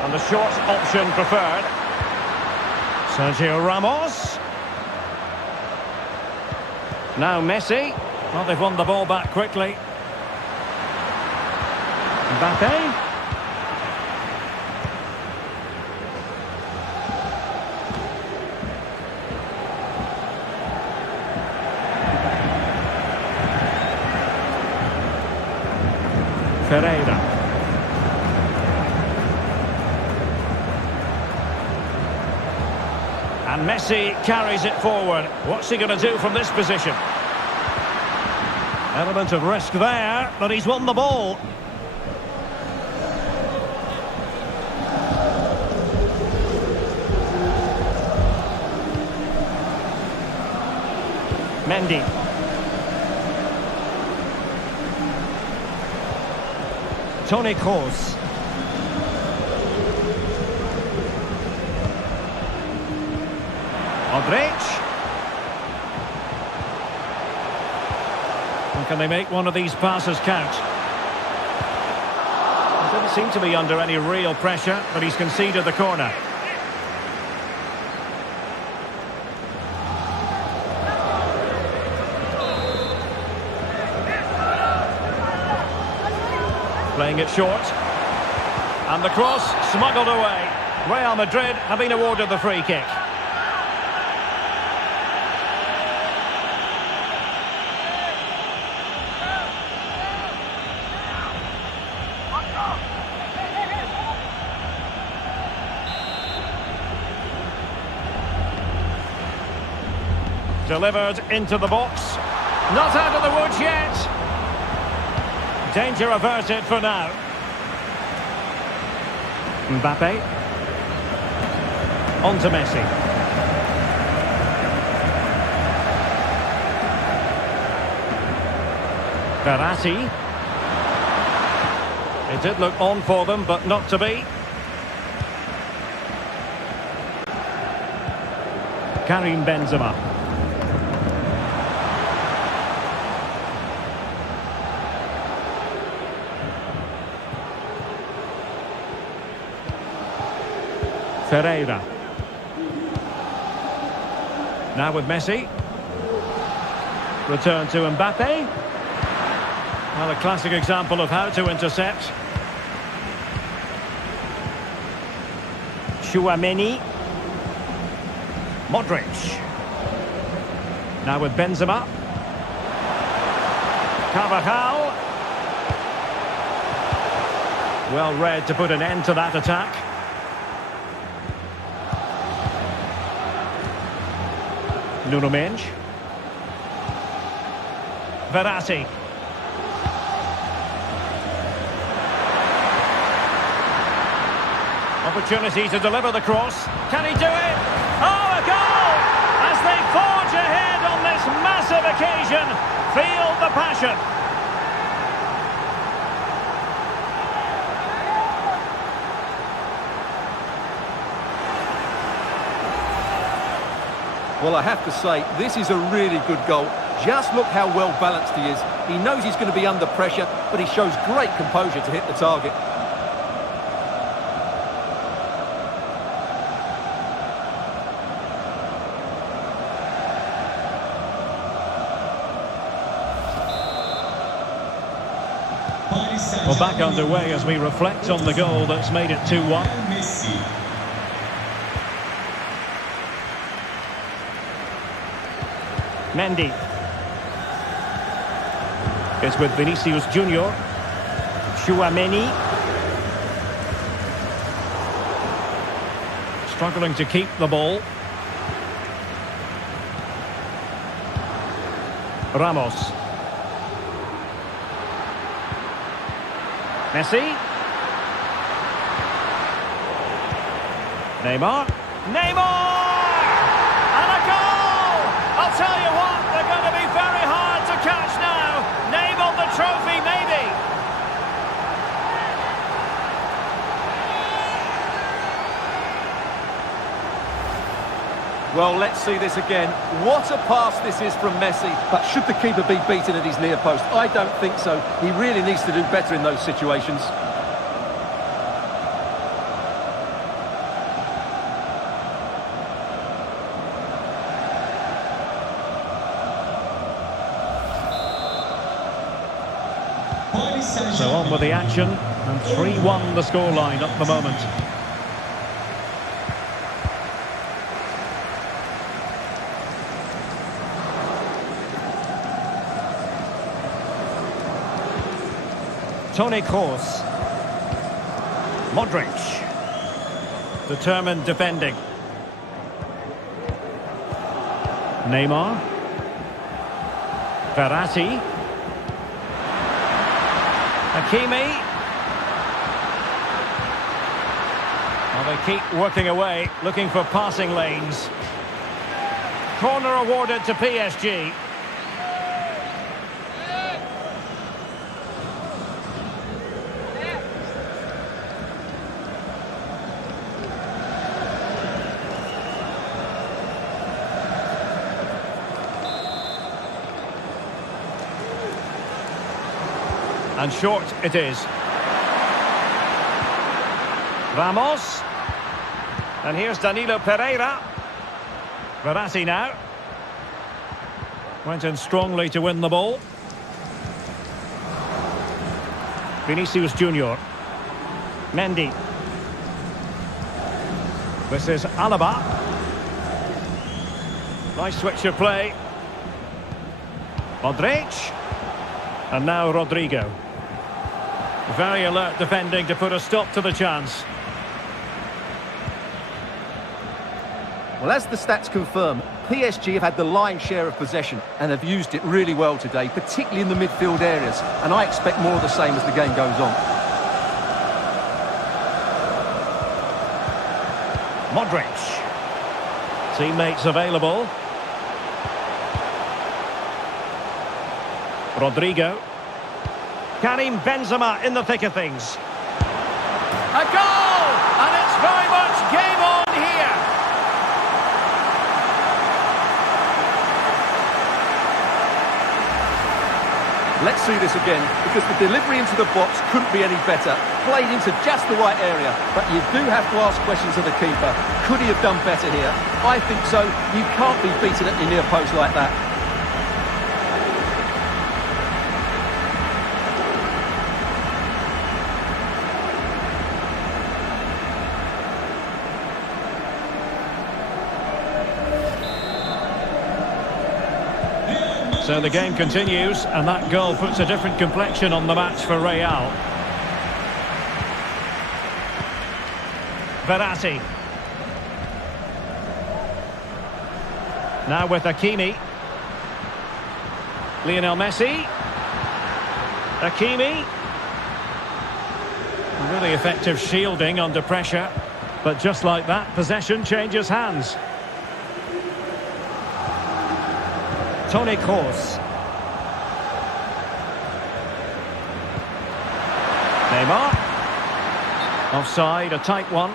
And the short option preferred. Sergio Ramos. Now Messi. Well, they've won the ball back quickly. Mbappe. Ferreira. And Messi carries it forward. What's he going to do from this position? Element of risk there, but he's won the ball. Mendy. Toni Kroos. Modric. And can they make one of these passes count? He doesn't seem to be under any real pressure, but he's conceded the corner. Playing it short. And the cross smuggled away. Real Madrid have been awarded the free kick. Delivered into the box. Not out of the woods yet. Danger averted for now. Mbappe. On to Messi. Verratti. It did look on for them, but not to be. Karim Benzema. Ferreira. Now with Messi. Return to Mbappe. Well, a classic example of how to intercept. Tchouaméni. Modric. Now with Benzema. Carvajal. Well read to put an end to that attack. Nuno Mendes. Verratti. Opportunity to deliver the cross. Can he do it? Oh, a goal! As they forge ahead on this massive occasion. Feel the passion. Well, I have to say, this is a really good goal. Just look how well balanced he is. He knows he's going to be under pressure, but he shows great composure to hit the target. Well, back underway as we reflect on the goal that's made it 2-1. Messi. Mendy. It's with Vinicius Junior. Tchouaméni. Struggling to keep the ball. Ramos. Messi. Neymar. Neymar! And a goal! I'll tell you what, they're going to be very hard to catch now. Name on the trophy, maybe. Well, let's see this again. What a pass this is from Messi. But should the keeper be beaten at his near post? I don't think so. He really needs to do better in those situations. So on with the action, and 3-1 the scoreline at the moment. Toni Kroos. Modric. Determined defending. Neymar. Verratti. Hakimi. Well, they keep working away, looking for passing lanes. Corner awarded to PSG. And short it is. Ramos. And here's Danilo Pereira. Verratti now. Went in strongly to win the ball. Vinicius Junior. Mendy. This is Alaba. Nice switch of play. Modric. And now Rodrigo. Very alert defending to put a stop to the chance. Well, as the stats confirm, PSG have had the lion's share of possession and have used it really well today, particularly in the midfield areas. And I expect more of the same as the game goes on. Modric. Teammates available. Rodrigo. Karim Benzema in the thick of things. A goal! And it's very much game on here. Let's see this again, because the delivery into the box couldn't be any better. Played into just the right area, but you do have to ask questions of the keeper. Could he have done better here? I think so. You can't be beaten at your near post like that. So the game continues, and that goal puts a different complexion on the match for Real. Verratti. Now with Hakimi. Lionel Messi. Hakimi. Really effective shielding under pressure. But just like that, possession changes hands. Toni Kroos. Neymar. Offside, a tight one.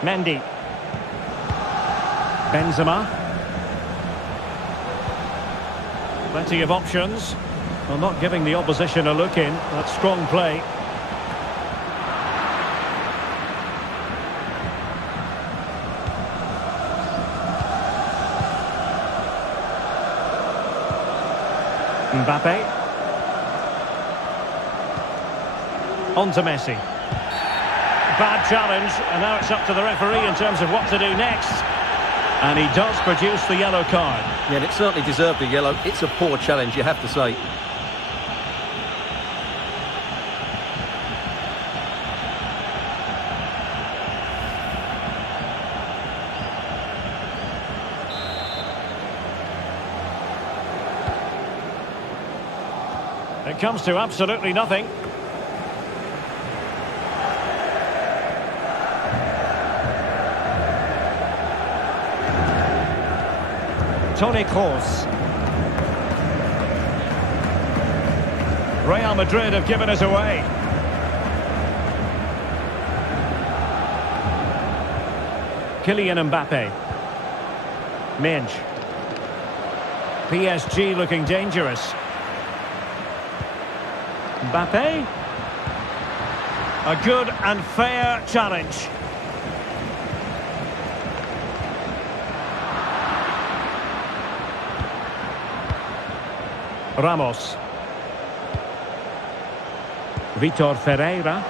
Mendy. Benzema. Plenty of options. Well, not giving the opposition a look in. That's strong play. Mbappe. On to Messi. Bad challenge, and now it's up to the referee in terms of what to do next. And he does produce the yellow card. Yeah, and it certainly deserved a yellow. It's a poor challenge, you have to say. It comes to absolutely nothing. Toni Kroos. Real Madrid have given us away. Kylian Mbappe. Minge. PSG looking dangerous. Mbappe. A good and fair challenge. Ramos. Vitor Ferreira.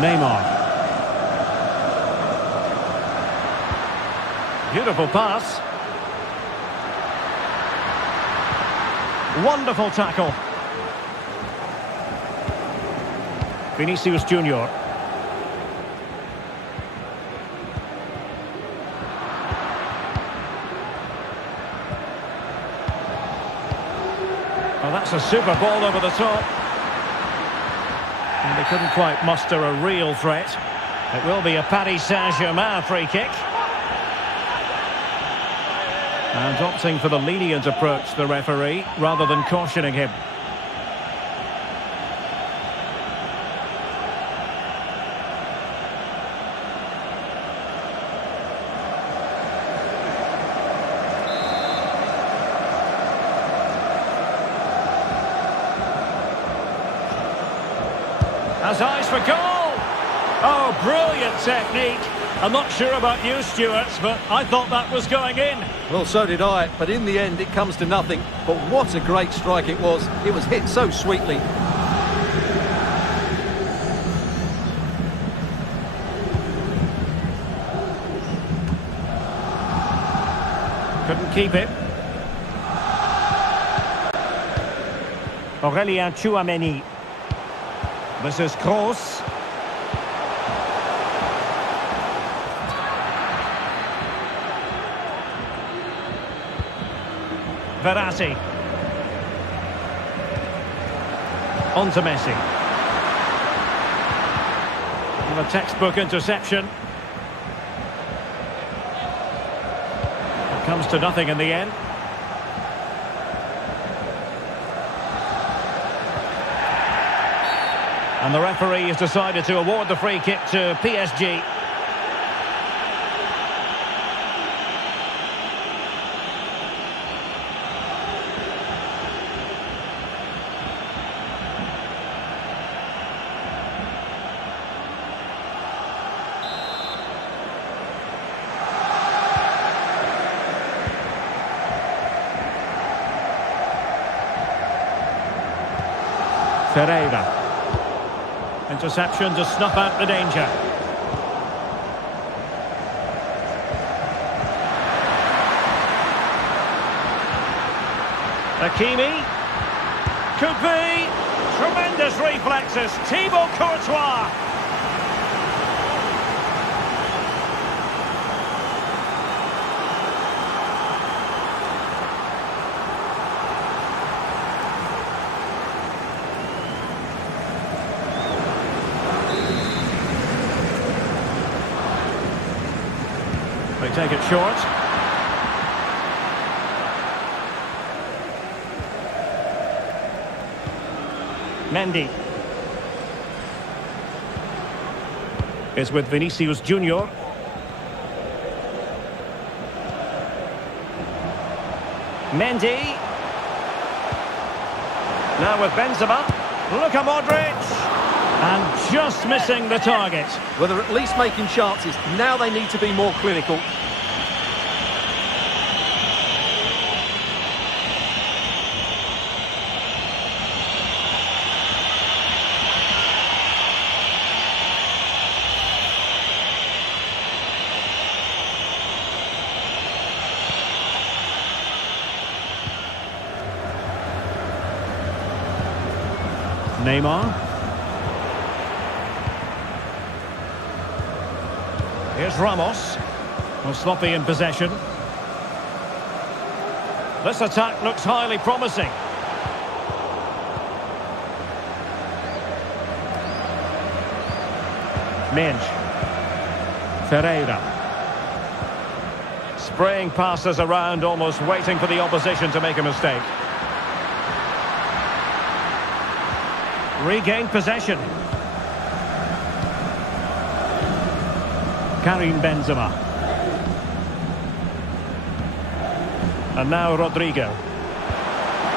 Neymar. Beautiful pass. Wonderful tackle. Vinicius Junior. Well, that's a super ball over the top. And they couldn't quite muster a real threat. It will be a Paris Saint-Germain free kick. And opting for the lenient approach, the referee, rather than cautioning him. Has eyes for goal! Oh, brilliant technique. I'm not sure about you, Stuart, but I thought that was going in. Well, so did I, but in the end it comes to nothing. But what a great strike it was. It was hit so sweetly. Couldn't keep it. Aurélien Tchouameni. This is Kroos. Verratti. On to Messi. And a textbook interception. It comes to nothing in the end. And the referee has decided to award the free kick to PSG. Ferreira. Interception to snuff out the danger. Hakimi. Could be. Tremendous reflexes. Thibaut Courtois. They take it short. Mendy is with Vinicius Junior. Mendy. Now with Benzema. Luka Modric. And just missing the target. Well, they're at least making chances. Now they need to be more clinical. Neymar. Here's Ramos. Well, sloppy in possession. This attack looks highly promising. Minge. Ferreira. Spraying passes around, almost waiting for the opposition to make a mistake. Regained possession. Karim Benzema. And now Rodrigo.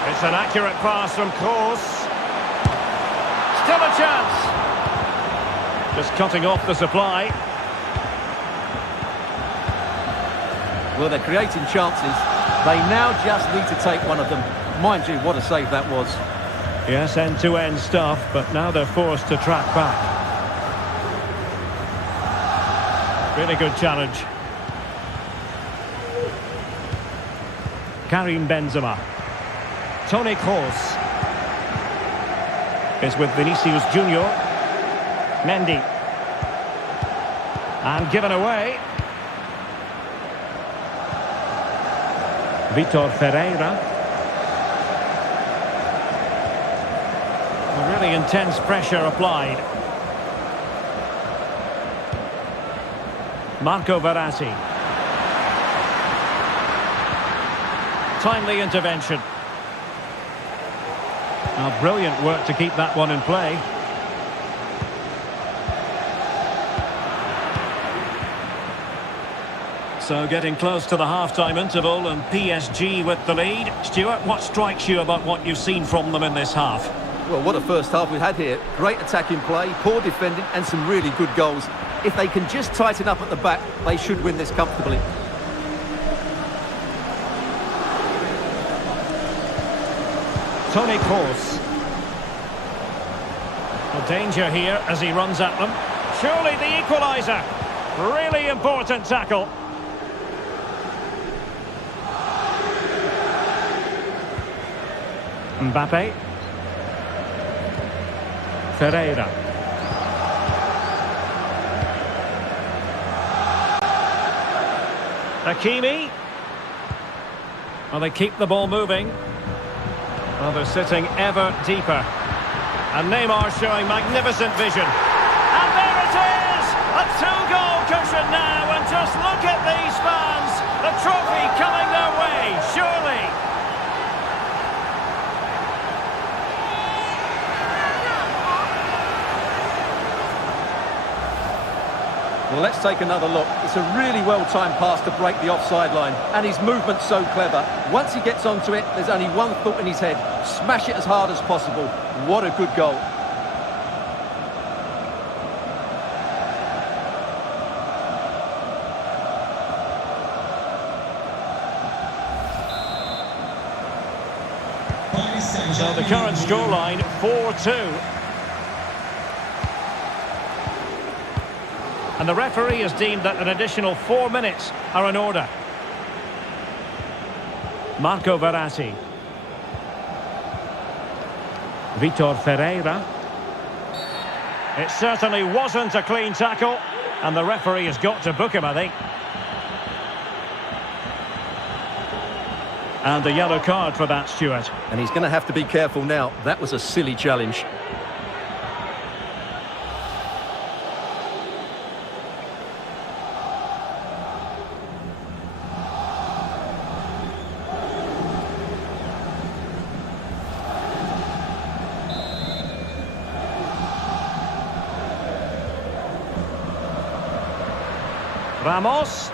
It's an accurate pass from Kroos. Still a chance. Just cutting off the supply. Well, they're creating chances. They now just need to take one of them. Mind you, what a save that was. Yes, end-to-end stuff, but now they're forced to track back. Really good challenge. Karim Benzema. Toni Kroos is with Vinicius Junior. Mendy. And given away. Vitor Ferreira. Really intense pressure applied. Marco Verratti. Timely intervention. Now, brilliant work to keep that one in play. So getting close to the half-time interval and PSG with the lead. Stuart, what strikes you about what you've seen from them in this half? Well, what a first half we've had here. Great attacking play, poor defending and some really good goals. If they can just tighten up at the back, they should win this comfortably. Toni Kroos. Well, danger here as he runs at them. Surely the equaliser. Really important tackle. Mbappe. Ferreira. Hakimi. Well, they keep the ball moving. Well, they're sitting ever deeper. And Neymar showing magnificent vision. And there it is! A two-goal cushion now, and just look at these fans! The trophy coming their way, surely! Well, let's take another look. It's a really well-timed pass to break the offside line, and his movement's so clever. Once he gets onto it, there's only one thought in his head: smash it as hard as possible. What a good goal. So the current scoreline, 4-2. And the referee has deemed that an additional 4 minutes are in order. Marco Verratti. Vitor Ferreira. It certainly wasn't a clean tackle, and the referee has got to book him, I think. And a yellow card for that, Stuart. And he's going to have to be careful now. That was a silly challenge. Ramos.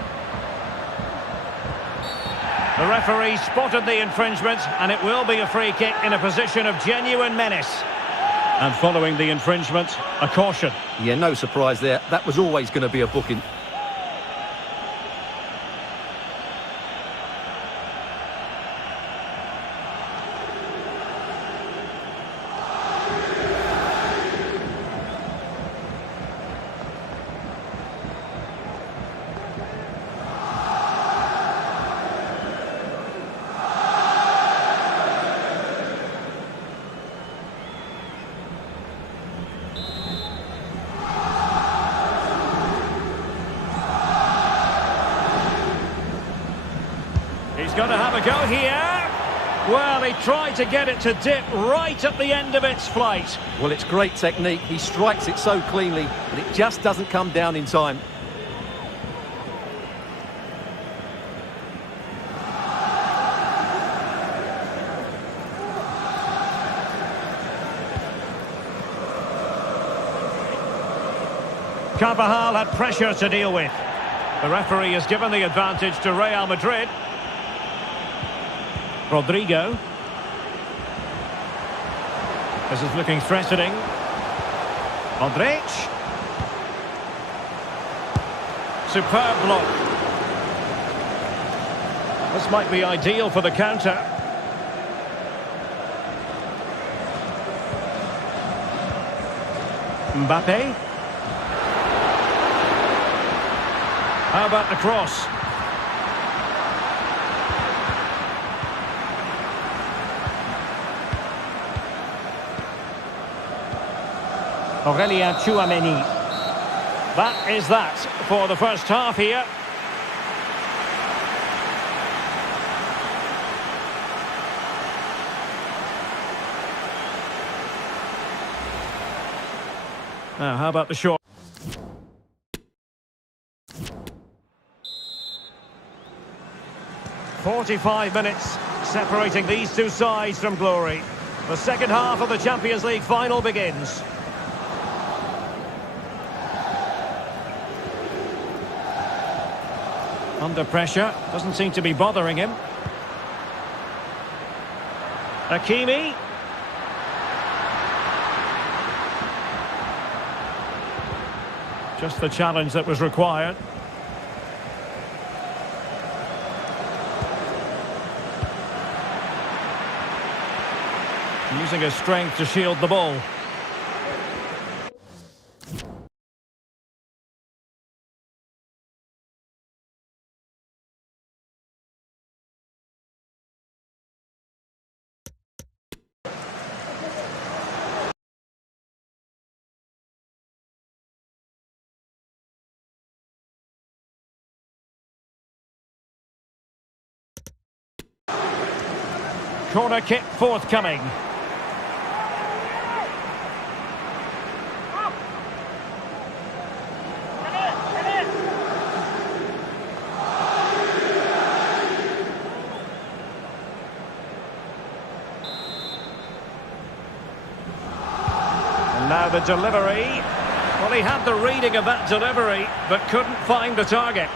The referee spotted the infringement, and it will be a free kick in a position of genuine menace. And following the infringement, a caution. Yeah, no surprise there. That was always going to be a booking. He's going to have a go here. Well, he tried to get it to dip right at the end of its flight. Well, it's great technique. He strikes it so cleanly, but it just doesn't come down in time. Carvajal had pressure to deal with. The referee has given the advantage to Real Madrid. Rodrigo. This is looking threatening. Modric. Superb block. This might be ideal for the counter. Mbappe. How about the cross? Aurelien Tchouameni. That is that for the first half here. Now, how about the short? "45 minutes separating these two sides from glory. The second half of the Champions League final begins. Under pressure, doesn't seem to be bothering him. Hakimi. Just the challenge that was required. Using his strength to shield the ball. Corner kick forthcoming. And now the delivery. Well, he had the reading of that delivery, but couldn't find the target.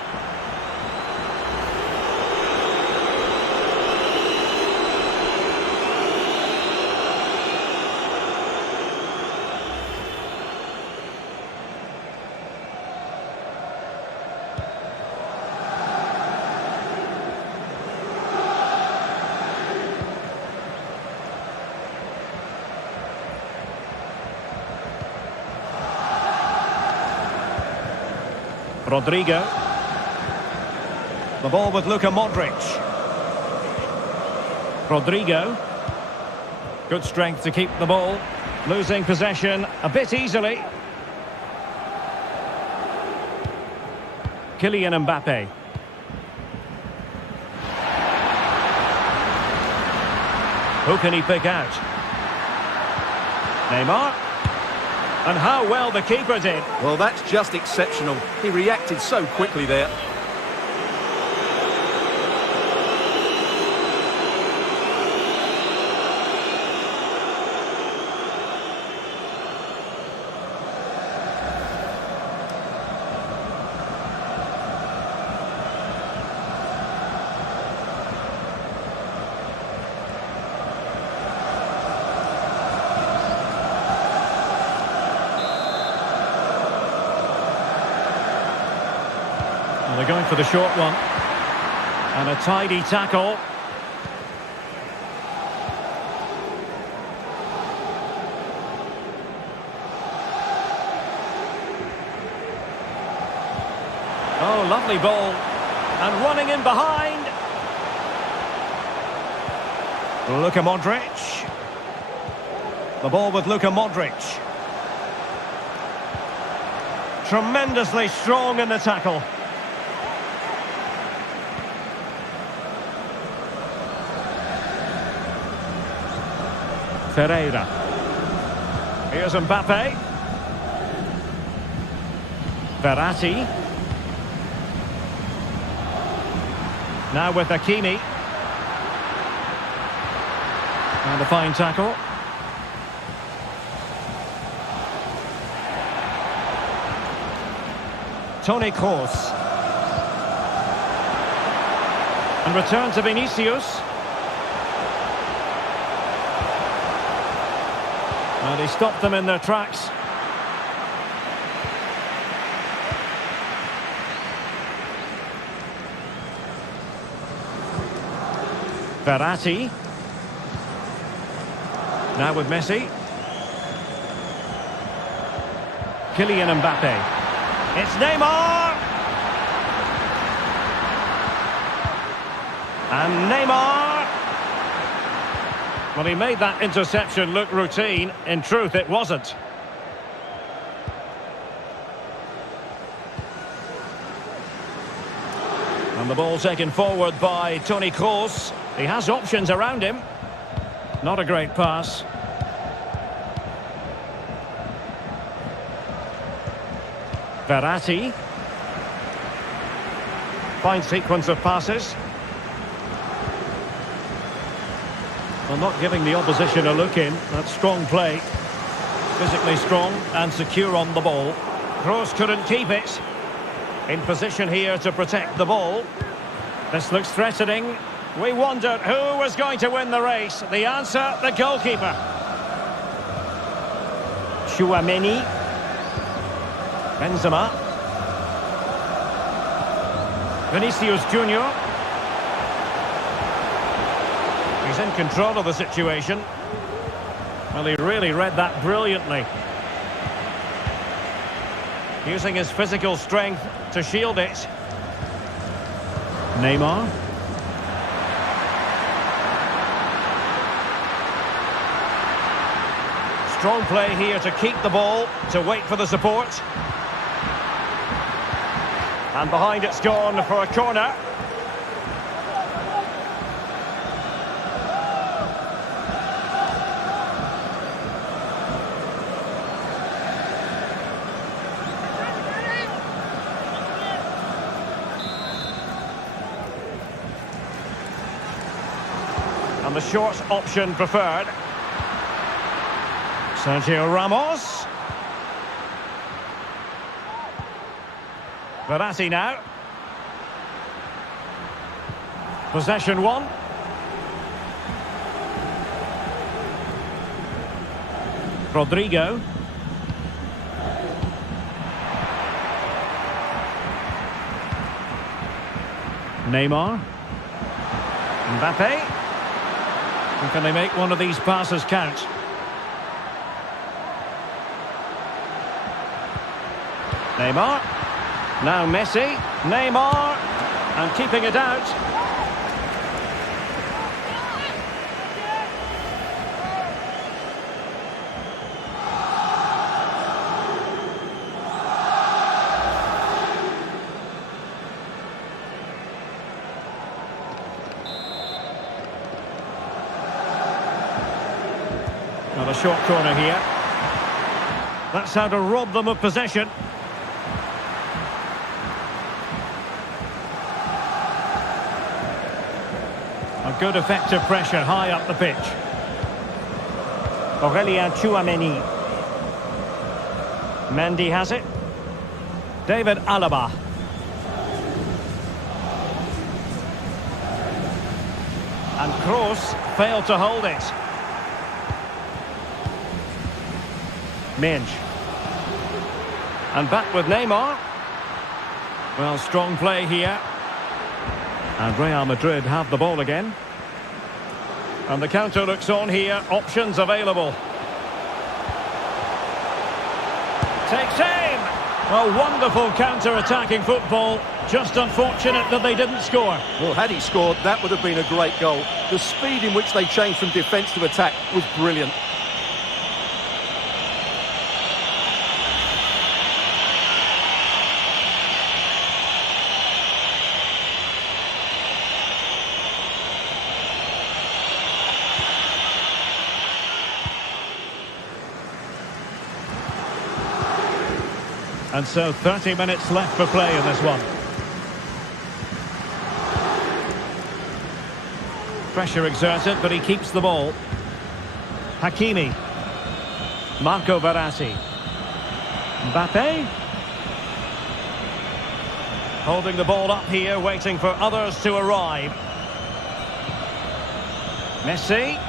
Rodrigo. The ball with Luka Modric. Rodrigo. Good strength to keep the ball. Losing possession a bit easily. Kylian Mbappe. Who can he pick out? Neymar. And how well the keeper did. Well, that's just exceptional. He reacted so quickly there. They're going for the short one. And a tidy tackle. Oh, lovely ball. And running in behind. Luka Modric. The ball with Luka Modric. Tremendously strong in the tackle. Ferreira. Here's Mbappe. Verratti. Now with Hakimi. And a fine tackle. Toni Kroos. And return to Vinicius. And he stopped them in their tracks. Verratti. Now with Messi. Kylian Mbappe. It's Neymar! And Neymar! Well, he made that interception look routine. In truth, it wasn't. And the ball taken forward by Toni Kroos. He has options around him. Not a great pass. Verratti. Fine sequence of passes. Well, not giving the opposition a look in. That's strong play. Physically strong and secure on the ball. Kroos couldn't keep it. In position here to protect the ball. This looks threatening. We wondered who was going to win the race. The answer, the goalkeeper. Chouameni. Benzema. Vinicius Junior. He's in control of the situation. Well, he really read that brilliantly. Using his physical strength to shield it. Neymar. Strong play here to keep the ball, to wait for the support. And behind it's gone for a corner. And the short option preferred. Sergio Ramos. Verratti now. Possession one. Rodrigo. Neymar. Mbappe. And can they make one of these passes count? Neymar. Now Messi. Neymar. And keeping it out. Now a short corner here. That's how to rob them of possession. A good effective pressure high up the pitch. Aurelien Tchouameni. Mendy has it. David Alaba. And Kroos failed to hold it. Minge. And back with Neymar. Well, strong play here. And Real Madrid have the ball again. And the counter looks on here. Options available. Takes aim. Well, wonderful counter-attacking football. Just unfortunate that they didn't score. Well, had he scored, that would have been a great goal. The speed in which they changed from defence to attack was brilliant. And so 30 minutes left for play in this one. Pressure exerted, but he keeps the ball. Hakimi. Marco Verratti. Mbappe. Holding the ball up here, waiting for others to arrive. Messi.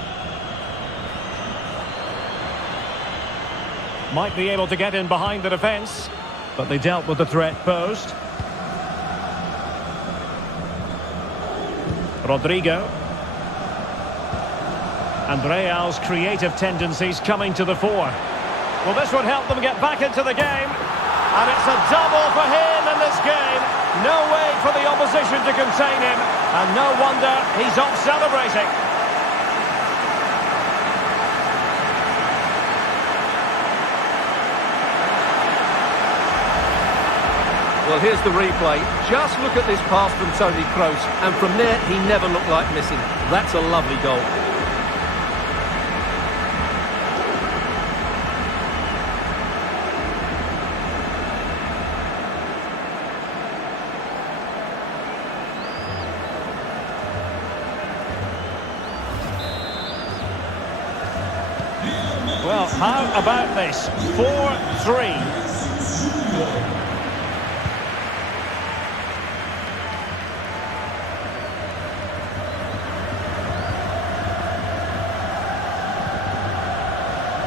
Might be able to get in behind the defence, but they dealt with the threat posed. Rodrigo. And Real's creative tendencies coming to the fore. Well, this would help them get back into the game. And it's a double for him in this game. No way for the opposition to contain him. And no wonder he's off celebrating. Well, here's the replay. Just look at this pass from Toni Kroos, and from there, he never looked like missing. That's a lovely goal. Well, how about this? 4-3.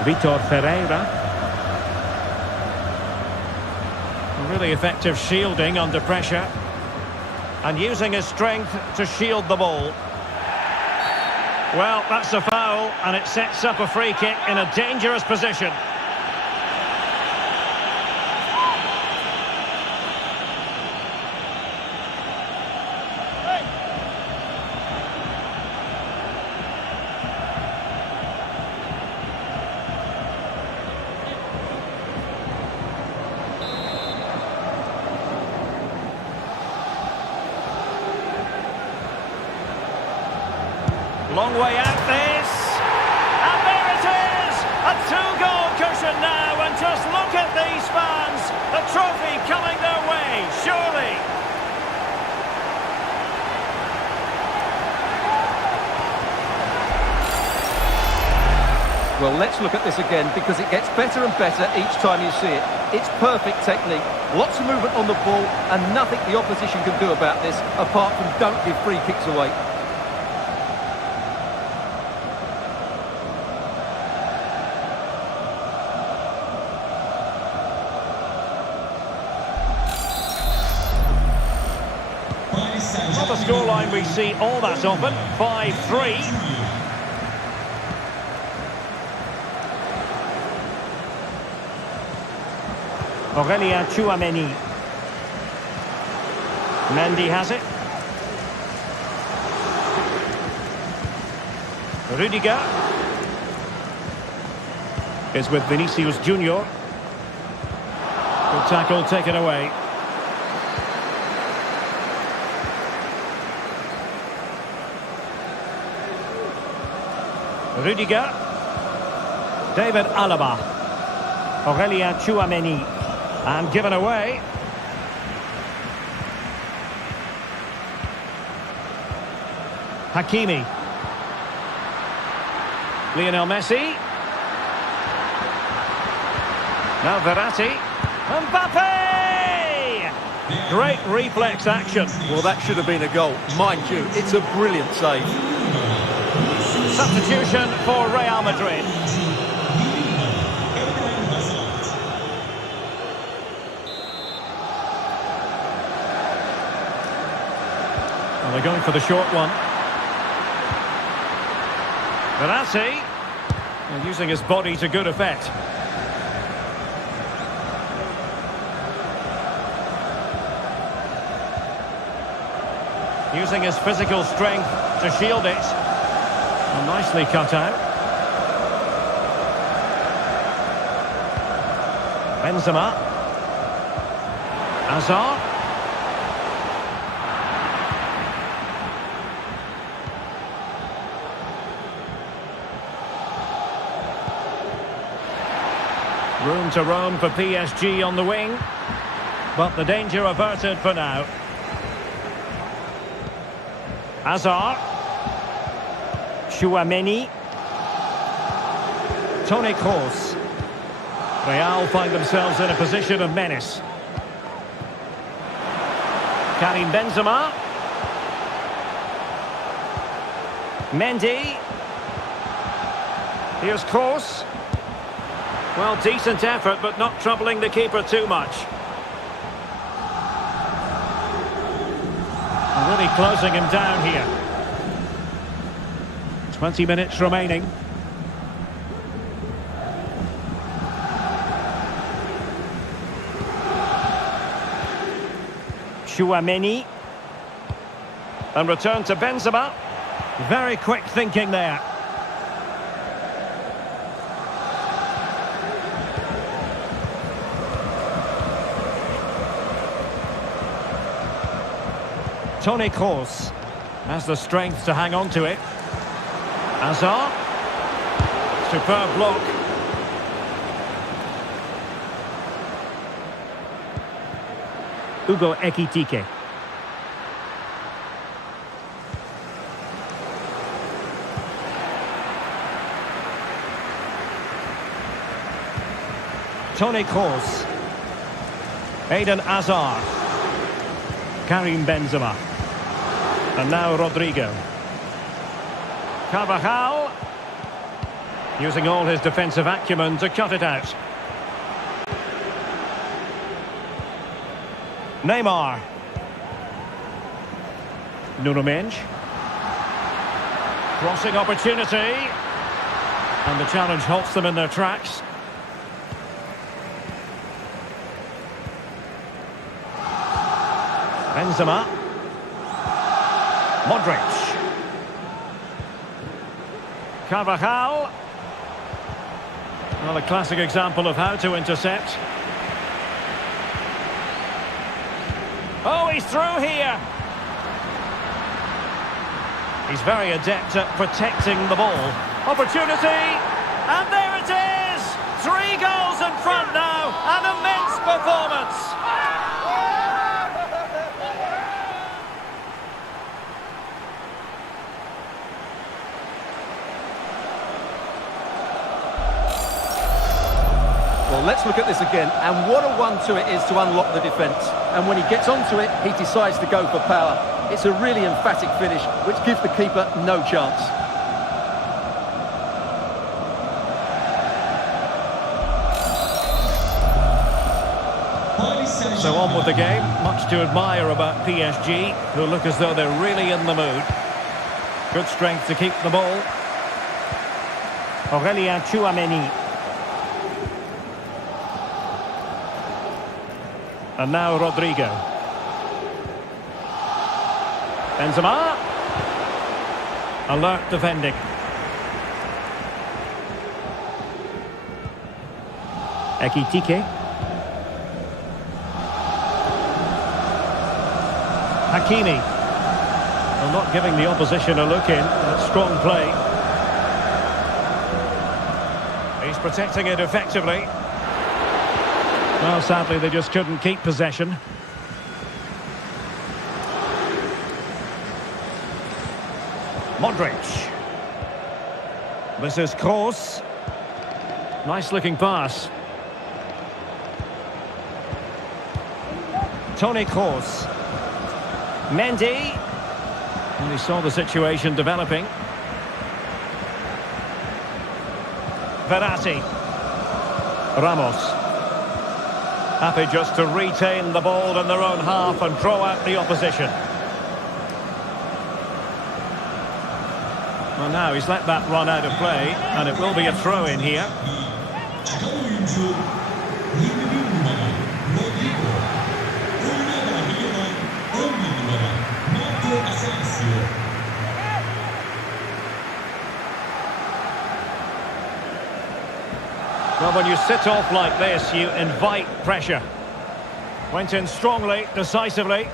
Vitor Ferreira. Really effective shielding under pressure. And using his strength to shield the ball. Well, that's a foul, and it sets up a free kick in a dangerous position. Long way out this, and there it is! A two-goal cushion now, and just look at these fans! The trophy coming their way, surely! Well, let's look at this again, because it gets better and better each time you see it. It's perfect technique, lots of movement on the ball, and nothing the opposition can do about this, apart from don't give free kicks away. Not a scoreline we see all that often. 5-3. Aurélien Tchouaméni. Mendy has it. Rudiger is with Vinicius Junior. Good tackle taken away. Rudiger. David Alaba. Aurélien Tchouaméni. And given away. Hakimi. Lionel Messi. Now Verratti. Mbappe! Great reflex action. Well, that should have been a goal. Mind you, it's a brilliant save. Substitution for Real Madrid. Well, they're going for the short one. Verratti, and using his body to good effect. Using his physical strength to shield it. And nicely cut out. Benzema. Hazard. Room to roam for PSG on the wing, but the danger averted for now. Hazard. Tchouaméni. Toni Kroos. Real find themselves in a position of menace. Karim Benzema. Mendy. Here's Kroos. Well, decent effort, but not troubling the keeper too much. And really closing him down here. 20 minutes remaining. Tchouaméni. And return to Benzema. Very quick thinking there. Toni Kroos has the strength to hang on to it. Hazard. Superb block. Hugo Ekitike. Toni Kroos. Eden Hazard. Karim Benzema. And now Rodrigo. Carvajal. Using all his defensive acumen to cut it out. Neymar. Nuno Mendes. Crossing opportunity. And the challenge halts them in their tracks. Benzema. Modric. Carvajal. Well, a classic example of how to intercept. Oh, he's through here. He's very adept at protecting the ball. Opportunity. And there it is. 3 goals in front now. An immense performance. Well, let's look at this again, and what a 1-2 it is to unlock the defence. And when he gets onto it, he decides to go for power. It's a really emphatic finish, which gives the keeper no chance. So on with the game. Much to admire about PSG, who look as though they're really in the mood. Good strength to keep the ball. Aurelien Tchouameni. And now Rodrigo. Benzema. Alert defending. Ekitike. Hakimi. Well, not giving the opposition a look in. That's strong play. He's protecting it effectively. Well, sadly, they just couldn't keep possession. Modric. This is Kroos. Nice-looking pass. Toni Kroos. Mendy. And he saw the situation developing. Verratti. Ramos. Happy just to retain the ball in their own half and draw out the opposition. Well, now he's let that run out of play, and it will be a throw-in here. Well, when you sit off like this, you invite pressure. Went in strongly, decisively.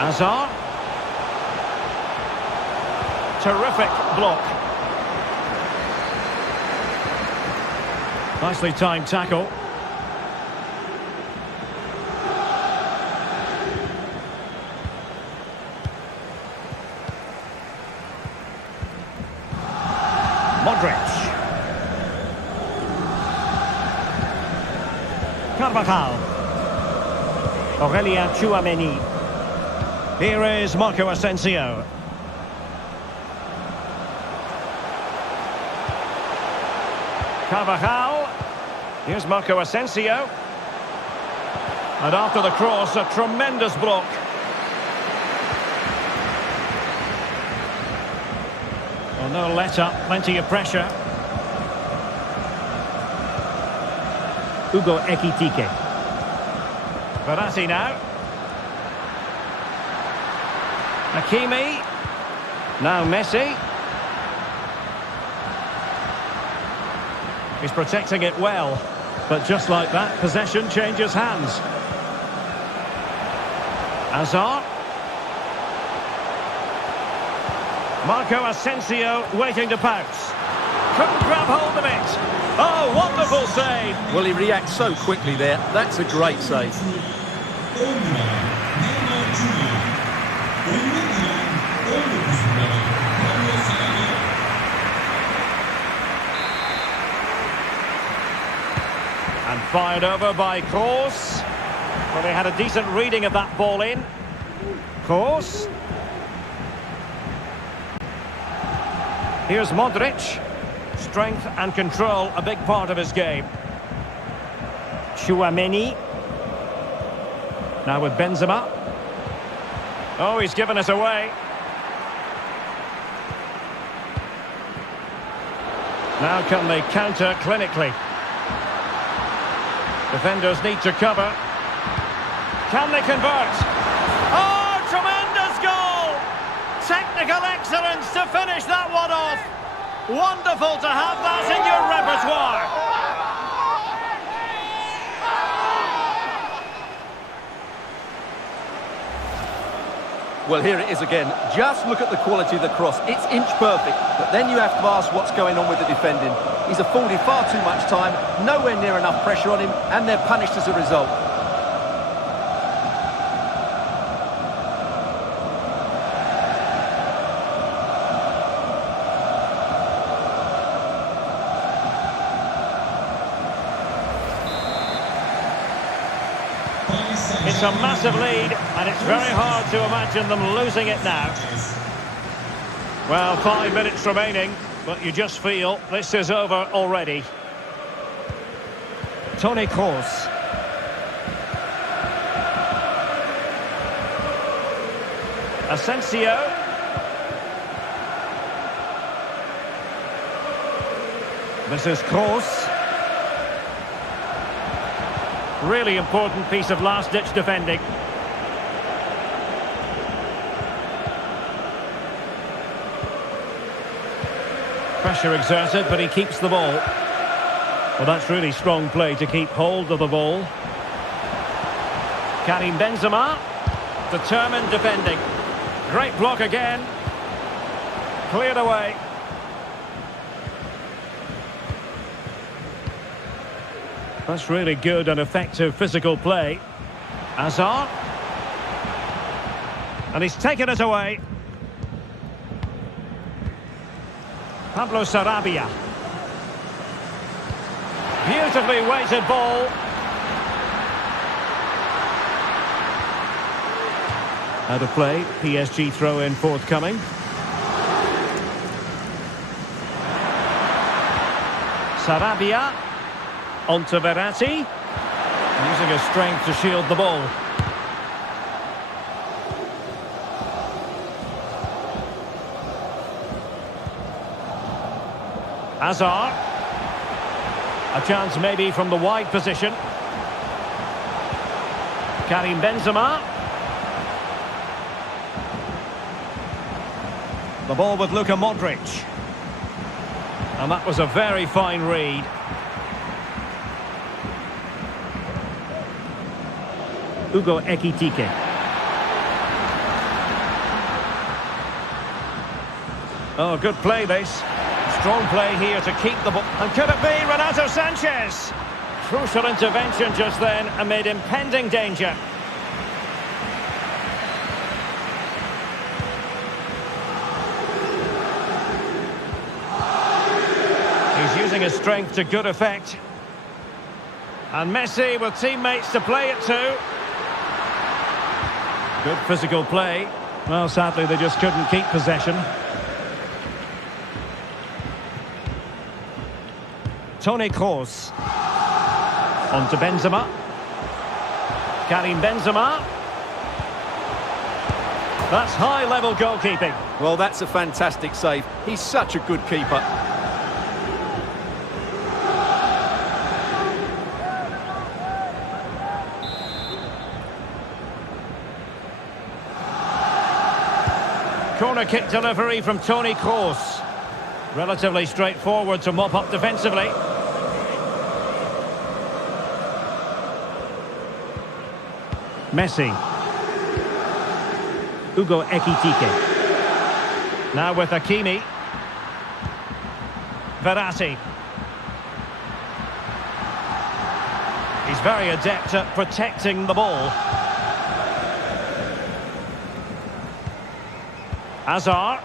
Hazard. Terrific block. Nicely timed tackle. Modric. Carvajal. Aurelien Tchouameni. Here is Marco Asensio. Carvajal. Here's Marco Asensio. And after the cross, a tremendous block. Well, no let-up, plenty of pressure. Hugo Ekitike. Verratti now. Hakimi. Now Messi. He's protecting it well. But just like that, possession changes hands. Hazard. Marco Asensio waiting to pounce. Couldn't grab hold of it. Oh, wonderful save. Well, he reacts so quickly there. That's a great save. And fired over by Kroos. Well, they had a decent reading of that ball in. Kroos. Here's Modric. Strength and control, a big part of his game. Tchouameni. Now with Benzema. Oh, he's given us away. Now can they counter clinically? Defenders need to cover. Can they convert? Oh, tremendous goal! Technical excellence to finish that one off. Wonderful to have that in your repertoire. Well, here it is again. Just look at the quality of the cross. It's inch perfect, but then you have to ask what's going on with the defending. He's afforded far too much time, nowhere near enough pressure on him, and they're punished as a result. It's a massive lead, and it's very hard to imagine them losing it now. Well, 5 minutes remaining, but you just feel this is over already. Toni Kroos. Asensio. This is Kroos. Really important piece of last-ditch defending. Pressure exerted, but he keeps the ball. Well, that's really strong play to keep hold of the ball. Karim Benzema. Determined defending. Great block again. Cleared away. That's really good and effective physical play. Hazard. And he's taken it away. Pablo Sarabia. Beautifully weighted ball. Out of play. PSG throw-in forthcoming. Sarabia. On to Verratti, using his strength to shield the ball. Hazard. A chance maybe from the wide position. Karim Benzema. The ball with Luka Modric. And that was a very fine read. Hugo Ekitike. Oh, good play this. Strong play here to keep the ball. And could it be Renato Sanchez? Crucial intervention just then amid impending danger. He's using his strength to good effect. And Messi with teammates to play it to. Good physical play. Well, sadly, they just couldn't keep possession. Toni Kroos. On to Benzema. Karim Benzema. That's high-level goalkeeping. Well, that's a fantastic save. He's such a good keeper. Corner kick delivery from Toni Kroos. Relatively straightforward to mop up defensively. Messi. Hugo Ekitike. Now with Hakimi. Verratti. He's very adept at protecting the ball. Hazard.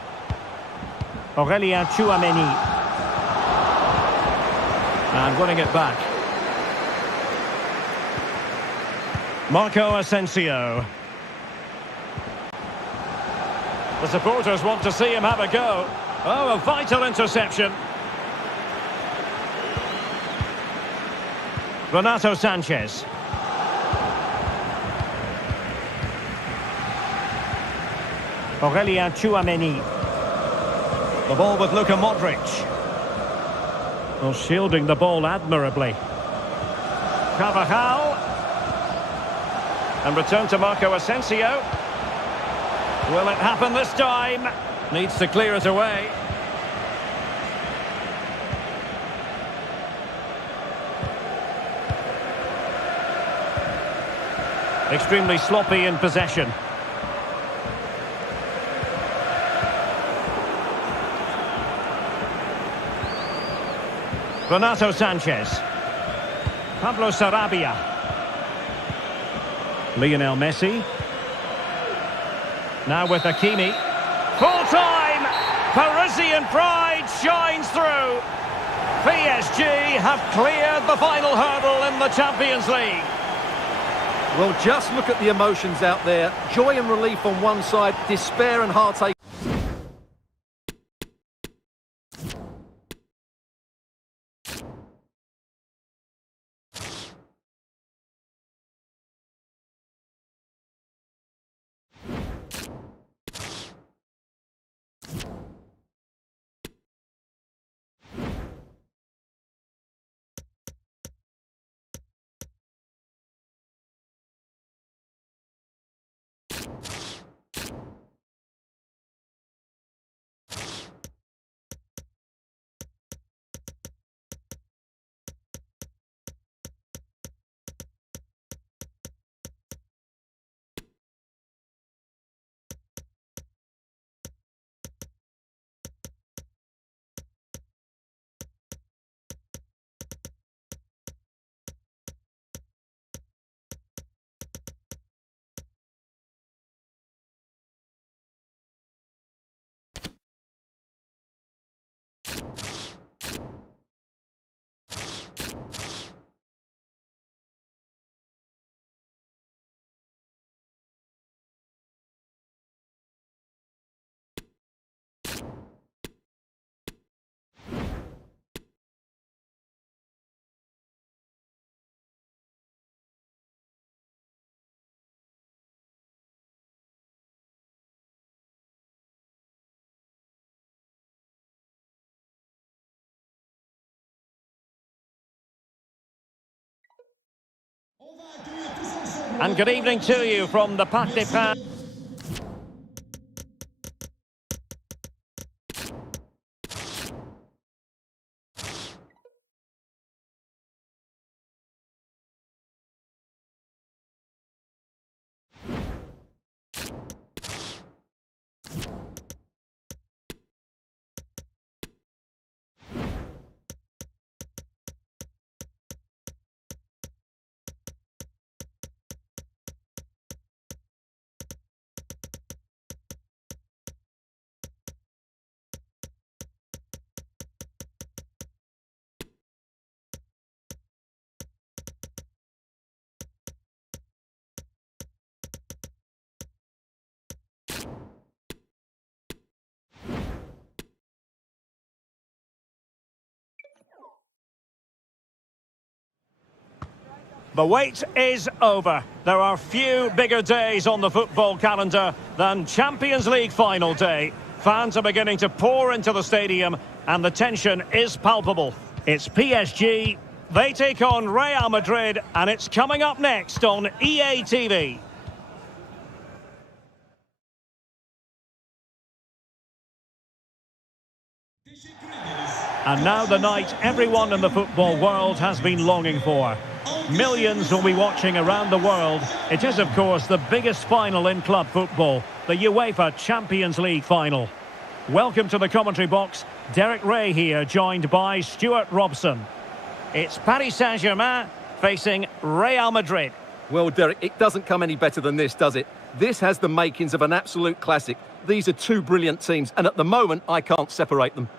Aurelien Tchouameni. And winning it back. Marco Asensio. The supporters want to see him have a go. Oh, a vital interception. Renato Sanchez. Aurelien Tchouameni. The ball with Luka Modric. Well, shielding the ball admirably. Carvajal. And return to Marco Asensio. Will it happen this time? Needs to clear it away. Extremely sloppy in possession. Renato Sanchez. Pablo Sarabia. Lionel Messi. Now with Hakimi. Full time! Parisian pride shines through. PSG have cleared the final hurdle in the Champions League. Well, just look at the emotions out there. Joy and relief on one side, despair and heartache. And good evening to you from the Parc des Princes. The wait is over. There are few bigger days on the football calendar than Champions League final day. Fans are beginning to pour into the stadium and the tension is palpable. It's PSG, they take on Real Madrid, and it's coming up next on EA TV. And now the night everyone in the football world has been longing for. Millions will be watching around the world. It is, of course, the biggest final in club football, the UEFA Champions League final. Welcome to the commentary box. Derek Ray here, joined by Stuart Robson. It's Paris Saint-Germain facing Real Madrid. Well, Derek, it doesn't come any better than this, does it? This has the makings of an absolute classic. These are two brilliant teams, and at the moment, I can't separate them.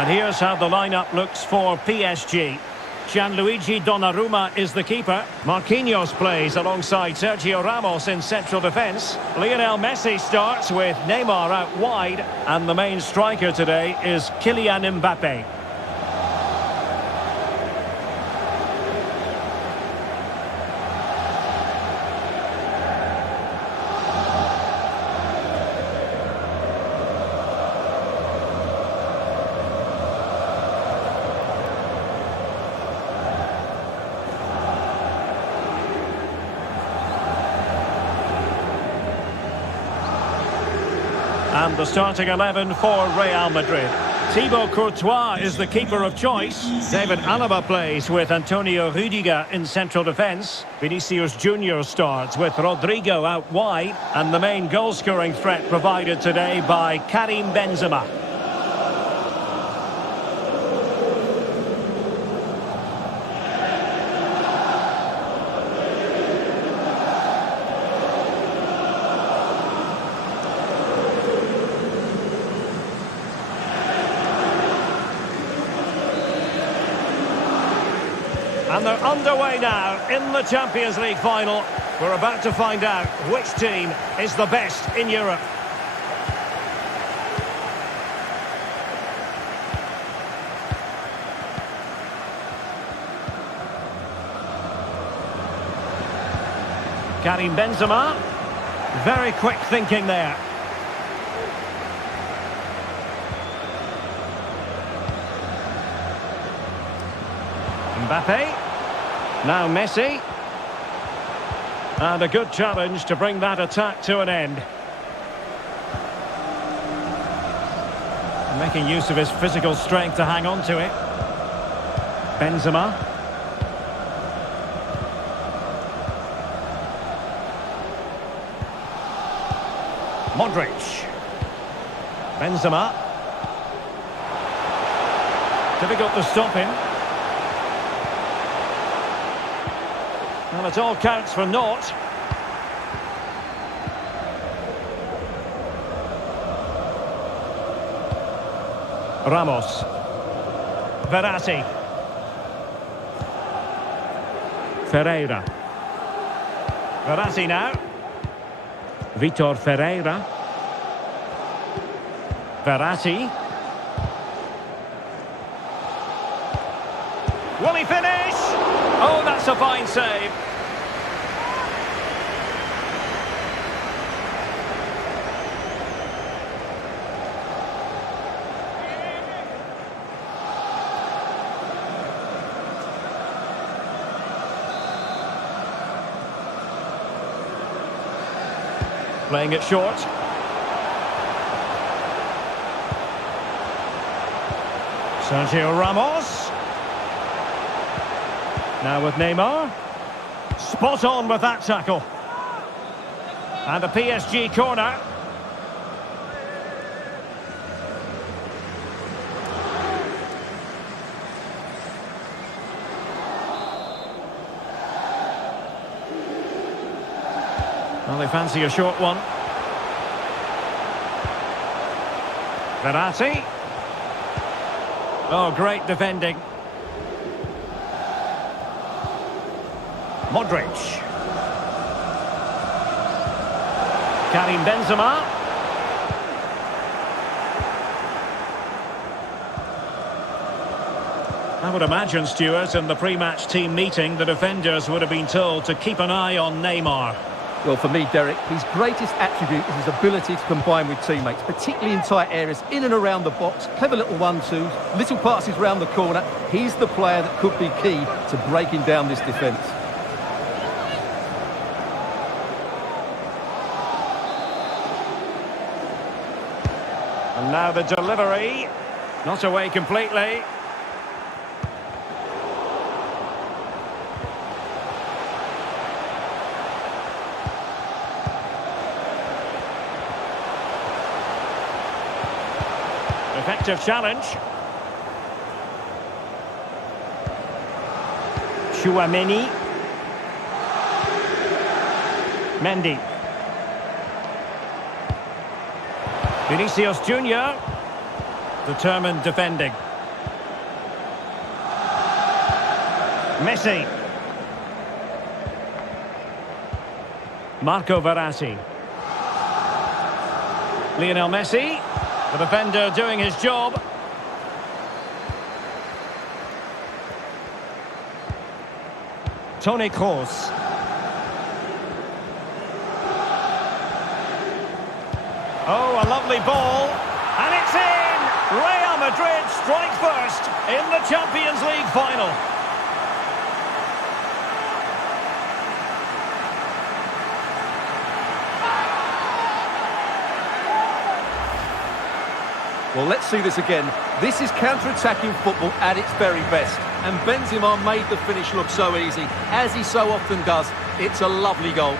And here's how the lineup looks for PSG. Gianluigi Donnarumma is the keeper. Marquinhos plays alongside Sergio Ramos in central defence. Lionel Messi starts with Neymar out wide. And the main striker today is Kylian Mbappe. And the starting 11 for Real Madrid. Thibaut Courtois is the keeper of choice. David Alaba plays with Antonio Rudiger in central defence. Vinicius Junior starts with Rodrigo out wide. And the main goal-scoring threat provided today by Karim Benzema. And they're underway now in the Champions League final. We're about to find out which team is the best in Europe. Karim Benzema. Very quick thinking there. Mbappe. Now Messi. And a good challenge to bring that attack to an end. Making use of his physical strength to hang on to it. Benzema. Modric. Benzema. Difficult to stop him. Well, it all counts for naught. Ramos. Verratti. Ferreira. Verratti now. Vitor Ferreira. Verratti. Will he finish? Oh, that's a fine save. Playing it short. Sergio Ramos. Now with Neymar. Spot on with that tackle. And a PSG corner. Well, they fancy a short one. Verratti. Oh, great defending. Modric. Karim Benzema. I would imagine, Stuart, in the pre-match team meeting, the defenders would have been told to keep an eye on Neymar. Well, for me, Derek, his greatest attribute is his ability to combine with teammates, particularly in tight areas, in and around the box, clever little 1-2s, little passes round the corner. He's the player that could be key to breaking down this defence. And now the delivery, not away completely. Effective challenge. Chouameni. Mendy. Vinicius Junior. Determined defending. Messi. Marco Verratti. Lionel Messi. The defender doing his job. Toni Kroos. Oh, a lovely ball. And it's in! Real Madrid strike first in the Champions League final. Well, let's see this again. This is counter-attacking football at its very best. And Benzema made the finish look so easy, as he so often does. It's a lovely goal.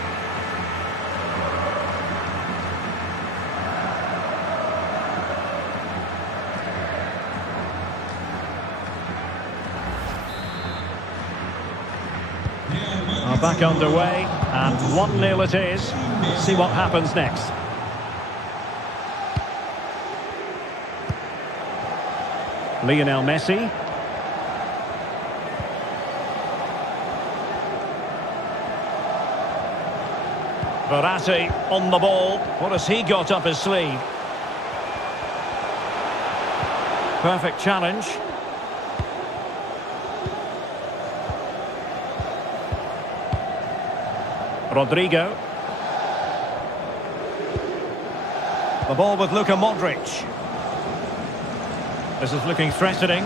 Are back underway, and 1-0 it is. See what happens next. Lionel Messi. Verratti on the ball. What has he got up his sleeve? Perfect challenge. Rodrigo. The ball with Luka Modric. This is looking threatening.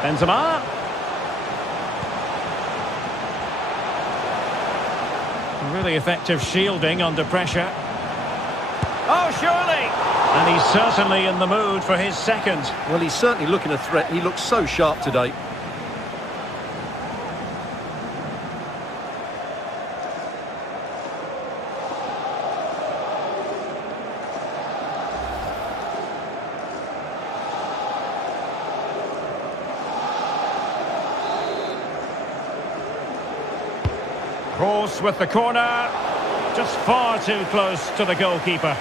Benzema. Really effective shielding under pressure. Oh, surely! And he's certainly in the mood for his second. Well, he's certainly looking a threat. He looks so sharp today. Kroos with the corner, just far too close to the goalkeeper.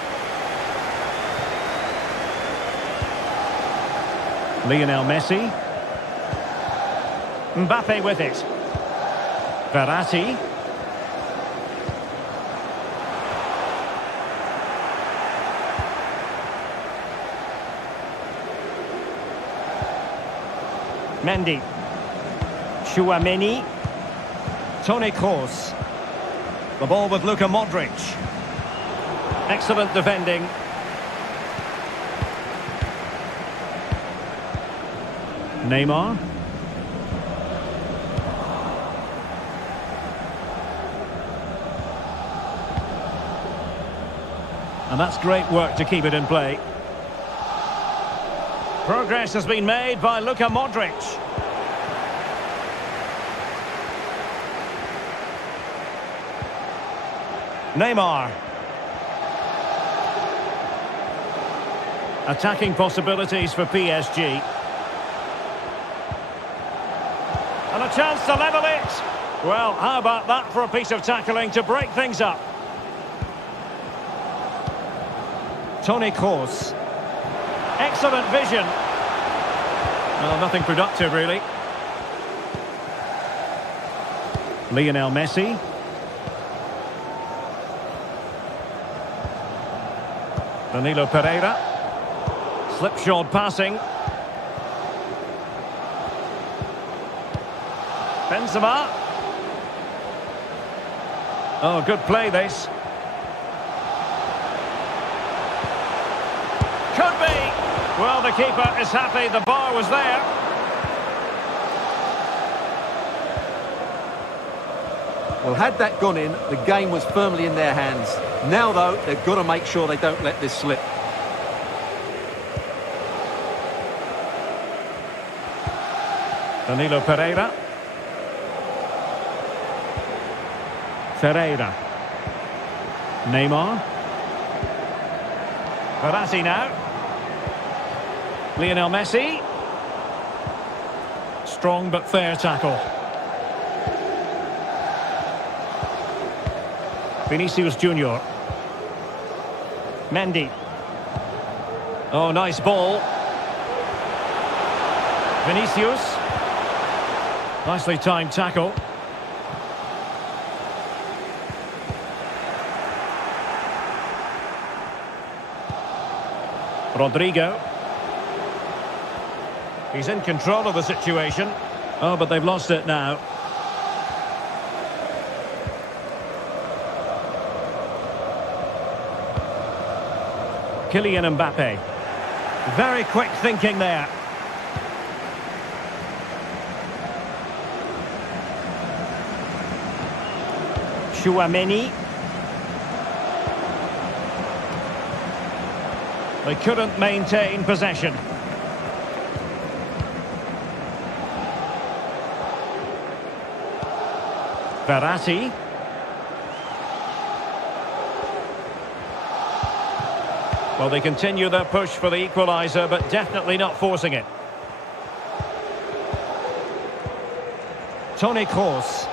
Lionel Messi. Mbappe with it. Verratti. Mendy. Chouameni. Toni Kroos. The ball with Luka Modric. Excellent defending. Neymar. And that's great work to keep it in play. Progress has been made by Luka Modric. Neymar. Attacking possibilities for PSG. And a chance to level it. Well, how about that for a piece of tackling to break things up? Toni Kroos. Excellent vision. Well, nothing productive, really. Lionel Messi. Danilo Pereira. Slipshod passing. Benzema. Oh, good play this. Could be. Well, the keeper is happy the bar was there. Well, had that gone in, the game was firmly in their hands. Now, though, they've got to make sure they don't let this slip. Danilo Pereira. Ferreira. Neymar. Verratti now. Lionel Messi. Strong but fair tackle. Vinicius Junior. Mendy. Oh, nice ball. Vinicius. Nicely timed tackle. Rodrigo. He's in control of the situation. Oh, but they've lost it now. Kylian Mbappe. Very quick thinking there. Tchouaméni. They couldn't maintain possession. Verratti. Well, they continue their push for the equaliser, but definitely not forcing it. Toni Kroos.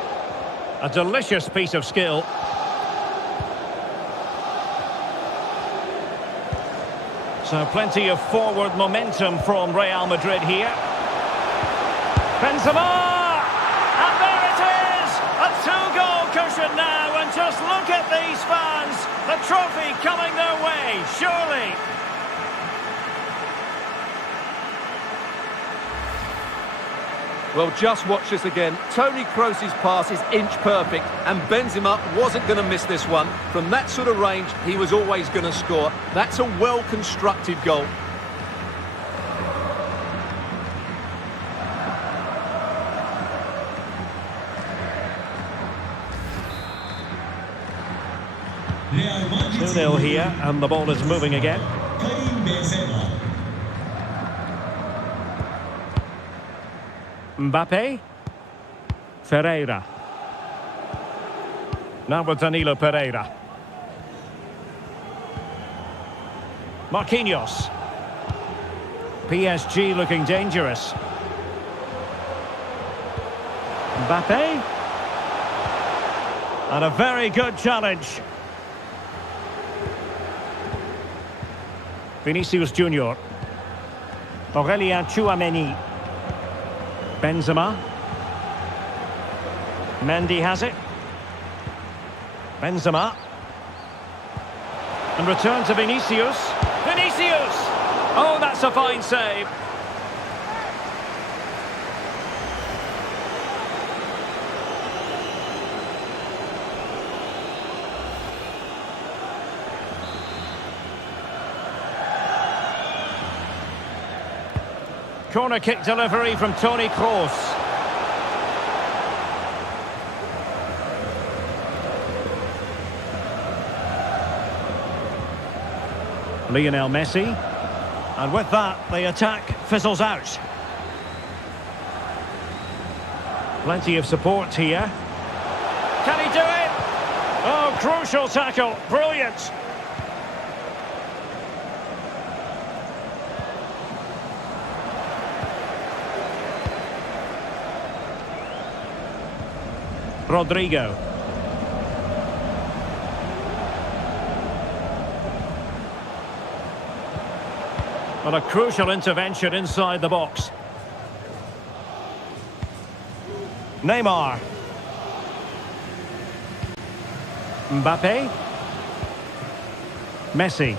A delicious piece of skill. So plenty of forward momentum from Real Madrid here. Benzema! And there it is! A two-goal cushion now, and just look at these fans! The trophy coming their way, surely! Well, just watch this again. Toni Kroos' pass is inch perfect, and Benzema wasn't going to miss this one. From that sort of range, he was always going to score. That's a well-constructed goal. Real Madrid 2-0 here, and the ball is moving again. Karim Benzema. Mbappe. Ferreira. Now with Danilo Pereira. Marquinhos. PSG looking dangerous. Mbappe. And a very good challenge. Vinicius Junior. Aurélien Tchouaméni. Benzema. Mendy has it. Benzema. And return to Vinicius. Vinicius! Oh, that's a fine save. Corner kick delivery from Toni Kroos. Lionel Messi. And with that, the attack fizzles out. Plenty of support here. Can he do it? Oh, crucial tackle. Brilliant. Rodrigo. Well, a crucial intervention inside the box. Neymar. Mbappe. Messi.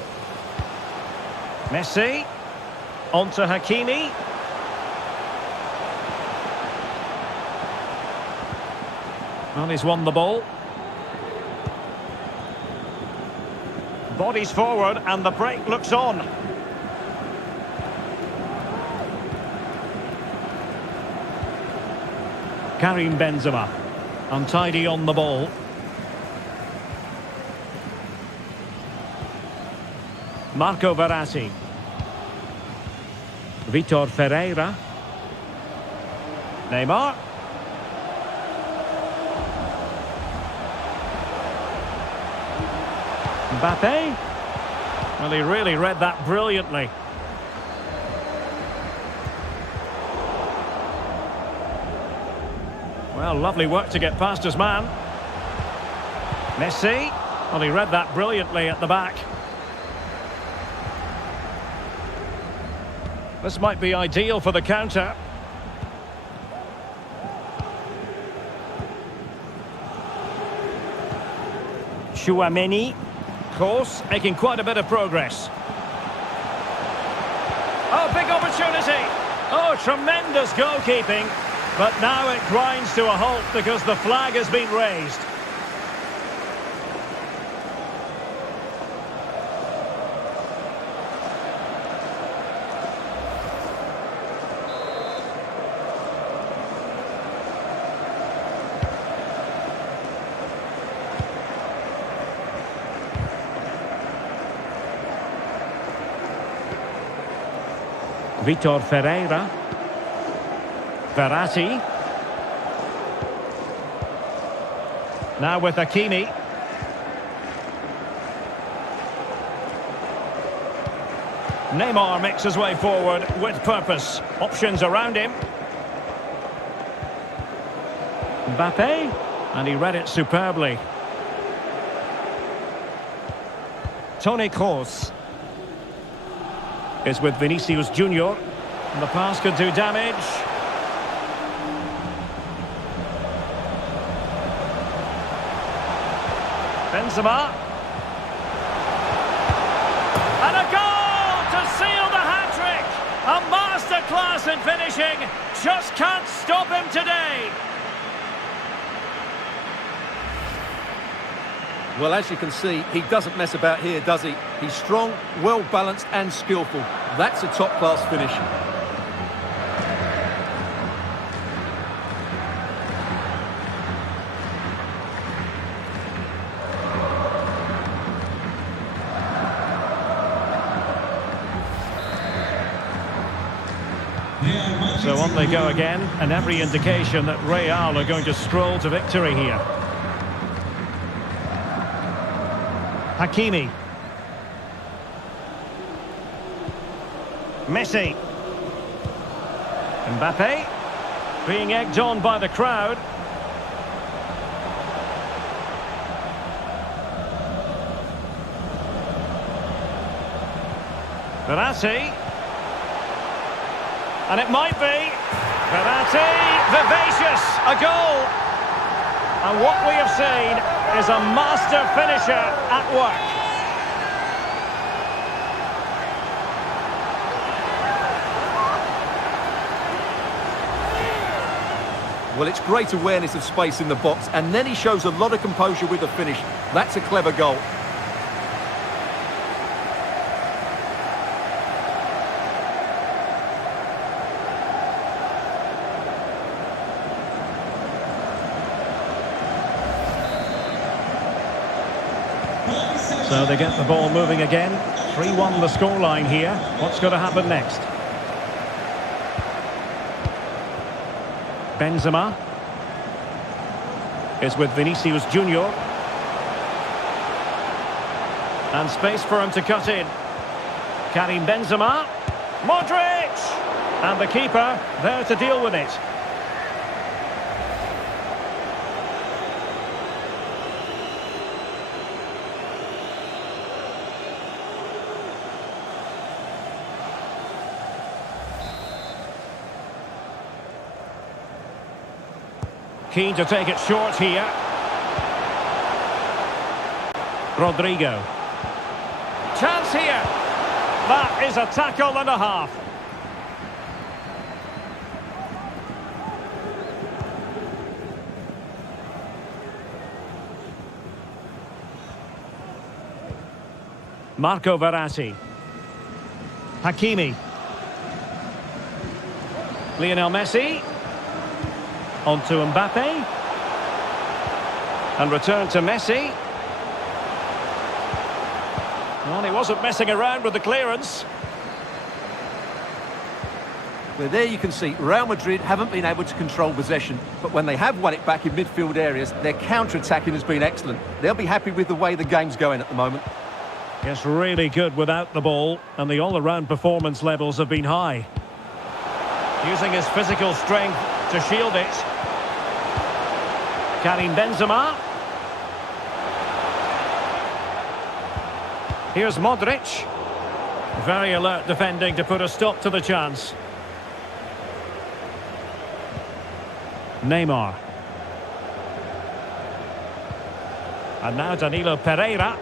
Messi. On to Hakimi. Well, he's won the ball. Bodies forward and the break looks on. Karim Benzema. Untidy on the ball. Marco Verratti. Vitor Ferreira. Neymar. Mbappe. Well, he really read that brilliantly. Well, lovely work to get past his man. Messi. Well, he read that brilliantly at the back. This might be ideal for the counter. Chouameni. Kroos making quite a bit of progress. Oh, big opportunity. Oh, tremendous goalkeeping. But now it grinds to a halt because the flag has been raised. Vitor Ferreira. Verratti. Now with Hakimi. Neymar makes his way forward with purpose. Options around him. Mbappe. And he read it superbly. Toni Kroos is with Vinicius Junior. And the pass could do damage. Benzema. And a goal to seal the hat-trick. A masterclass in finishing. Just can't stop him today. Well, as you can see, he doesn't mess about here, does he? He's strong, well-balanced and skillful. That's a top-class finish. So on they go again, and every indication that Real are going to stroll to victory here. Hakimi. Messi. Mbappe. Being egged on by the crowd. Verratti. And it might be. Verratti. Vivacious. A goal. And what we have seen is a master finisher at work. Well, it's great awareness of space in the box, and then he shows a lot of composure with the finish. That's a clever goal. So they get the ball moving again. 3-1 the scoreline here. What's going to happen next? Benzema is with Vinicius Junior. And space for him to cut in. Karim Benzema. Modric! And the keeper there to deal with it. Keen to take it short here. Rodrigo. Chance here. That is a tackle and a half. Marco Verratti. Hakimi. Lionel Messi. On to Mbappe. And return to Messi. Well, he wasn't messing around with the clearance. Well, there you can see Real Madrid haven't been able to control possession, but when they have won it back in midfield areas, their counter-attacking has been excellent. They'll be happy with the way the game's going at the moment. Yes, really good without the ball, and the all-around performance levels have been high. Using his physical strength to shield it. Karim Benzema. Here's Modric. Very alert defending to put a stop to the chance. Neymar. And now Danilo Pereira.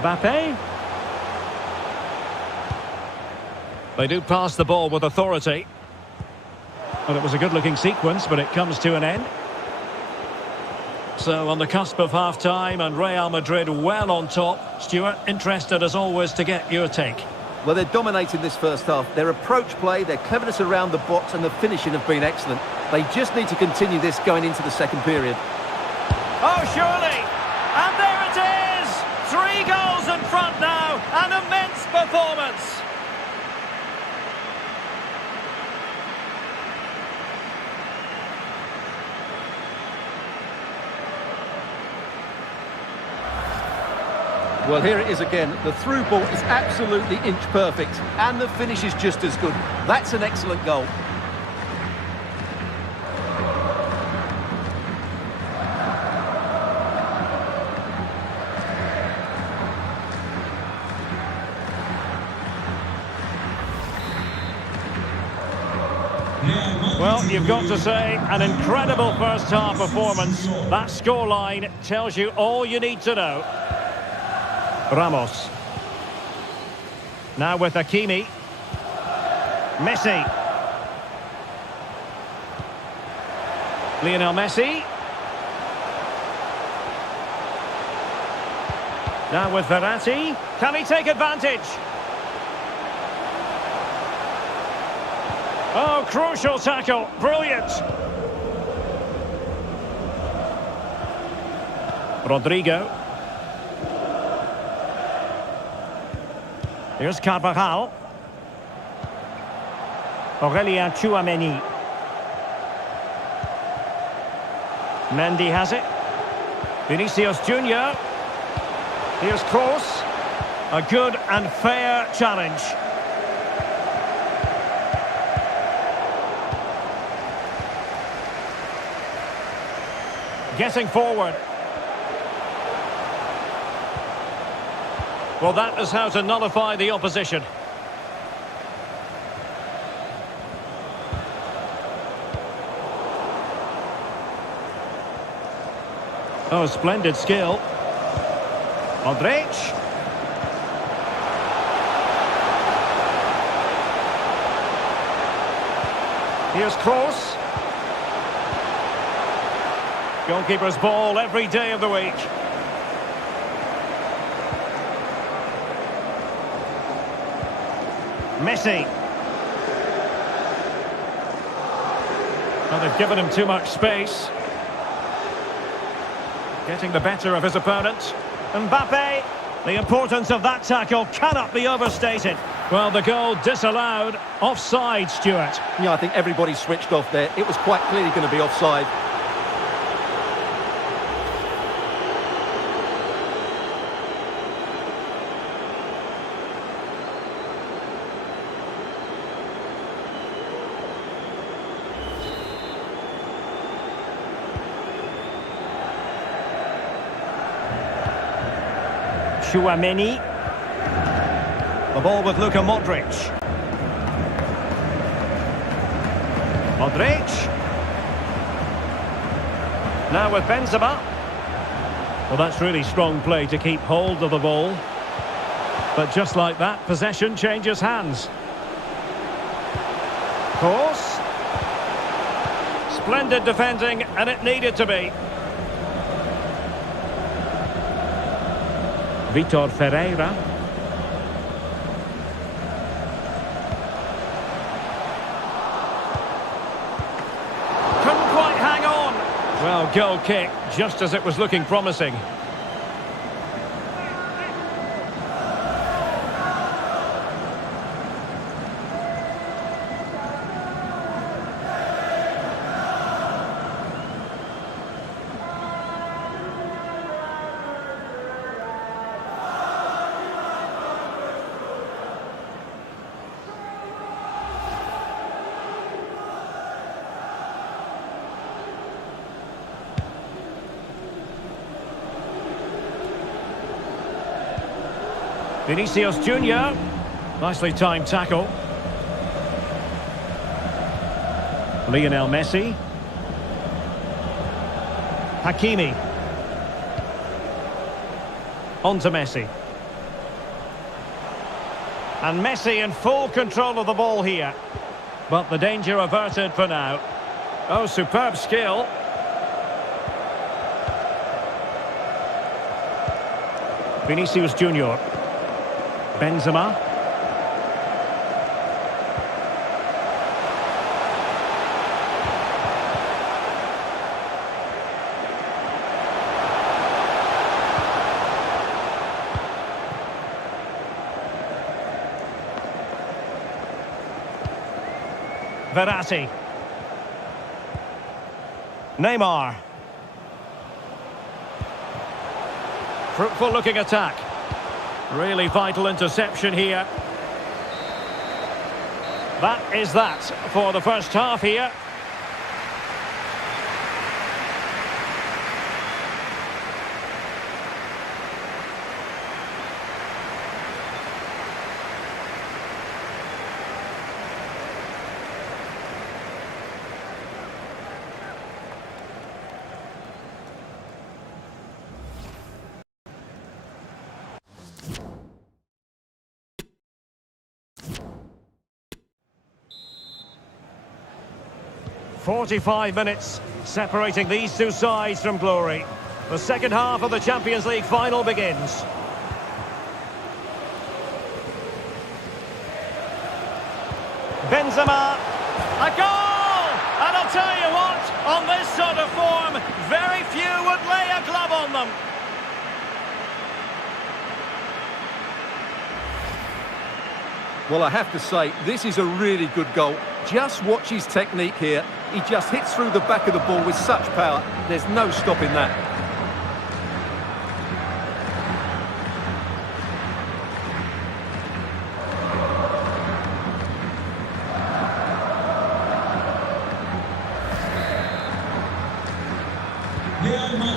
Mbappe. They do pass the ball with authority. Well, it was a good-looking sequence, but it comes to an end. So on the cusp of half-time and Real Madrid well on top. Stuart, interested as always to get your take. Well, they're dominating this first half. Their approach play, their cleverness around the box and the finishing have been excellent. They just need to continue this going into the second period. Oh, surely! And there it is! 3 goals in front now. An immense performance. Well, here it is again. The through ball is absolutely inch perfect, and the finish is just as good. That's an excellent goal. Well, you've got to say, an incredible first-half performance. That scoreline tells you all you need to know. Ramos. Now with Hakimi. Messi. Lionel Messi. Now with Verratti. Can he take advantage? Oh, crucial tackle. Brilliant. Rodrigo. Here's Carvajal. Aurelien Tchouameni. Mendy has it. Vinicius Junior. Here's Kroos. A good and fair challenge. Getting forward. Well, that is how to nullify the opposition. Oh, splendid skill. Modric. Here's Kroos. Goalkeeper's ball every day of the week. Messi. Well, they've given him too much space. Getting the better of his opponent. Mbappe. The importance of that tackle cannot be overstated. Well, the goal disallowed. Offside, Stuart. Yeah, I think everybody switched off there. It was quite clearly going to be offside. Tchouameni. The ball with Luka Modric. Modric. Now with Benzema. Well, that's really strong play to keep hold of the ball. But just like that, possession changes hands. Kroos. Splendid defending, and it needed to be. Vitor Ferreira. Couldn't quite hang on. Well, goal kick, just as it was looking promising. Vinicius Junior. Nicely timed tackle. Lionel Messi. Hakimi. On to Messi. And Messi in full control of the ball here. But the danger averted for now. Oh, superb skill. Vinicius Junior. Benzema. Verratti. Neymar. Fruitful looking attack. Really vital interception here. That is that for the first half here. "45 minutes separating these two sides from glory. The second half of the Champions League final begins. Benzema, a goal! And I'll tell you what, on this sort of form, very few would lay a glove on them. Well, I have to say, this is a really good goal. Just watch his technique here. He just hits through the back of the ball with such power. There's no stopping that.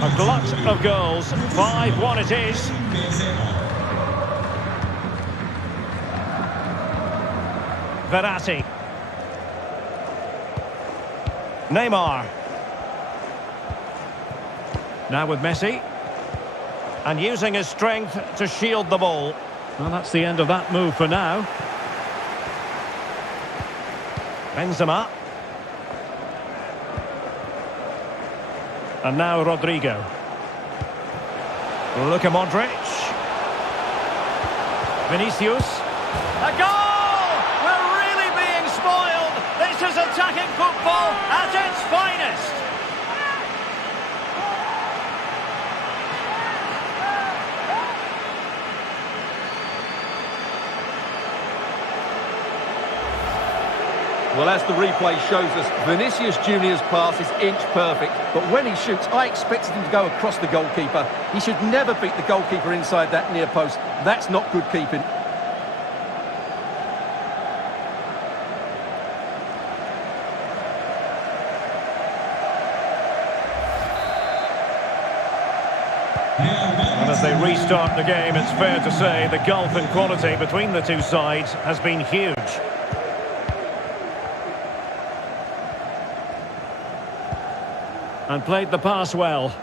A glut of goals. 5-1 it is. Verratti. Neymar. Now with Messi. And using his strength to shield the ball. Well, that's the end of that move for now. Benzema. And now Rodrigo. Luka Modric. Vinicius. A goal! This is attacking football at its finest. Well, as the replay shows us, Vinicius Junior's pass is inch perfect. But when he shoots, I expected him to go across the goalkeeper. He should never beat the goalkeeper inside that near post. That's not good keeping. And as they restart the game, it's fair to say the gulf in quality between the two sides has been huge. And played the pass well.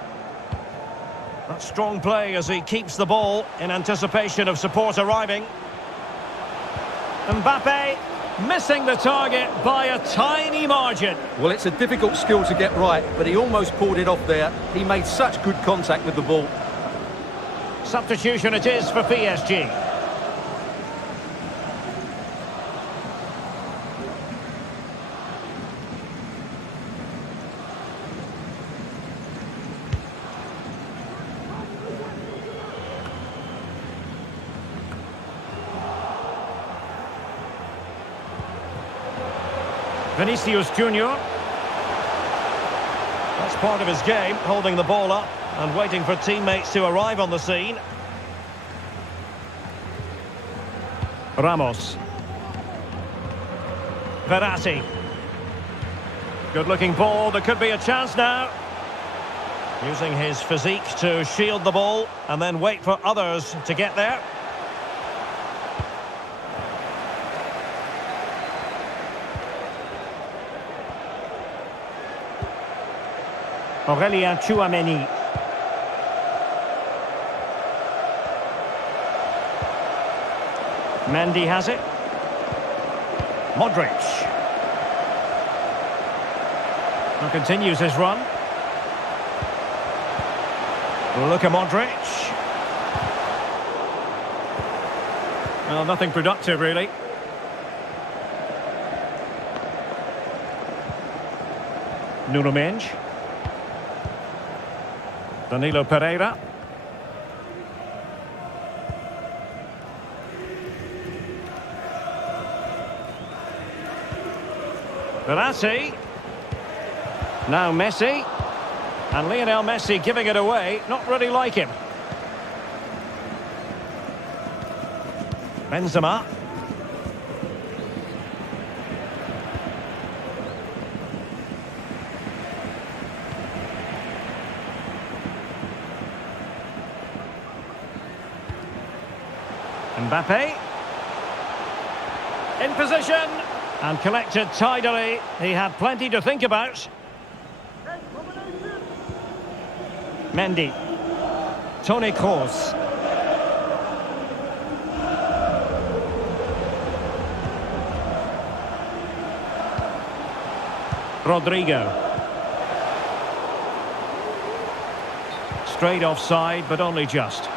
That's strong play as he keeps the ball in anticipation of support arriving. Mbappe missing the target by a tiny margin. Well, it's a difficult skill to get right, but he almost pulled it off there. He made such good contact with the ball. Substitution it is for PSG. Vinicius Junior. That's part of his game, holding the ball up and waiting for teammates to arrive on the scene. Ramos. Verratti. Good-looking ball. There could be a chance now. Using his physique to shield the ball and then wait for others to get there. Aurelien Tchouameni. Mendy has it. Modric. And continues his run. Luka Modric. Well, nothing productive, really. Nuno Mendes. Danilo Pereira. Verratti. Now Messi. And Lionel Messi giving it away. Not really like him. Benzema. Mbappe. In position. And collected tidily. He had plenty to think about. Mendy. Toni Kroos. Rodrigo. Straight offside, but only just.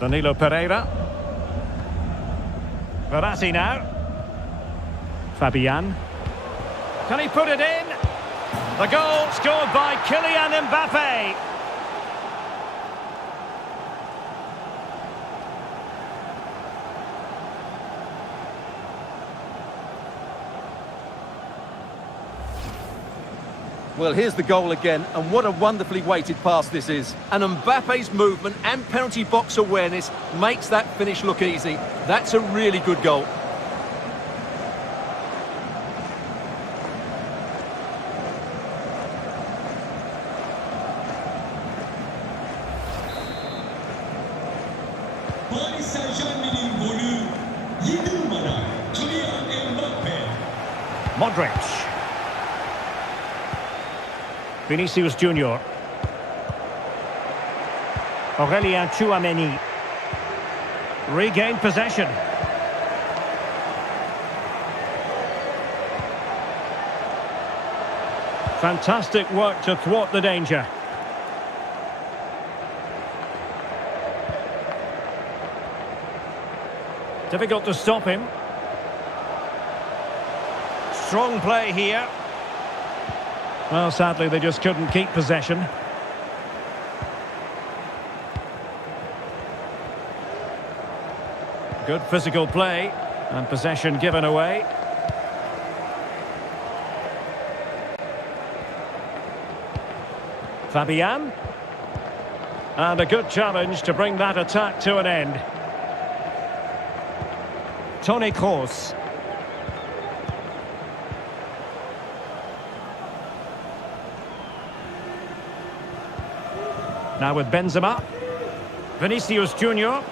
Danilo Pereira. Verratti now. Fabian. Can he put it in? The goal scored by Kylian Mbappe. Well, here's the goal again, and what a wonderfully weighted pass this is. And Mbappe's movement and penalty box awareness makes that finish look easy. That's a really good goal. Paris Saint-Germain'in golü 7 numara Kylian Mbappe. Modric. Vinicius Junior. Aurelien Tchouameni. Regained possession. Fantastic work to thwart the danger. Difficult to stop him. Strong play here. Well, sadly, they just couldn't keep possession. Good physical play, and possession given away. Fabian. And a good challenge to bring that attack to an end. Toni Kroos. Now with Benzema. Vinicius Junior.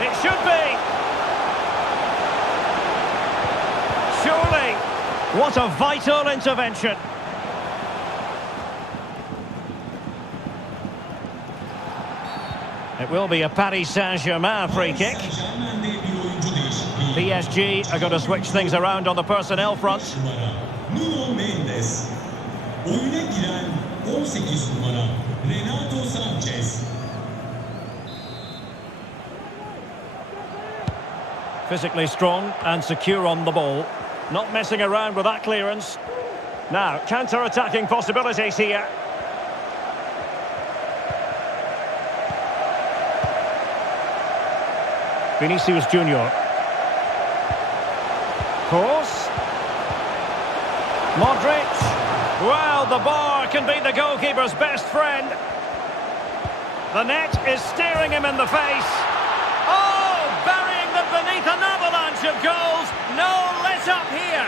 It should be. Surely. What a vital intervention. It will be a Paris Saint-Germain free kick. PSG are going to switch things around on the personnel front. Nuno Mendes. Oyuna giren 18 numara Renato Sanchez. Physically strong and secure on the ball. Not messing around with that clearance. Now, counter-attacking possibilities here. Vinicius Junior. Kroos. Modric. Well, the bar can be the goalkeeper's best friend. The net is staring him in the face. goals, no let up here.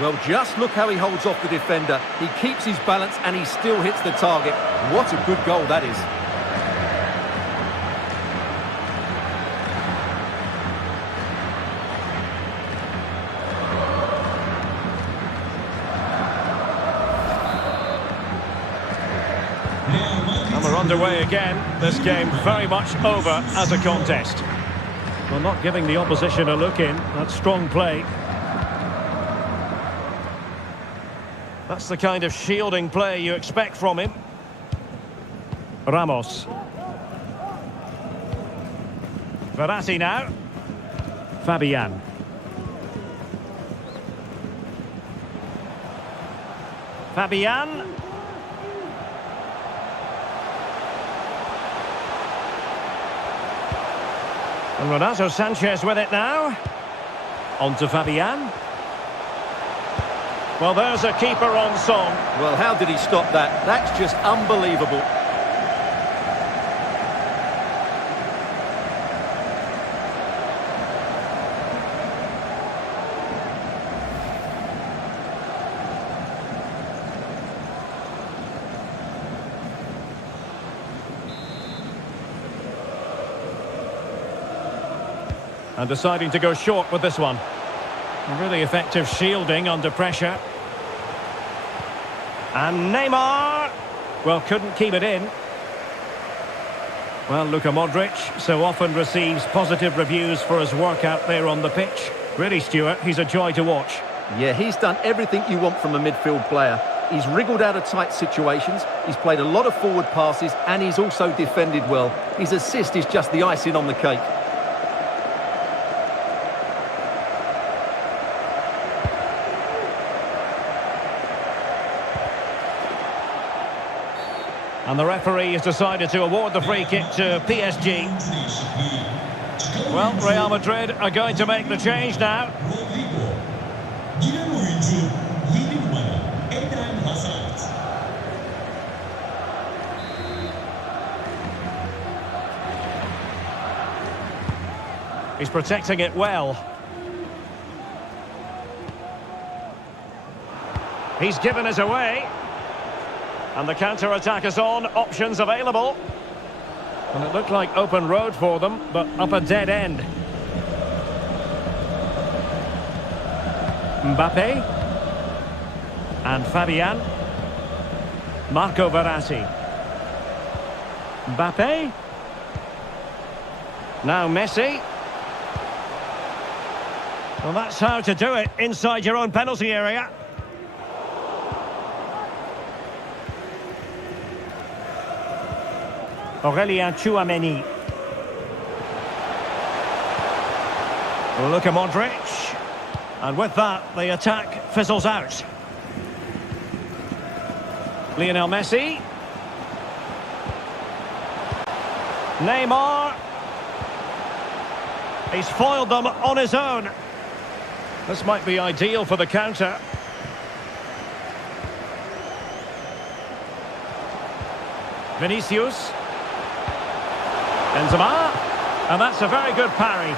Well, just look how he holds off the defender. He keeps his balance and he still hits the target. What a good goal that is. And we're underway again. This game very much over as a contest. Well, not giving the opposition a look in. That's strong play. That's the kind of shielding play you expect from him. Ramos. Verratti now. Fabian. Fabian. And Renato Sanchez with it now. On to Fabian. Well, there's a keeper on song. Well, how did he stop that? That's just unbelievable. And deciding to go short with this one. Really effective shielding under pressure. And Neymar, well, couldn't keep it in. Well, Luka Modric so often receives positive reviews for his work out there on the pitch. Really, Stuart, he's a joy to watch. Yeah, he's done everything you want from a midfield player. He's wriggled out of tight situations, he's played a lot of forward passes, and he's also defended well. His assist is just the icing on the cake. And the referee has decided to award the free kick to PSG. Well, Real Madrid are going to make the change now. He's protecting it well. He's given us away. And the counter-attack is on, options available. And it looked like open road for them, but up a dead end. Mbappe. And Fabian. Marco Verratti. Mbappe. Now Messi. Well, that's how to do it inside your own penalty area. Aurelien Tchouameni. Luka Modric. And with that, the attack fizzles out. Lionel Messi. Neymar. He's foiled them on his own. This might be ideal for the counter. Vinicius. Benzema, and that's a very good parry.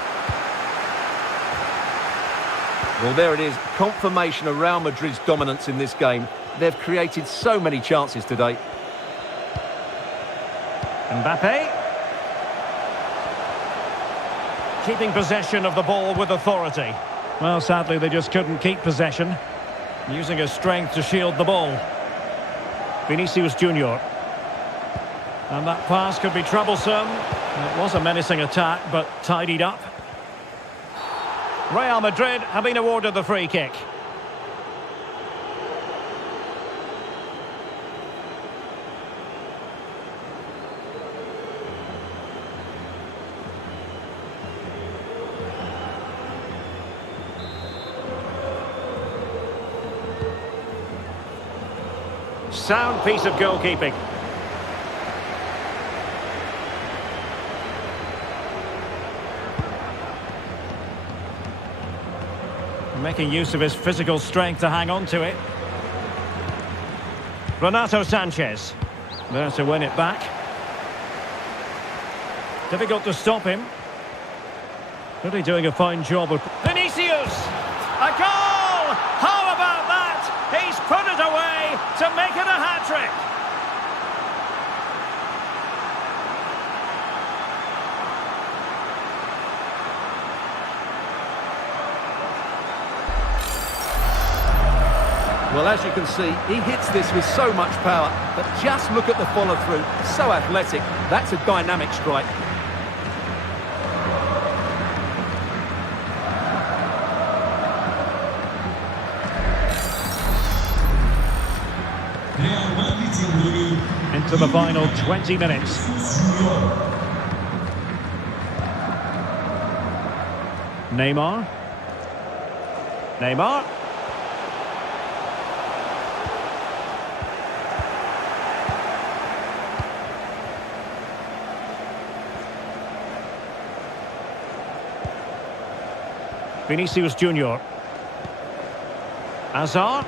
Well, there it is, confirmation of Real Madrid's dominance in this game. They've created so many chances today. Mbappe. Keeping possession of the ball with authority. Well, sadly, they just couldn't keep possession. Using his strength to shield the ball. Vinicius Junior. And that pass could be troublesome. It was a menacing attack, but tidied up. Real Madrid have been awarded the free kick. Sound piece of goalkeeping. Making use of his physical strength to hang on to it. Renato Sanchez. There to win it back. Difficult to stop him. Really doing a fine job of... Vinicius! A goal! How about that? He's put it away to make it a hat-trick. Well, as you can see, he hits this with so much power, but just look at the follow-through. So athletic. That's a dynamic strike. Real Madrid'in golü Into the final 20 minutes. Junior. Neymar. Neymar. Vinicius Junior. Hazard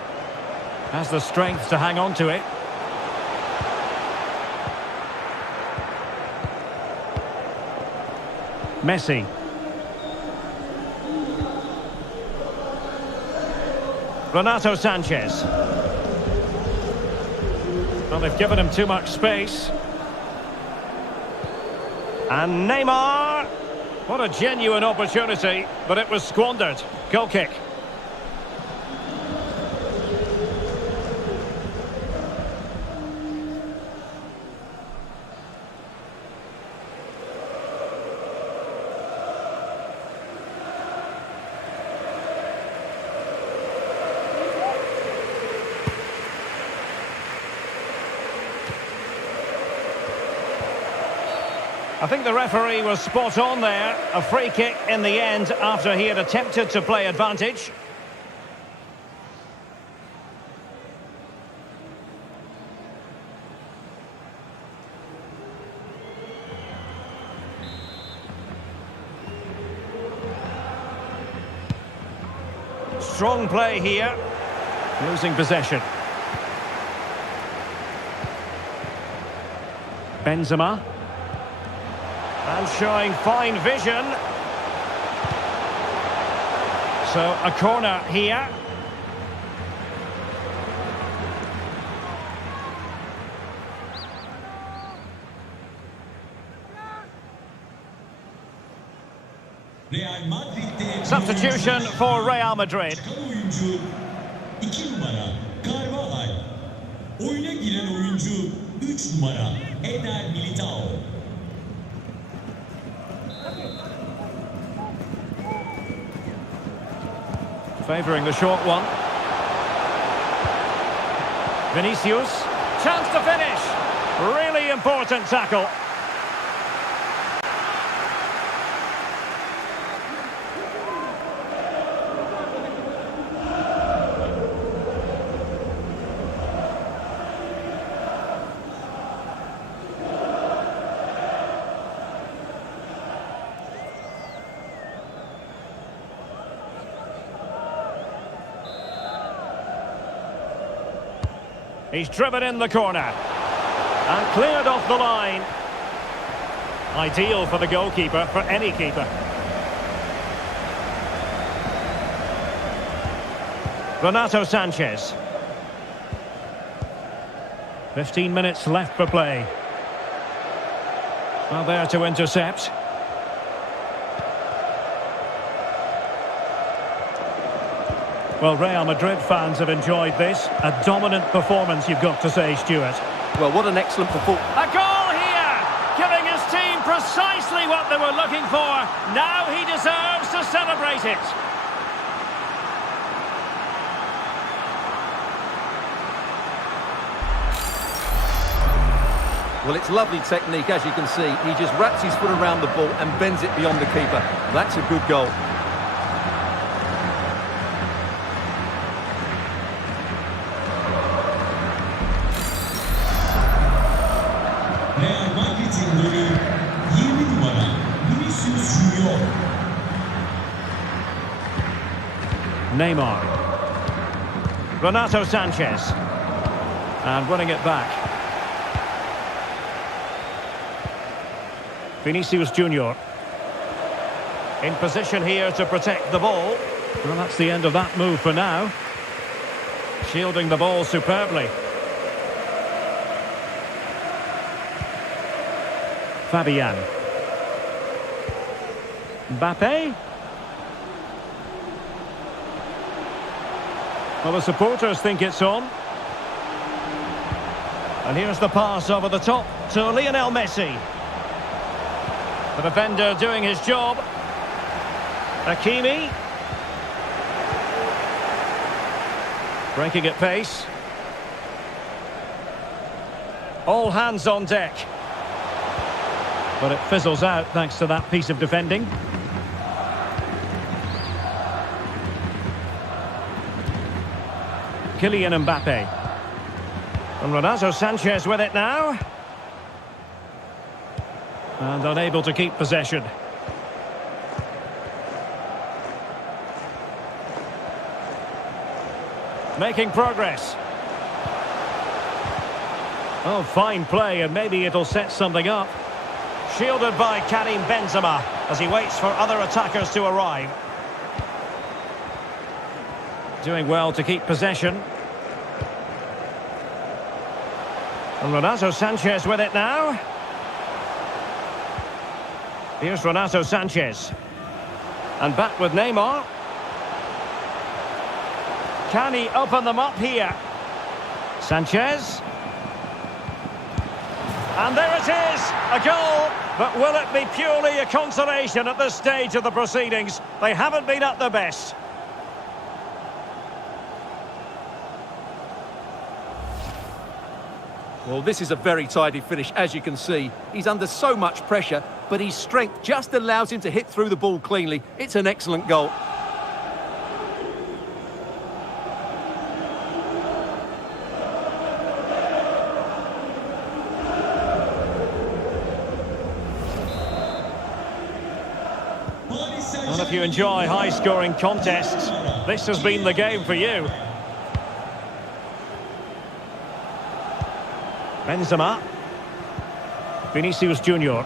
has the strength to hang on to it. Messi. Renato Sanchez. Well, they've given him too much space. And Neymar. What a genuine opportunity, but it was squandered. Goal kick. I think the referee was spot on there. A free kick in the end after he had attempted to play advantage. Strong play here. Losing possession. Benzema. And showing fine vision. So a corner here. Real Madrid'de Substitution for Real Madrid. çıkan oyuncu 2 numara Carvajal. Oyuna giren oyuncu 3 numara Eder Militao. Favouring the short one. Vinicius. Chance to finish. Really important tackle. He's driven in the corner and cleared off the line. Ideal for the goalkeeper, for any keeper. Renato Sanchez. 15 minutes left for play. Well, there to intercept. Well, Real Madrid fans have enjoyed this. A dominant performance, you've got to say, Stuart. Well, what an excellent performance. A goal here! Giving his team precisely what they were looking for. Now he deserves to celebrate it. Well, it's lovely technique, as you can see. He just wraps his foot around the ball and bends it beyond the keeper. That's a good goal. Real Madrid'in golü 20 numara Vinicius Junior. Neymar. Renato Sanchez. And winning it back. Vinicius Junior. In position here to protect the ball. Well, that's the end of that move for now. Shielding the ball superbly. Fabian. Mbappe. Well, the supporters think it's on. And here's the pass over the top to Lionel Messi. The defender doing his job. Hakimi. Breaking at pace. All hands on deck. But it fizzles out thanks to that piece of defending. Kylian Mbappe. And Renato Sanchez with it now. And unable to keep possession. Making progress. Oh, fine play, and maybe it'll set something up. Shielded by Karim Benzema as he waits for other attackers to arrive. Doing well to keep possession. And Renato Sanchez with it now. Here's Renato Sanchez. And back with Neymar. Can he open them up here? Sanchez. And there it is, a goal. But will it be purely a consolation at this stage of the proceedings? They haven't been at their best. Well, this is a very tidy finish, as you can see. He's under so much pressure, but his strength just allows him to hit through the ball cleanly. It's an excellent goal. Well, if you enjoy high-scoring contests, this has been the game for you. Benzema. Vinicius Junior.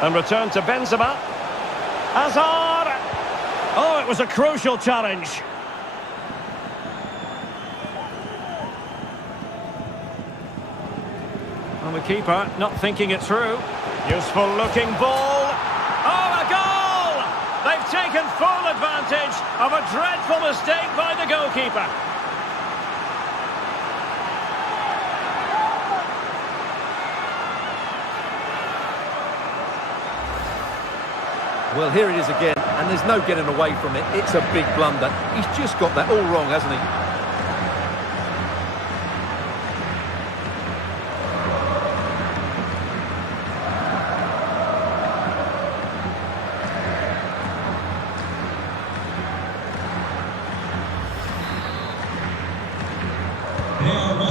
And return to Benzema. Hazard! Oh, it was a crucial challenge. And the keeper not thinking it through. Useful looking ball. Oh, a goal! They've taken full advantage of a dreadful mistake by the goalkeeper. Well, here it is again, and there's no getting away from it. It's a big blunder. He's just got that all wrong, hasn't he?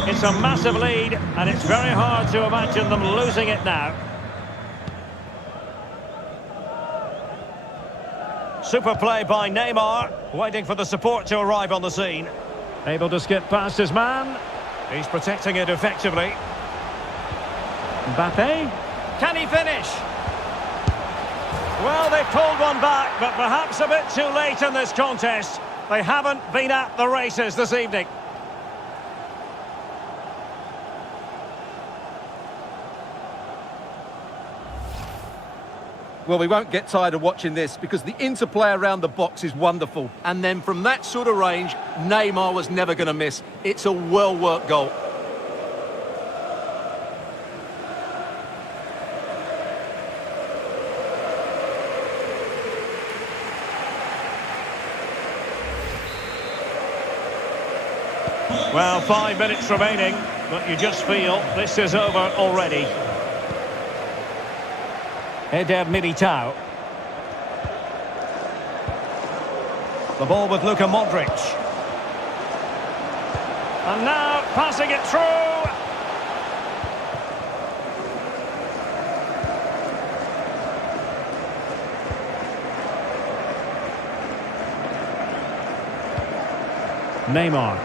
It's a massive lead, and it's very hard to imagine them losing it now. Super play by Neymar, waiting for the support to arrive on the scene. Able to skip past his man. He's protecting it effectively. Mbappe. Can he finish? Well, they pulled one back, but perhaps a bit too late in this contest. They haven't been at the races this evening. Well, we won't get tired of watching this because the interplay around the box is wonderful. And then from that sort of range, Neymar was never going to miss. It's a well-worked goal. Well, 5 minutes remaining, but you just feel this is over already. Eder Militao. The ball with Luka Modric. And now passing it through. Neymar.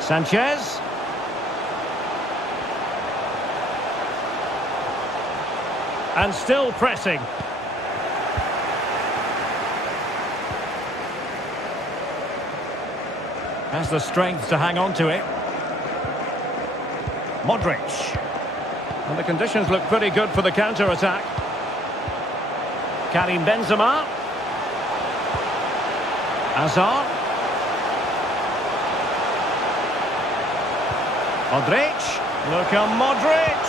Sanchez. And still pressing. Has the strength to hang on to it. Modric. And the conditions look pretty good for the counter-attack. Karim Benzema. Hazard. Modric. Luka Modric.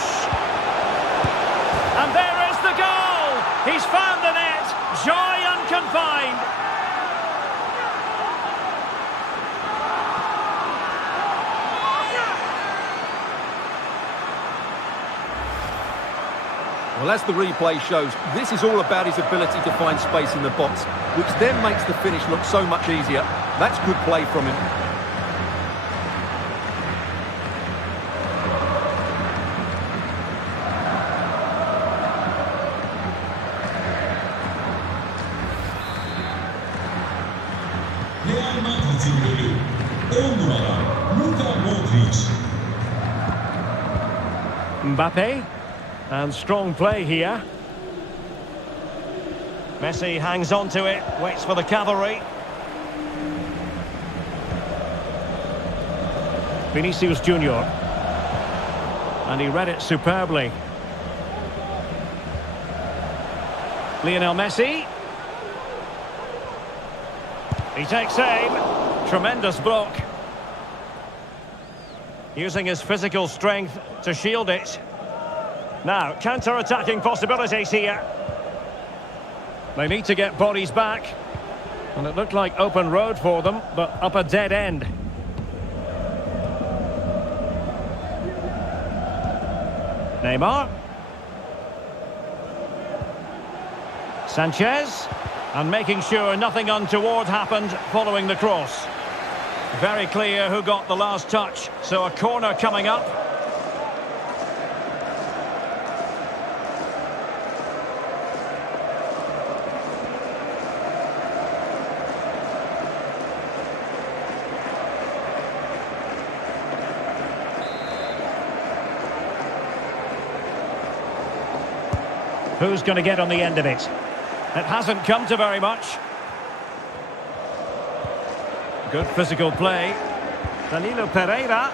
And there is the goal! He's found the net. Joy unconfined. Well, as the replay shows, this is all about his ability to find space in the box, which then makes the finish look so much easier. That's good play from him. Real Madrid'in golü 10 numara Luka Modric. Mbappe. And strong play here. Messi hangs on to it, waits for the cavalry. Vinicius Junior. And he read it superbly. Lionel Messi. He takes aim. Tremendous block. Using his physical strength to shield it. Now, counter-attacking possibilities here. They need to get bodies back. And it looked like open road for them, but up a dead end. Neymar. Sanchez. And making sure nothing untoward happened following the cross. Very clear who got the last touch. So a corner coming up. Who's going to get on the end of it? It hasn't come to very much. Good physical play. Danilo Pereira.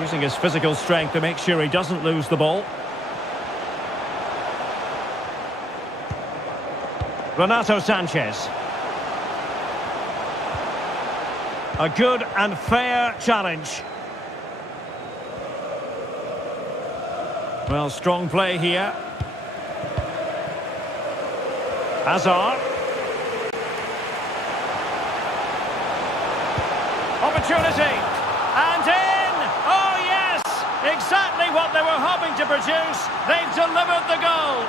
Using his physical strength to make sure he doesn't lose the ball. Renato Sanchez. A good and fair challenge. Well, strong play here. Hazard. Opportunity. And in! Oh, yes! Exactly what they were hoping to produce. They've delivered the goal.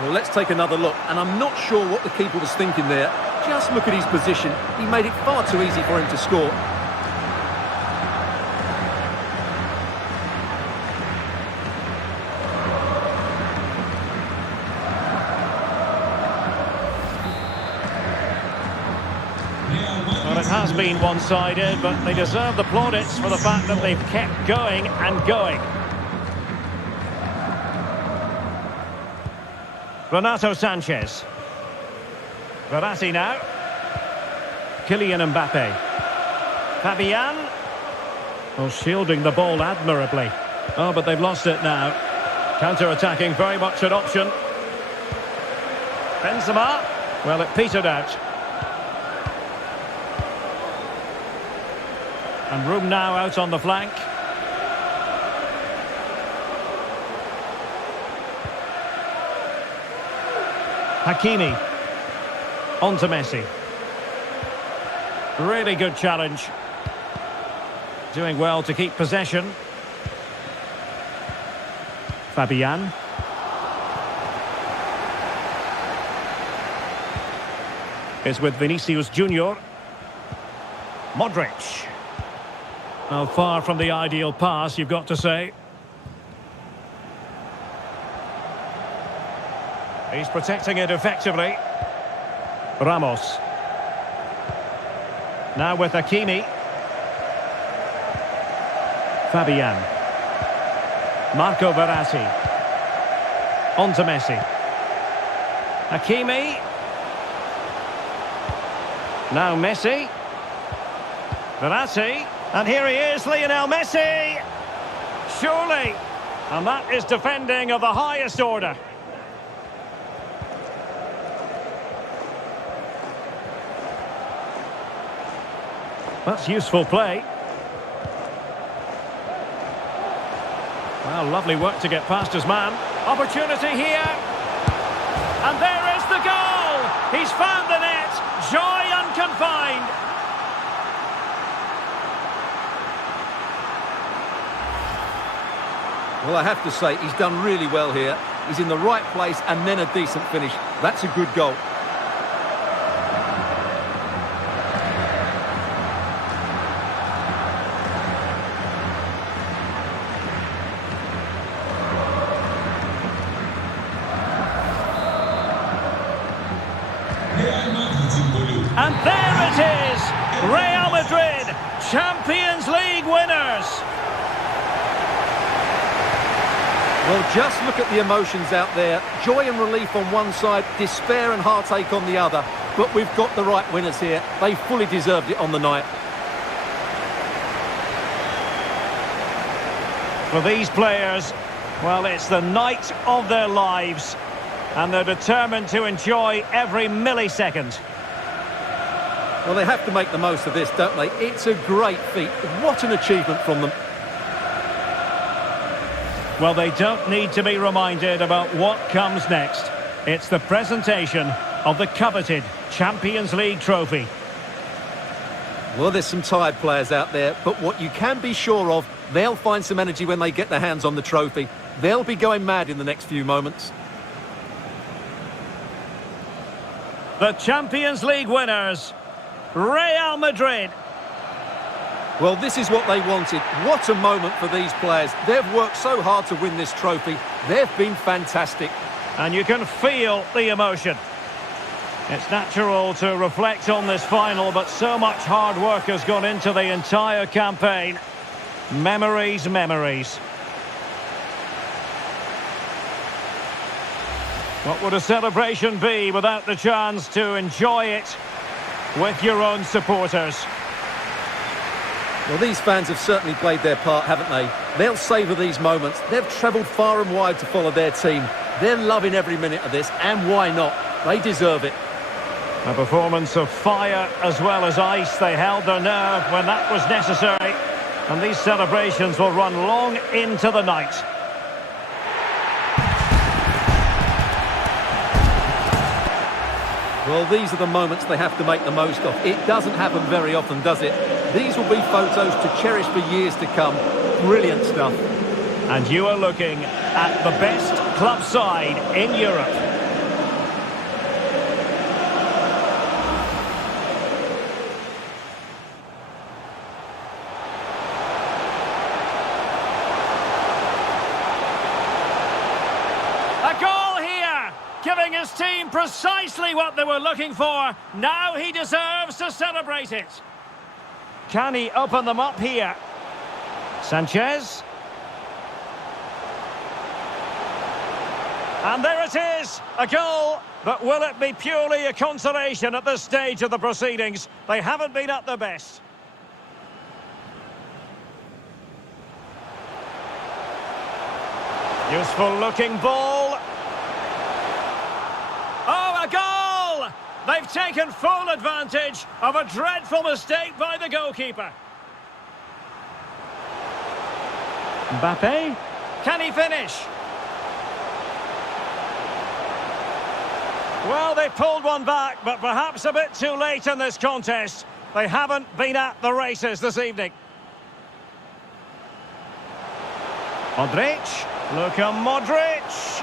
Well, let's take another look. And I'm not sure what the keeper was thinking there. Just look at his position. He made it far too easy for him to score. Well, it has been one-sided, but they deserve the plaudits for the fact that they've kept going and going. Renato Sanchez. Verratti now. Kylian Mbappe. Fabian. Oh, shielding the ball admirably. Oh, but they've lost it now. Counter-attacking, very much an option. Benzema. Well, it petered out. And room now out on the flank. Hakimi. On to Messi. Really good challenge. Doing well to keep possession. Fabian. Is with Vinicius Junior. Modric. Well, far from the ideal pass, you've got to say. He's protecting it effectively. Ramos. Now with Hakimi. Fabian. Marco Verratti. On to Messi. Hakimi. Now Messi. Verratti. And here he is, Lionel Messi. Surely. And that is defending of the highest order. That's useful play. Well, lovely work to get past his man. Opportunity here. And there is the goal. He's found the net. Joy unconfined. Well, I have to say, he's done really well here. He's in the right place and then a decent finish. That's a good goal. And there it is! Real Madrid, Champions League winners! Well, just look at the emotions out there. Joy and relief on one side, despair and heartache on the other. But we've got the right winners here. They fully deserved it on the night. For these players, well, it's the night of their lives. And they're determined to enjoy every millisecond. Well, they have to make the most of this, don't they? It's a great feat. What an achievement from them. Well, they don't need to be reminded about what comes next. It's the presentation of the coveted Champions League trophy. Well, there's some tired players out there, but what you can be sure of, they'll find some energy when they get their hands on the trophy. They'll be going mad in the next few moments. The Champions League winners, Real Madrid. Well, this is what they wanted. What a moment for these players. They've worked so hard to win this trophy. They've been fantastic. And you can feel the emotion. It's natural to reflect on this final, but so much hard work has gone into the entire campaign. Memories, memories. What would a celebration be without the chance to enjoy it with your own supporters? Well, these fans have certainly played their part, haven't they? They'll savour these moments. They've travelled far and wide to follow their team. They're loving every minute of this, and why not? They deserve it. A performance of fire as well as ice. They held their nerve when that was necessary. And these celebrations will run long into the night. Well, these are the moments they have to make the most of. It doesn't happen very often, does it? These will be photos to cherish for years to come. Brilliant stuff. And you are looking at the best club side in Europe. A goal here, giving his team precisely what they were looking for. Now he deserves to celebrate it. Can he open them up here? Sanchez. And there it is, a goal. But will it be purely a consolation at this stage of the proceedings? They haven't been at their best. Useful looking ball. Oh, a goal! They've taken full advantage of a dreadful mistake by the goalkeeper. Mbappe. Can he finish? Well, they pulled one back, but perhaps a bit too late in this contest. They haven't been at the races this evening. Modric. Luka Modric.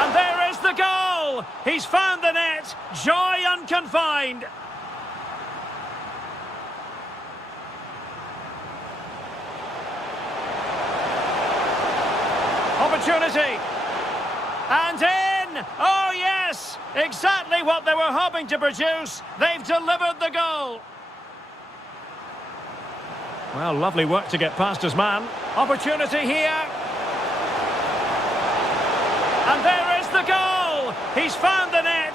And there is the goal! He's found the net. Joy unconfined. Opportunity. And in! Oh, yes! Exactly what they were hoping to produce. They've delivered the goal. Well, lovely work to get past his man. Opportunity here. And there is the goal! He's found the net!